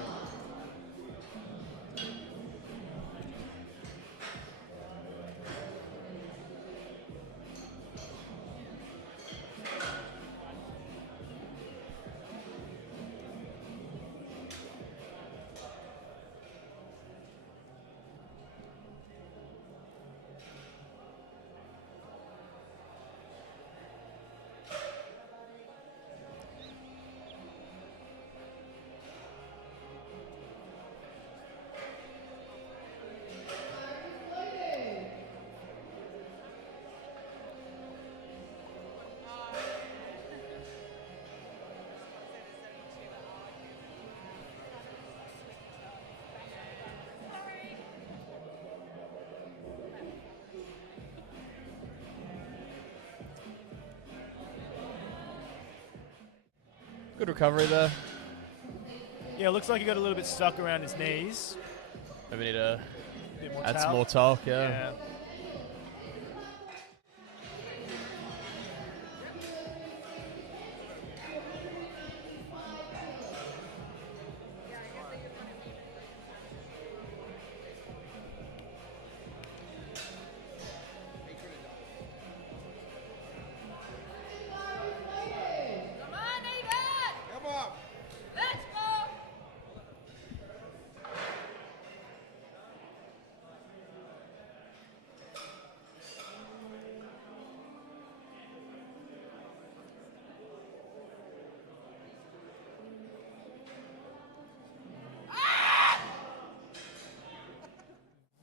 Good recovery there. Yeah, looks like he got a little bit stuck around his knees. Maybe need to Bit more add some talc. more talc, yeah. Yeah.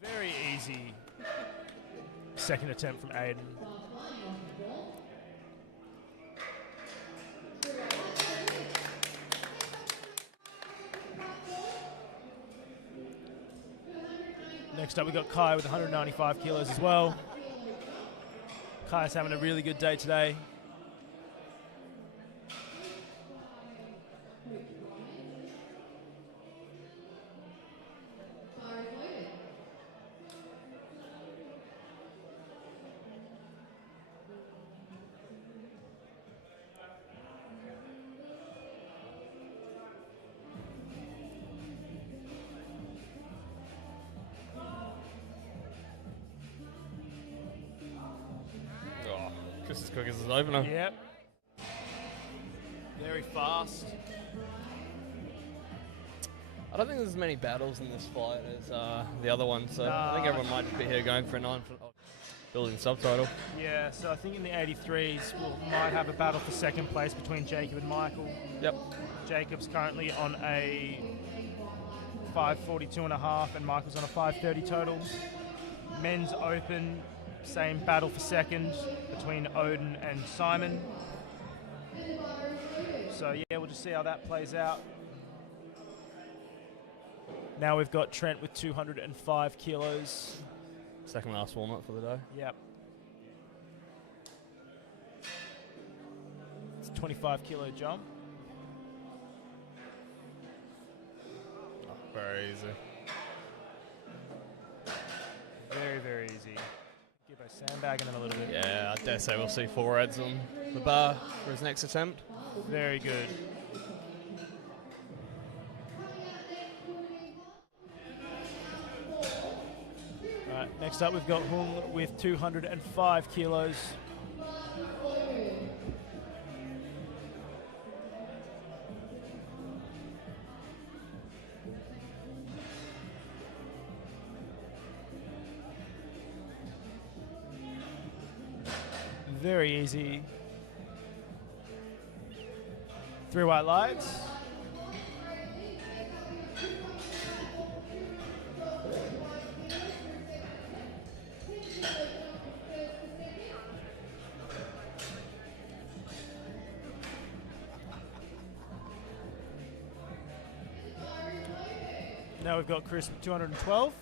Very easy second attempt from Aiden. Next up, we got Kai with 195 kilos as well. Kai's having a really good day today. Oh, just as quick as his opener. Yep. Very fast. I don't think there's as many battles in this fight as the other one, so I think Nah. everyone might just be here going for a 9 for building subtitle. Yeah, so I think in the 83s we might have a battle for second place between Jacob and Michael. Yep. Jacob's currently on a 542 and a half and Michael's on a 530 total. Men's open, same battle for second between Odin and Simon. So yeah, we'll just see how that plays out. Now we've got Trent with 205 kilos. Second last warm up for the day. Yep. It's a 25 kilo jump. Oh, very easy. Very, very easy. Gibbo sandbagging him a little bit. Yeah, I dare say we'll see 4 reds on the bar for his next attempt. Very good. Alright, next up we've got Hung with 205 kilos. Very easy. 3 white lights. Now we've got Chris with 212.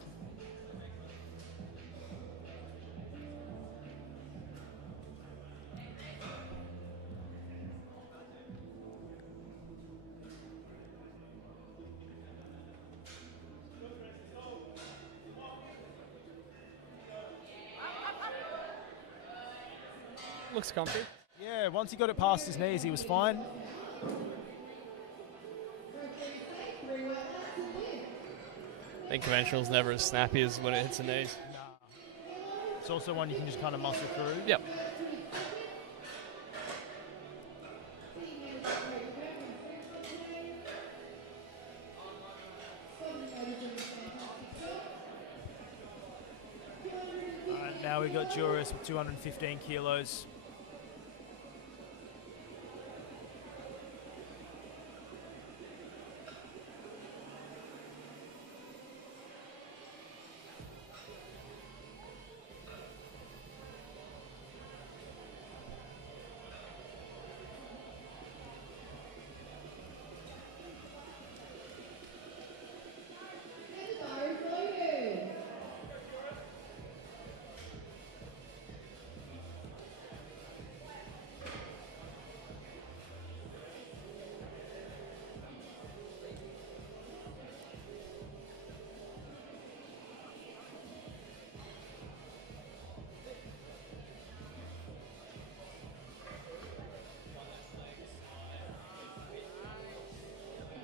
Looks comfy. Yeah, once he got it past his knees, he was fine. I think conventional's never as snappy as when it hits the knees. It's also one you can just kind of muscle through. Yep. Alright, now we've got Juris with 215 kilos.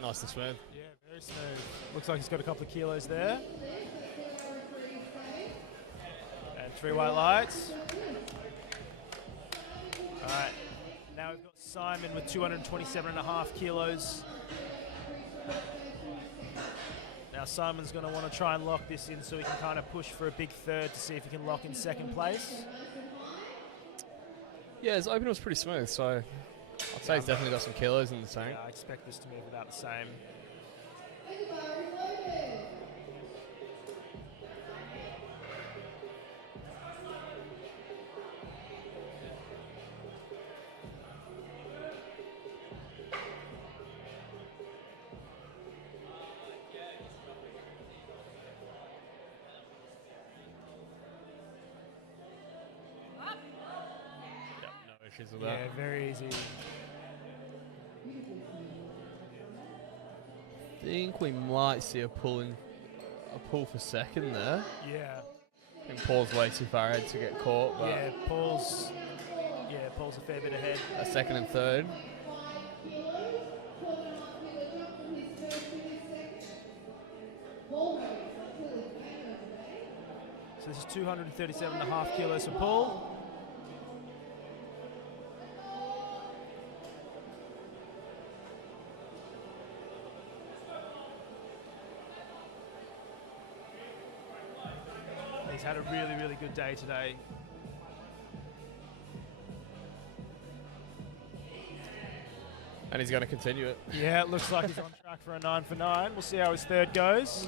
Nice and smooth. Yeah, very smooth. Looks like he's got a couple of kilos there. And 3 white lights. Alright, now we've got Simon with 227.5 kilos. Now Simon's going to want to try and lock this in so he can kind of push for a big third to see if he can lock in second place. Yeah, his opener was pretty smooth, so I'd say he's definitely got some kilos in the tank. Yeah, I expect this to move about the same. No issues with that. Yeah, very easy. I think we might see a pull for second there. Yeah. I think Paul's way too far ahead to get caught, but Yeah, Paul's a fair bit ahead. a second and third. So this is 237.5 kilos for Paul. He's had a really, really good day today. And he's going to continue it. Yeah, it looks like he's on track for a 9 for 9. We'll see how his third goes.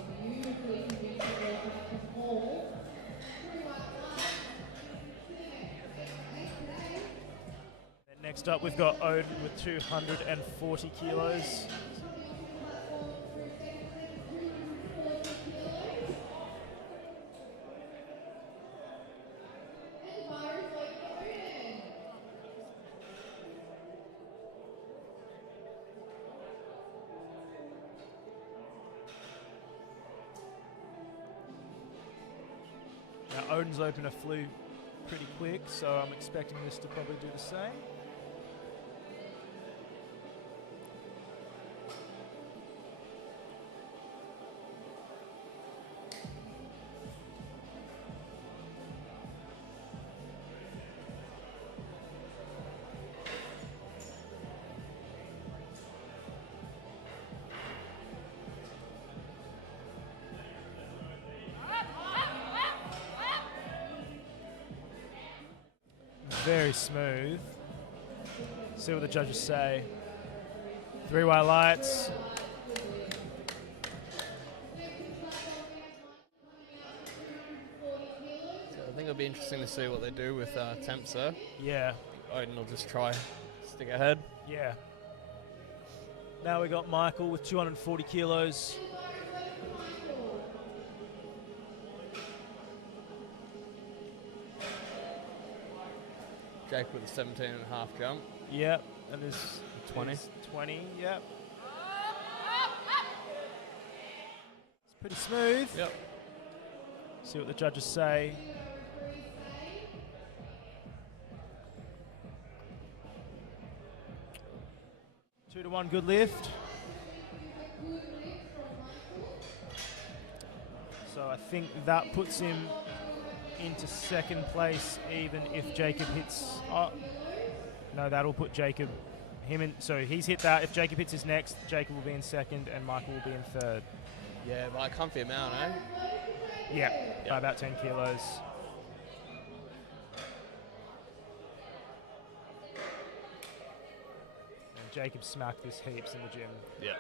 And next up, we've got Odin with 240 kilos. Now, Odin's opener flew pretty quick, so I'm expecting this to probably do the same. Very smooth. See what the judges say. 3-way lights. So I think it'll be interesting to see what they do with temps there. Yeah. Odin will just try stick ahead. Yeah. Now we got Michael with 240 kilos. Jake with a 17.5 jump. Yep. And there's 20. 20, yep. It's pretty smooth. Yep. See what the judges say. Two to one, good lift. So I think that puts him into second place, even if Jacob hits. Oh, no, that'll put Jacob him in. So he's hit that. If Jacob hits his next, Jacob will be in second, and Michael will be in third. Yeah, by a comfy amount, eh? Yeah, by about 10 kilos. And Jacob smacked this heaps in the gym. Yeah.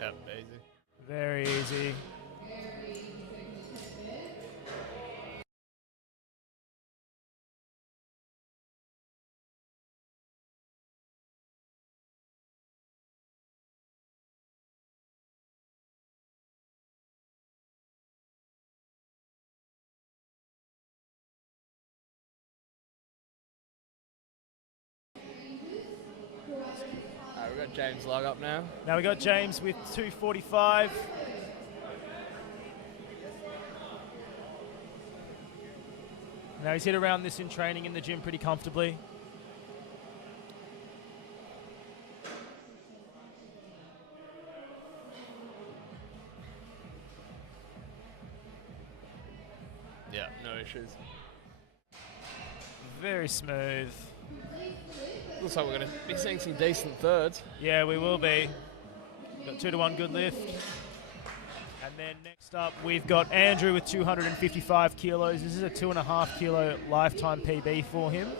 Yep, easy. Very easy. We've got James log up now. Now we got James with 245. Now he's hit around this in training in the gym pretty comfortably. Yeah, no issues. Very smooth. Looks like we're going to be seeing some decent thirds. Yeah, we will be. Got 2 to 1, good lift. And then next up, we've got Andrew with 255 kilos. This is a 2.5 kilo lifetime PB for him.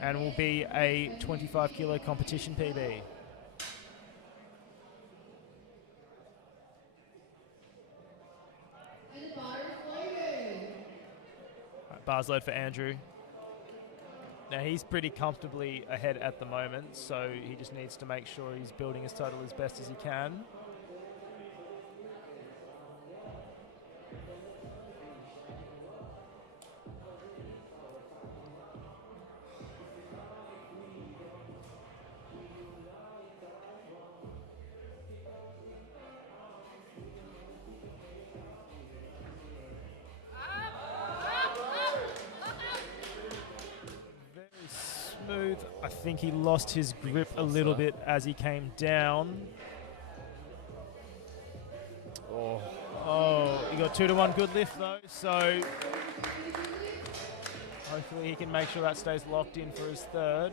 And will be a 25 kilo competition PB. Right, bars load for Andrew. Now he's pretty comfortably ahead at the moment, so he just needs to make sure he's building his total as best as he can. Smooth. I think he lost his grip a little bit as he came down. Oh, he got 2 to 1 good lift though, so hopefully he can make sure that stays locked in for his third.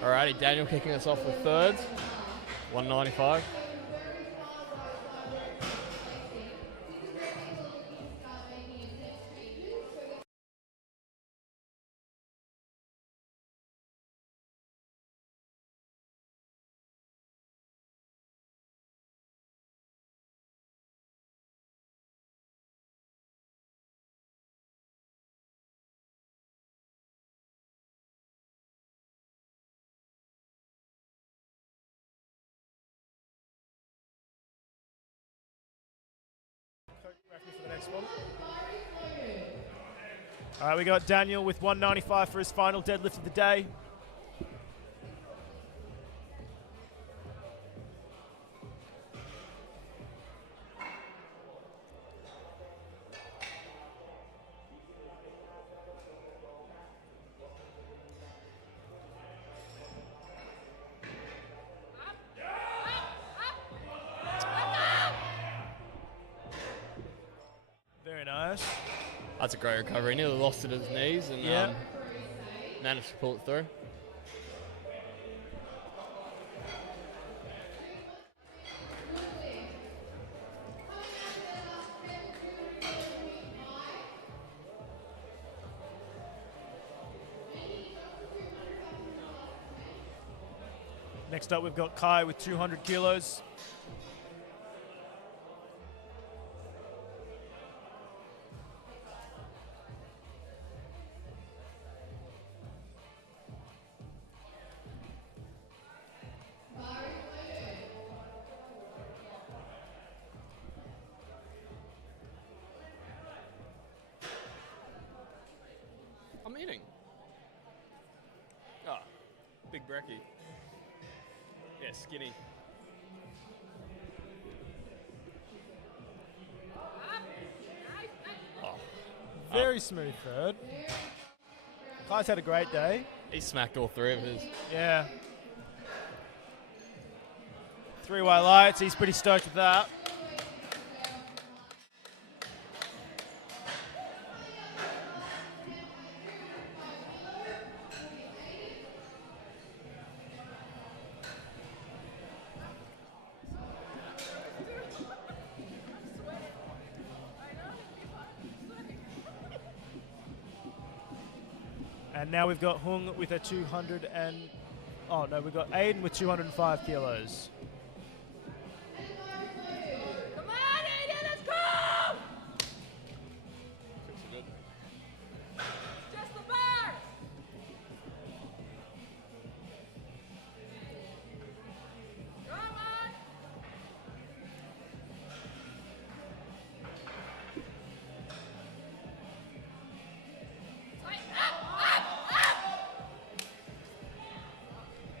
Alrighty, Daniel kicking us off with thirds. 195. For the next one. All right, we got Daniel with 195 for his final deadlift of the day. That's a great recovery. Nearly lost it at his knees and managed to pull it through. Next up, we've got Kai with 200 kilos. I'm eating. Ah, big brekkie. Yeah, skinny. Very smooth third. Kai's had a great day. He smacked all three of his. Yeah. 3 white lights. He's pretty stoked with that. And now we've got Hung with a 200 and... Oh, no, we've got Aiden with 205 kilos. Come on, Aiden, let's go! Good. Just the bar! Come on!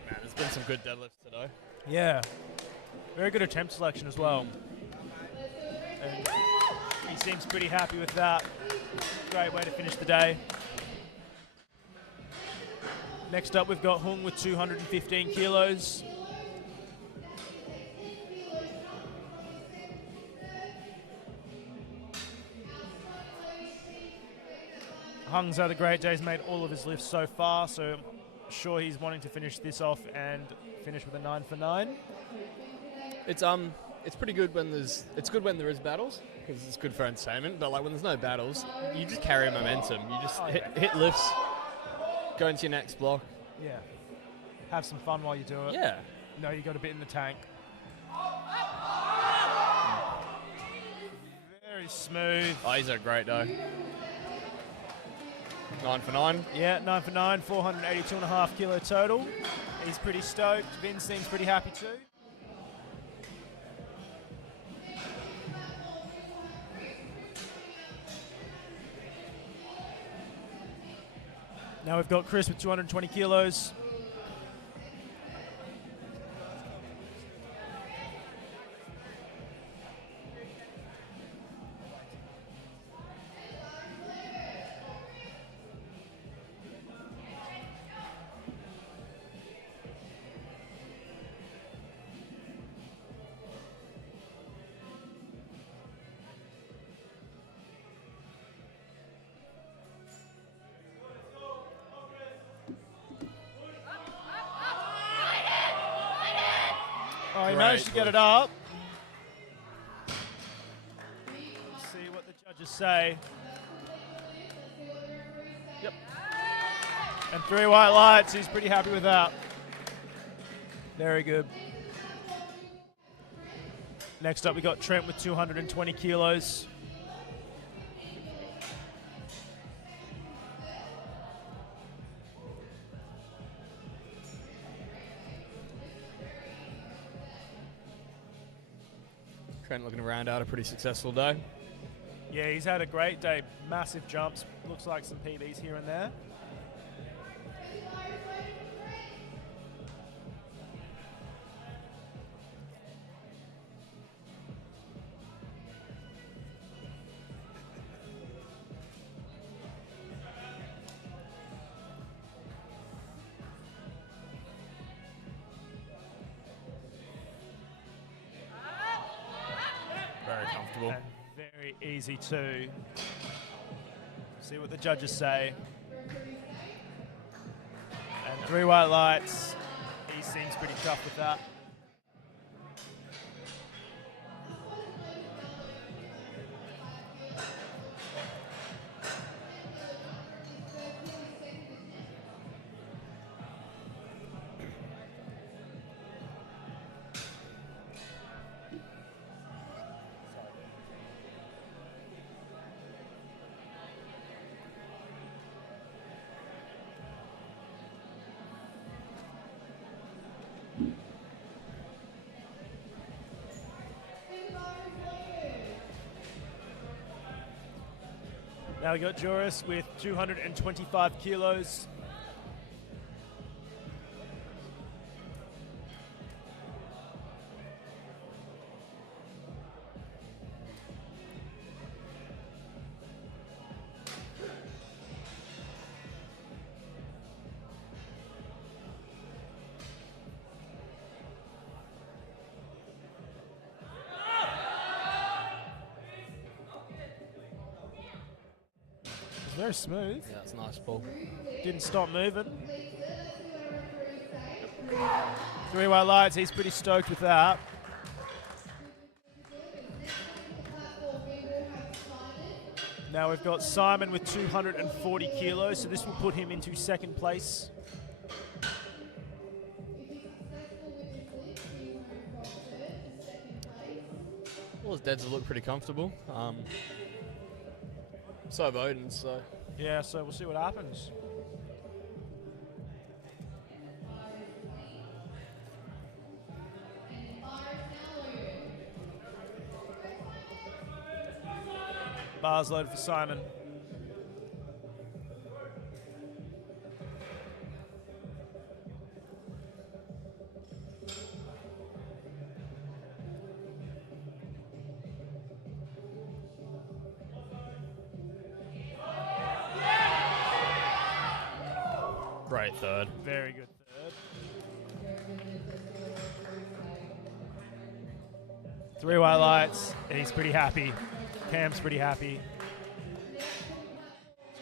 Man, there's been some good deadlifts today. Yeah. Very good attempt selection as well. And he seems pretty happy with that. Great way to finish the day. Next up, we've got Hung with 215 kilos. Hung's had a great day. He's made all of his lifts so far, so I'm sure he's wanting to finish this off and finish with a 9 for 9. It's pretty good when there is battles because it's good for entertainment. But like when there's no battles, you just carry momentum. You just hit lifts, go into your next block. Yeah. Have some fun while you do it. Yeah. No, you got a bit in the tank. Very smooth. Oh, he's had a great day. 9 for 9. Yeah, 9 for 9, 482.5 kilo total. He's pretty stoked. Vince seems pretty happy too. Now we've got Chris with 220 kilos. Oh, he managed to get it up. Let's see what the judges say. Yep. And 3 white lights. He's pretty happy with that. Very good. Next up, we got Trent with 220 kilos. Trent looking around out a pretty successful day. Yeah, he's had a great day. Massive jumps. Looks like some PBs here and there. Very comfortable. And very easy too. See what the judges say. And 3 white lights. He seems pretty chuffed with that. Now we got Joris with 225 kilos. Very smooth. Yeah, it's a nice ball. Didn't stop moving. 3 white lights, he's pretty stoked with that. Now we've got Simon with 240 kilos, so this will put him into second place. Well, his deads look pretty comfortable. So have Odin's, so. Yeah, so we'll see what happens. Bars loaded for Simon. Great third. Very good third. 3 white lights, and he's pretty happy. Cam's pretty happy.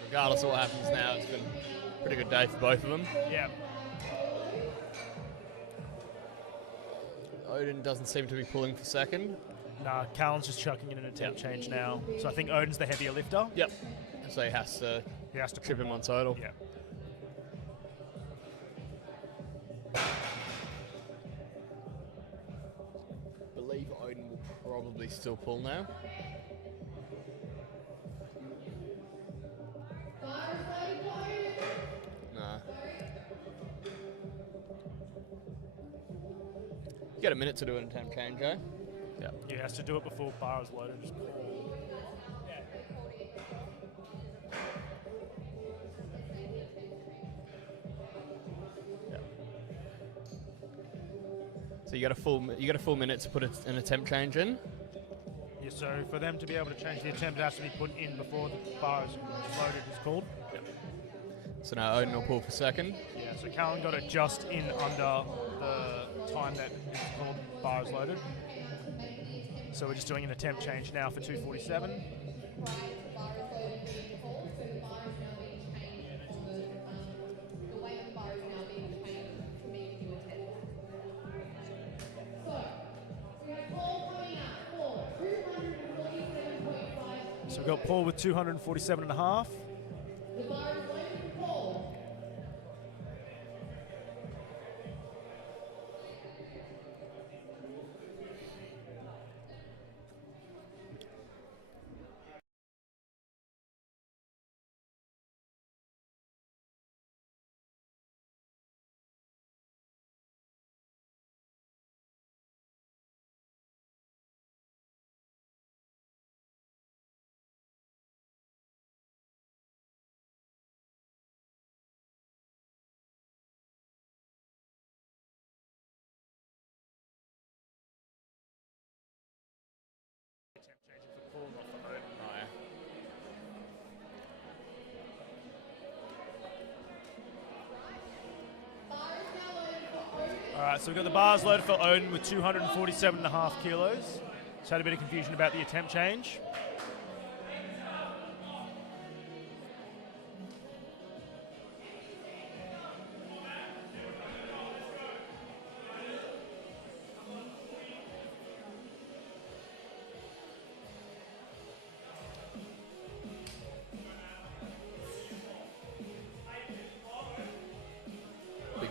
Regardless of what happens now, it's been a pretty good day for both of them. Yeah. Odin doesn't seem to be pulling for second. Nah, Callan's just chucking in an attempt change now. So I think Odin's the heavier lifter. Yep. So he has to trip him on total. Yeah. I believe Odin will probably still pull now. Nah. You got a minute to do an attempt change, eh? Yeah. He has to do it before bar is loaded. So you got a full minute to put an attempt change in. Yeah, so for them to be able to change the attempt, it has to be put in before the bar is loaded, is called. Yep. So now Odin will pull for second. Yeah, so Callan got it just in under the time that it's called bar is loaded. So we're just doing an attempt change now for 247. So we've got Paul with 247.5. Alright, so we've got the bars loaded for Odin with 247.5 kilos. Just had a bit of confusion about the attempt change.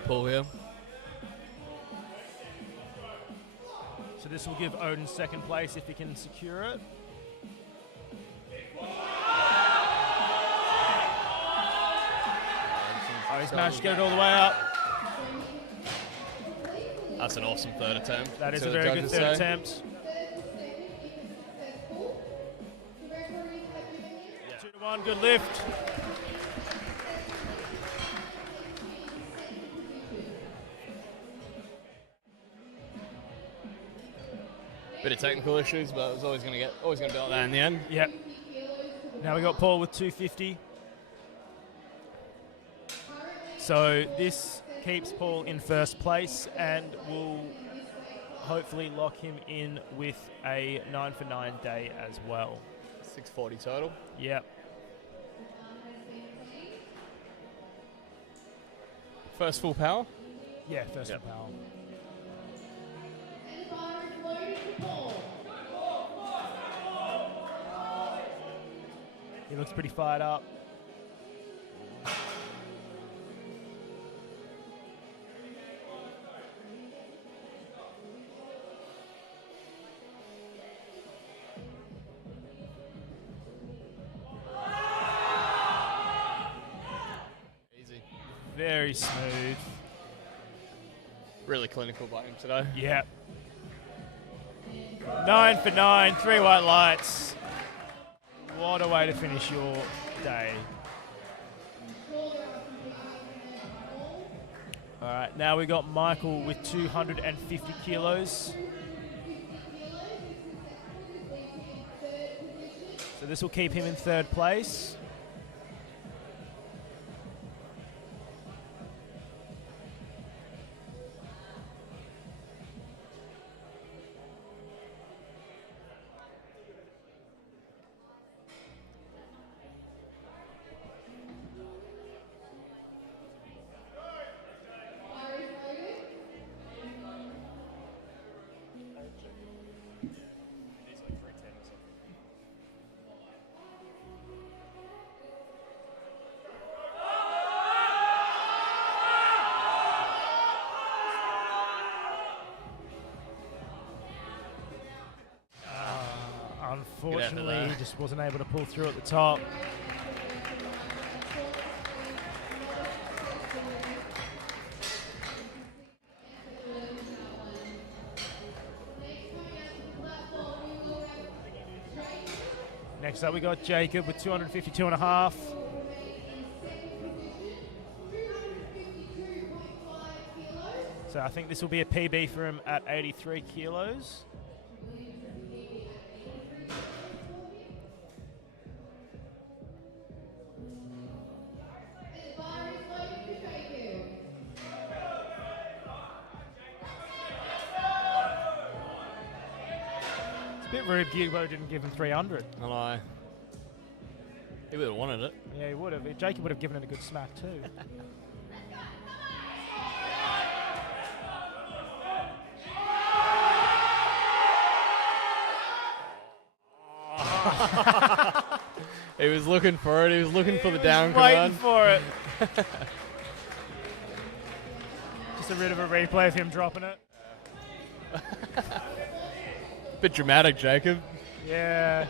pull here. So this will give Odin second place if he can secure it. Oh, he's managed to get it all the way up. That's an awesome third attempt. That is to a the very good judges third say. attempt. 2-1, good lift. Bit of technical issues, but it was always going to be like that in the end. Yep. Now we got Paul with 250. So this keeps Paul in first place and will hopefully lock him in with a 9 for 9 day as well. 640 total. Yep. First full power. Yeah, first for power. He looks pretty fired up. Easy. Very smooth. Really clinical by him today. Yep. 9 for 9, 3 white lights. What a way to finish your day. All right, now we got Michael with 250 kilos. So this will keep him in third place. Unfortunately, he just wasn't able to pull through at the top. Next up, we got Jacob with 252.5. So I think this will be a PB for him at 83 kilos. It's a bit rude Gilbo didn't give him 300. I know. He would have wanted it. Yeah, he would have. Jacob would have given it a good smack too. He was looking for it. He was looking for the down Waiting command. for it. Just a bit of a replay of him dropping it. Bit dramatic, Jacob. Yeah.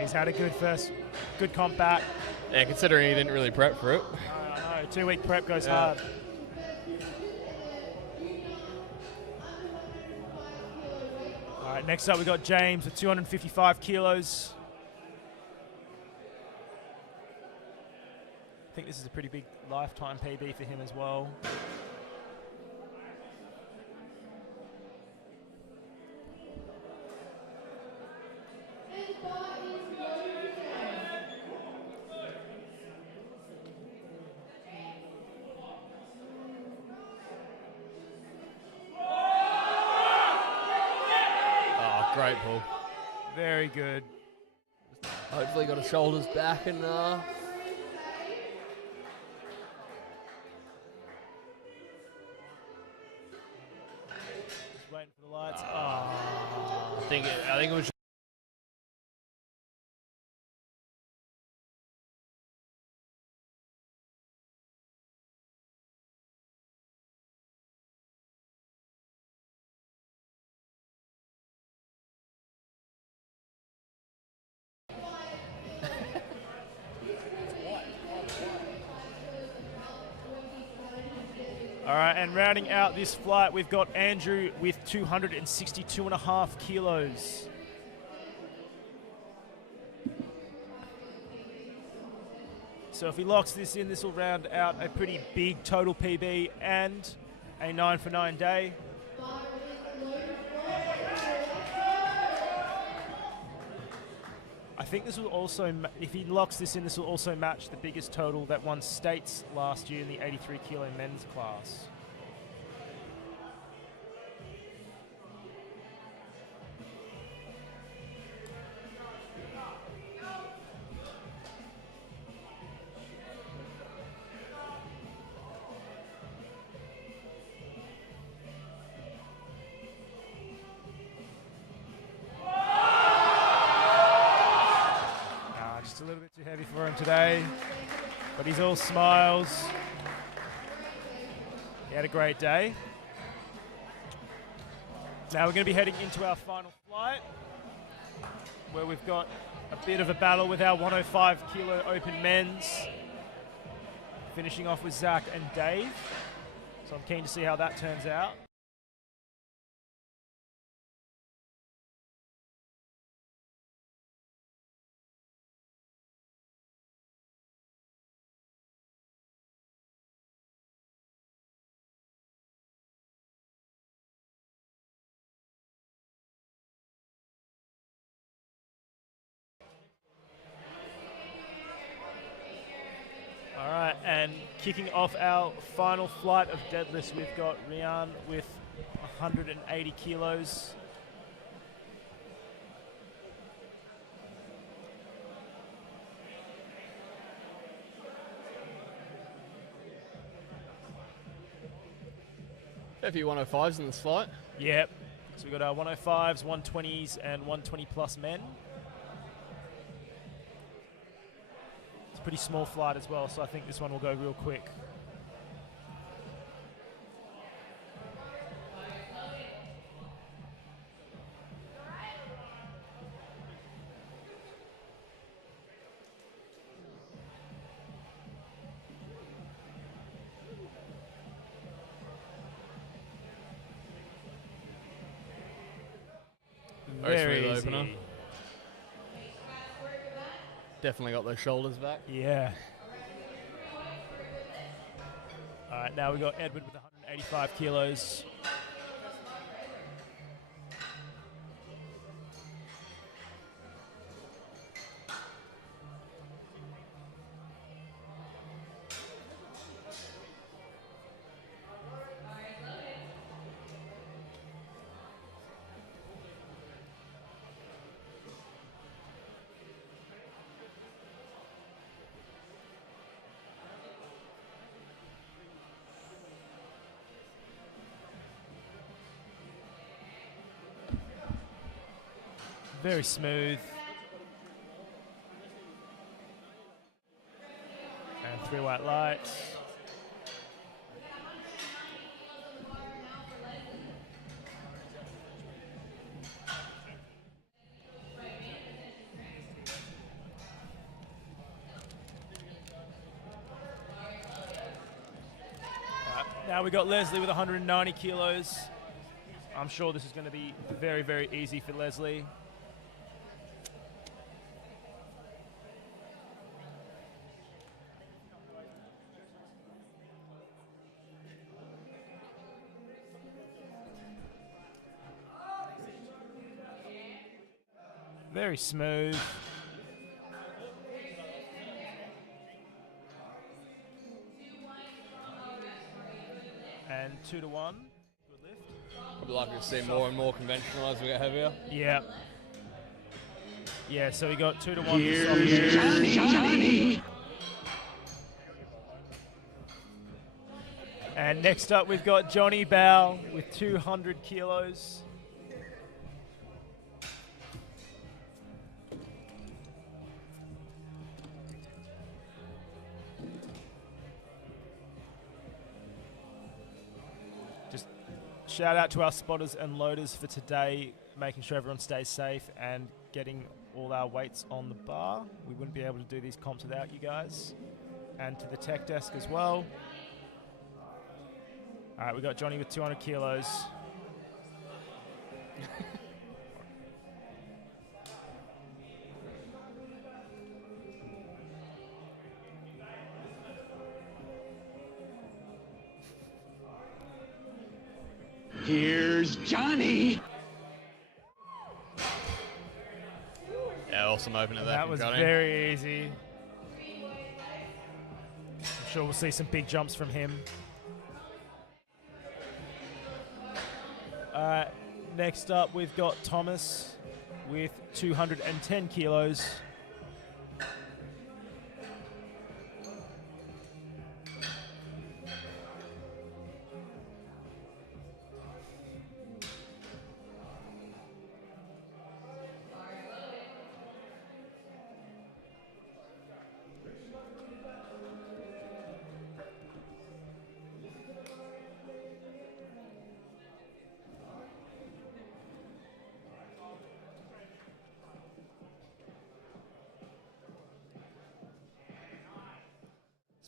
He's had a good comp back. Yeah, considering he didn't really prep for it. I know, 2-week prep goes hard. All right, next up we got James with 255 kilos. I think this is a pretty big lifetime PB for him as well. Great pull. Very good. Hopefully got his shoulders back and Just waiting for the lights. I think it was All right, and rounding out this flight, we've got Andrew with 262.5 kilos. So if he locks this in, this will round out a pretty big total PB and a 9 for 9 day. I think this will also, if he locks this in, this will also match the biggest total that won states last year in the 83 kilo men's class. Just a little bit too heavy for him today, but he's all smiles. He had a great day. Now we're going to be heading into our final flight, where we've got a bit of a battle with our 105 kilo open men's, finishing off with Zach and Dave. So I'm keen to see how that turns out. All right, and kicking off our final flight of deadlifts, we've got Rian with 180 kilos. A few 105s in this flight. Yep. So we've got our 105s, 120s, and 120 plus men. Pretty small flight as well, so I think this one will go real quick. Very Very smooth opener. easy. Definitely got those shoulders back. Yeah. All right, now we've got Edward with 185 kilos. Very smooth. And 3 white lights. Now we got Leslie with 190 kilos. I'm sure this is going to be very, very easy for Leslie. Very smooth. And 2 to 1. Good lift. Probably likely to see more and more conventional as we get heavier. Yeah. Yeah, so we got 2 to 1. Here's Johnny. And next up, we've got Johnny Bow with 200 kilos. Shout out to our spotters and loaders for today, making sure everyone stays safe and getting all our weights on the bar. We wouldn't be able to do these comps without you guys. And to the tech desk as well. All right, we got Johnny with 200 kilos. Here's Johnny. Yeah, awesome opener there. That was Johnny. very easy. I'm sure we'll see some big jumps from him. Next up, we've got Thomas with 210 kilos.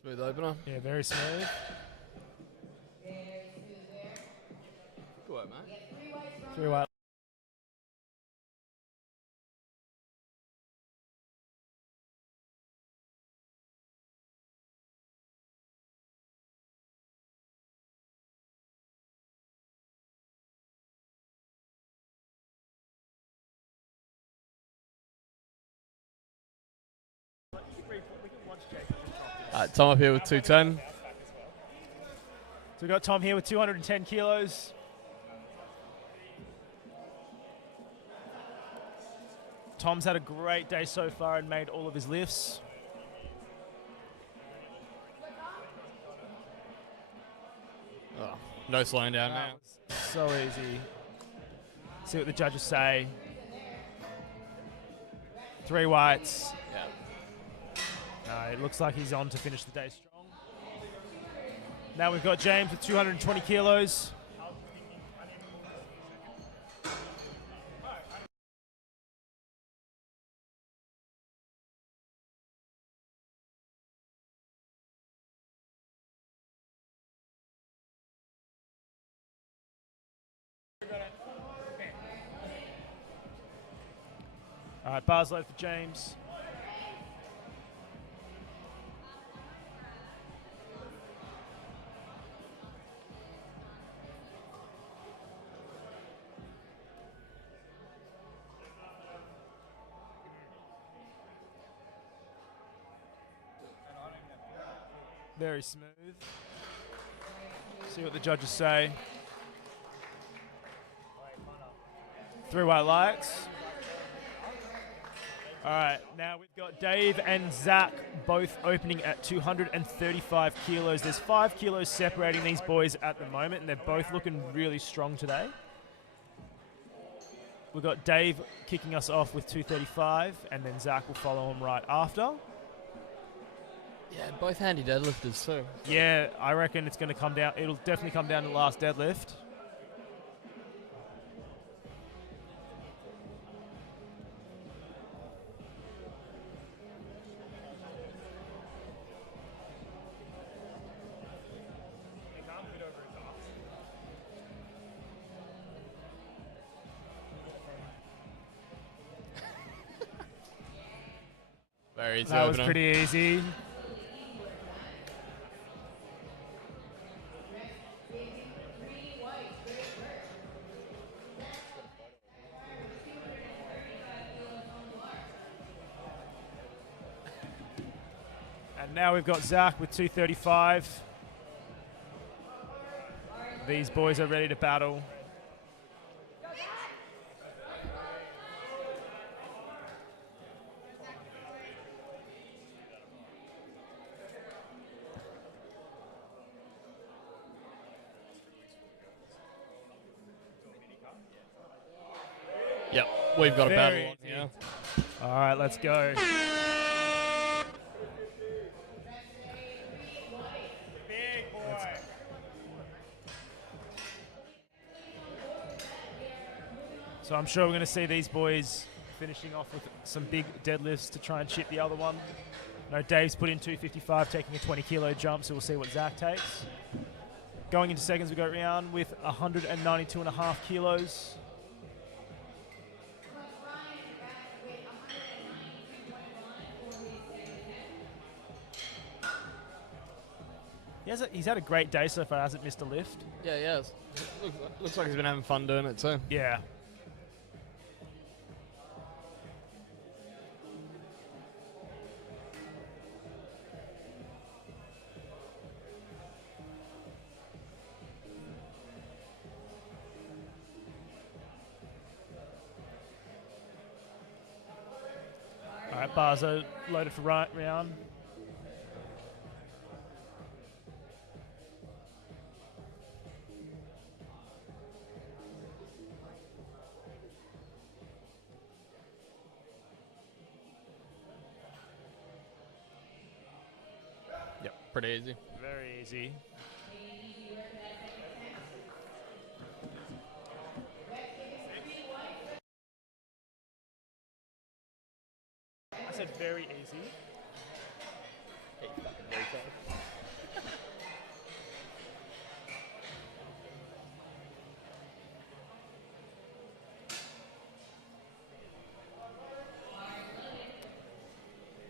Smooth opener. Yeah, very smooth. Good work, mate. 3 white. Tom up here with 210. So we've got Tom here with 210 kilos. Tom's had a great day so far and made all of his lifts. Oh, no slowing down now. So easy. See what the judges say. 3 whites. Yeah. It looks like he's on to finish the day strong. Now we've got James with 220 kilos. All right, bars load for James. Very smooth. See what the judges say. 3 white lights. All right, now we've got Dave and Zach both opening at 235 kilos. There's 5 kilos separating these boys at the moment, and they're both looking really strong today. We've got Dave kicking us off with 235, and then Zach will follow him right after. Yeah, both handy deadlifters too. Yeah, I reckon it's going to come down. It'll definitely come down to the last deadlift. Very easy That was opener. pretty easy. And now we've got Zach with 235. These boys are ready to battle. Yep, we've got a battle Very on here. All right, let's go. Big boy. So I'm sure we're going to see these boys finishing off with some big deadlifts to try and chip the other one. No, Dave's put in 255, taking a 20 kilo jump, so we'll see what Zach takes. Going into seconds, we go round with 192.5 kilos. He's had a great day so far, hasn't missed a lift. Yeah, he has. Looks like he's been having fun doing it too. Yeah. All right, bars are loaded for right round. Yep, pretty easy. Very easy. I said very easy.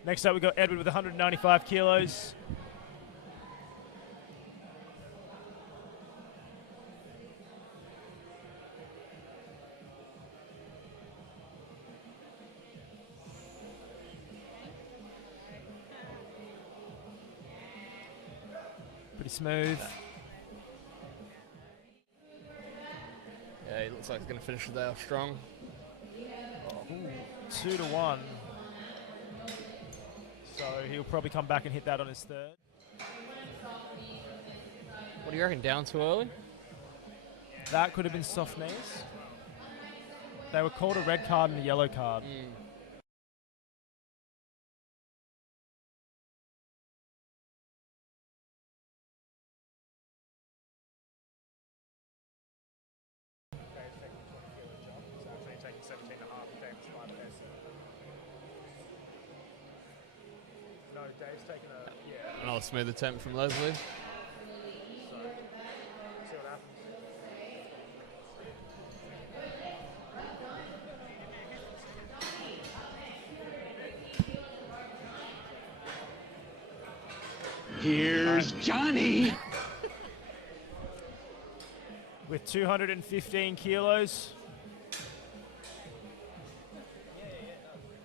Next up, we've got Edward with 195 kilos. Pretty smooth. Yeah, he looks like he's going to finish the day off strong. 2-1. So he'll probably come back and hit that on his third. What do you reckon, down too early? That could have been soft knees. They were called a red card and a yellow card. No, Dave's taking Another smooth attempt from Leslie. See what happens. Here's Johnny. With 215 kilos.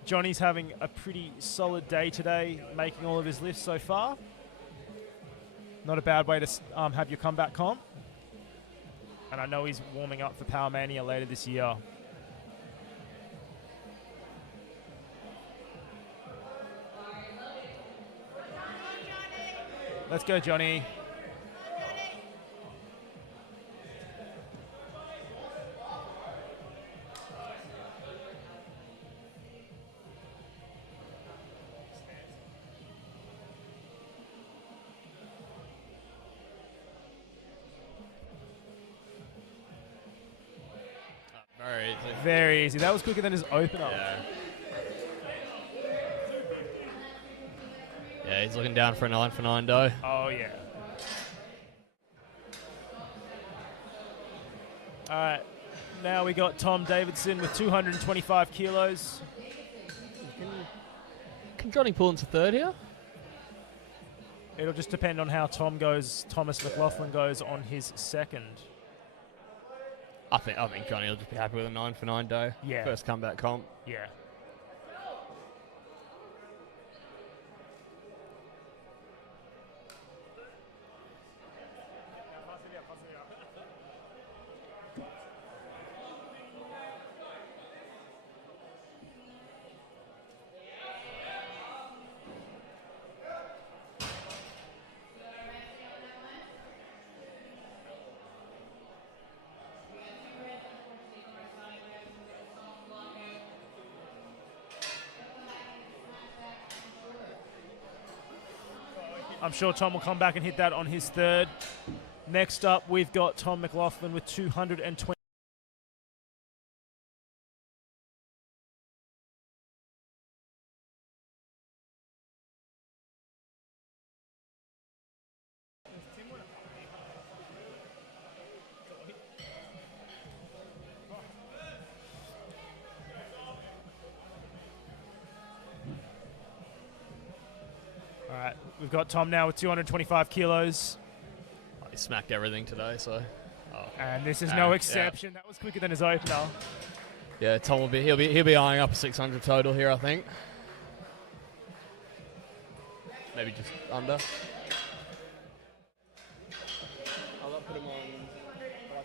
Johnny's having a pretty solid day today, making all of his lifts so far. Not a bad way to have your comeback comp. And I know he's warming up for Power Mania later this year. Let's go, Johnny. Very easy. Very easy. That was quicker than his opener. Yeah. Yeah, he's looking down for a 9 for 9 dough. Oh, yeah. All right. Now we got Tom Davidson with 225 kilos. Can Johnny pull into third here? It'll just depend on how Thomas McLaughlin goes on his second. I think Johnny will just be happy with a 9 for 9 dough. Yeah. First comeback comp. Yeah. I'm sure Tom will come back and hit that on his third. Next up, we've got Tom McLaughlin with 220. right, we've got Tom now with 225 kilos. He smacked everything today, so. And this is no exception. That was quicker than his opener. Yeah, Tom will he'll be eyeing up a 600 total here, I think. Maybe just under. I'll put him on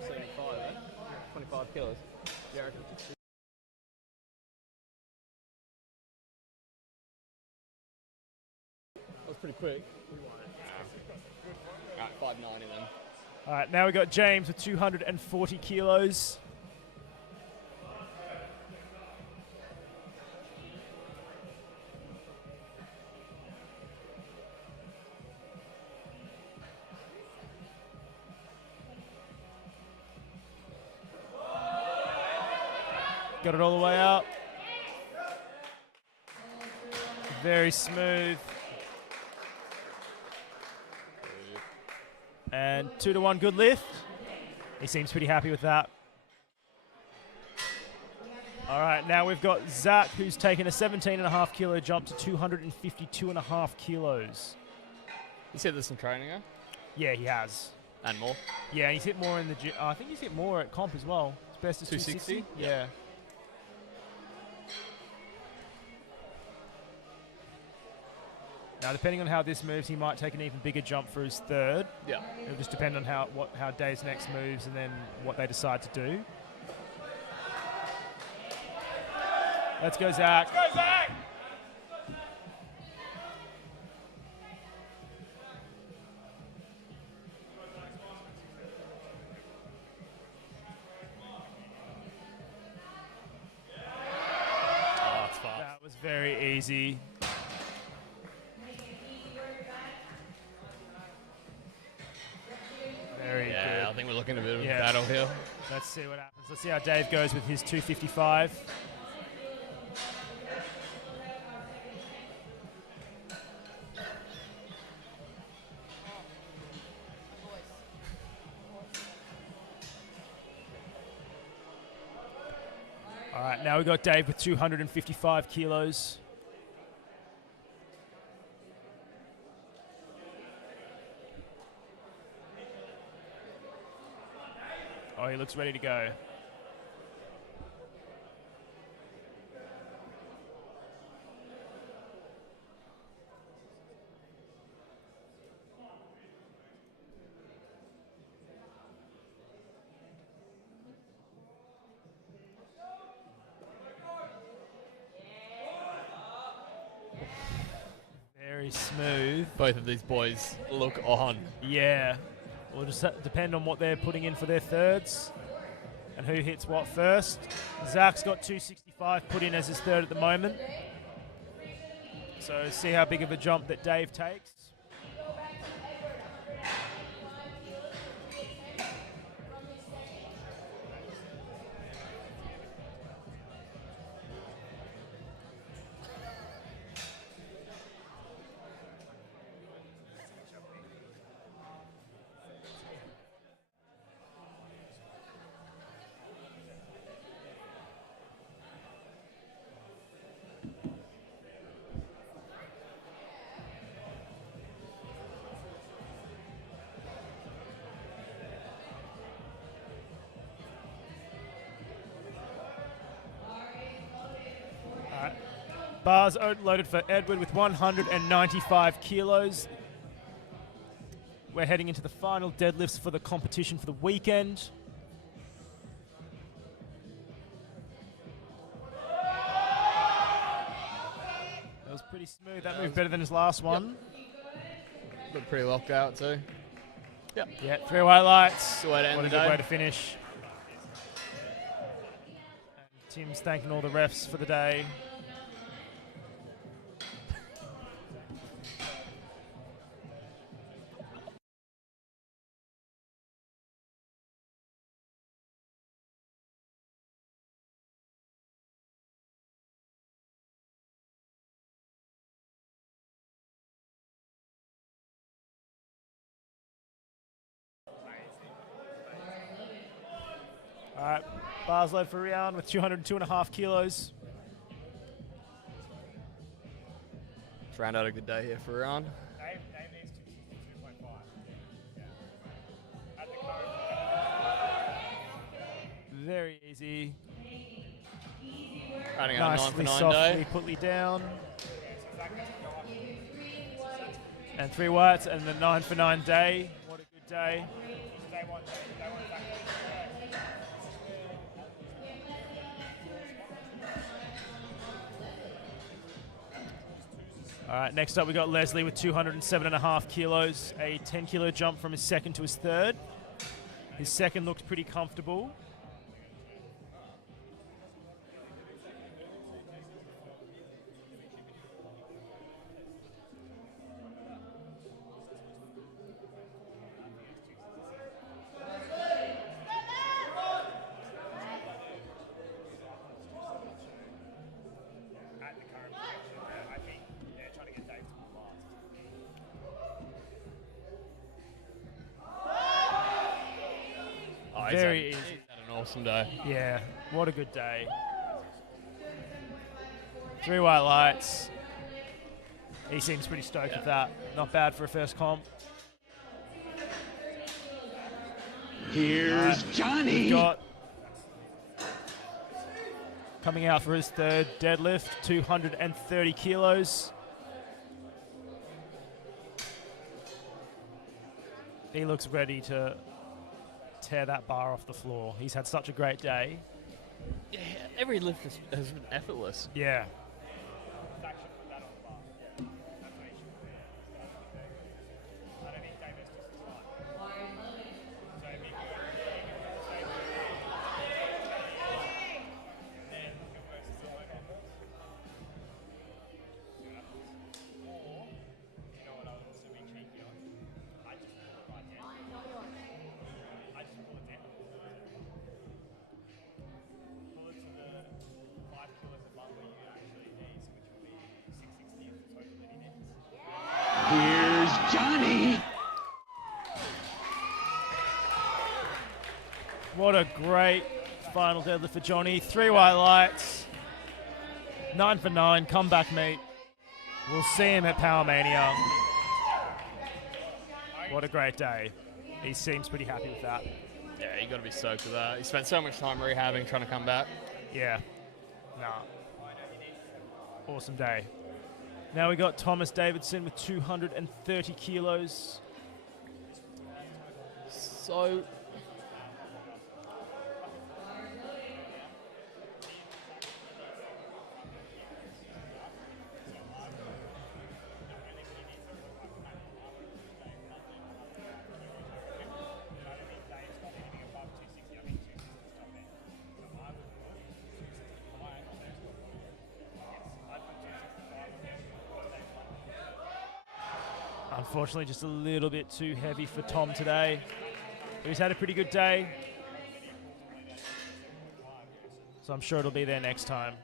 575, 25 kilos. Yeah, that was pretty quick. Alright, 590 then. All right, now we've got James with 240 kilos. Got it all the way up. Very smooth. And 2-1 good lift. He seems pretty happy with that. All right, now we've got Zach, who's taken a 17.5 kilo jump to 252.5 kilos. He's hit this in training, huh? Yeah, he has. And more. Yeah, and he's hit more in the gym. I think he's hit more at comp as well. His best is 260. Yeah. Now, depending on how this moves, he might take an even bigger jump for his third. Yeah. It'll just depend on how Dave's next moves and then what they decide to do. Let's go, Zach. Let's go, Zach! Oh, it's fast. That was very easy. Very good. I think we're looking at a bit of a battle here. Let's see what happens. Let's see how Dave goes with his 255. All right, now we've got Dave with 255 kilos. Oh, he looks ready to go. Very smooth. Both of these boys look on. Yeah. We'll just depend on what they're putting in for their thirds and who hits what first. Zach's got 265 put in as his third at the moment. So see how big of a jump that Dave takes. Bars loaded for Edward with 195 kilos. We're heading into the final deadlifts for the competition for the weekend. That was pretty smooth. That moved better than his last one. Looked pretty locked out too. Yep. Yeah, 3 white lights. Good way to end What a the good day. way to finish. And Tim's thanking all the refs for the day. All right, bars load for Rian with 202.5 kilos. Let's round out a good day here for Ron. Dave needs 2.5. At the curve. Very easy. Running on 9 for Nicely, 9 softly, day. putly down. And 3 whites and the 9 for 9 day. What a good day. All right, next up we got Leslie with 207.5 kilos, a 10 kilo jump from his second to his third. His second looked pretty comfortable. Very easy. He's had an awesome day. Yeah, what a good day. 3 white lights. He seems pretty stoked with that. Not bad for a first comp. Here's Johnny. We've got coming out for his third deadlift, 230 kilos. He looks ready to tear that bar off the floor. He's had such a great day. Yeah, every lift has been effortless. Yeah. Here's Johnny. What a great final deadlift for Johnny. 3 white lights. 9 for 9. Comeback meet. We'll see him at Power Mania. What a great day. He seems pretty happy with that. Yeah, you got to be stoked with that. He spent so much time rehabbing, trying to come back. Yeah. Nah. Awesome day. Now we got Thomas Davidson with 230 kilos. So, Unfortunately, just a little bit too heavy for Tom today. But he's had a pretty good day. So I'm sure it'll be there next time.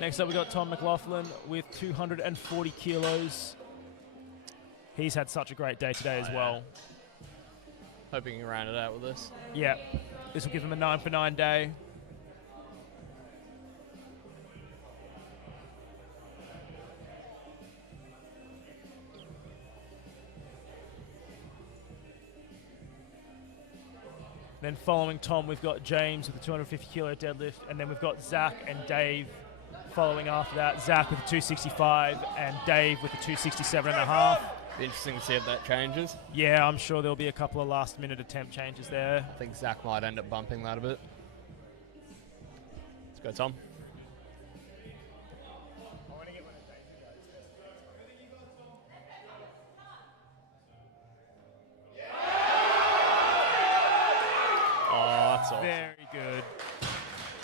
Next up, we got Tom McLaughlin with 240 kilos. He's had such a great day today as well. hoping he ran it out with this. Yeah, this will give him a 9 for 9 day. Then following Tom, we've got James with a 250 kilo deadlift, and then we've got Zach and Dave following after that. Zach with a 265 and Dave with a 267.5. Be interesting to see if that changes. Yeah, I'm sure there'll be a couple of last-minute attempt changes there. I think Zach might end up bumping that a bit. Let's go, Tom. Oh, that's awesome. Very good.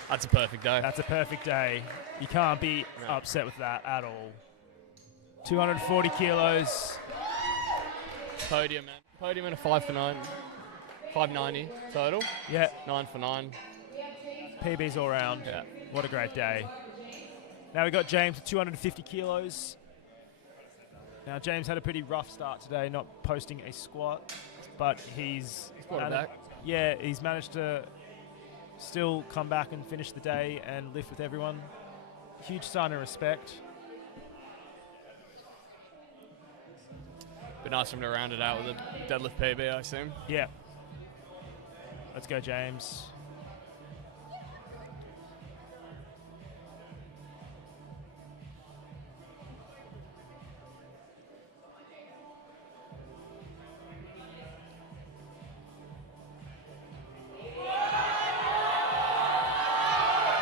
That's a perfect day. That's a perfect day. You can't be upset with that at all. 240 kilos. Podium, man. Podium and a 5 for 9. 590 total. Yeah, 9 for 9. PBs all round. Yeah. What a great day. Now we got James with 250 kilos. Now James had a pretty rough start today, not posting a squat, but he's brought it back. Yeah, he's managed to still come back and finish the day and lift with everyone. Huge sign of respect. Be nice for him to round it out with a deadlift PB, I assume. Yeah. Let's go, James.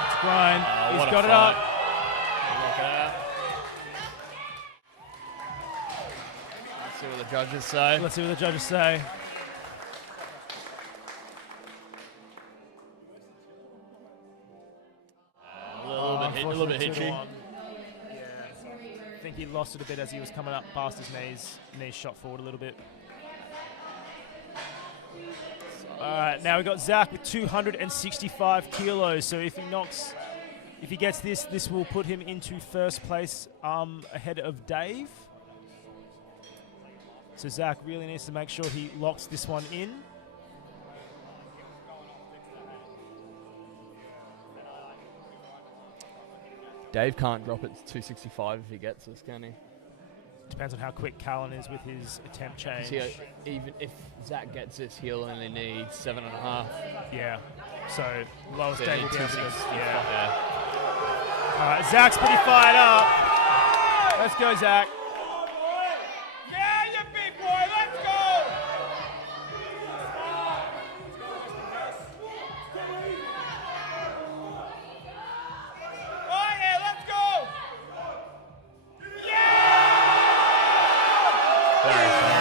It's grind. Oh, He's got it up. Look at that. Let's see what the judges say. Let's see what the judges say. A little bit hitchy. Yeah. I think he lost it a bit as he was coming up past his knees. Knees shot forward a little bit. All right, now we've got Zach with 265 kilos. So if he gets this, this will put him into first place ahead of Dave. So Zach really needs to make sure he locks this one in. Dave can't drop it to 265 if he gets this, can he? Depends on how quick Callan is with his attempt change. See, even if Zach gets this, he'll only need 7.5. Yeah. So lowest So Dave will be able to go. 265, Yeah. All right, Zach's pretty fired up. Let's go, Zach. Yeah, you big boy, let's go! Oh yeah, let's go!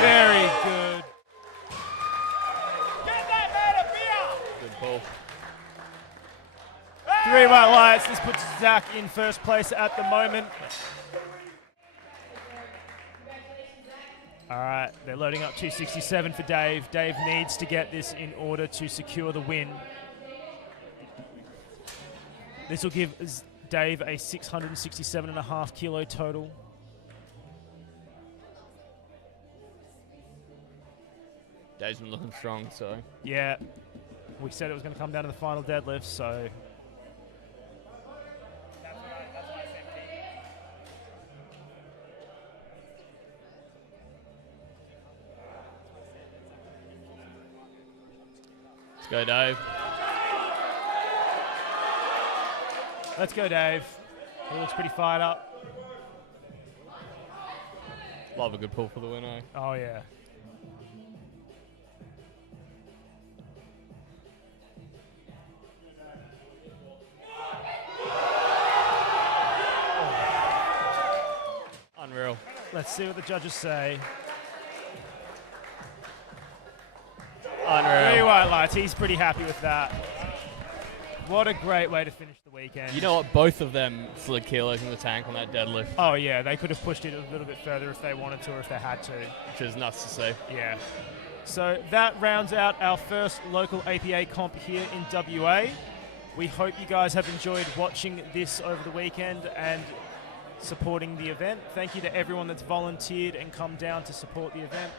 Very good. Get that man a beer! Good pull. 3 white lights. This puts Zach in first place at the moment. All right, they're loading up 267 for Dave. Dave needs to get this in order to secure the win. This will give Dave a 667.5 kilo total. Dave's been looking strong, so. Yeah, we said it was going to come down to the final deadlift, so. Let's go, Dave. Let's go, Dave. He looks pretty fired up. Love a good pull for the win, eh? Oh, yeah. Unreal. Let's see what the judges say. 3 Unreal. white lights. He's pretty happy with that. What a great way to finish the weekend. You know what? Both of them slid kilos in the tank on that deadlift, Oh, yeah. They could have pushed it a little bit further if they wanted to or if they had to. which is nuts to see. Yeah. So that rounds out our first local APA comp here in WA. We hope you guys have enjoyed watching this over the weekend and supporting the event. Thank you to everyone that's volunteered and come down to support the event.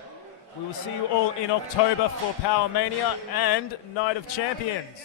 We will see you all in October for Power Mania and Night of Champions.